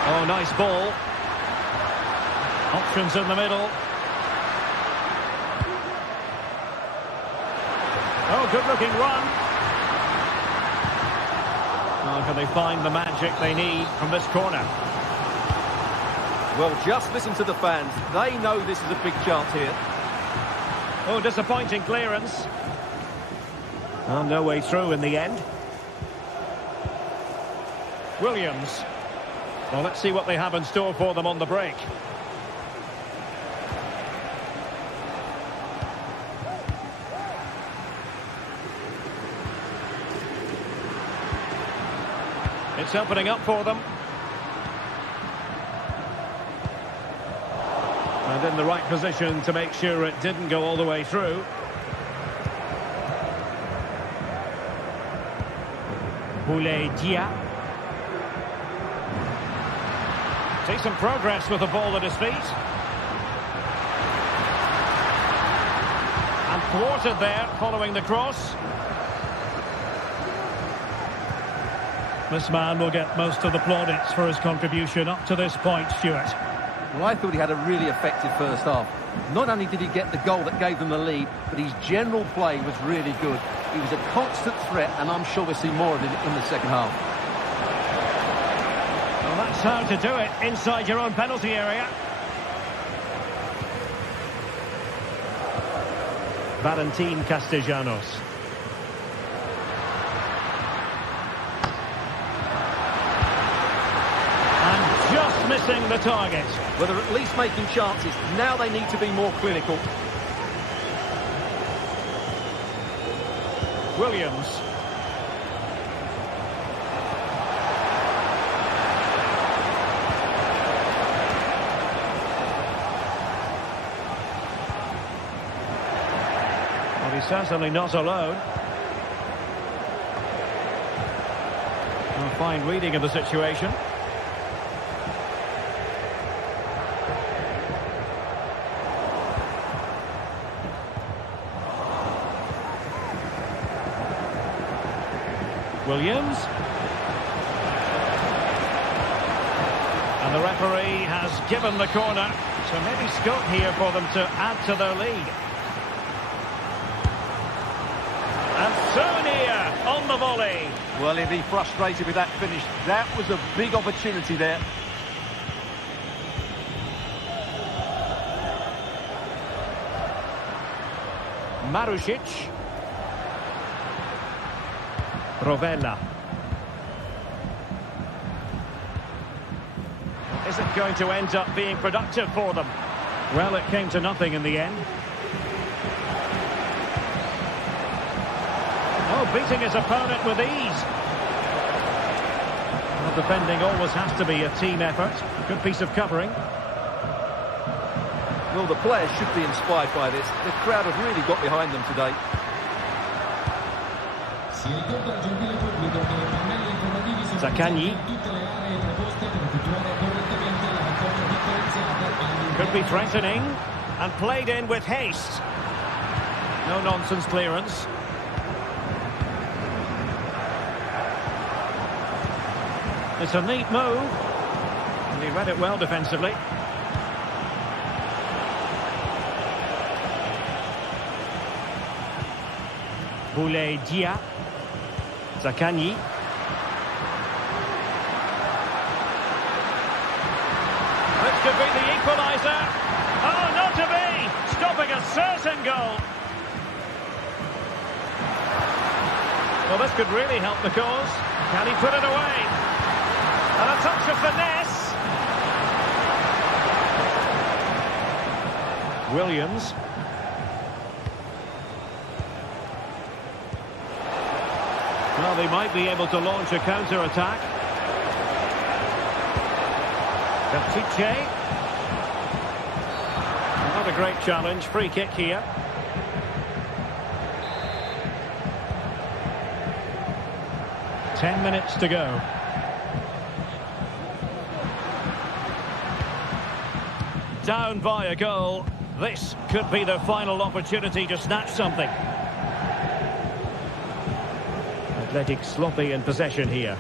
Oh, nice ball. Options in the middle. Oh, good-looking run. Oh, can they find the magic they need from this corner? Well, just listen to the fans. They know this is a big chance here. Oh, disappointing clearance. Oh, no way through in the end. Williams. Well, let's see what they have in store for them on the break. It's opening up for them. And in the right position to make sure it didn't go all the way through. Boulaye Dia. Decent progress with the ball at his feet. And thwarted there following the cross. This man will get most of the plaudits for his contribution up to this point, Stuart. Well, I thought he had a really effective first half. Not only did he get the goal that gave them the lead, but his general play was really good. He was a constant threat, and I'm sure we'll see more of him in the second half. Well, that's how to do it inside your own penalty area. Valentin Castellanos. And just missing the target. Well, they're at least making chances. Now they need to be more clinical. Williams. Well, he's certainly not alone. A fine reading of the situation. Williams. And the referee has given the corner, so maybe scope here for them to add to their lead. And so near on on the volley. Well, he'll be frustrated with that finish. That was a big opportunity there. Marusic. Rovella. Is it going to end up being productive for them? Well, it came to nothing in the end. Oh, beating his opponent with ease. Well, defending always has to be a team effort. Good piece of covering. Well, the players should be inspired by this. The crowd have really got behind them today. Si ricorda al gentile pubblico che i pannelli informativi sono Zaccagni. in tutte le aree preposte per effettuare correttamente la raccolta differenziata. Could be threatening and played in with haste. No nonsense clearance. It's a neat move. And he read it well defensively. Boulay Dia. Zaccagni. This could be the equaliser. Oh, not to be! Stopping a certain goal. Well, this could really help the cause. Can he put it away? And a touch of finesse. Williams. Well, they might be able to launch a counter-attack. Baptice. Not a great challenge. Free kick here. Ten minutes to go. Down by a goal. This could be their final opportunity to snatch something. Athletic sloppy in possession here.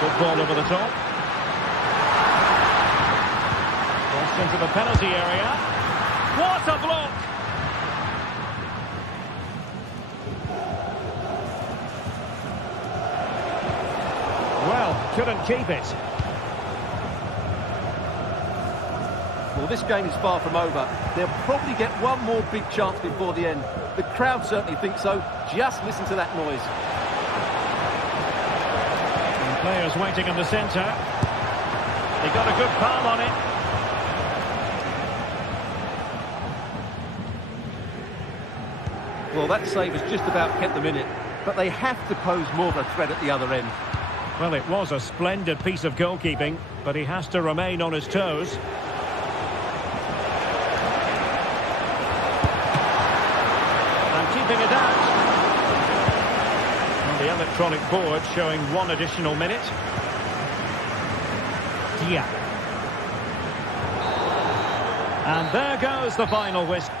Good ball over the top. Crossed into the penalty area. What a block! Well, couldn't keep it. Well, this game is far from over. They'll probably get one more big chance before the end. The crowd certainly think so. Just listen to that noise. And players waiting in the centre. They got a good palm on it. Well, that save has just about kept them in it. But they have to pose more of a threat at the other end. Well, it was a splendid piece of goalkeeping, but he has to remain on his toes. Keeping it out. On the electronic board showing one additional minute. Dia. And there goes the final whistle.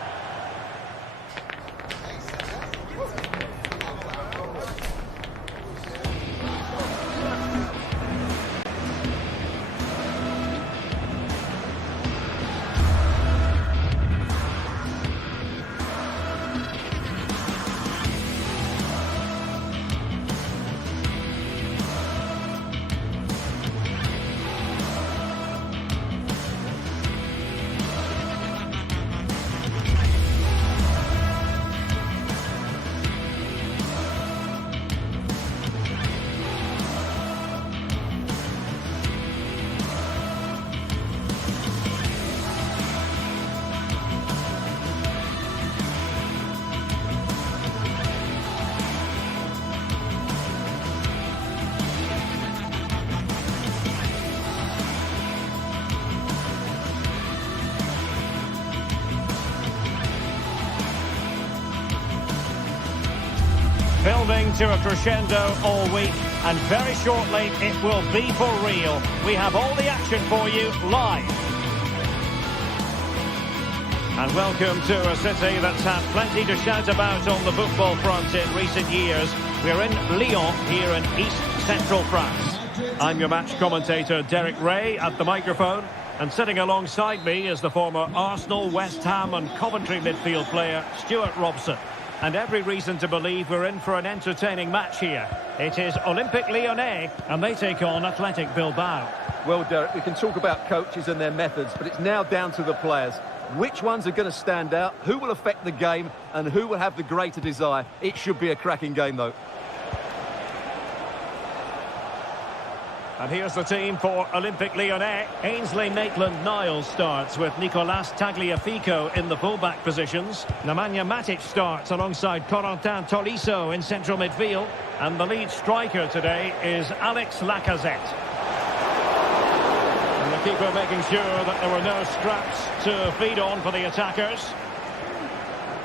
Building to a crescendo all week, and very shortly it will be for real. We have all the action for you live. And welcome to a city that's had plenty to shout about on the football front in recent years. We're in Lyon here in East Central France. I'm your match commentator Derek Ray at the microphone, and sitting alongside me is the former Arsenal, West Ham and Coventry midfield player Stuart Robson. And every reason to believe we're in for an entertaining match here. It is Olympique Lyonnais, and they take on Athletic Bilbao. Well, Derek, we can talk about coaches and their methods, but it's now down to the players. Which ones are going to stand out, who will affect the game, and who will have the greater desire? It should be a cracking game, though. And here's the team for Olympique Lyonnais. Ainsley Maitland-Niles starts with Nicolas Tagliafico in the fullback positions. Nemanja Matic starts alongside Corentin Tolisso in central midfield. And the lead striker today is Alex Lacazette. And the keeper making sure that there were no scraps to feed on for the attackers.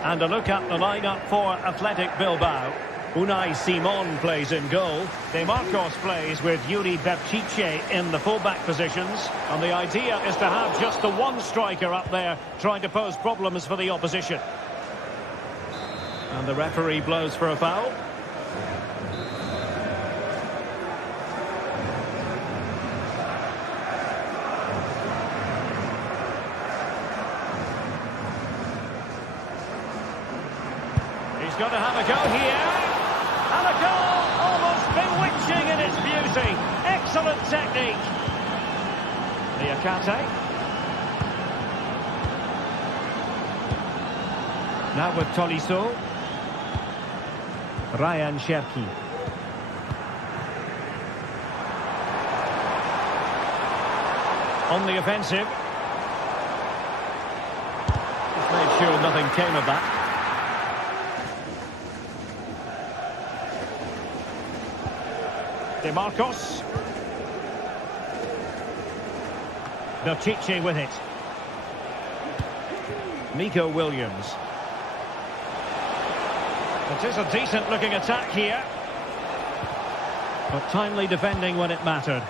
And a look at the lineup for Athletic Bilbao. Unai Simon plays in goal. De Marcos plays with Yuri Berchiche in the fullback positions. And the idea is to have just the one striker up there trying to pose problems for the opposition. And the referee blows for a foul. He's going to have a go here. And a goal, almost bewitching in its beauty. Excellent technique. Niakate. Now with Tolisso. Ryan Cherki. On the offensive. Just made sure nothing came of that. De Marcos. Berchiche with it. Nico Williams. It is a decent looking attack here. But timely defending when it mattered.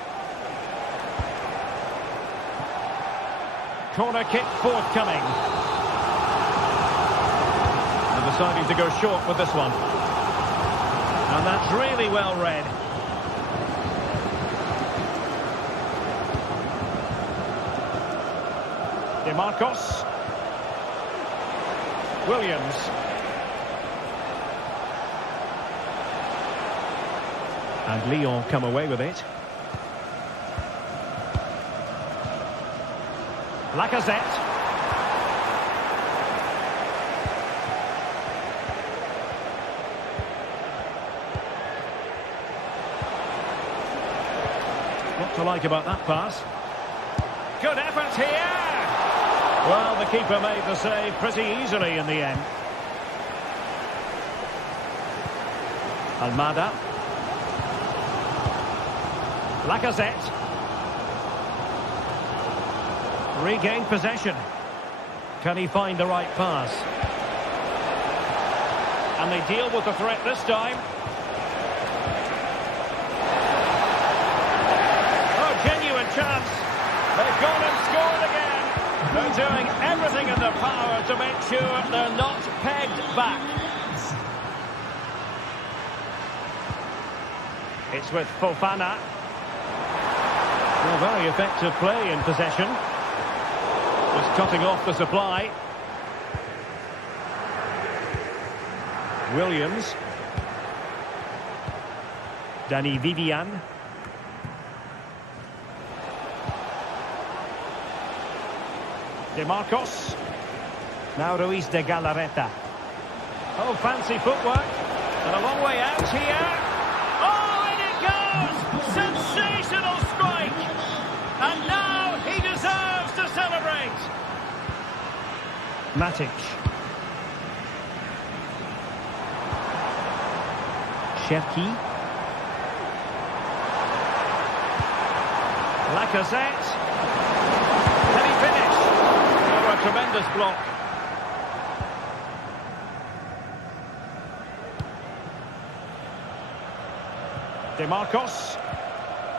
Corner kick forthcoming. And deciding to go short with this one. And that's really well read. De Marcos. Williams. And Lyon come away with it. Lacazette. What to like about that pass? Good effort here! Well, the keeper made the save pretty easily in the end. Almada. Lacazette. Regained possession. Can he find the right pass? And they deal with the threat this time. Oh, genuine chance. They've gone and scored again. They're doing everything in their power to make sure they're not pegged back. It's with Fofana. Well, very effective play in possession. Just cutting off the supply. Williams. Dani Vivian. De Marcos. Now Ruiz de Galarreta. Oh, fancy footwork. And a long way out here. Oh, and it goes! Sensational strike! And now he deserves to celebrate. Matic. Cherki. Lacazette. Can he finish? Oh, a tremendous block. De Marcos.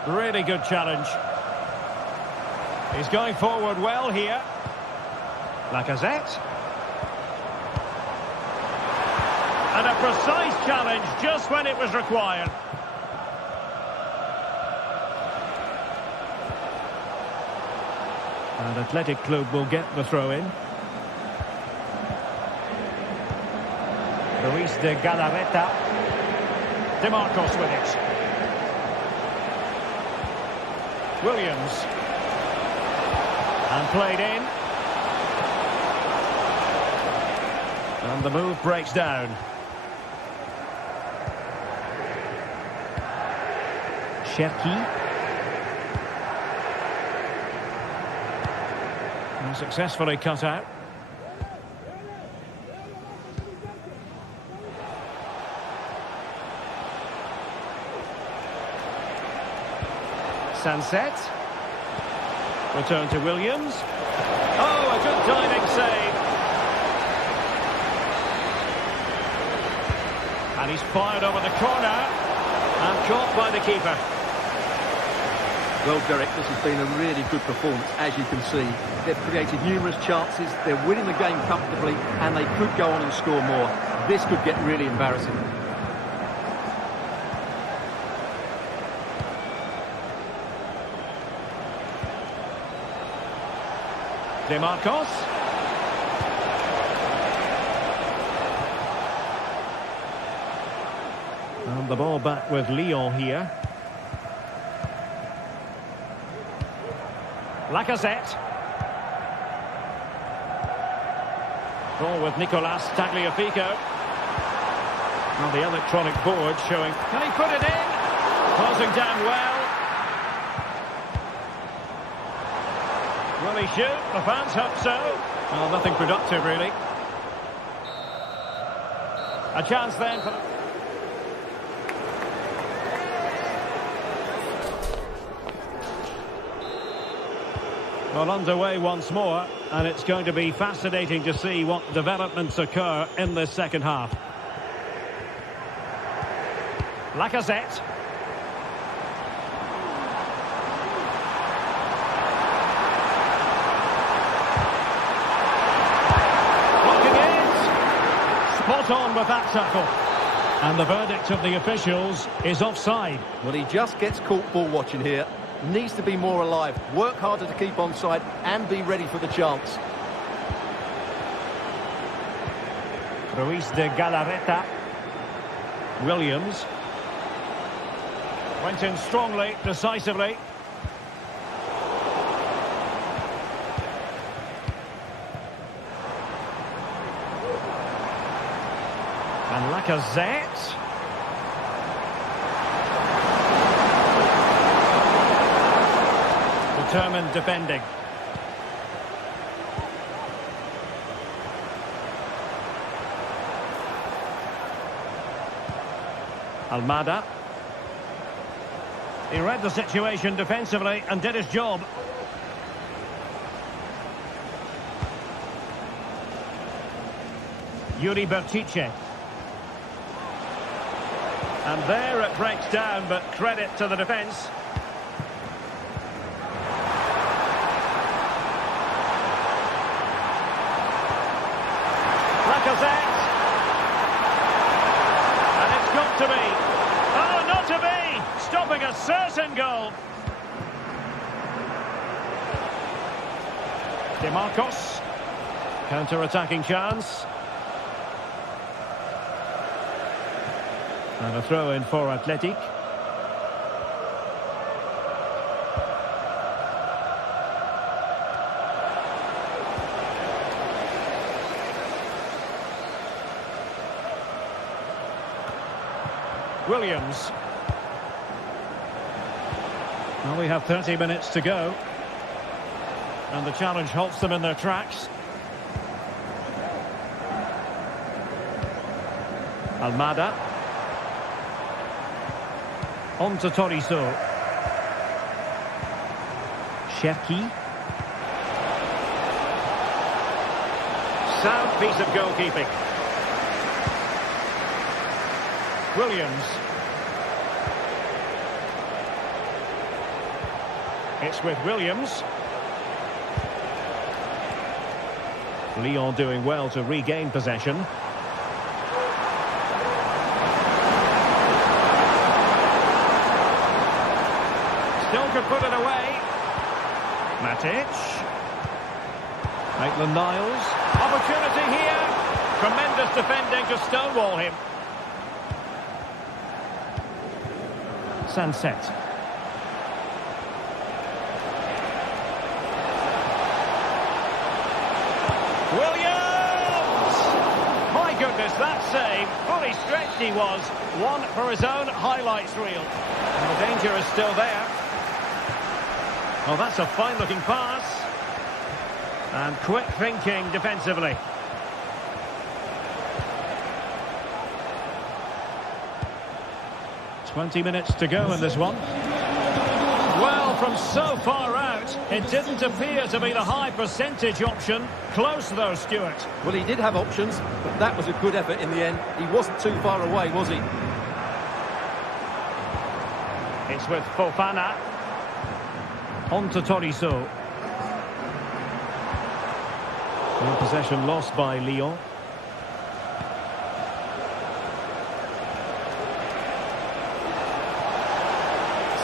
Really good challenge. He's going forward well here. Lacazette. And a precise challenge just when it was required. And Athletic Club will get the throw-in. Ruiz de Galarreta. DeMarcos with it. Williams. And played in. And the move breaks down. Cherki. And successfully cut out. Sunset. Return to Williams. Oh, a good diving save. And he's fired over the corner. And caught by the keeper. Well, Derek, this has been a really good performance, as you can see. They've created numerous chances, they're winning the game comfortably, and they could go on and score more. This could get really embarrassing. DeMarcos. And the ball back with Lyon here. Lacazette. Ball with Nicolas Tagliafico. Well, the electronic board showing. Can he put it in? Closing down well. Will he shoot? The fans hope so. Well, nothing productive, really. A chance then for... Well, underway once more, and it's going to be fascinating to see what developments occur in this second half. Lacazette. Blocking it. Spot on with that tackle. And the verdict of the officials is offside. Well, he just gets caught ball watching here. Needs to be more alive, work harder to keep onside and be ready for the chance. Ruiz de Galarreta. Williams. Went in strongly, decisively. And Lacazette. Determined defending. Almada. He read the situation defensively and did his job. Yuri Bertice. And there it breaks down, but credit to the defence. Lacazette. And it's got to be. Oh, not to be. Stopping a certain goal. DeMarcos. Counter-attacking chance. And a throw-in for Athletic. Williams. Well, we have 30 minutes to go. And the challenge halts them in their tracks. Almada. On to Toriso. Cherki. Sound piece of goalkeeping. Williams. It's with Williams. Lyon doing well to regain possession. Still could put it away. Matic. Maitland-Niles. Opportunity here. Tremendous defending to stonewall him. Sunset. Williams! My goodness, that save. Fully stretched he was. One for his own highlights reel. And the danger is still there. Well, that's a fine-looking pass. And quick thinking defensively. "20 minutes to go in this one." Well, from so far out, it didn't appear to be the high percentage option. Close though, Stuart. Well, he did have options, but that was a good effort in the end. He wasn't too far away, was he? It's with Fofana. On to Tolisso. Possession lost by Lyon.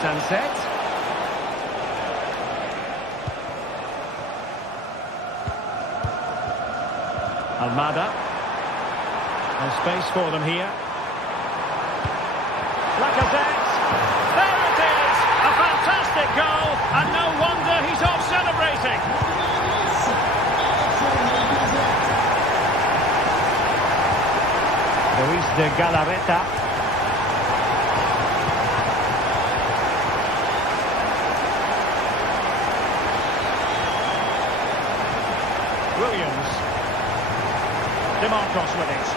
Sunset. Almada. No space for them here. Lacazette. There it is! A fantastic goal, and no wonder he's off celebrating. Luis de Galarreta. Williams. DeMarcos with it.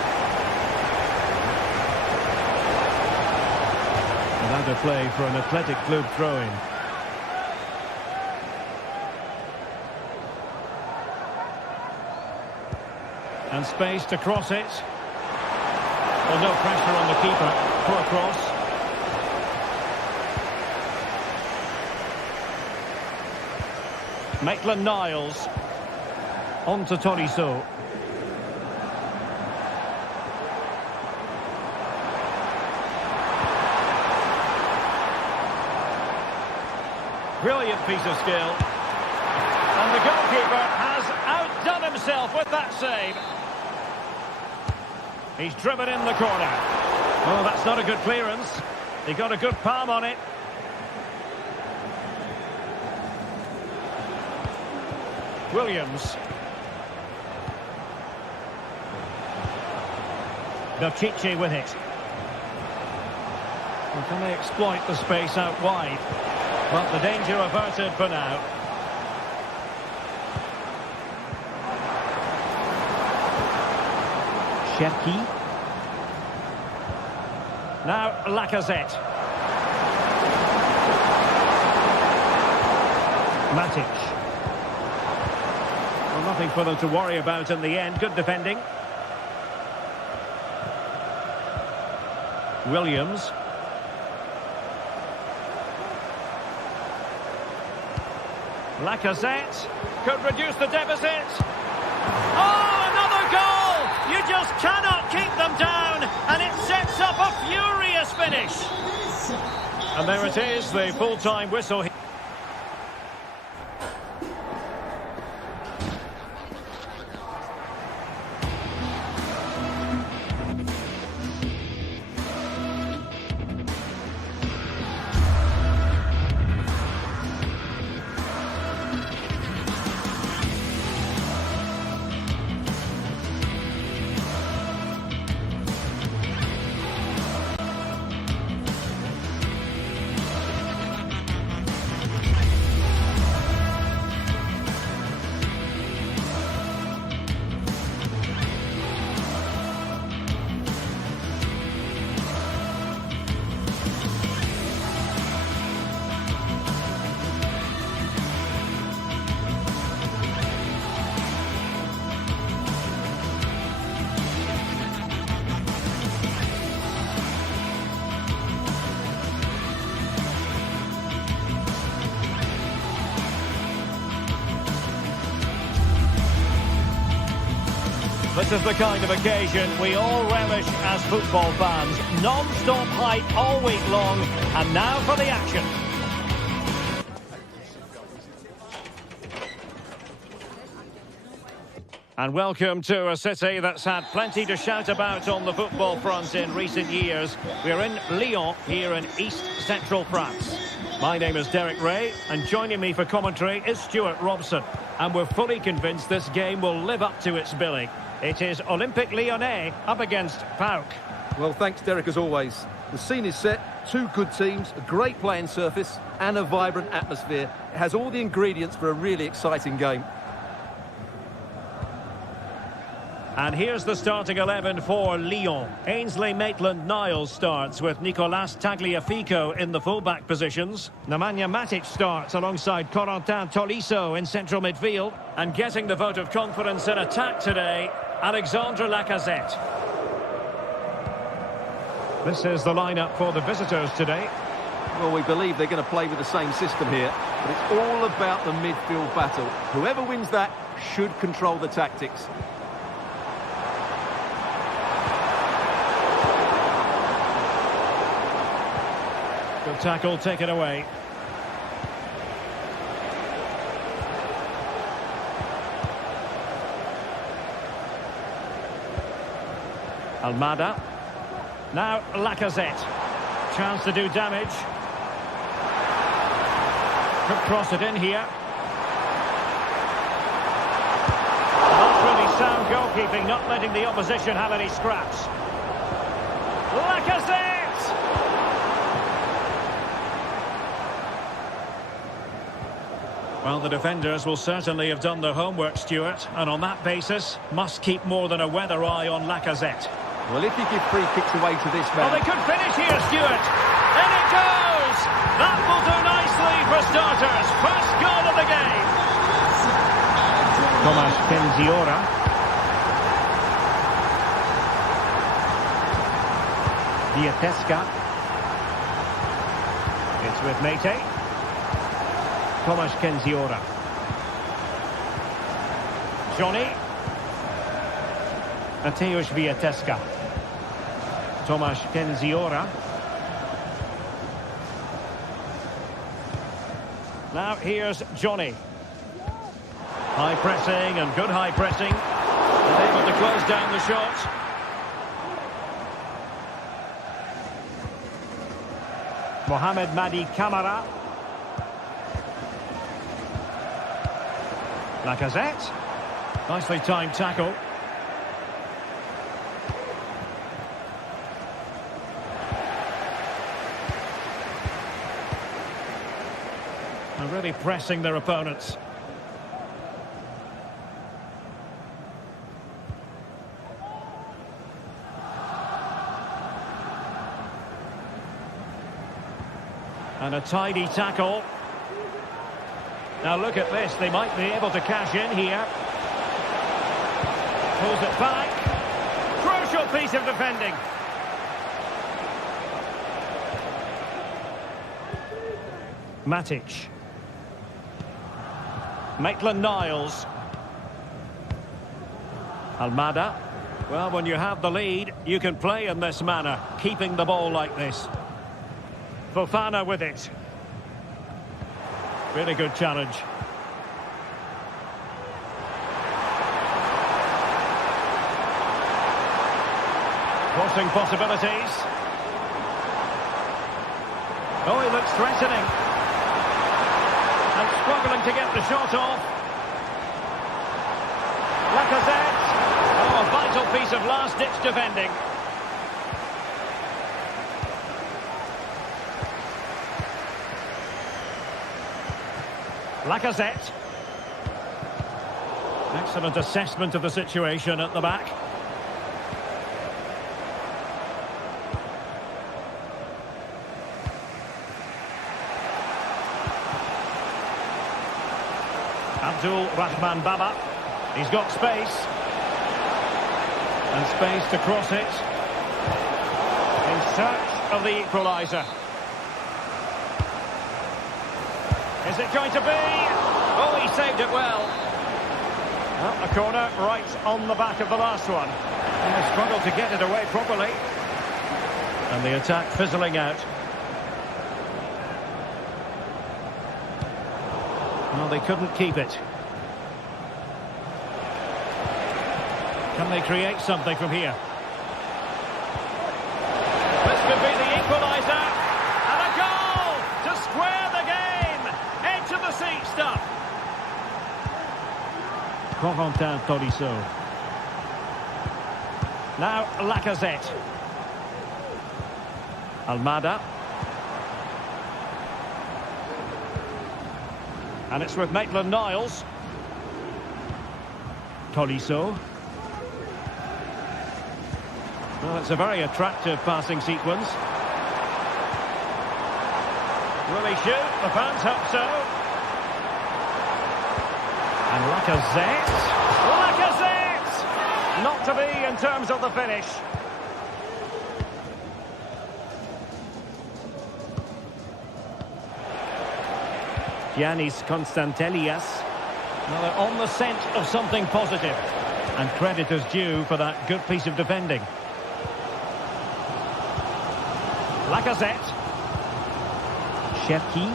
Another play for an Athletic Club throw-in. And space to cross it. Well, no pressure on the keeper. Poor cross. Maitland-Niles. On to Tolisso. Brilliant piece of skill. And the goalkeeper has outdone himself with that save. He's driven in the corner. Oh, that's not a good clearance. He got a good palm on it. Williams. Nochichi with it. Well, can they exploit the space out wide? But the danger averted for now. Cherki. Now Lacazette. Matic. Well, nothing for them to worry about in the end. Good defending. Williams. Lacazette could reduce the deficit. Oh, another goal! You just cannot keep them down, and it sets up a furious finish. And there it is, the full-time whistle. This is the kind of occasion we all relish as football fans. Non-stop hype all week long, and now for the action. And welcome to a city that's had plenty to shout about on the football front in recent years. We're in Lyon, here in east-central France. My name is Derek Ray, and joining me for commentary is Stuart Robson. And we're fully convinced this game will live up to its billing. It is Olympique Lyonnais up against PAOK. Well, thanks, Derek, as always. The scene is set, two good teams, a great playing surface and a vibrant atmosphere. It has all the ingredients for a really exciting game. And here's the starting 11 for Lyon. Ainsley Maitland-Niles starts with Nicolas Tagliafico in the fullback positions. Nemanja Matic starts alongside Corentin Tolisso in central midfield. And getting the vote of confidence in attack today, Alexandre Lacazette. This is the lineup for the visitors today. Well, we believe they're going to play with the same system here, but it's all about the midfield battle. Whoever wins that should control the tactics. Good tackle taken away. Almada. Now Lacazette. Chance to do damage. Could cross it in here. Not really sound goalkeeping, not letting the opposition have any scraps. Lacazette! Well, the defenders will certainly have done their homework, Stuart, and on that basis, must keep more than a weather eye on Lacazette. Well, if you give free kicks away to this man... Oh, they could finish here, Stuart! In it goes! That will do nicely for starters. First goal of the game. Tomasz Kenziora. Diateska. It's with Mete. Tomasz Kenziora. Johnny. Mateusz Wiateska. Tomasz Kenziora. Now here's Johnny. High pressing and good high pressing. And able to close down the shot. Mohamed Madi Camara. Lacazette. Nicely timed tackle. And really pressing their opponents. And a tidy tackle. Now look at this, they might be able to cash in here. Pulls it back. Crucial piece of defending. Matic. Maitland-Niles. Almada. Well, when you have the lead, you can play in this manner, keeping the ball like this. Fofana with it. Really good challenge. Crossing possibilities. Oh, he looks threatening. And struggling to get the shot off. Lacazette. Oh, a vital piece of last-ditch defending. Lacazette. Excellent assessment of the situation at the back. Abdul Rahman Baba. He's got space. And space to cross it. In search of the equaliser. Is it going to be? Oh, he saved it well. Well, a corner right on the back of the last one. And they struggled to get it away properly. And the attack fizzling out. Well, they couldn't keep it. Can they create something from here? This could be the equaliser. And a goal to square the game. Edge of the seat stuff. Corentin Tolisso. Now Lacazette. Almada. And it's with Maitland-Niles. Tolisso. Well, it's a very attractive passing sequence. Will he shoot? The fans hope so. And Lacazette. Lacazette! Not to be in terms of the finish. Giannis Constantelias. Well, they're on the scent of something positive. And credit is due for that good piece of defending. Lacazette. Cherki.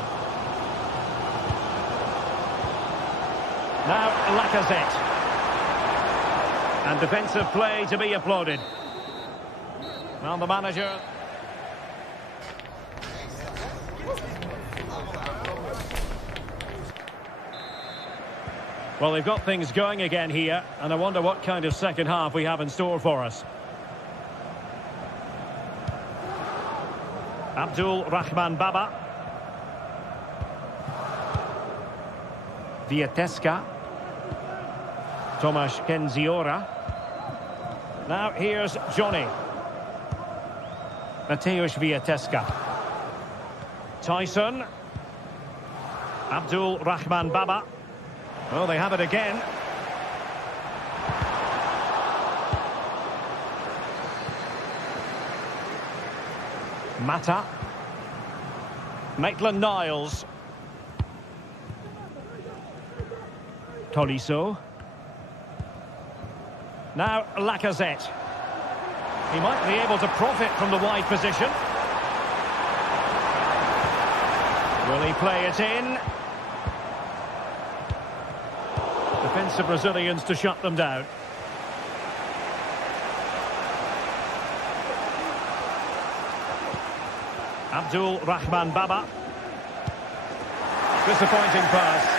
Now Lacazette. And defensive play to be applauded. Well, the manager... Well, they've got things going again here, and I wonder what kind of second half we have in store for us. Abdul Rahman Baba. Vieteska. Tomasz Kenziora. Now here's Johnny. Mateusz Vieteska. Tyson. Abdul Rahman Baba. Well, they have it again. Mata. Maitland-Niles. Tolisso. Now Lacazette. He might be able to profit from the wide position. Will he play it in? Defensive Brazilians to shut them down. Abdul Rahman Baba. Disappointing pass.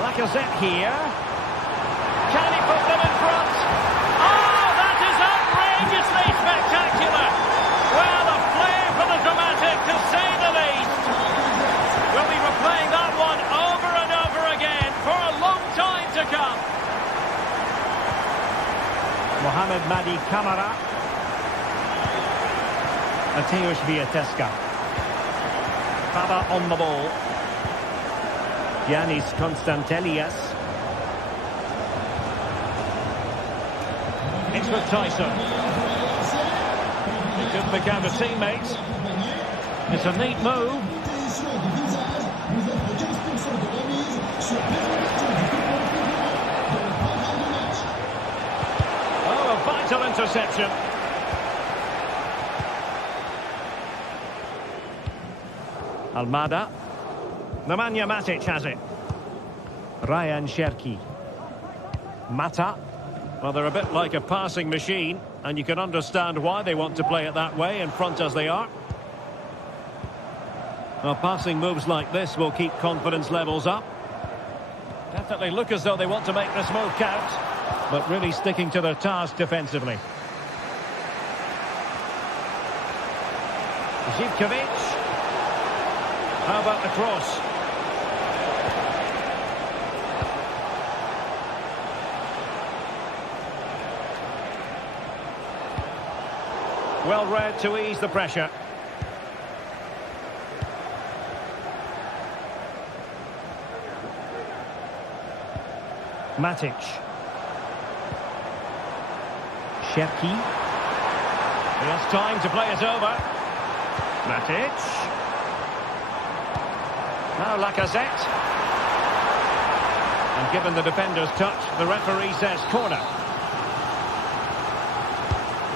Lacazette here. Can he put them in front? Oh, that is outrageously spectacular. Well, a flair for the dramatic, to say the least. We'll be replaying that one over and over again for a long time to come. Mohamed Madi Camara. Mateusz Vieteska. Baba on the ball. Giannis Constantelias. It's with Tyson. He couldn't pick out a teammate. It's a neat move. Oh, a vital interception. Almada. Nemanja Matic has it. Ryan Cherki. Mata. Well, they're a bit like a passing machine, and you can understand why they want to play it that way, in front as they are. Well, passing moves like this will keep confidence levels up. Definitely look as though they want to make this move count, but really sticking to their task defensively. Zivkovic. How about the cross? Well read to ease the pressure. Matic. Cherki. He has time to play it over. Matic. Now Lacazette. And given the defender's touch, the referee says corner.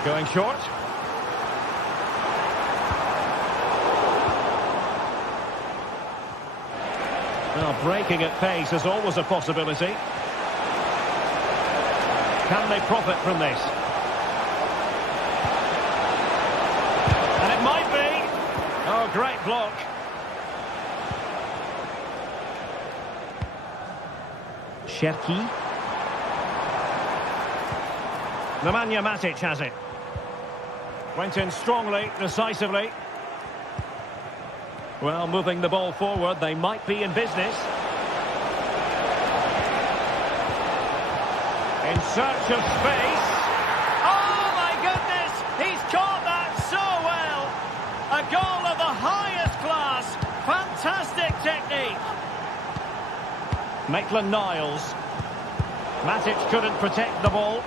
Going short. Well, breaking at pace is always a possibility. Can they profit from this? And it might be. Oh, great block. Cherki. Nemanja Matic has it. Went in strongly, decisively. Well, moving the ball forward, they might be in business. In search of space. Oh, my goodness! He's caught that so well! A goal of the highest class. Fantastic technique. Maitland-Niles. Matic couldn't protect the ball.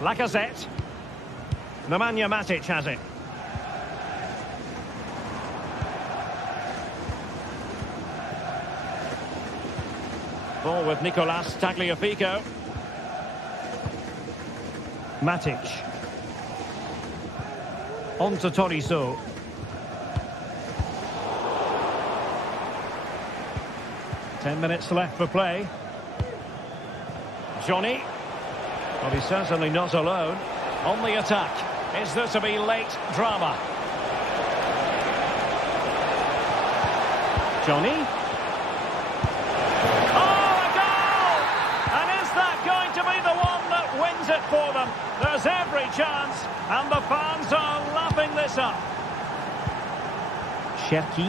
Lacazette. Nemanja Matic has it. Ball with Nicolas Tagliafico. Matic. On to Tolisso. Ten minutes left for play. Johnny. Well, he's certainly not alone. On the attack. Is there to be late drama? Johnny. Oh, a goal! And is that going to be the one that wins it for them? There's every chance, and the fans are lapping this up. Cherki.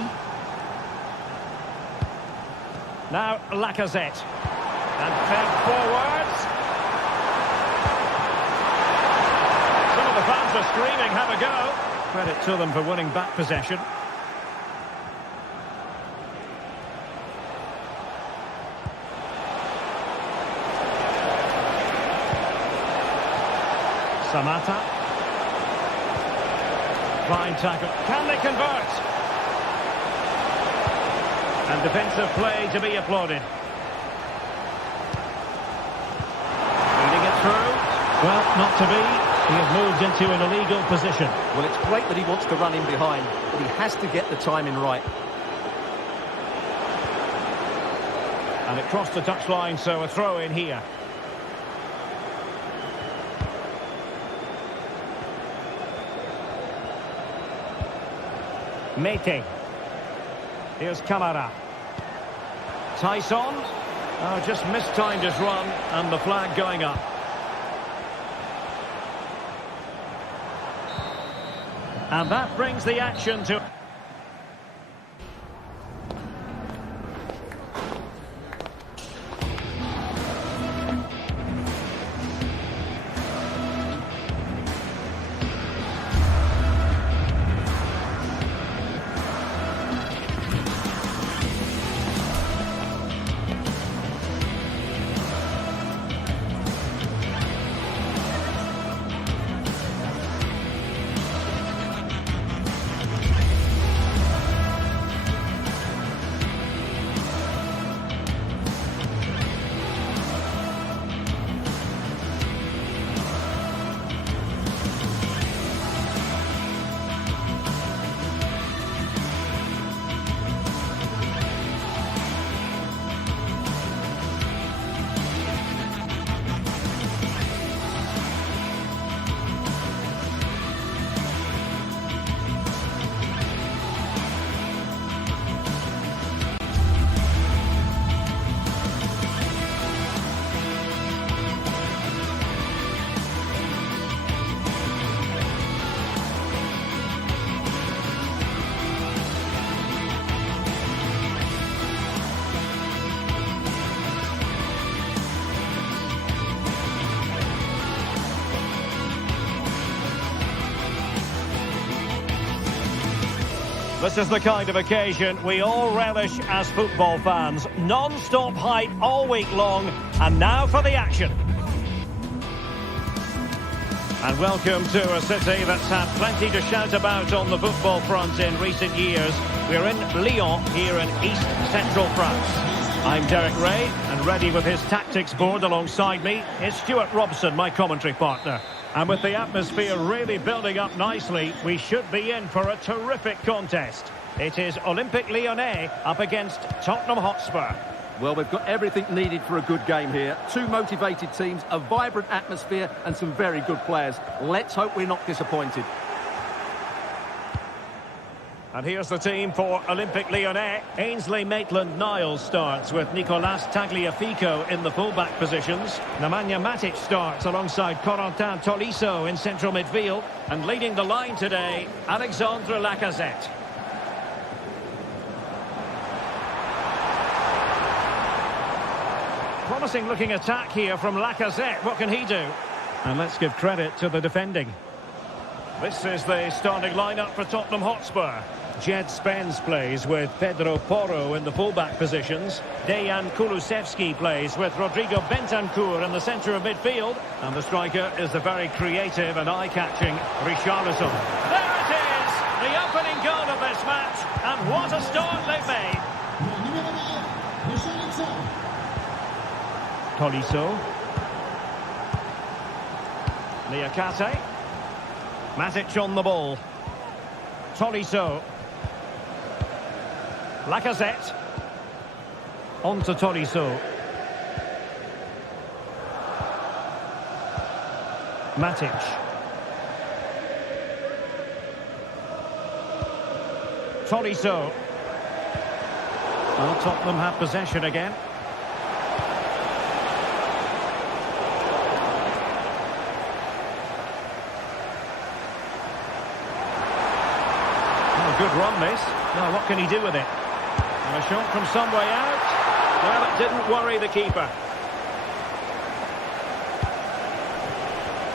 Now Lacazette. And fed forwards. The fans are screaming, have a go. Credit to them for winning back possession. Samata. Fine tackle. Can they convert? And defensive play to be applauded. Leading it through. Well, not to be. He has moved into an illegal position. Well, it's great that he wants to run in behind, but he has to get the timing right. And it crossed the touchline, so a throw in here. Mete. Here's Camara. Tyson. Oh, just mistimed his run, and the flag going up. And that brings the action to... This is the kind of occasion we all relish as football fans. Non-stop hype all week long, and now for the action. And welcome to a city that's had plenty to shout about on the football front in recent years. We're in Lyon, here in East Central France. I'm Derek Ray, and ready with his tactics board alongside me is Stuart Robson, my commentary partner. And with the atmosphere really building up nicely, we should be in for a terrific contest. It is Olympique Lyonnais up against Tottenham Hotspur. Well, we've got everything needed for a good game here. Two motivated teams, a vibrant atmosphere and some very good players. Let's hope we're not disappointed. And here's the team for Olympique Lyonnais. Ainsley Maitland-Niles starts with Nicolas Tagliafico in the full-back positions. Nemanja Matic starts alongside Corentin Tolisso in central midfield. And leading the line today, Alexandre Lacazette. Promising looking attack here from Lacazette. What can he do? And let's give credit to the defending. This is the starting lineup for Tottenham Hotspur. Jed Spence plays with Pedro Porro in the fullback positions. Dejan Kulusevski plays with Rodrigo Bentancur in the centre of midfield. And the striker is the very creative and eye-catching Richarlison. There it is! The opening goal of this match. And what a start they've made. Tolisso. Niakate. Matic on the ball. Tolisso. Lacazette. On to Tolisso. Matic. Tolisso. Well, Tottenham have possession again. Good run this. Now what can he do with it? And a shot from some way out. Well, it didn't worry the keeper.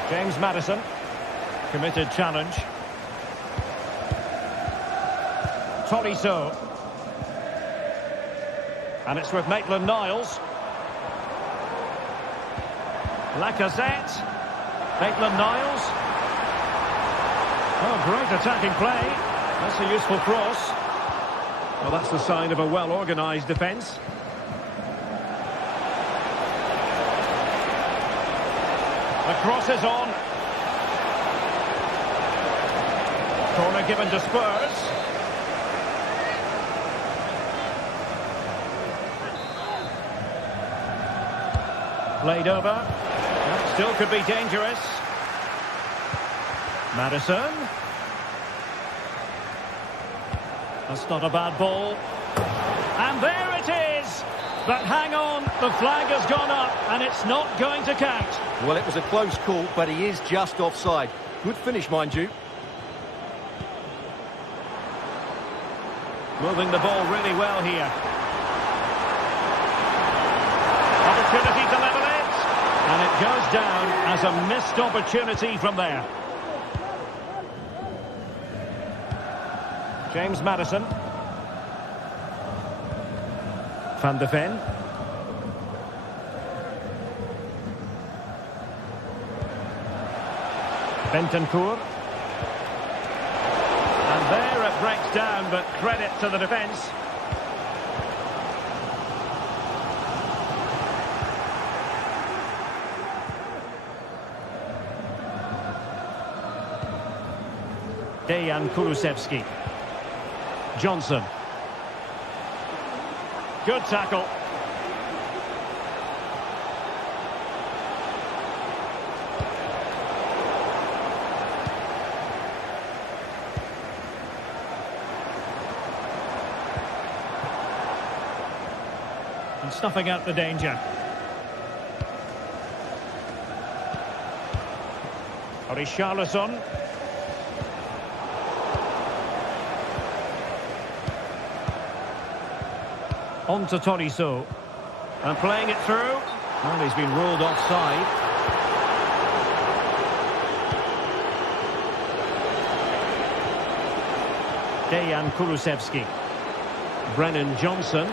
James Maddison. Committed challenge. Tolisso. And it's with Maitland-Niles. Lacazette. Maitland-Niles. Oh, great attacking play. That's a useful cross. Well, that's the sign of a well-organised defence. The cross is on. Corner given to Spurs. Played over. That still could be dangerous. Maddison. That's not a bad ball. And there it is! But hang on, the flag has gone up and it's not going to count. Well, it was a close call, but he is just offside. Good finish, mind you. Moving the ball really well here. Opportunity to level it. And it goes down as a missed opportunity from there. James Maddison. Van de Ven. Bentancur. And there it breaks down, but credit to the defence. Dejan Kulusevski. Johnson. Good tackle. And snuffing out the danger. Richarlison. On to Tolisso. And playing it through. Well, he's been ruled offside. Dejan Kulusevski. Brennan Johnson.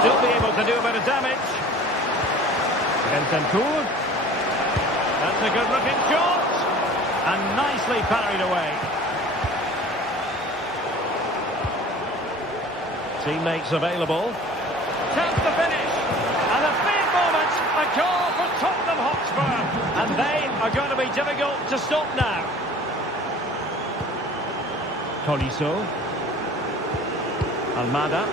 Still be able to do a bit of damage. Bentancur. That's a good-looking shot. And nicely parried away. Teammates available. Chance to to be difficult to stop now. Tolisso. Almada.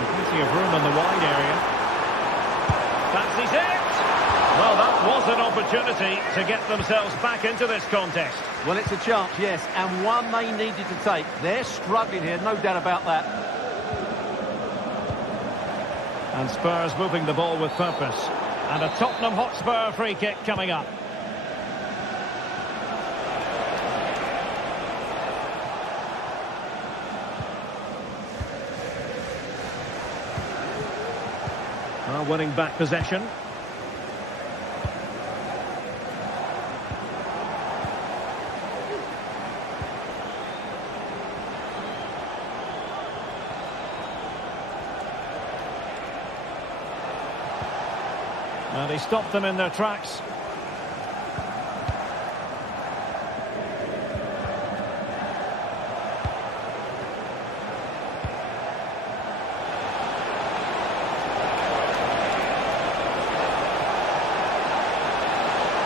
Plenty of room in the wide area. Fancies it! Well, that was an opportunity to get themselves back into this contest. Well, it's a chance, yes, and one they needed to take. They're struggling here, no doubt about that. And Spurs moving the ball with purpose. And a Tottenham Hotspur free kick coming up. Well, winning back possession. And he stopped them in their tracks.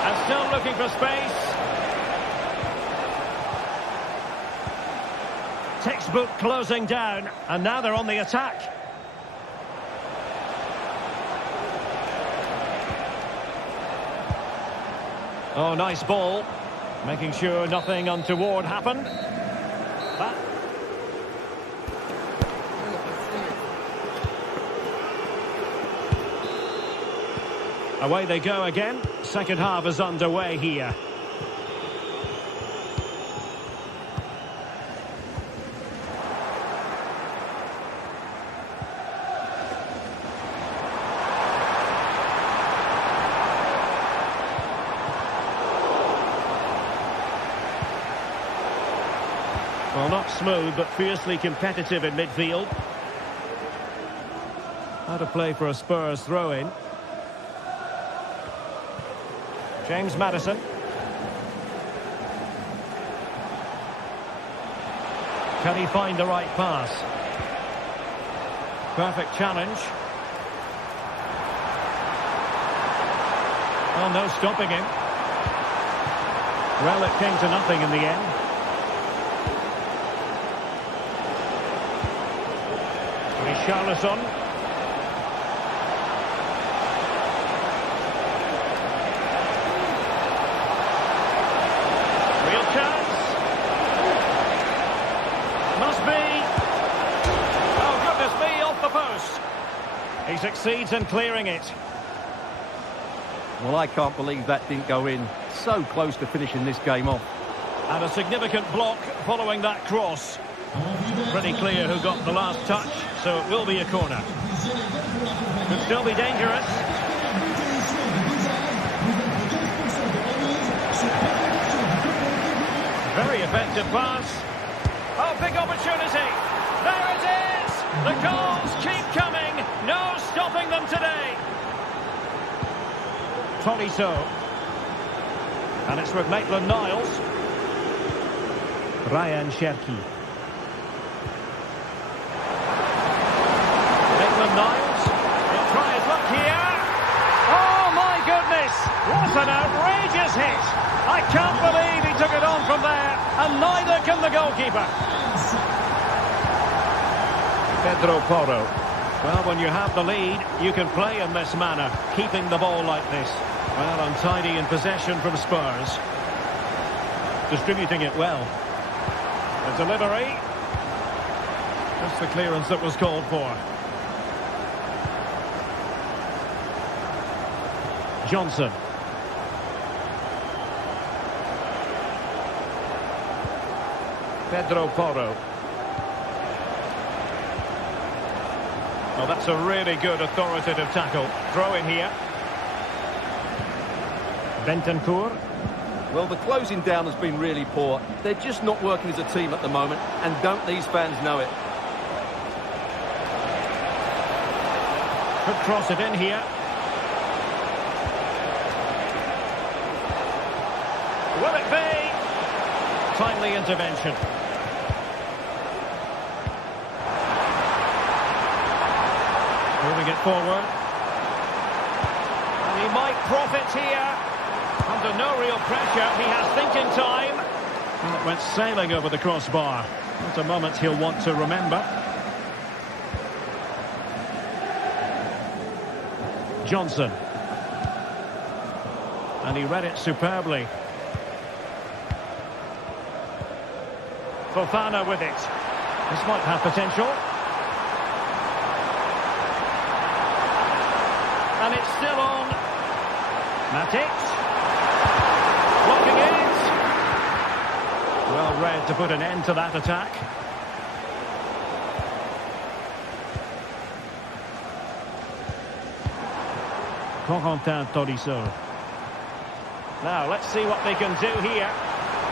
And still looking for space. Textbook closing down, and now they're on the attack. Oh, nice ball. Making sure nothing untoward happened. Away they go again. Second half is underway here. Well, not smooth, but fiercely competitive in midfield. How to play for a Spurs throw-in. James Maddison. Can he find the right pass? Perfect challenge. Oh, no stopping him. Well, it came to nothing in the end. Richarlison. Real chance. Must be. Oh, goodness me, off the post. He succeeds in clearing it. Well, I can't believe that didn't go in. So close to finishing this game off. And a significant block following that cross. Pretty clear who got the last touch, so it will be a corner. Could still be dangerous. Very effective pass. Oh, big opportunity. There it is. The goals keep coming. No stopping them today. Tolisso. And it's with Maitland-Niles. Ryan Cherki. Maitland-Niles. He'll try his luck here. Oh, my goodness. What an outrageous hit. I can't believe he took it on from there. And neither can the goalkeeper. Pedro Porro. Well, when you have the lead, you can play in this manner, keeping the ball like this. Well, untidy in possession from Spurs. Distributing it well. The delivery. Just the clearance that was called for. Johnson. Pedro Porro. Well, that's a really good authoritative tackle. Throw in here. Bentancur. Well, the closing down has been really poor. They're just not working as a team at the moment, and don't these fans know it? Could cross it in here. Will it be? Timely intervention. Moving it forward. And he might profit here. Under no real pressure, he has thinking time. Well, it went sailing over the crossbar. What a moment he'll want to remember. Johnson. And he read it superbly. Fofana with it. This might have potential. And it's still on. Matic. Blocking it. Well read to put an end to that attack. Corentin Tolisso. Now, let's see what they can do here.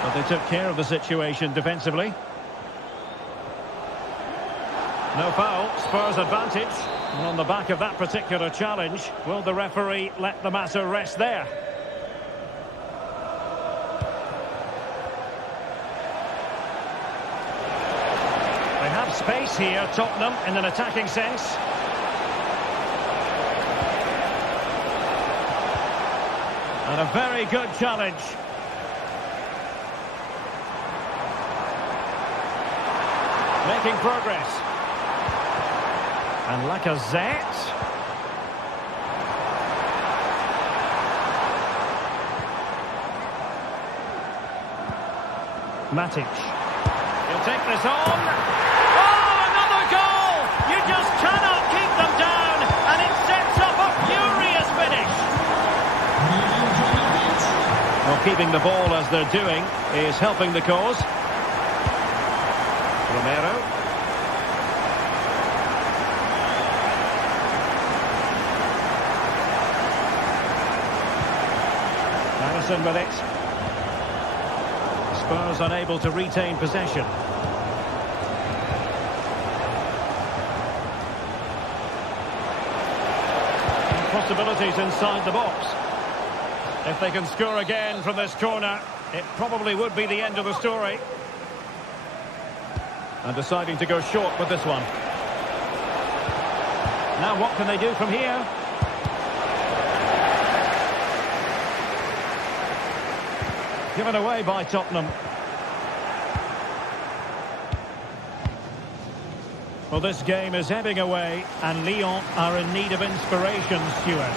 But they took care of the situation defensively. No foul, Spurs advantage. And on the back of that particular challenge, will the referee let the matter rest there? They have space here, Tottenham, in an attacking sense. And a very good challenge. Making progress. And Lacazette. Matic. He'll take this on. Oh, another goal! You just cannot keep them down. And it sets up a furious finish. Well, keeping the ball as they're doing is helping the cause. Romero. Harrison with it. Spurs unable to retain possession. And possibilities inside the box. If they can score again from this corner, it probably would be the end of the story. And deciding to go short with this one. Now what can they do from here? Given away by Tottenham. Well, this game is ebbing away and Lyon are in need of inspiration, Stuart.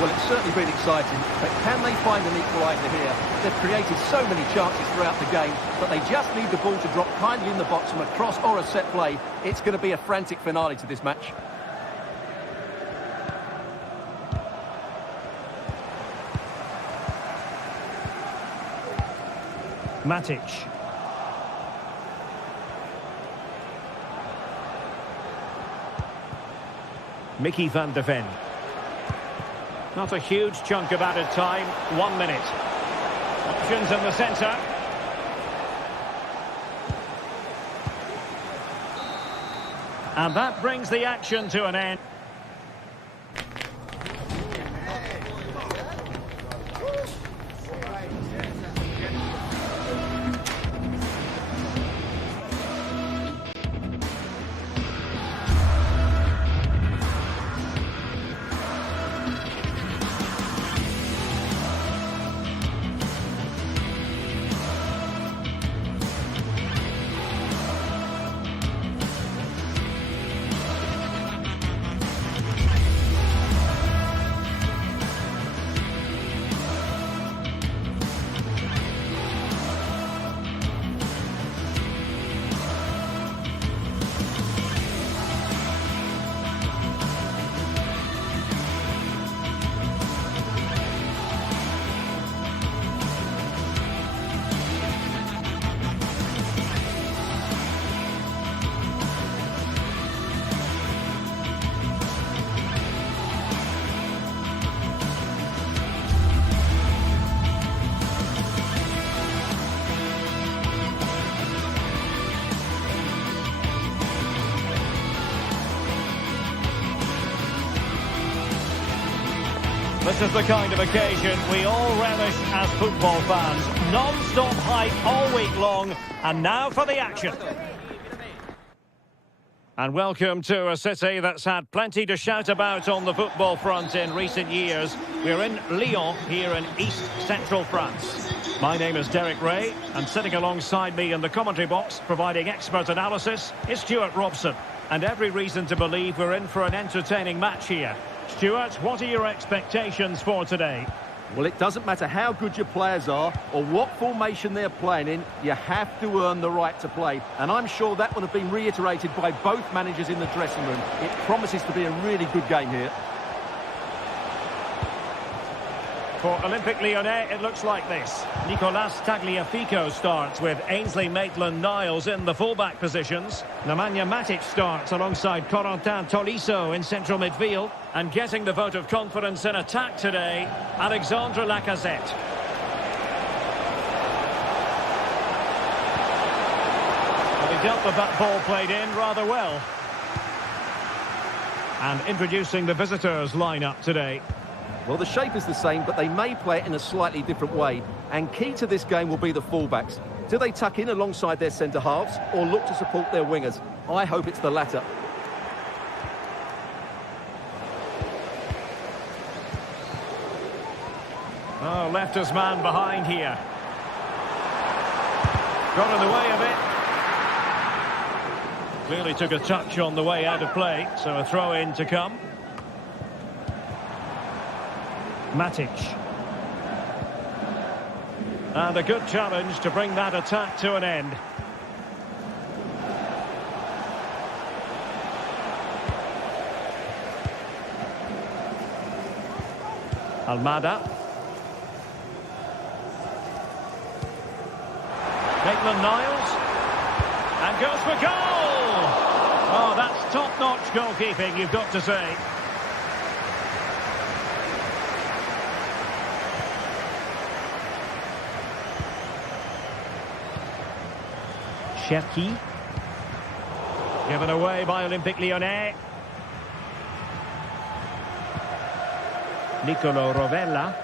Well, it's certainly been exciting, but can they find an equaliser here? They've created so many chances throughout the game, but they just need the ball to drop kindly in the box from a cross or a set play. It's going to be a frantic finale to this match. Matic. Mickey van de Ven. Not a huge chunk of added time. 1 minute. Options in the centre. And that brings the action to an end. This is the kind of occasion we all relish as football fans. Non-stop hype all week long, and now for the action. And welcome to a city that's had plenty to shout about on the football front in recent years. We're in Lyon, here in East Central France. My name is Derek Ray, and sitting alongside me in the commentary box, providing expert analysis, is Stuart Robson. And every reason to believe we're in for an entertaining match here. Stuart, what are your expectations for today? Well, it doesn't matter how good your players are or what formation they're playing in, you have to earn the right to play. And I'm sure that will have been reiterated by both managers in the dressing room. It promises to be a really good game here. For Olympique Lyonnais, it looks like this. Nicolas Tagliafico starts with Ainsley Maitland-Niles in the fullback positions. Nemanja Matic starts alongside Corentin Tolisso in central midfield. And getting the vote of confidence in attack today, Alexandre Lacazette. Well, he dealt with that ball played in rather well. And introducing the visitors' lineup today. Well, the shape is the same, but they may play it in a slightly different way. And key to this game will be the fullbacks. Do they tuck in alongside their centre-halves or look to support their wingers? I hope it's the latter. Oh, left his man behind here. Got in the way of it. Clearly took a touch on the way out of play, so a throw-in to come. Matic. And a good challenge to bring that attack to an end. Almada. Maitland-Niles. And goes for goal! Oh, that's top-notch goalkeeping, you've got to say. Cherki. Given away by Olympique Lyonnais. Nicolo Rovella.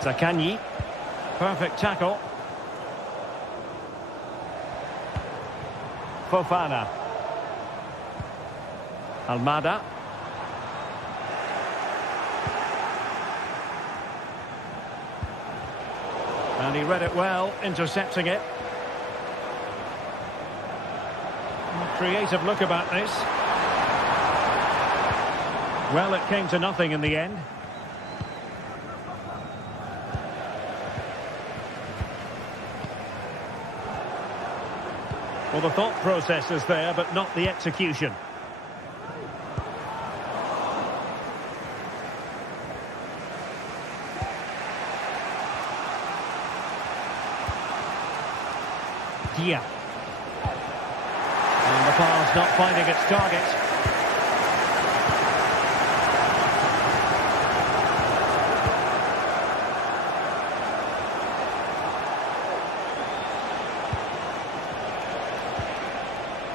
Zaccagni. Perfect tackle. Fofana. Almada. And he read it well, intercepting it. Creative look about this. Well, it came to nothing in the end. Well, the thought process is there, but not the execution. Dia. And the pass not finding its target.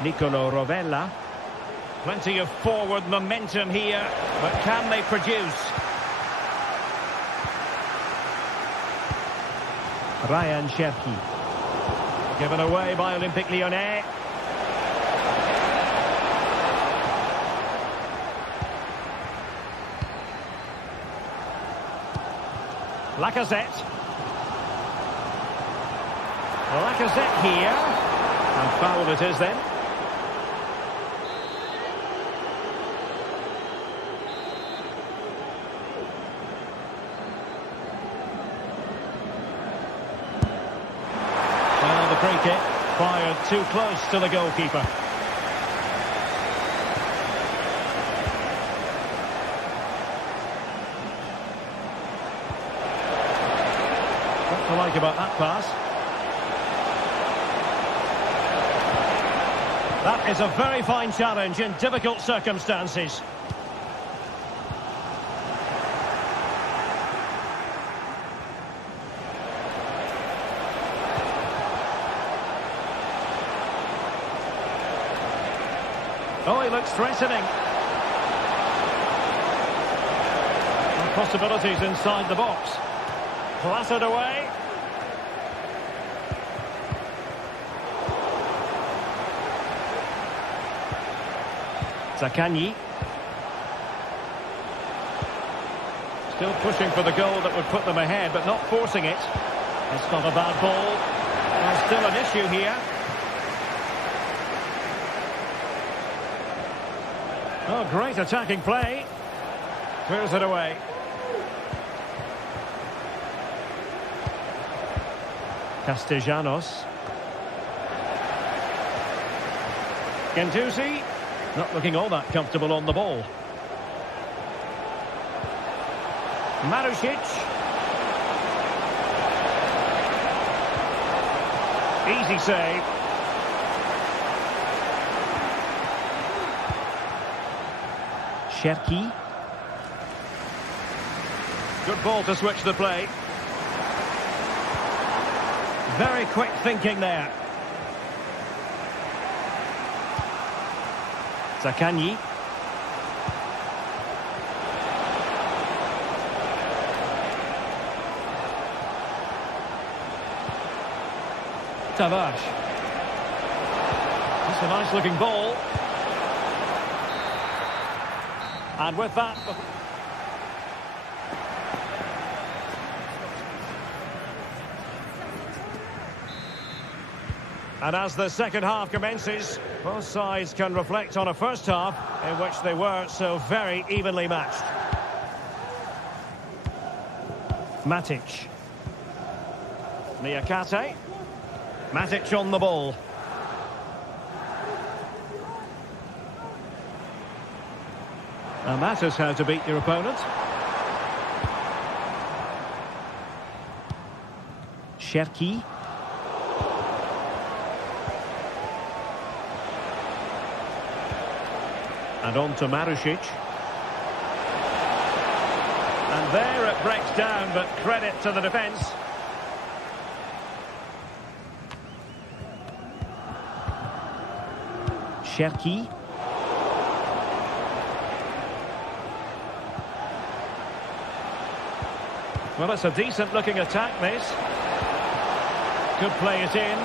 Nicolo Rovella. Plenty of forward momentum here, but can they produce? Ryan Cherki. Given away by Olympique Lyonnais. Lacazette. Lacazette here. And foul it is then. Free kick, fired too close to the goalkeeper. What to like about that pass? That is a very fine challenge in difficult circumstances. Oh, he looks threatening. And possibilities inside the box. Clattered away. Zaccagni. Still pushing for the goal that would put them ahead, but not forcing it. It's not a bad ball. There's still an issue here. Oh, great attacking play. Clears it away. Castellanos. Gendouzi. Not looking all that comfortable on the ball. Marusic. Easy save. Cherki. Good ball to switch the play. Very quick thinking there. Zaccagni. Tavares. That's a nice looking ball. And with that... And as the second half commences, both sides can reflect on a first half in which they were so very evenly matched. Matic. Niakate. Matic on the ball. And that is how to beat your opponent. Cherki. And on to Marusic. And there it breaks down, but credit to the defence. Cherki. Well, it's a decent looking attack, this. Could play it in.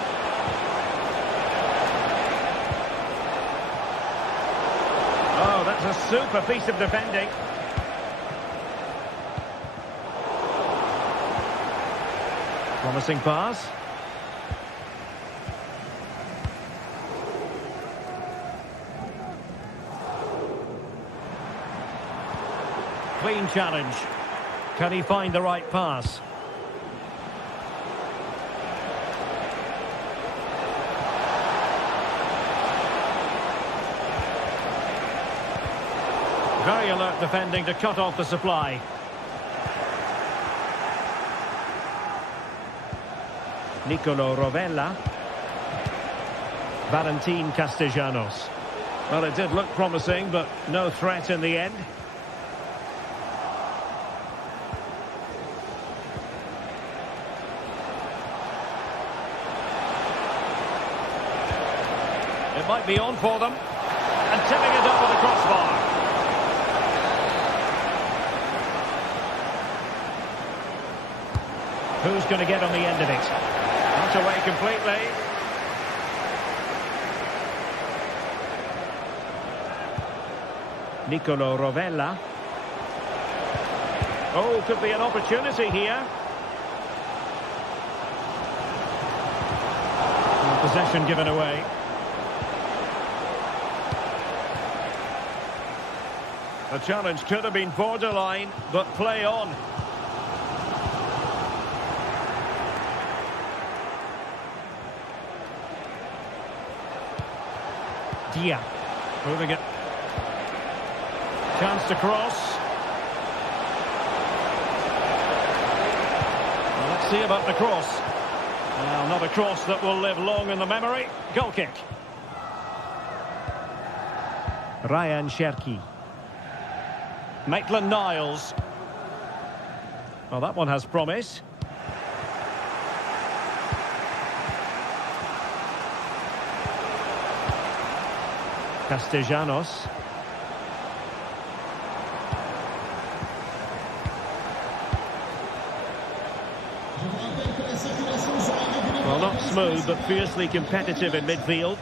Oh, that's a super piece of defending. Promising pass. Clean challenge. Can he find the right pass? Very alert defending to cut off the supply. Nicolo Rovella. Valentin Castellanos. Well, it did look promising, but no threat in the end. It might be on for them. And tipping it up with the crossbar. Who's going to get on the end of it? Not away completely. Nicolo Rovella. Oh, could be an opportunity here. And possession given away. The challenge could have been borderline, but play on. Dia. Moving it. Chance to cross. Well, let's see about the cross. Well, not a cross that will live long in the memory. Goal kick. Ryan Cherki. Maitland-Niles. Well, that one has promise. Castellanos. Well, not smooth, but fiercely competitive in midfield.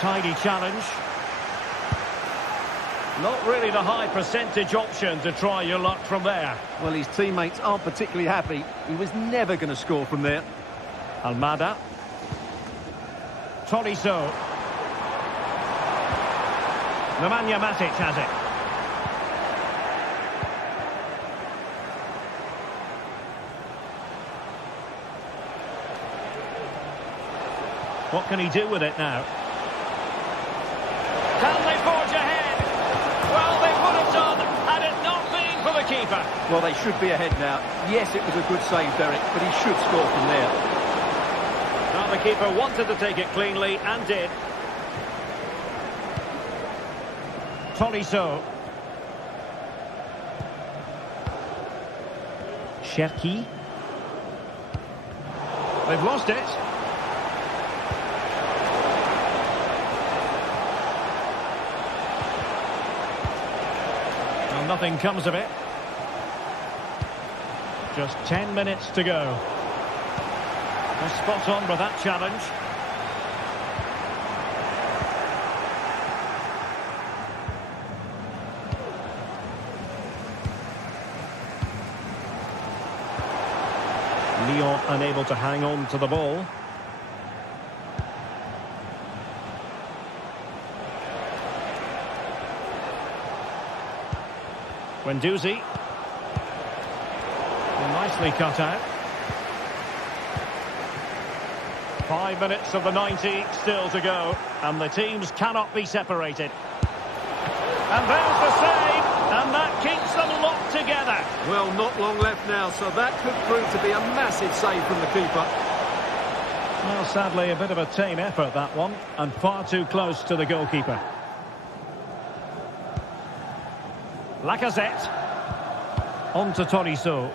tidy challenge. Not really the high percentage option to try your luck from there. Well, his teammates aren't particularly happy. He was never going to score from there. Almada. Tolisso. Nemanja Matic has it. What can he do with it now? Can they forge ahead? Well, they would have done had it not been for the keeper. Well, they should be ahead now. Yes, it was a good save, Derek, but he should score from there. Now the keeper wanted to take it cleanly and did. Tolisso. Cherki. They've lost it. Well, nothing comes of it. Just 10 minutes to go. They're spot on with that challenge. Lyon unable to hang on to the ball. Guendouzi. Well, nicely cut out. 5 minutes of the 90 still to go, and the teams cannot be separated. And there's the save, and that keeps them locked together. Well, not long left now, so that could prove to be a massive save from the keeper. Well, sadly, a bit of a tame effort, that one, and far too close to the goalkeeper. Lacazette. On to Tolisso.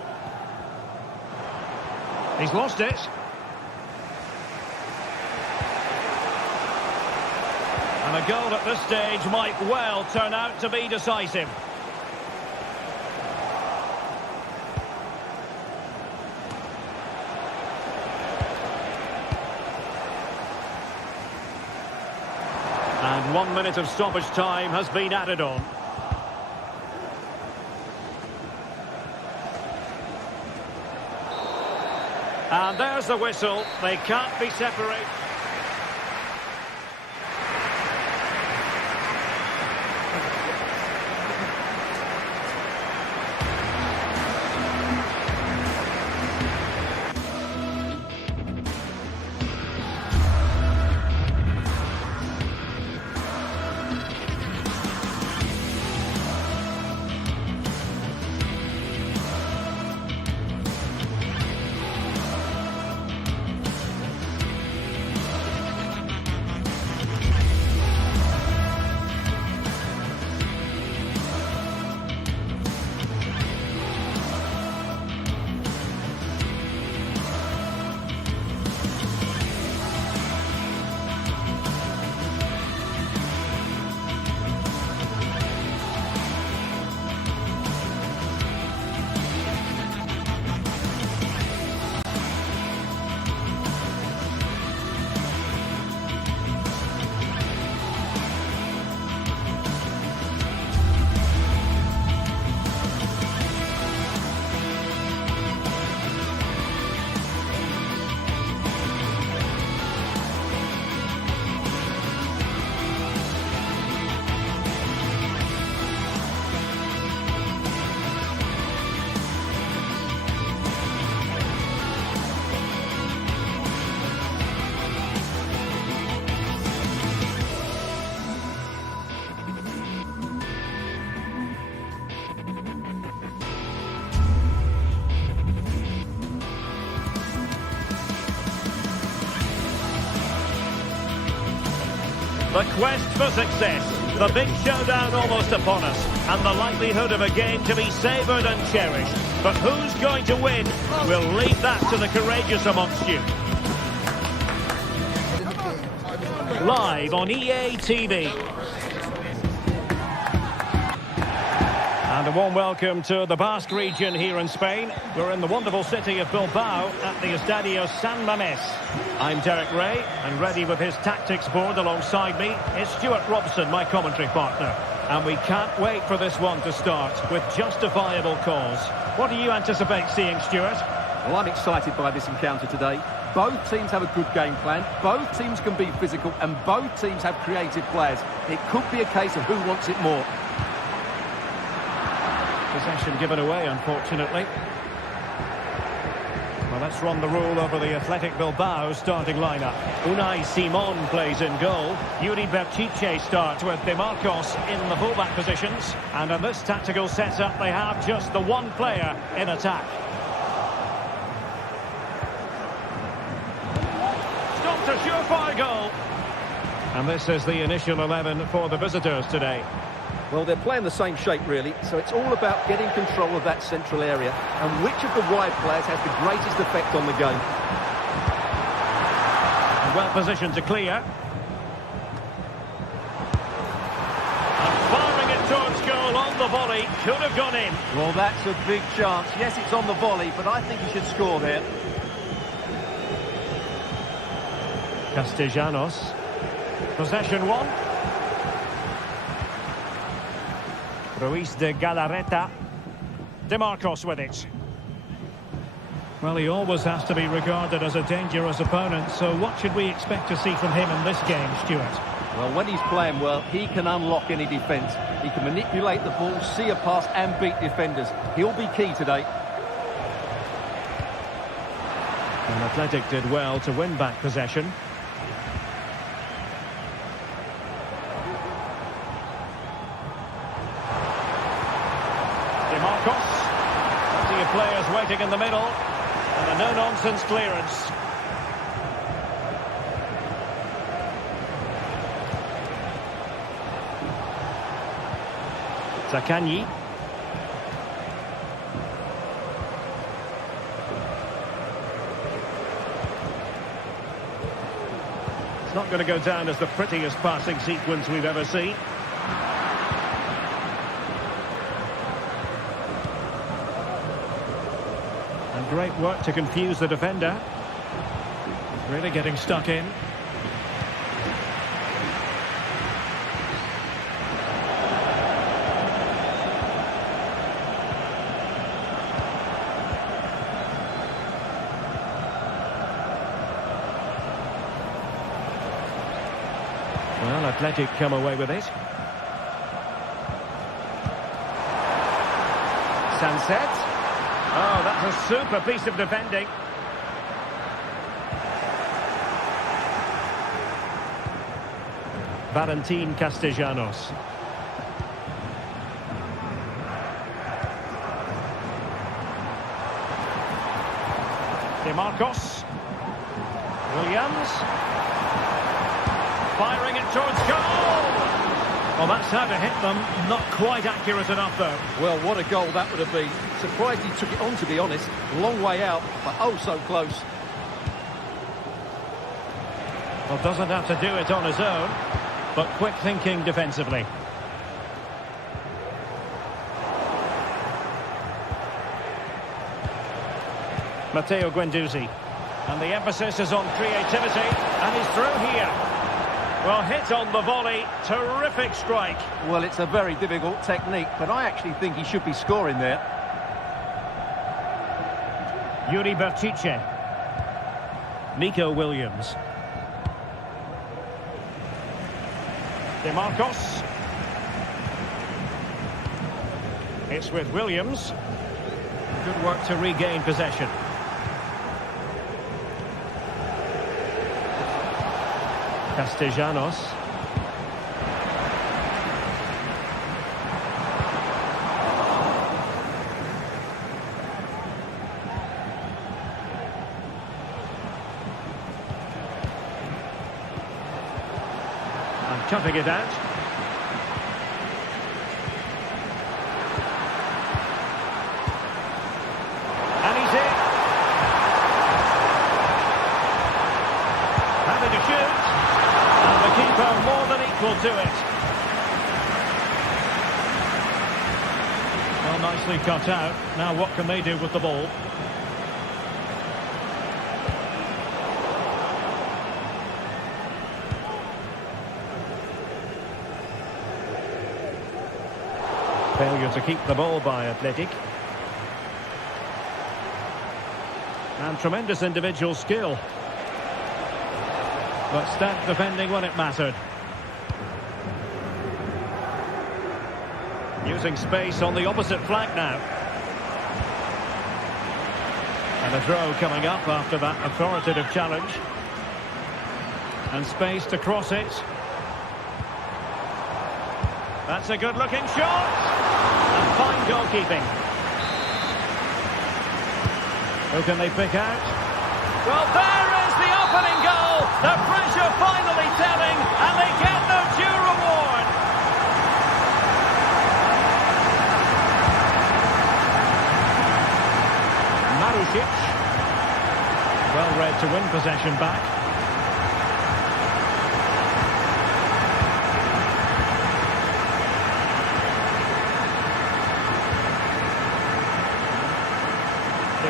He's lost it. And a goal at this stage might well turn out to be decisive. And 1 minute of stoppage time has been added on. And there's the whistle. They can't be separated. The quest for success, the big showdown almost upon us, and the likelihood of a game to be savoured and cherished. But who's going to win? We'll leave that to the courageous amongst you. Live on EA TV. And a warm welcome to the Basque region here in Spain. We're in the wonderful city of Bilbao at the Estadio San Mamés. I'm Derek Ray, and ready with his tactics board alongside me is Stuart Robson, my commentary partner. And we can't wait for this one to start with justifiable cause. What do you anticipate seeing, Stuart? Well, I'm excited by this encounter today. Both teams have a good game plan, both teams can be physical, and both teams have creative players. It could be a case of who wants it more. Possession given away, unfortunately. Well, let's run the rule over the Athletic Bilbao starting lineup. Unai Simon plays in goal. Yuri Berchiche starts with De Marcos in the fullback positions. And in this tactical setup, they have just the one player in attack. Stopped a surefire goal. And this is the initial 11 for the visitors today. Well, they're playing the same shape, really, so it's all about getting control of that central area and which of the wide players has the greatest effect on the game. And well positioned to clear. And firing it towards goal on the volley. Could have gone in. Well, that's a big chance. Yes, it's on the volley, but I think he should score there. Castellanos. Possession one. Ruiz de Galarreta. De Marcos with it. Well, he always has to be regarded as a dangerous opponent, so what should we expect to see from him in this game, Stuart? Well, when he's playing well, he can unlock any defence. He can manipulate the ball, see a pass and beat defenders. He'll be key today. And Athletic did well to win back possession. Marcos. Plenty of players waiting in the middle. And a no-nonsense clearance. Zaccagni. It's not going to go down as the prettiest passing sequence we've ever seen. Great work to confuse the defender. Really getting stuck in. Well, Athletic come away with it. Sunset. Oh, that's a super piece of defending. Valentin Castellanos. De Marcos. Williams. Firing it towards goal. Well, that's how to hit them. Not quite accurate enough, though. Well, what a goal that would have been. Surprised he took it on, to be honest. Long way out, but oh so close. Well, doesn't have to do it on his own, but quick thinking defensively. Matteo Guendouzi. And the emphasis is on creativity, and he's through here. Well, hit on the volley. Terrific strike. Well, it's a very difficult technique, but I actually think he should be scoring there. Yuri Berchiche. Nico Williams. De Marcos. It's with Williams. Good work to regain possession. Castellanos. And cutting it out. And he's in. Having a shoot. And the keeper more than equal to it. nicely cut out. Now what can they do with the ball? Failure to keep the ball by Athletic. And tremendous individual skill. But stout defending when it mattered. Using space on the opposite flank now. And a throw coming up after that authoritative challenge. And space to cross it. That's a good-looking shot. And fine goalkeeping. Who can they pick out? Well, there is the opening goal. The pressure finally telling, and they get their due reward. Marusic. Well read to win possession back.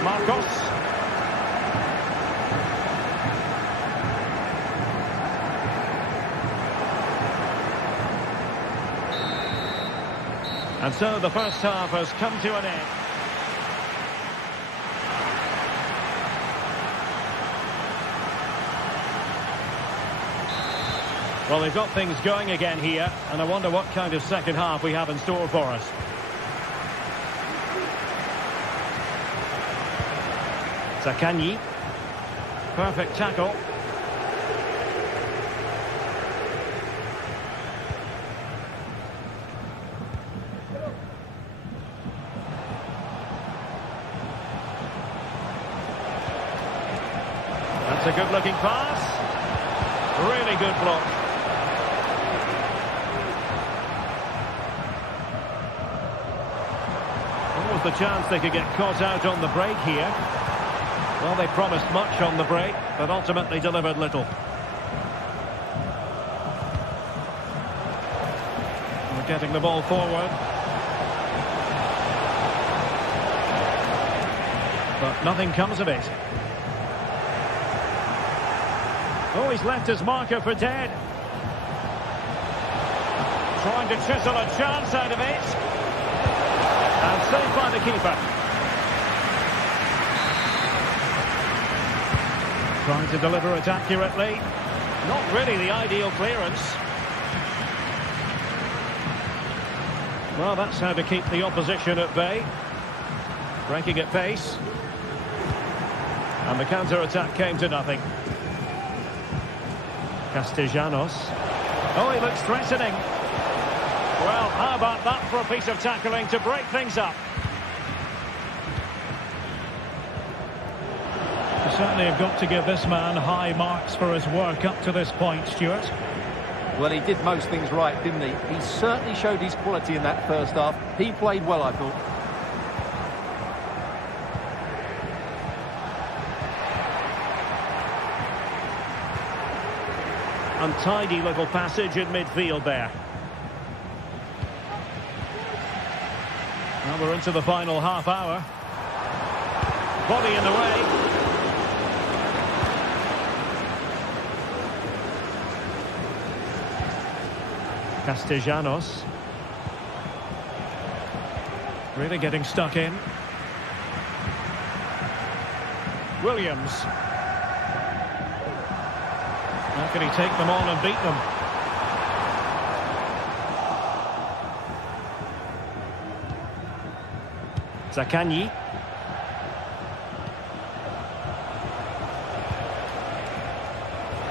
Marcos. And so the first half has come to an end. Well, they've got things going again here, and I wonder what kind of second half we have in store for us. Zakanyi. Perfect tackle. That's a good-looking pass. Really good block. What was the chance they could get caught out on the break here? Well, they promised much on the break, but ultimately delivered little. We're getting the ball forward. But nothing comes of it. Oh, he's left his marker for dead. Trying to chisel a chance out of it. And saved by the keeper. Trying to deliver it accurately. Not really the ideal clearance. Well, that's how to keep the opposition at bay. Breaking at pace. And the counter-attack came to nothing. Castellanos. Oh, he looks threatening. Well, how about that for a piece of tackling to break things up? Certainly have got to give this man high marks for his work up to this point, Stuart. Well, he did most things right, didn't he? He certainly showed his quality in that first half. He played well, I thought. Untidy little passage in midfield there. Well, we're into the final half hour. Body in the way. Castellanos. Really getting stuck in. Williams. How can he take them on and beat them? Zakanyi.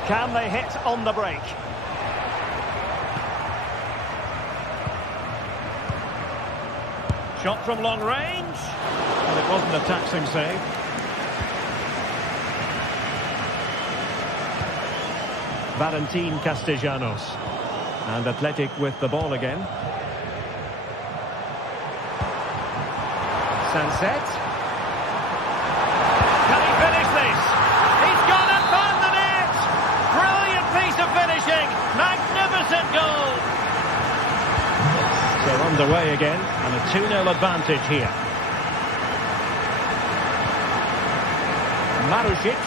Can they hit on the break? Shot from long range. And it wasn't a taxing save. Valentin Castellanos. And Athletic with the ball again. Sanset. Can he finish this? He's gone and found the net! Brilliant piece of finishing! Magnificent goal! So Underway again, and a 2-0 advantage here. Marusic.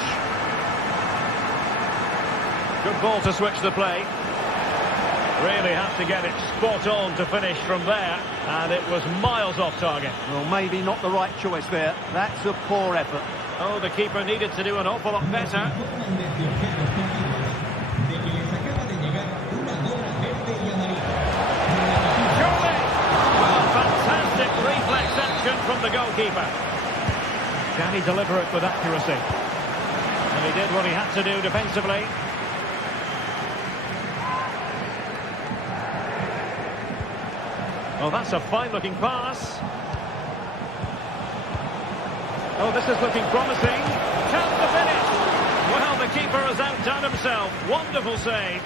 Good ball to switch the play. Really have to get it spot on to finish from there, and it was miles off target. Well, maybe not the right choice there. That's a poor effort. Oh, the keeper needed to do an awful lot better. Surely! Well, fantastic reflex action from the goalkeeper. Can he deliver it with accuracy? And he did what he had to do defensively. Oh, that's a fine-looking pass. Oh, this is looking promising. Chance to finish. Well, the keeper has outdone himself. Wonderful save.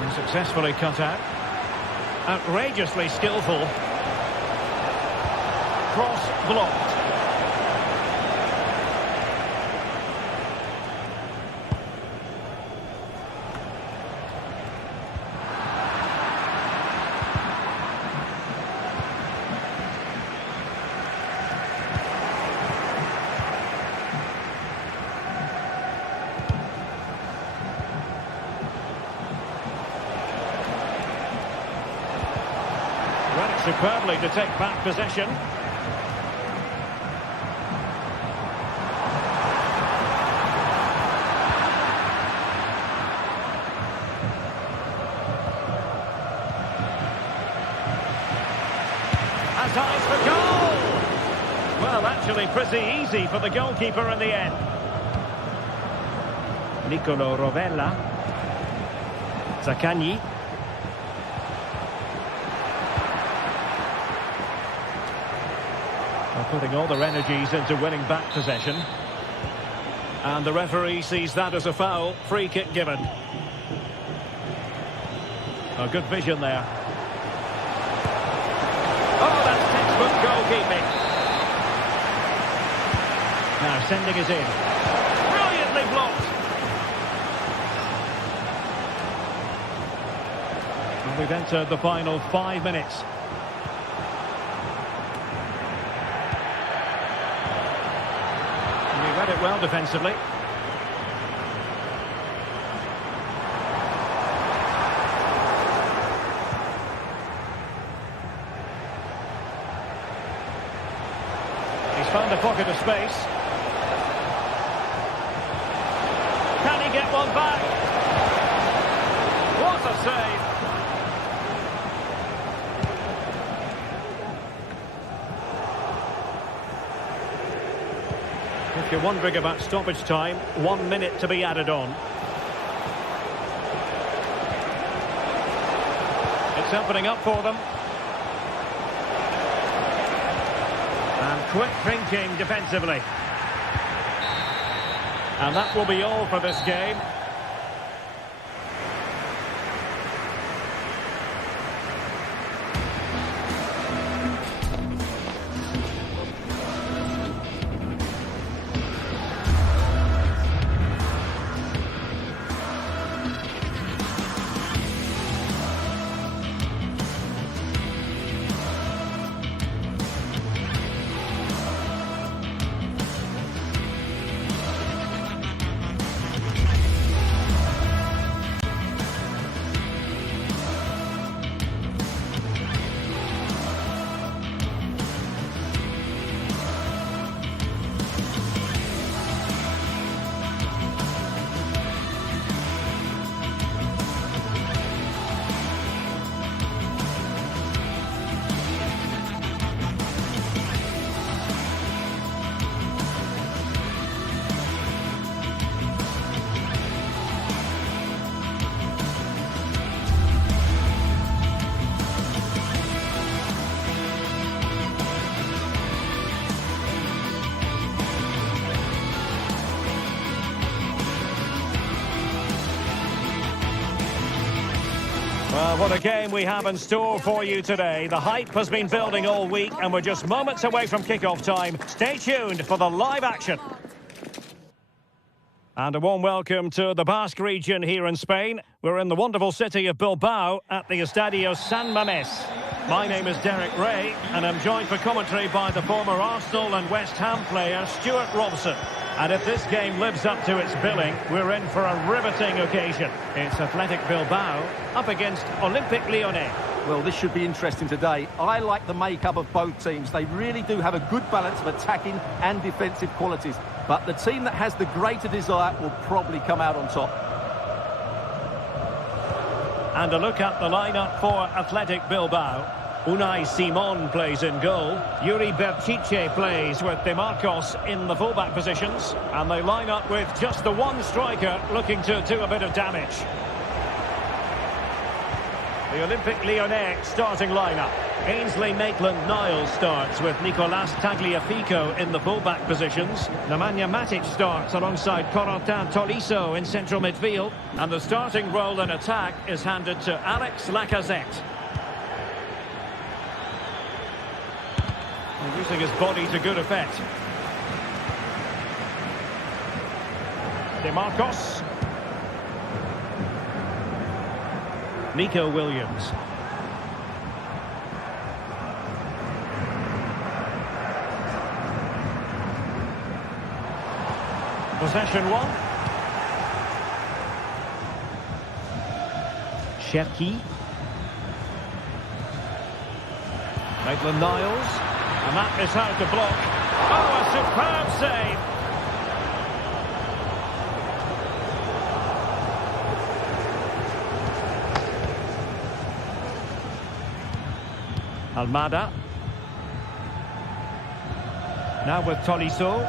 And successfully cut out. Outrageously skillful. Cross blocked. Read it superbly to take back possession. Has eyes for goal! Well, actually pretty easy for the goalkeeper in the end. Nicolo Rovella. Zaccagni. Putting all their energies into winning back possession. And the referee sees that as a foul. Free kick given. Oh, good vision there. Oh, that's textbook goalkeeping. Now sending it in. Brilliantly blocked. And we've entered the final 5 minutes. Read it well defensively. He's found a pocket of space. Can he get one back? What a save! If you're wondering about stoppage time, 1 minute to be added on. It's opening up for them. And quick thinking defensively. And that will be all for this game. Well, what a game we have in store for you today. The hype has been building all week, and we're just moments away from kickoff time. Stay tuned for the live action. And a warm welcome to the Basque region here in Spain. We're in the wonderful city of Bilbao at the Estadio San Mamés. My name is Derek Ray, and I'm joined for commentary by the former Arsenal and West Ham player Stuart Robson. And if this game lives up to its billing, we're in for a riveting occasion. It's Athletic Bilbao up against Olympique Lyonnais. Well, this should be interesting today. I like the makeup of both teams. They really do have a good balance of attacking and defensive qualities. But the team that has the greater desire will probably come out on top. And a look at the lineup for Athletic Bilbao. Unai Simon plays in goal. Yuri Berchiche plays with De Marcos in the fullback positions. And they line up with just the one striker looking to do a bit of damage. The Olympique Lyonnais starting lineup. Ainsley Maitland-Niles starts with Nicolas Tagliafico in the fullback positions. Nemanja Matic starts alongside Corentin Tolisso in central midfield. And the starting role in attack is handed to Alex Lacazette. And using his body to good effect. De Marcos. Nico Williams. Possession one. Cherki. Maitland-Niles. And that is how to block. Oh, a superb save. Almada. Now with Tolisso.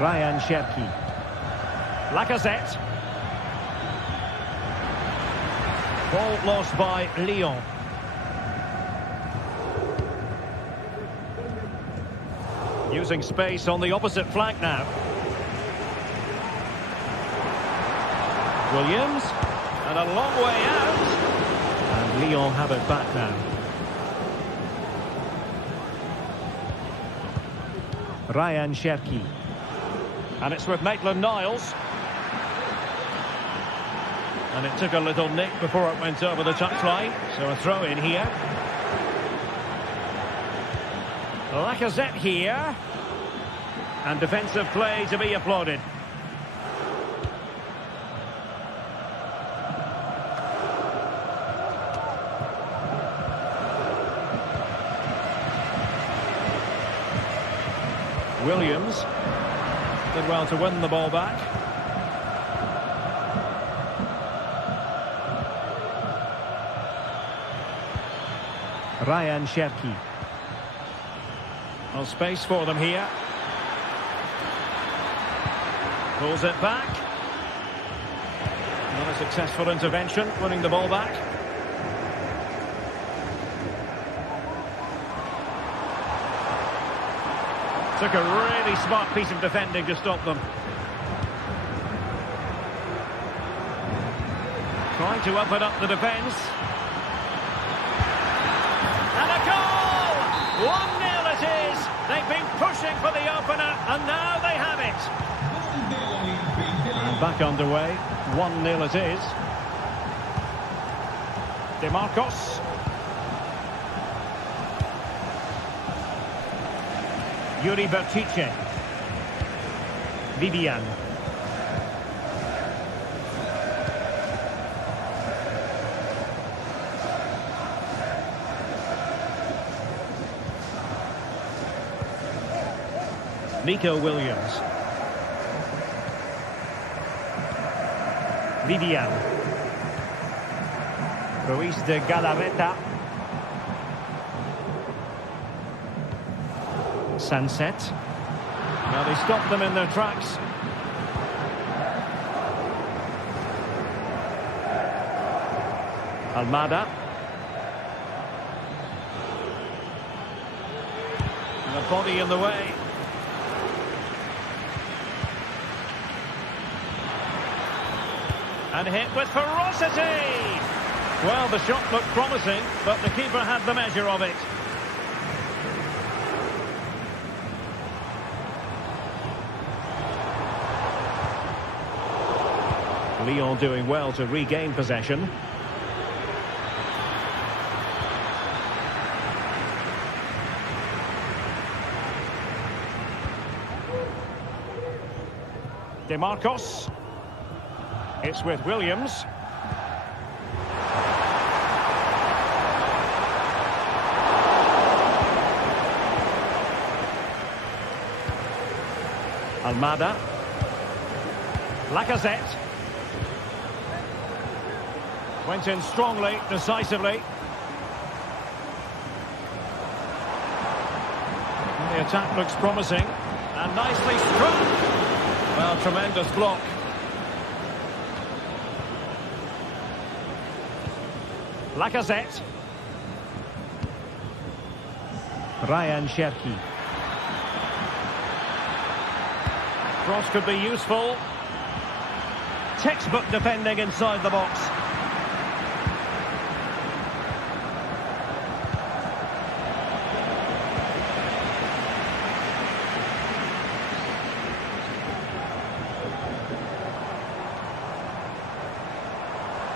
Ryan Cherki. Lacazette. Ball lost by Lyon. Using space on the opposite flank now. Williams. And a long way out. And Lyon have it back now. Ryan Cherki. And it's with Maitland-Niles. And it took a little nick before it went over the touchline. So a throw in here. Lacazette here. And defensive play to be applauded. Williams did well to win the ball back. Ryan Cherki. Well, space for them here. Pulls it back. Not a successful intervention, winning the ball back. Took a really smart piece of defending to stop them. Trying to open up the defence. And a goal! 1-0 it is. They've been pushing for the opener, and now they have it. And back underway. 1-0 it is. De Marcos. Yuri Berchiche. Vivian. Nico Williams. Vivian. Ruiz de Galarreta. Sunset. Now they stop them in their tracks. Almada. And the body in the way. And hit with ferocity. Well, the shot looked promising, but the keeper had the measure of it. Lyon doing well to regain possession. DeMarcos. It's with Williams. Almada. Lacazette. Went in strongly, decisively. The attack looks promising. And nicely struck. Well, tremendous block. Lacazette. Ryan Cherki. Cross could be useful. Textbook defending inside the box.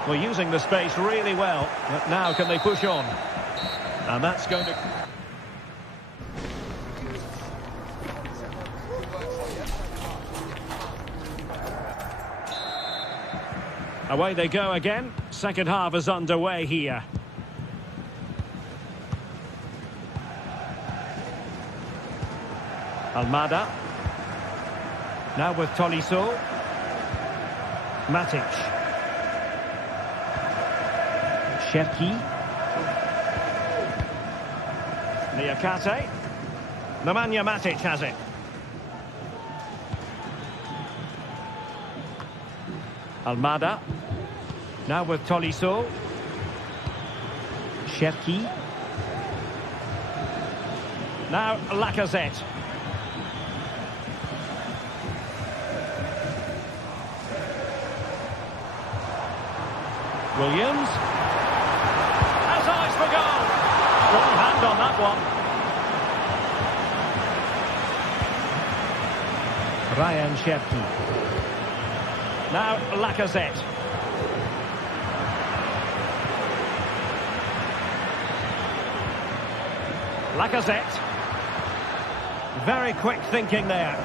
Well, using the space really well, but now can they push on? And that's going to... Away they go again. Second half is underway here. Almada. Now with Tolisso. Matic. Cherki. Niakate. Nemanja Matic has it. Almada. Now with Tolisso. Cherki. Now Lacazette. Williams. Has eyes for goal. Strong hand on that one. Ryan Cherki. Now Lacazette. Lacazette. Very quick thinking there.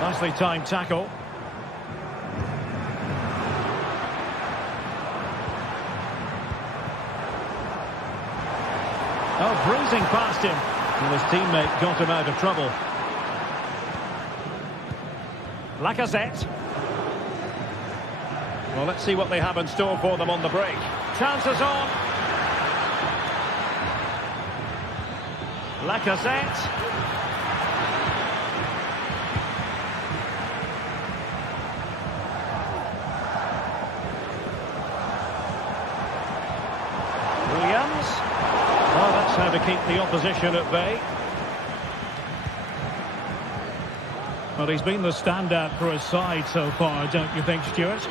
Nicely timed tackle. Oh, bruising past him. Well, his teammate got him out of trouble. Lacazette. Well, let's see what they have in store for them on the break. Chances on. Lacazette. How to keep the opposition at bay. Well, he's been the standout for his side so far, don't you think, Stuart?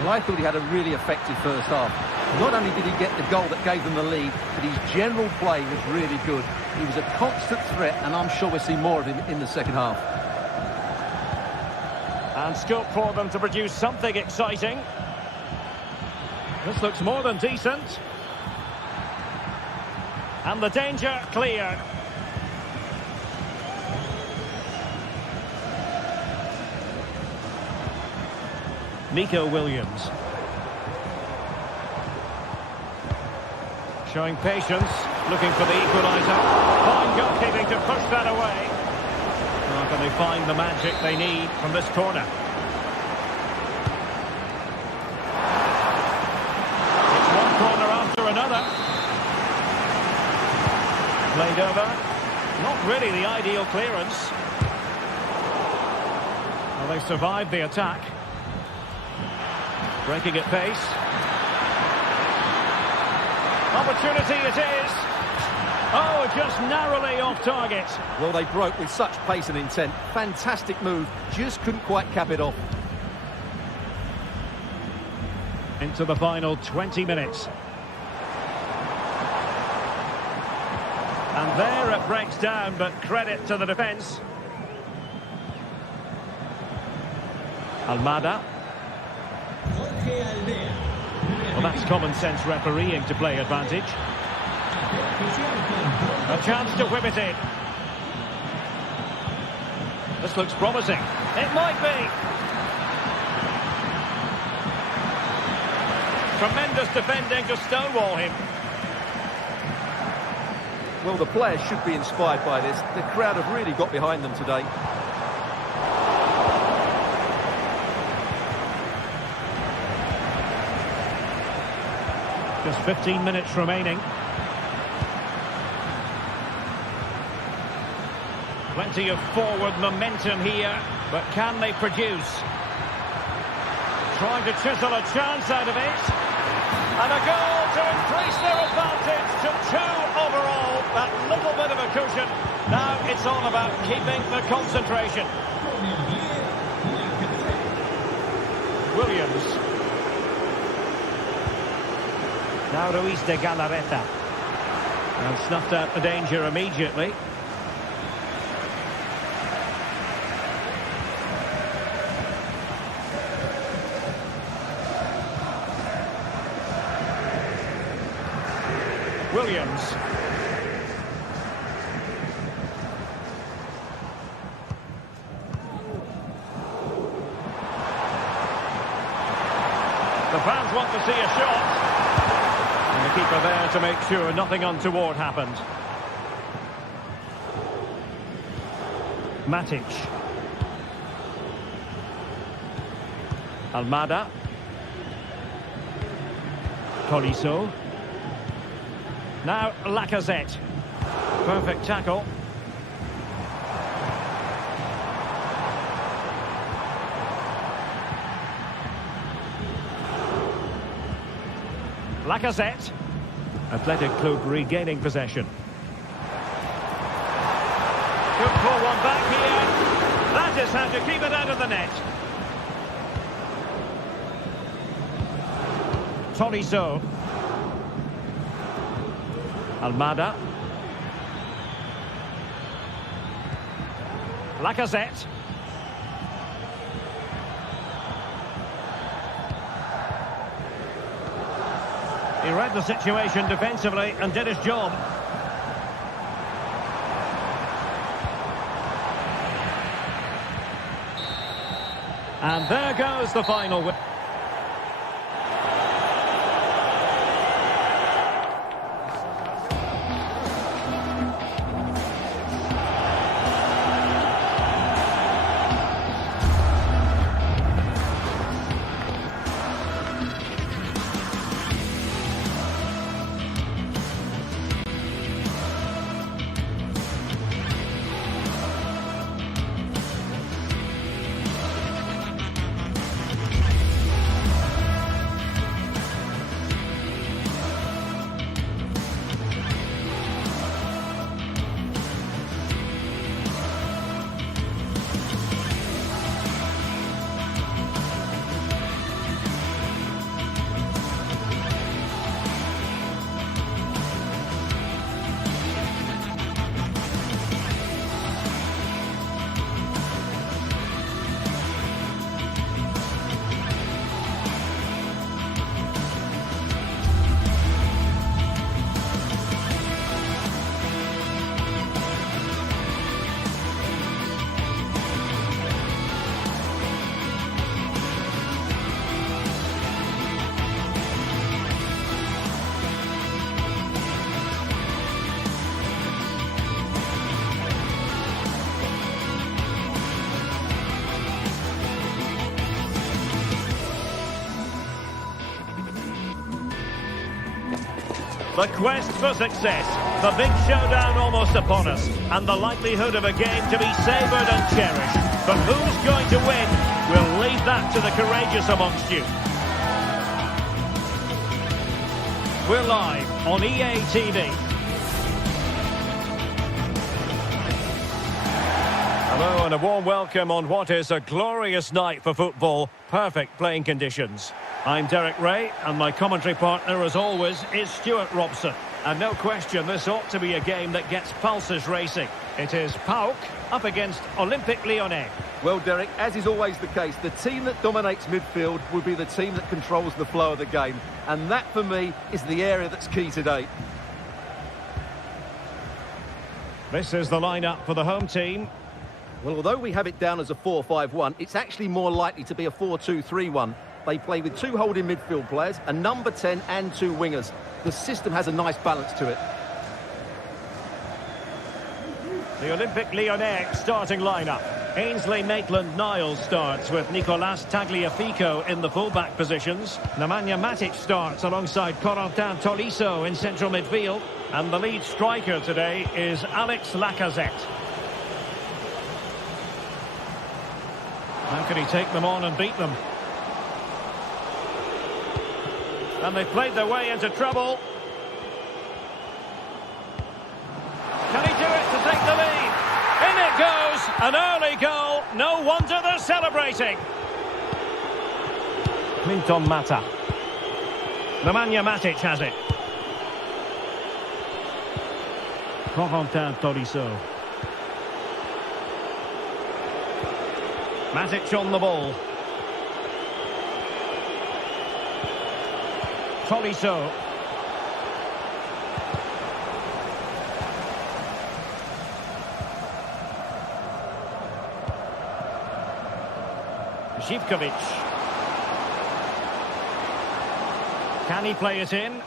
Well, I thought he had a really effective first half. Not only did he get the goal that gave them the lead, but his general play was really good. He was a constant threat, and I'm sure we'll see more of him in the second half. And scope for them to produce something exciting. This looks more than decent. And the danger cleared. Nico Williams. Showing patience, looking for the equaliser. Fine goalkeeping to push that away. How can they find the magic they need from this corner? It's one corner after another. Played over. Not really the ideal clearance. Well, they survived the attack. Breaking at pace. Opportunity it is. Oh, just narrowly off target. Well, they broke with such pace and intent. Fantastic move. Just couldn't quite cap it off. Into the final 20 minutes. And there it breaks down, but credit to the defence. Almada. Well, that's common sense refereeing to play advantage. A chance to whip it in. This looks promising. It might be. Tremendous defending to stonewall him. Well, the players should be inspired by this. The crowd have really got behind them today. Just 15 minutes remaining. Plenty of forward momentum here, but can they produce? Trying to chisel a chance out of it. And a goal to increase their advantage to 2 overall. That little bit of a cushion. Now it's all about keeping the concentration. Williams. Now Ruiz de Galarreta. And snuffed out the danger immediately. Williams. The fans want to see a shot. And the keeper there to make sure nothing untoward happened. Matic. Almada. Tolisso. Now Lacazette. Perfect tackle. Lacazette. Athletic Club regaining possession. Good pull one back here. That is how to keep it out of the net. Tolisso. Almada. Lacazette. He read the situation defensively and did his job. And there goes the final whistle. The quest for success, the big showdown almost upon us, and the likelihood of a game to be savoured and cherished. But who's going to win? We'll leave that to the courageous amongst you. We're live on EA TV. Hello and a warm welcome on what is a glorious night for football. Perfect playing conditions. I'm Derek Ray, and my commentary partner, as always, is Stuart Robson. And no question, this ought to be a game that gets pulses racing. It is PAOK up against Olympique Lyonnais. Well, Derek, as is always the case, the team that dominates midfield will be the team that controls the flow of the game. And that, for me, is the area that's key today. This is the lineup for the home team. Well, although we have it down as a 4-5-1, it's actually more likely to be a 4-2-3-1. They play with two holding midfield players, a number 10 and two wingers. The system has a nice balance to it. The Olympique Lyonnais starting lineup. Ainsley Maitland-Niles starts with Nicolas Tagliafico in the full-back positions. Nemanja Matic starts alongside Corentin Tolisso in central midfield. And the lead striker today is Alex Lacazette. How can he take them on and beat them? And they've played their way into trouble. Can he do it to take the lead? In it goes! An early goal. No wonder they're celebrating. Clinton Mata. Nemanja Matic has it. Corentin Tolisso. Matic on the ball. Tolisso. Zivkovic. Can he play it in?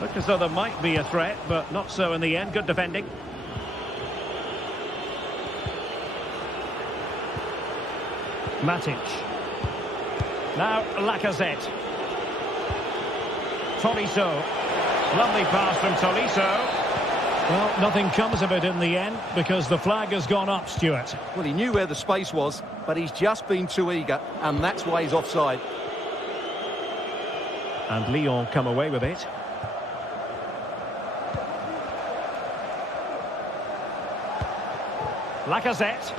Looked as though there might be a threat, but not so in the end. Good defending. Matic. Now Lacazette. Tolisso. Lovely pass from Tolisso. Well, nothing comes of it in the end because the flag has gone up, Stuart. Well, he knew where the space was, but he's just been too eager, and that's why he's offside. And Lyon come away with it. Lacazette.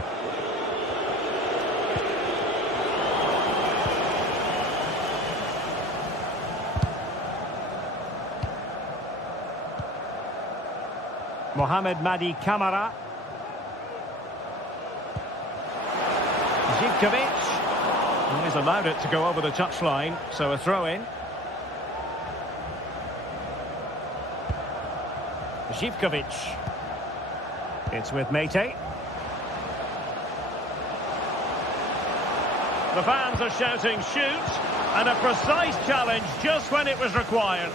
Mohamed Madi Camara. Zivkovic. He's allowed it to go over the touchline, so a throw-in. Zivkovic. It's with Mate. The fans are shouting shoot, and a precise challenge just when it was required.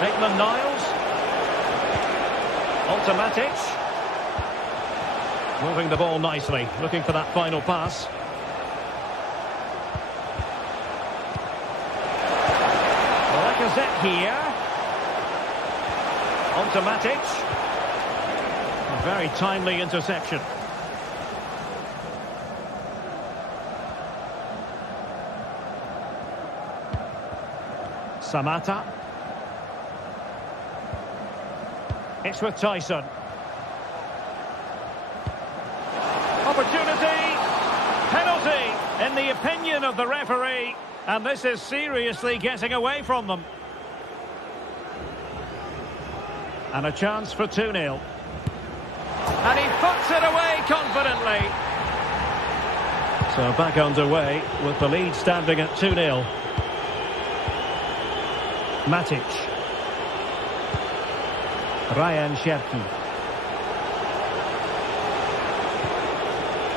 Maitland-Niles. Automatic. Moving the ball nicely, looking for that final pass. Lacazette here. Automatic. A very timely interception. Samata. It's with Tyson. Opportunity. Penalty, in the opinion of the referee. And this is seriously getting away from them. And a chance for 2-0. And he puts it away confidently. So back underway with the lead standing at 2-0. Matic. Ryan Cherki.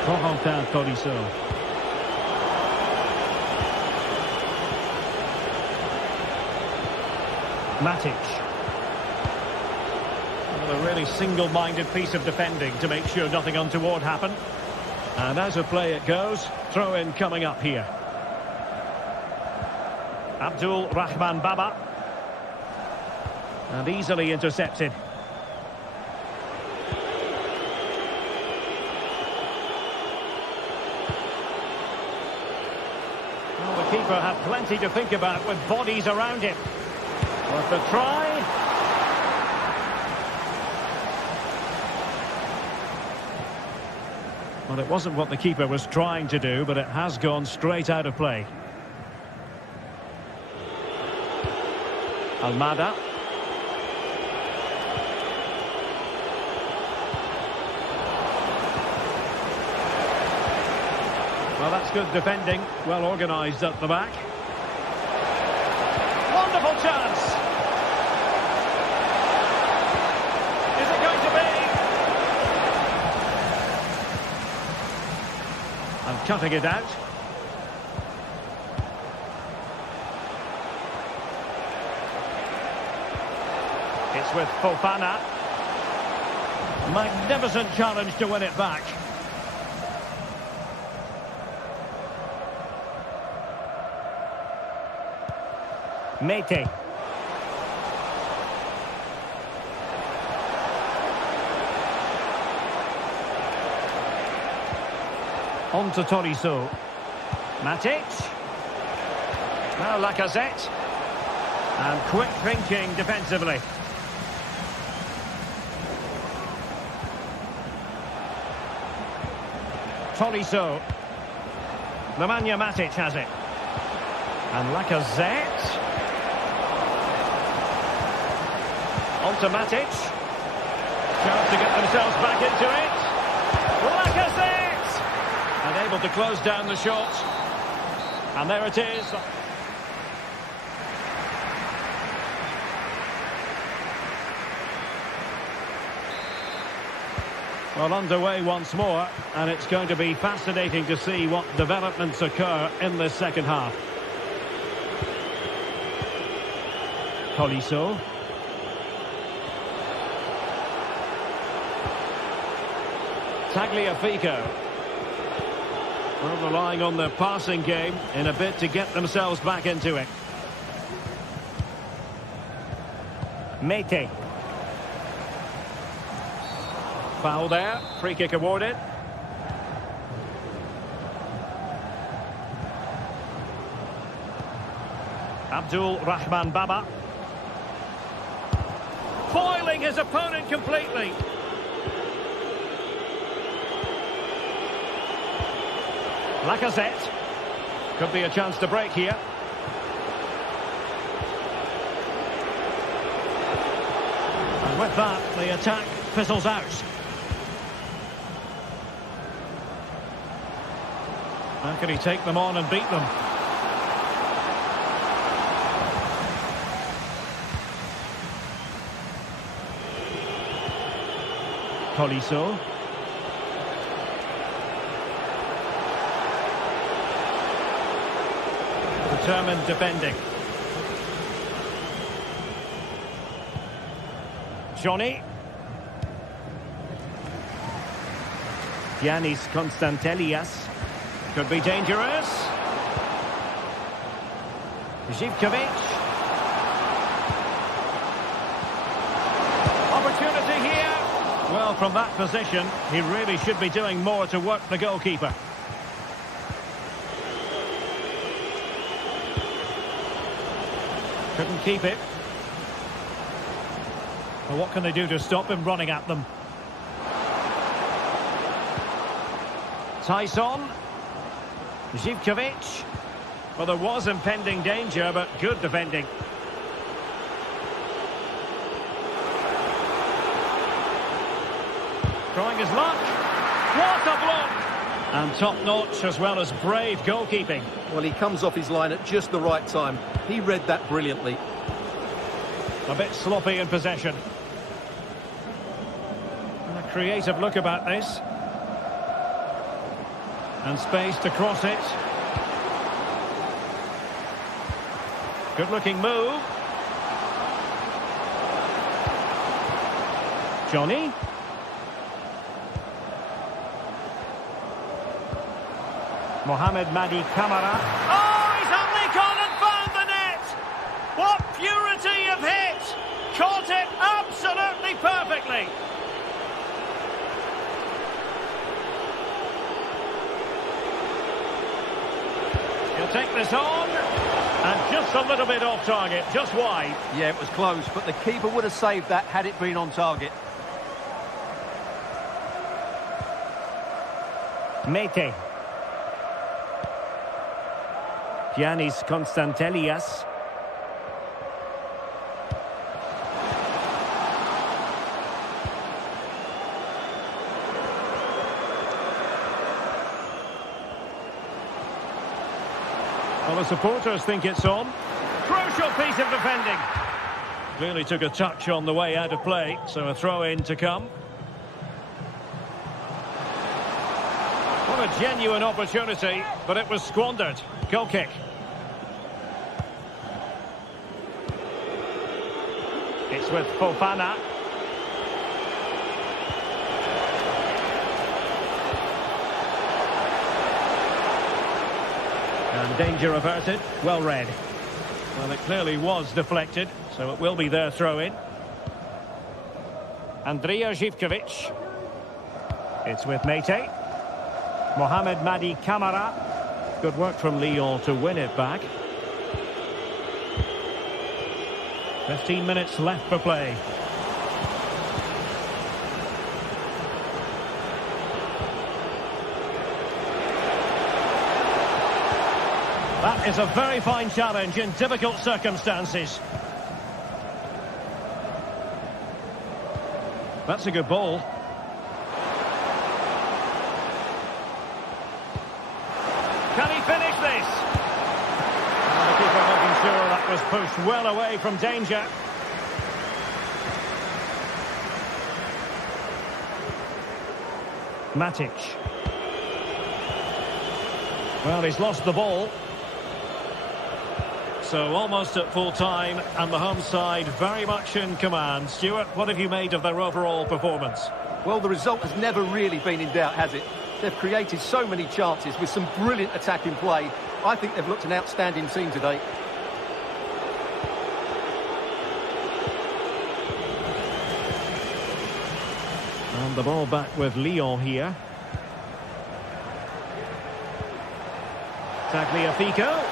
Corentin Tolisso. Matic. Well, a really single-minded piece of defending to make sure nothing untoward happened. And as a play it goes, throw-in coming up here. Abdul Rahman Baba. And easily intercepted. Well, the keeper had plenty to think about with bodies around him. Worth a try. Well, it wasn't what the keeper was trying to do, but it has gone straight out of play. Almada. Well, that's good defending. Well organised at the back. Wonderful chance. Is it going to be? And cutting it out. It's with Fofana. Magnificent challenge to win it back. Mete. On to Tolisso. Matic. Now Lacazette. And quick thinking defensively. Tolisso. Nemanja Matic has it. And Lacazette. On to Matic. Chance to get themselves back into it. Lacazette! And able to close down the shot. And there it is. Well, underway once more, and it's going to be fascinating to see what developments occur in this second half. Tolisso. Tagliafico. Well, relying on their passing game in a bit to get themselves back into it. Mete. Foul there. Free kick awarded. Abdul Rahman Baba. Foiling his opponent completely. Lacazette. Could be a chance to break here. And with that, the attack fizzles out. How can he take them on and beat them? Tolisso. Determined defending. Johnny. Giannis Konstantelias. Could be dangerous. Zivkovic. Opportunity here. Well, from that position, he really should be doing more to work the goalkeeper. Couldn't keep it. Well, what can they do to stop him running at them? Tyson. Zivkovic. Well, there was impending danger, but good defending. Trying his luck. What a block! And top-notch as well as brave goalkeeping. Well, he comes off his line at just the right time. He read that brilliantly. A bit sloppy in possession. And a creative look about this. And space to cross it. Good-looking move. Johnny. Mohamed Madi Kamara. Oh, he's only gone and found the net! What purity of hit! Caught it absolutely perfectly! take this on. And just a little bit off target, just wide. Yeah, it was close, but the keeper would have saved that had it been on target. Mete. Giannis Konstantelias. Well, the supporters think it's on. Crucial piece of defending. Clearly took a touch on the way out of play, so a throw-in to come. What a genuine opportunity, but it was squandered. Goal kick. It's with Fofana. And danger averted. Well read. Well, it clearly was deflected, so it will be their throw-in. Andrija Živković. It's with Mete. Mohamed Madi Camara. Good work from Lyon to win it back. 15 minutes left for play. That is a very fine challenge in difficult circumstances. That's a good ball. Can he finish this? And the keeper making sure that was pushed well away from danger. Matic. Well, he's lost the ball. So almost at full time, and the home side very much in command. Stuart, what have you made of their overall performance? Well, the result has never really been in doubt, has it? They've created so many chances with some brilliant attacking play. I think they've looked an outstanding team today. And the ball back with Lyon here. Tagliafico.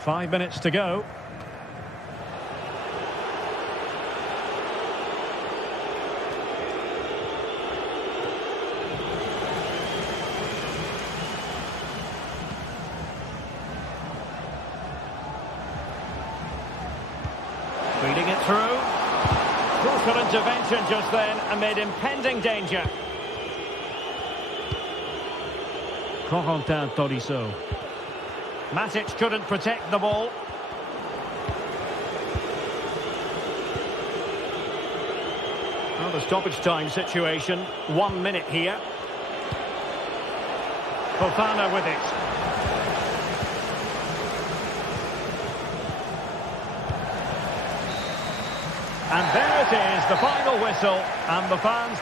Five minutes to go. Feeding it through. Crucial intervention just then amid impending danger. Corentin Tolisso. Matic couldn't protect the ball. Well, the stoppage time situation. 1 minute here. Fofana with it. And there it is, the final whistle, and the fans...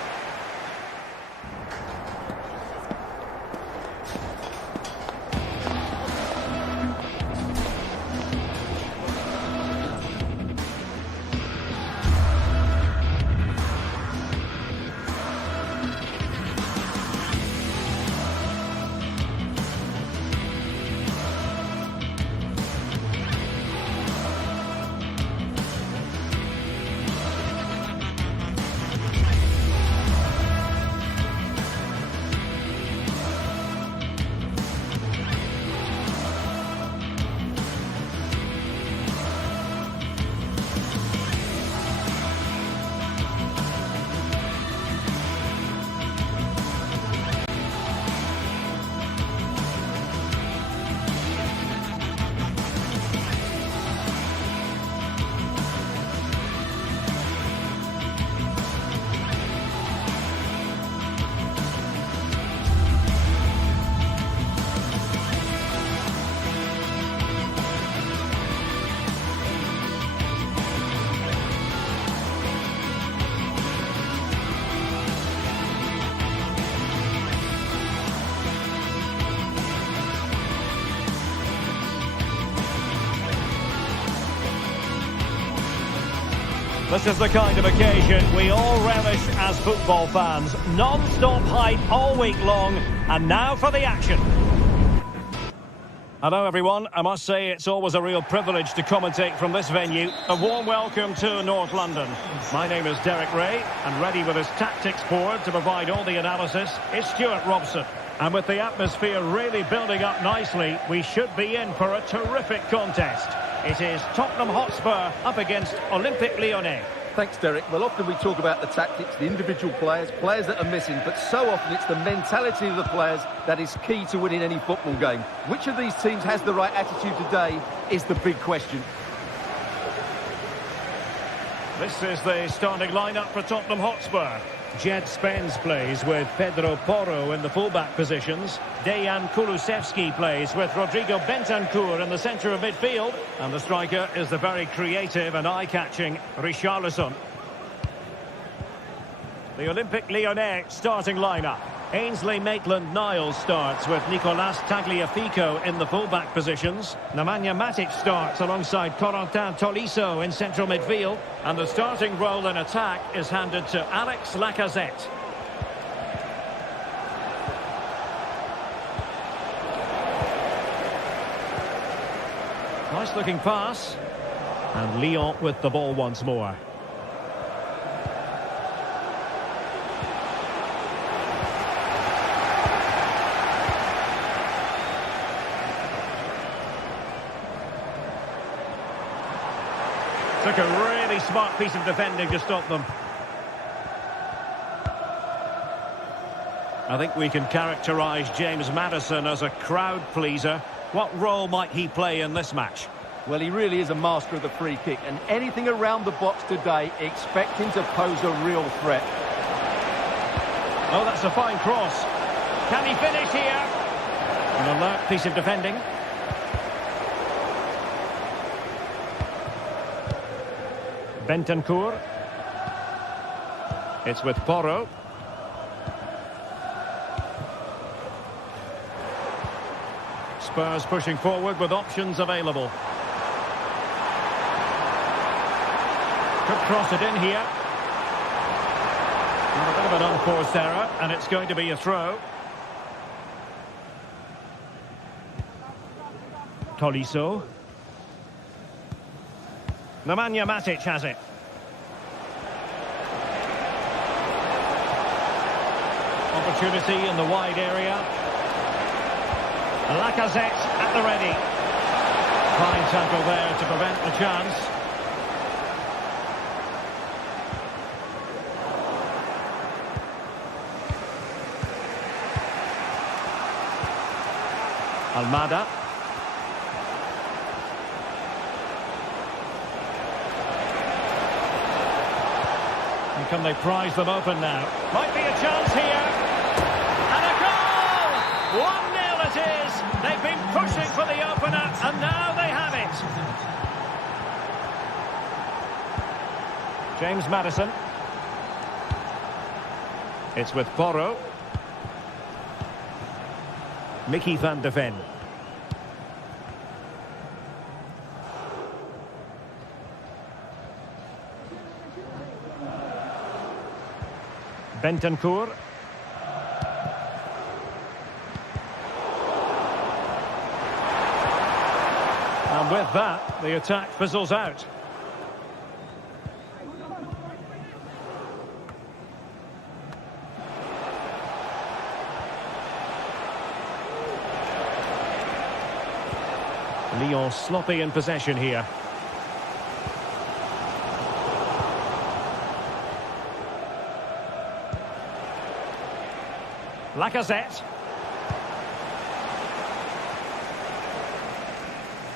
This is the kind of occasion we all relish as football fans. Non-stop hype all week long, and now for the action. Hello everyone, I must say it's always a real privilege to commentate from this venue. A warm welcome to North London. My name is Derek Ray, and ready with his tactics board to provide all the analysis is Stuart Robson. And with the atmosphere really building up nicely, we should be in for a terrific contest. It is Tottenham Hotspur up against Olympique Lyonnais. Thanks, Derek. Well, often we talk about the tactics, the individual players that are missing, but so often it's the mentality of the players that is key to winning any football game. Which of these teams has the right attitude today is the big question. This is the starting lineup for Tottenham Hotspur. Jed Spence plays with Pedro Porro in the fullback positions. Dejan Kulusevski plays with Rodrigo Bentancur in the centre of midfield. And the striker is the very creative and eye-catching Richarlison. The Olympique Lyonnais starting lineup. Ainsley Maitland-Niles starts with Nicolas Tagliafico in the fullback positions. Nemanja Matic starts alongside Corentin Tolisso in central midfield. And the starting role in attack is handed to Alex Lacazette. Nice looking pass. And Lyon with the ball once more. Took a really smart piece of defending to stop them. I think we can characterise James Maddison as a crowd pleaser. What role might he play in this match? Well, he really is a master of the free kick, and anything around the box today, expect him to pose a real threat. Oh, that's a fine cross. Can he finish here? An alert piece of defending. Bentancur. It's with Porro. Spurs pushing forward with options available. Could cross it in here. And a bit of an unforced error, and it's going to be a throw. Tolisso. Nemanja Matic has it. Opportunity in the wide area. Lacazette at the ready. Fine tackle there to prevent the chance. Almada. And can they prize them open now? Might be a chance here. And a goal! 1-0 it is. They've been pushing for the opener, and now they have it. James Maddison. It's with Porro. Mickey van de Ven. Bentancur. And with that, the attack fizzles out. Lyon sloppy in possession here. Lacazette.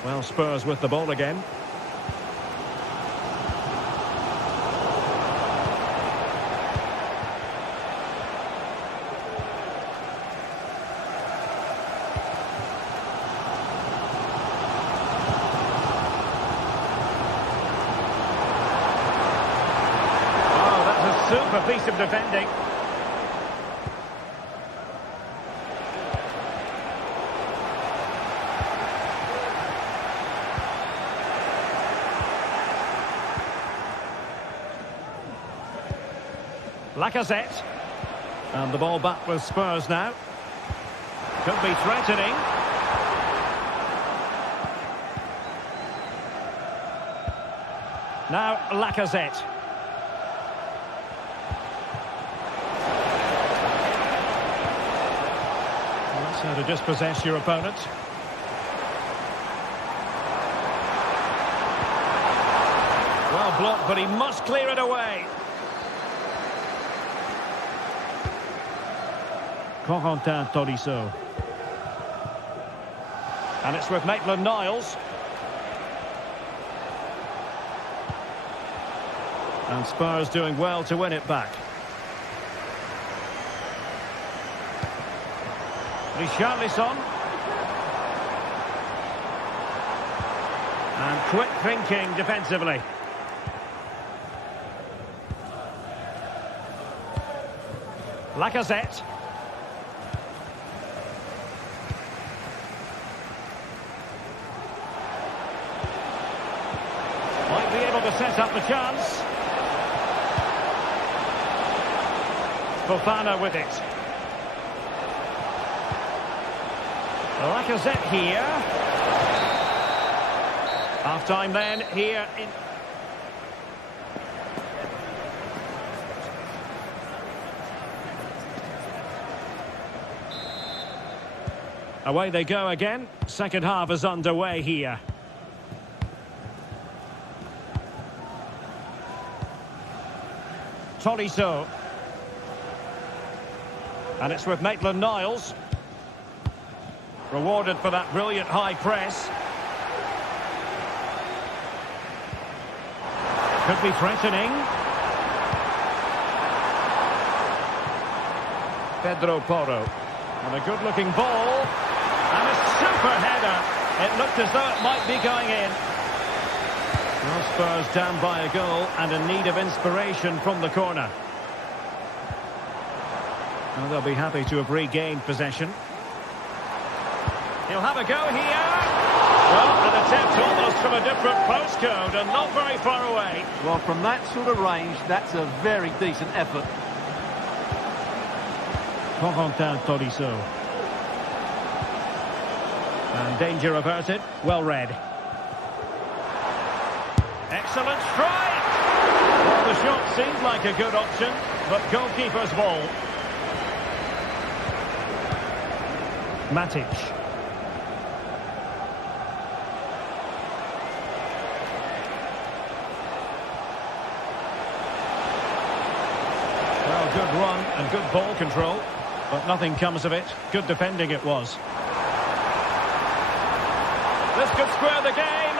Well, Spurs with the ball again. Oh, that's a super piece of defending. Lacazette. And the ball back with Spurs now. Could be threatening. Now Lacazette. That's how to dispossess your opponent. Well blocked, but he must clear it away. Corentin Tolisso. And it's with Maitland-Niles. And Spurs doing well to win it back. Richarlison. And quick thinking defensively. Lacazette. Might be able to set up the chance. Fofana with it. Lacazette here. Half time then here in... Away they go again. Second half is underway here. Tolisso. And it's with Maitland-Niles. Rewarded for that brilliant high press. Could be threatening. Pedro Porro. And a good-looking ball. And a super header. It looked as though it might be going in. Well, Spurs down by a goal and in need of inspiration from the corner. Well, they'll be happy to have regained possession. He'll have a go here. Well, an attempt almost from a different postcode and not very far away. Well, from that sort of range, that's a very decent effort. Corentin Tolisso. And danger averted. Well read. Excellent strike! Well, the shot seemed like a good option, but goalkeeper's ball. Matic. Well, good run and good ball control, but nothing comes of it. Good defending it was. This could square the game.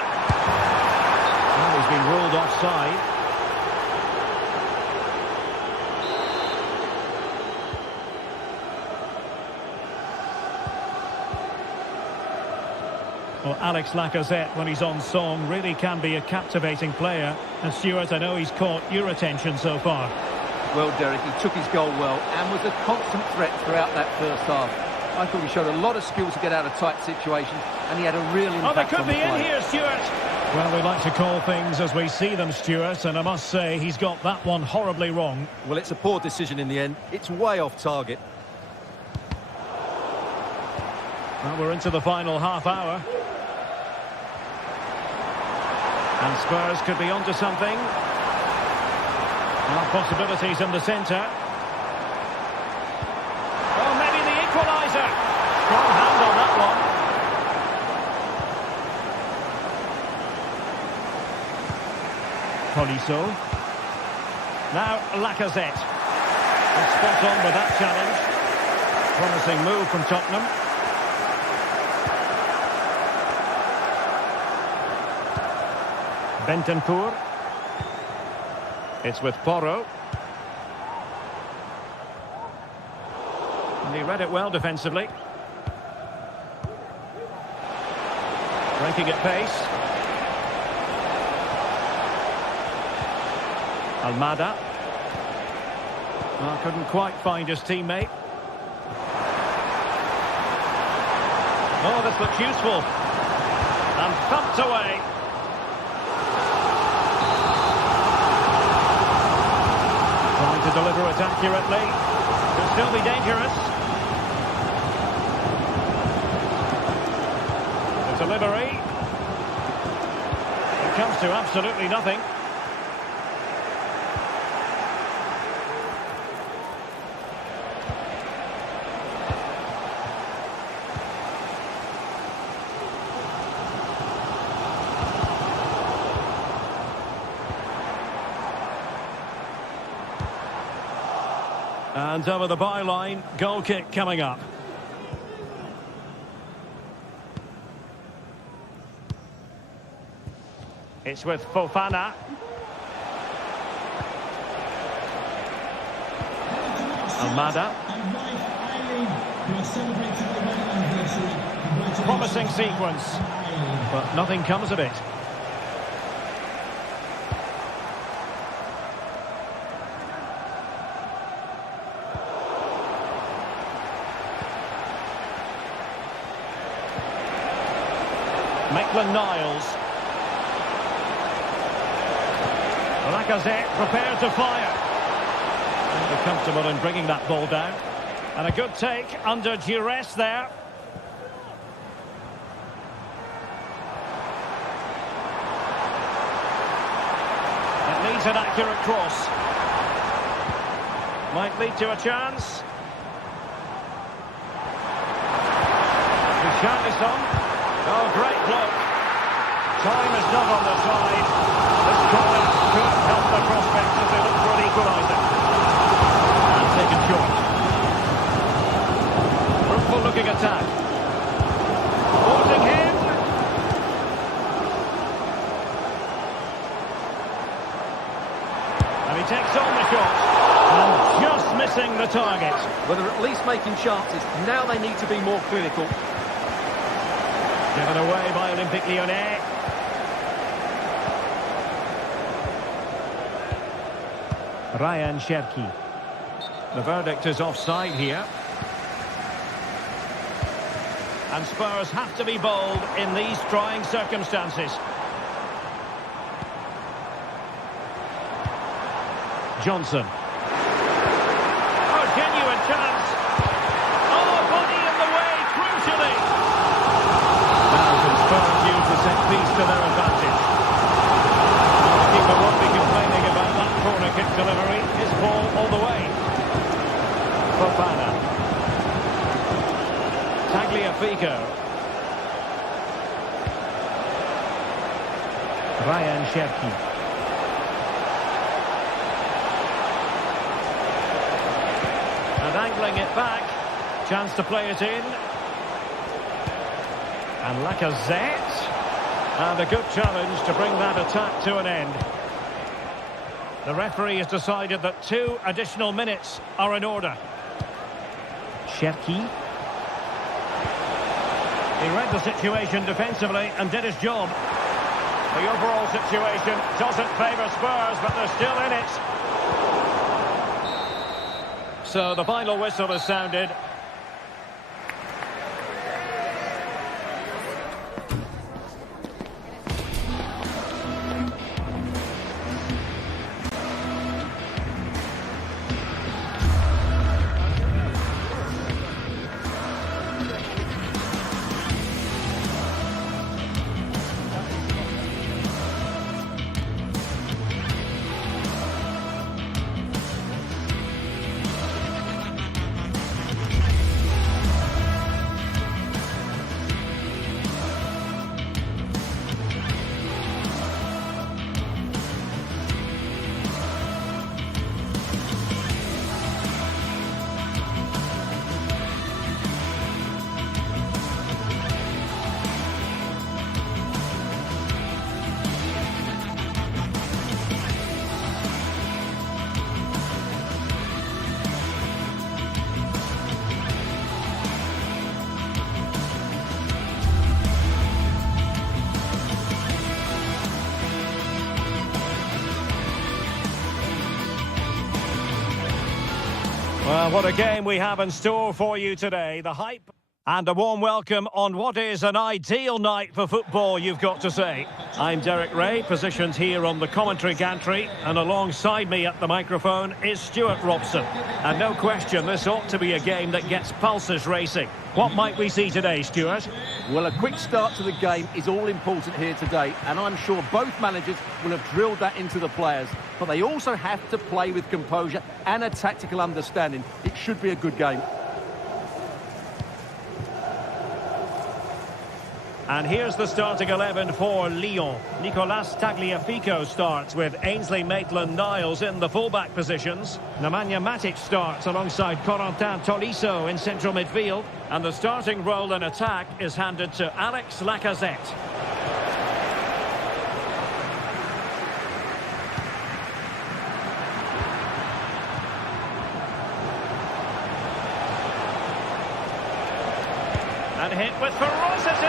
Well, he's been ruled offside. Well, Alex Lacazette, when he's on song, really can be a captivating player. And Stuart, I know he's caught your attention so far. Well, Derek, he took his goal well and was a constant threat throughout that first half. I thought he showed a lot of skill to get out of tight situations, and he had a real impact on the play. Oh, they could be in here, Stuart. Well, we like to call things as we see them, Stuart, and I must say he's got that one horribly wrong. Well, it's a poor decision in the end. It's way off target. Well, we're into the final half hour. And Spurs could be onto something. Well, possibilities in the centre. Oh, maybe the equaliser. Strong hand on that one. Tolisso. Now Lacazette. Spot on with that challenge. Promising move from Tottenham. Bentancur. It's with Porro. And he read it well defensively. Breaking at pace. Almada. Well, couldn't quite find his teammate. Oh, this looks useful. And thumped away. deliver it accurately. Could still be dangerous. The delivery. It comes to absolutely nothing. And over the byline, goal kick coming up. It's with Fofana. Almada. Promising sequence, but nothing comes of it. Maitland-Niles. Lacazette prepared to fire. Be comfortable in bringing that ball down. And a good take under duress there. It needs an accurate cross. Might lead to a chance. Richarlison. Oh, great block. Time is not on the side. This corner could help the prospects as they look for an equaliser. And taken short. Fruitful looking attack. Forcing him. And he takes on the shot. And just missing the target. Well, they're at least making chances. Now they need to be more clinical. Given away by Olympique Lyonnais. Ryan Cherki. The verdict is offside here. And Spurs have to be bold in these trying circumstances. Johnson. Oh, genuine chance. Oh, body in the way, crucially. Spurs use the set piece to their advantage. The keeper won't be complaining about that corner kick delivery. His ball all the way. Fofana. Tagliafico. Ryan Cherki. And angling it back. Chance to play it in. And Lacazette. And a good challenge to bring that attack to an end. The referee has decided that 2 additional minutes are in order. Cherki. He read the situation defensively and did his job. The overall situation doesn't favour Spurs, but they're still in it. So the final whistle is sounded. Well, what a game we have in store for you today. The hype... And a warm welcome on what is an ideal night for football, you've got to say. I'm Derek Ray, positioned here on the commentary gantry, and alongside me at the microphone is Stuart Robson. And no question, this ought to be a game that gets pulses racing. What might we see today, Stuart? Well, a quick start to the game is all important here today, and I'm sure both managers will have drilled that into the players. But they also have to play with composure and a tactical understanding. It should be a good game. And here's the starting 11 for Lyon. Nicolas Tagliafico starts with Ainsley Maitland-Niles in the fullback positions. Nemanja Matic starts alongside Corentin Tolisso in central midfield. And the starting role in attack is handed to Alex Lacazette. And hit with ferocity!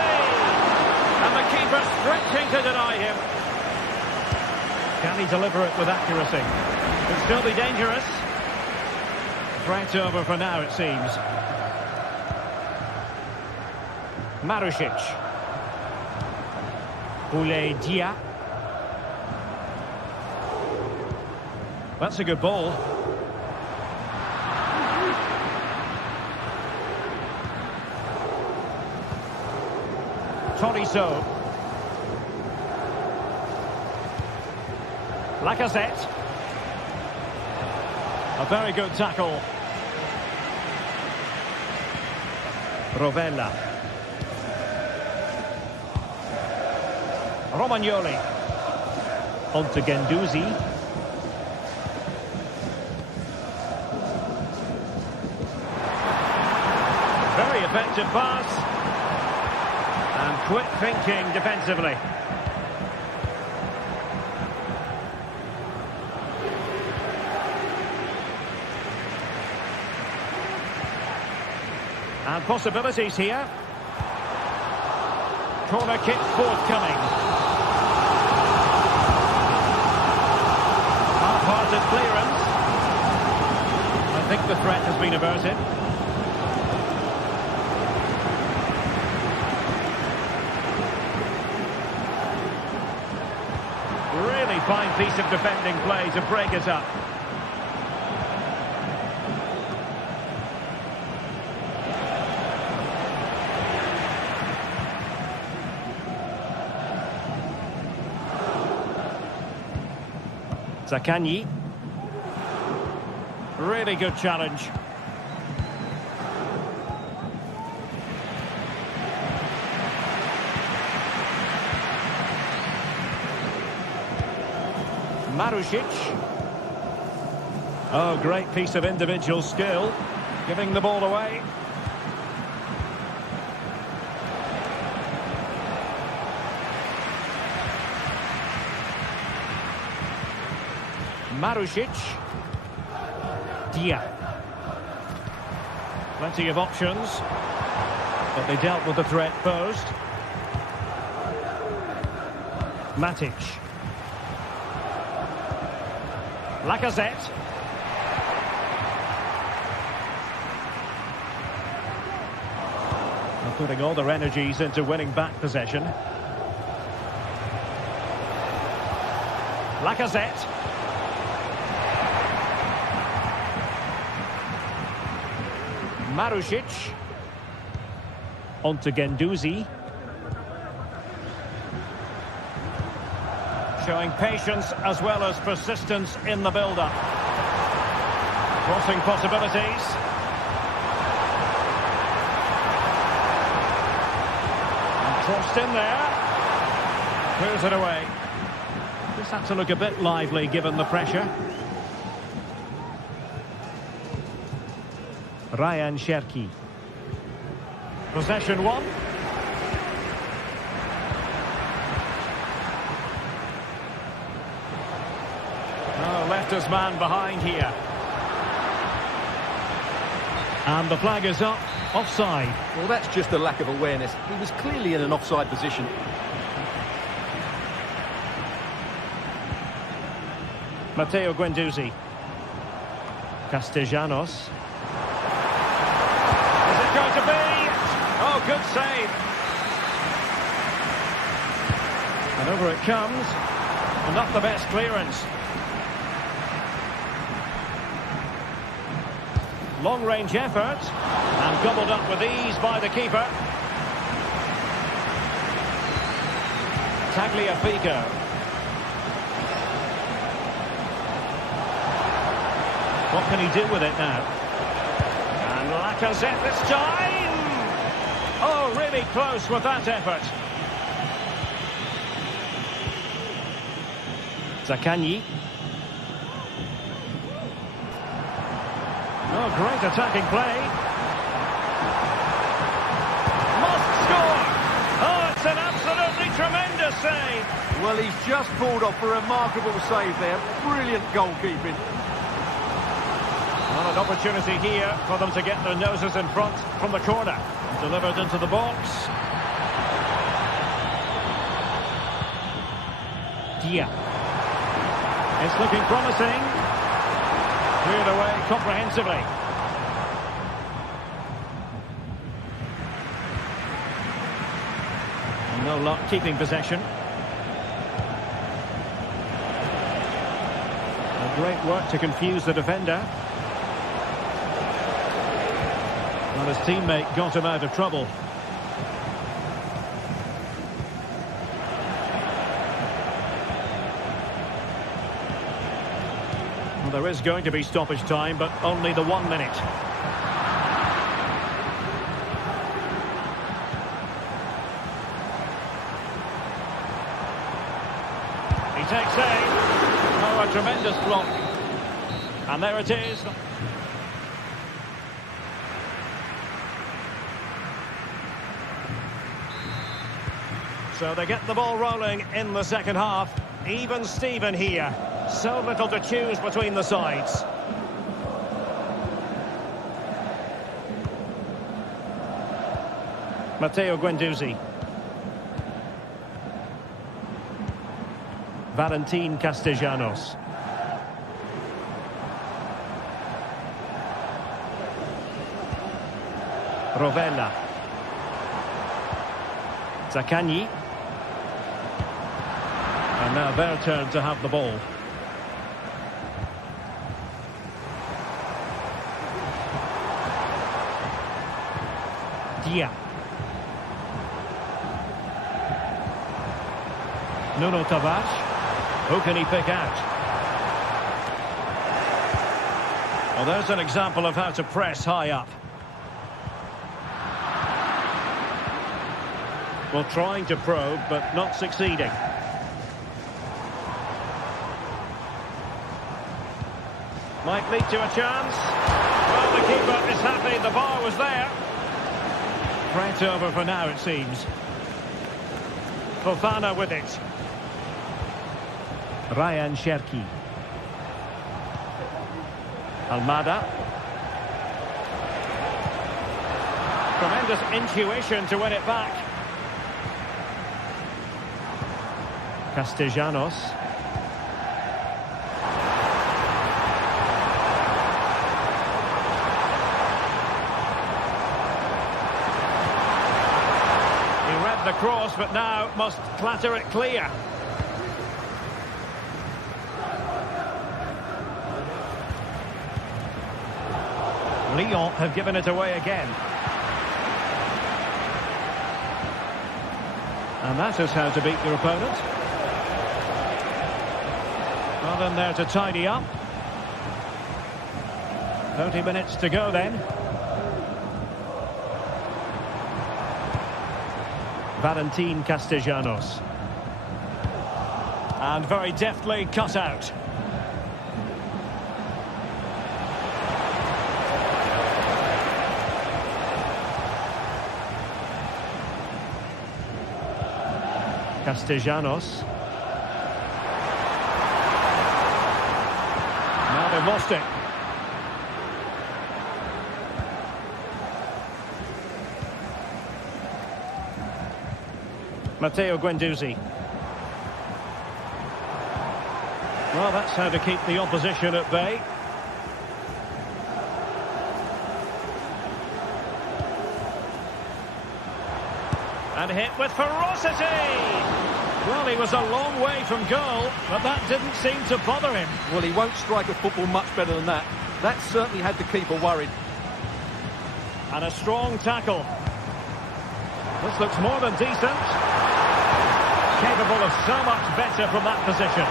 And the keeper stretching to deny him. Can he deliver it with accuracy? Could still be dangerous. Threat over for now, it seems. Marušić. Boulaye Dia. That's a good ball. Tolisso. Lacazette. A very good tackle. Rovella. Romagnoli. On to Guendouzi. Very effective pass. And quick thinking defensively. And possibilities here. Corner kick forthcoming. Half-hearted clearance. I think the threat has been averted. Really fine piece of defending play to break it up. Zaccagni. Really good challenge. Marušić. Oh, great piece of individual skill. Giving the ball away. Marušić. Dia. Plenty of options, but they dealt with the threat posed. Matic. Lacazette. They're putting all their energies into winning back possession. Lacazette. Marušić. On to Guendouzi. Showing patience as well as persistence in the build-up. Crossing possibilities. And crossed in there. Clears it away. This had to look a bit lively given the pressure. Ryan Cherki. Possession one. Oh, left his man behind here. And the flag is up. Offside. Well, that's just a lack of awareness. He was clearly in an offside position. Matteo Guendouzi. Castellanos. Is it going to be? good save. And over it comes. Not the best clearance. Long-range effort. And gobbled up with ease by the keeper. Tagliafico. What can he do with it now? And Lacazette this time! Oh, really close with that effort. Zaccagni. Oh, great attacking play. Must score! Oh, it's an absolutely tremendous save. Well, he's just pulled off a remarkable save there. Brilliant goalkeeping. Well, an opportunity here for them to get their noses in front from the corner. Delivered into the box. Dia. It's looking promising. Cleared away comprehensively. No luck keeping possession. Great work to confuse the defender. Well, his teammate got him out of trouble. Well, there is going to be stoppage time, but only the 1 minute. He takes aim. Oh, a tremendous block. And there it is. So they get the ball rolling in the second half. Even Steven here. So little to choose between the sides. Matteo Guendouzi. Valentin Castellanos. Rovella. Zaccagni. And now their turn to have the ball. Dia. Nuno Tavares. Who can he pick out? Well, there's an example of how to press high up. Well, trying to probe, but not succeeding. Might lead to a chance. Well, the keeper is happy the bar was there. Threat over for now, it seems. Fofana with it. Ryan Cherki. Almada. Tremendous intuition to win it back. Castellanos. He read the cross, but now must clatter it clear. Lyon have given it away again. And that is how to beat your opponent. Well, in there to tidy up. 30 minutes to go then. Valentin Castellanos. And very deftly cut out. Castellanos. Now they've lost it. Matteo Guendouzi. Well, that's how to keep the opposition at bay. And hit with ferocity! Well, he was a long way from goal, but that didn't seem to bother him. Well, he won't strike a football much better than that. That certainly had the keeper worried. And a strong tackle. This looks more than decent. Capable of so much better from that position.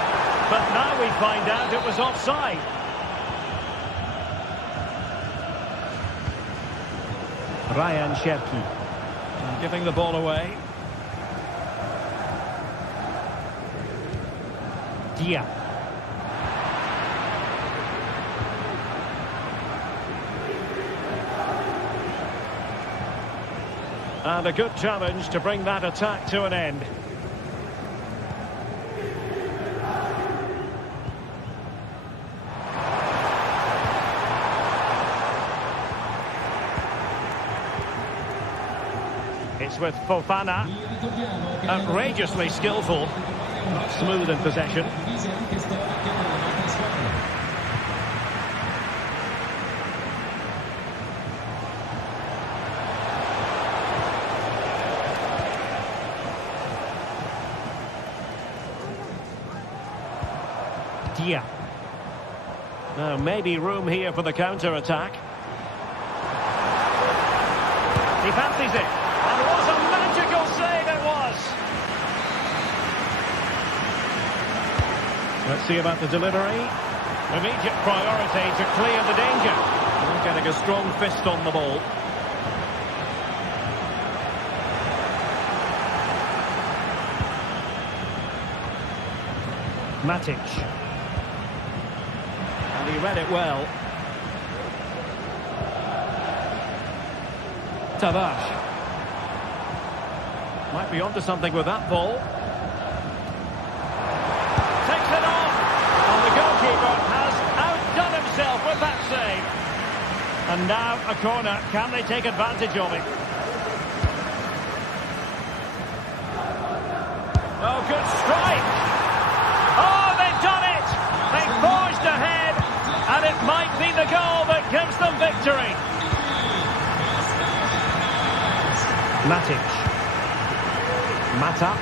But now we find out it was offside. Ryan Cherki. Giving the ball away. Dia. And a good challenge to bring that attack to an end. It's with Fofana. Outrageously skillful. Not smooth in possession. Dia. Now maybe room here for the counter-attack. He fancies it. And what a magical save it was! Let's see about the delivery. Immediate priority to clear the danger. And getting a strong fist on the ball. Matic. And he read it well. Tavares. Might be onto something with that ball. Takes it off. And the goalkeeper has outdone himself with that save. And now a corner. Can they take advantage of it? Oh, good strike. Oh, they've done it. They forged ahead. And it might be the goal that gives them victory. Matic. Mata.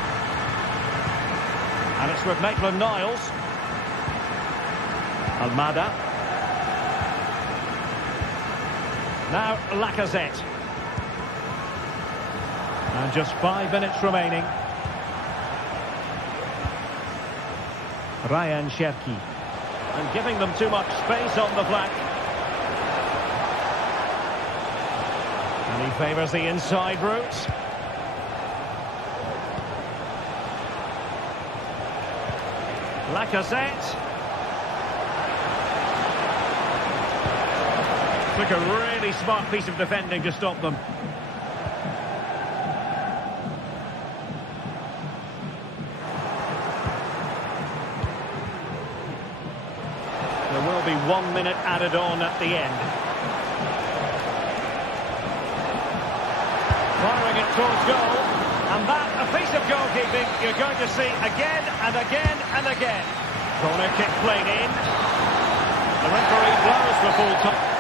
And it's with Maitland-Niles. Almada. Now Lacazette. And just 5 minutes remaining. Ryan Cherki. And giving them too much space on the flank. And he favours the inside route. Lacazette. Took a really smart piece of defending to stop them. There will be 1 minute added on at the end. Firing it towards goal. And that, a piece of goalkeeping you're going to see again and again and again. Corner kick played in. The referee blows for full time.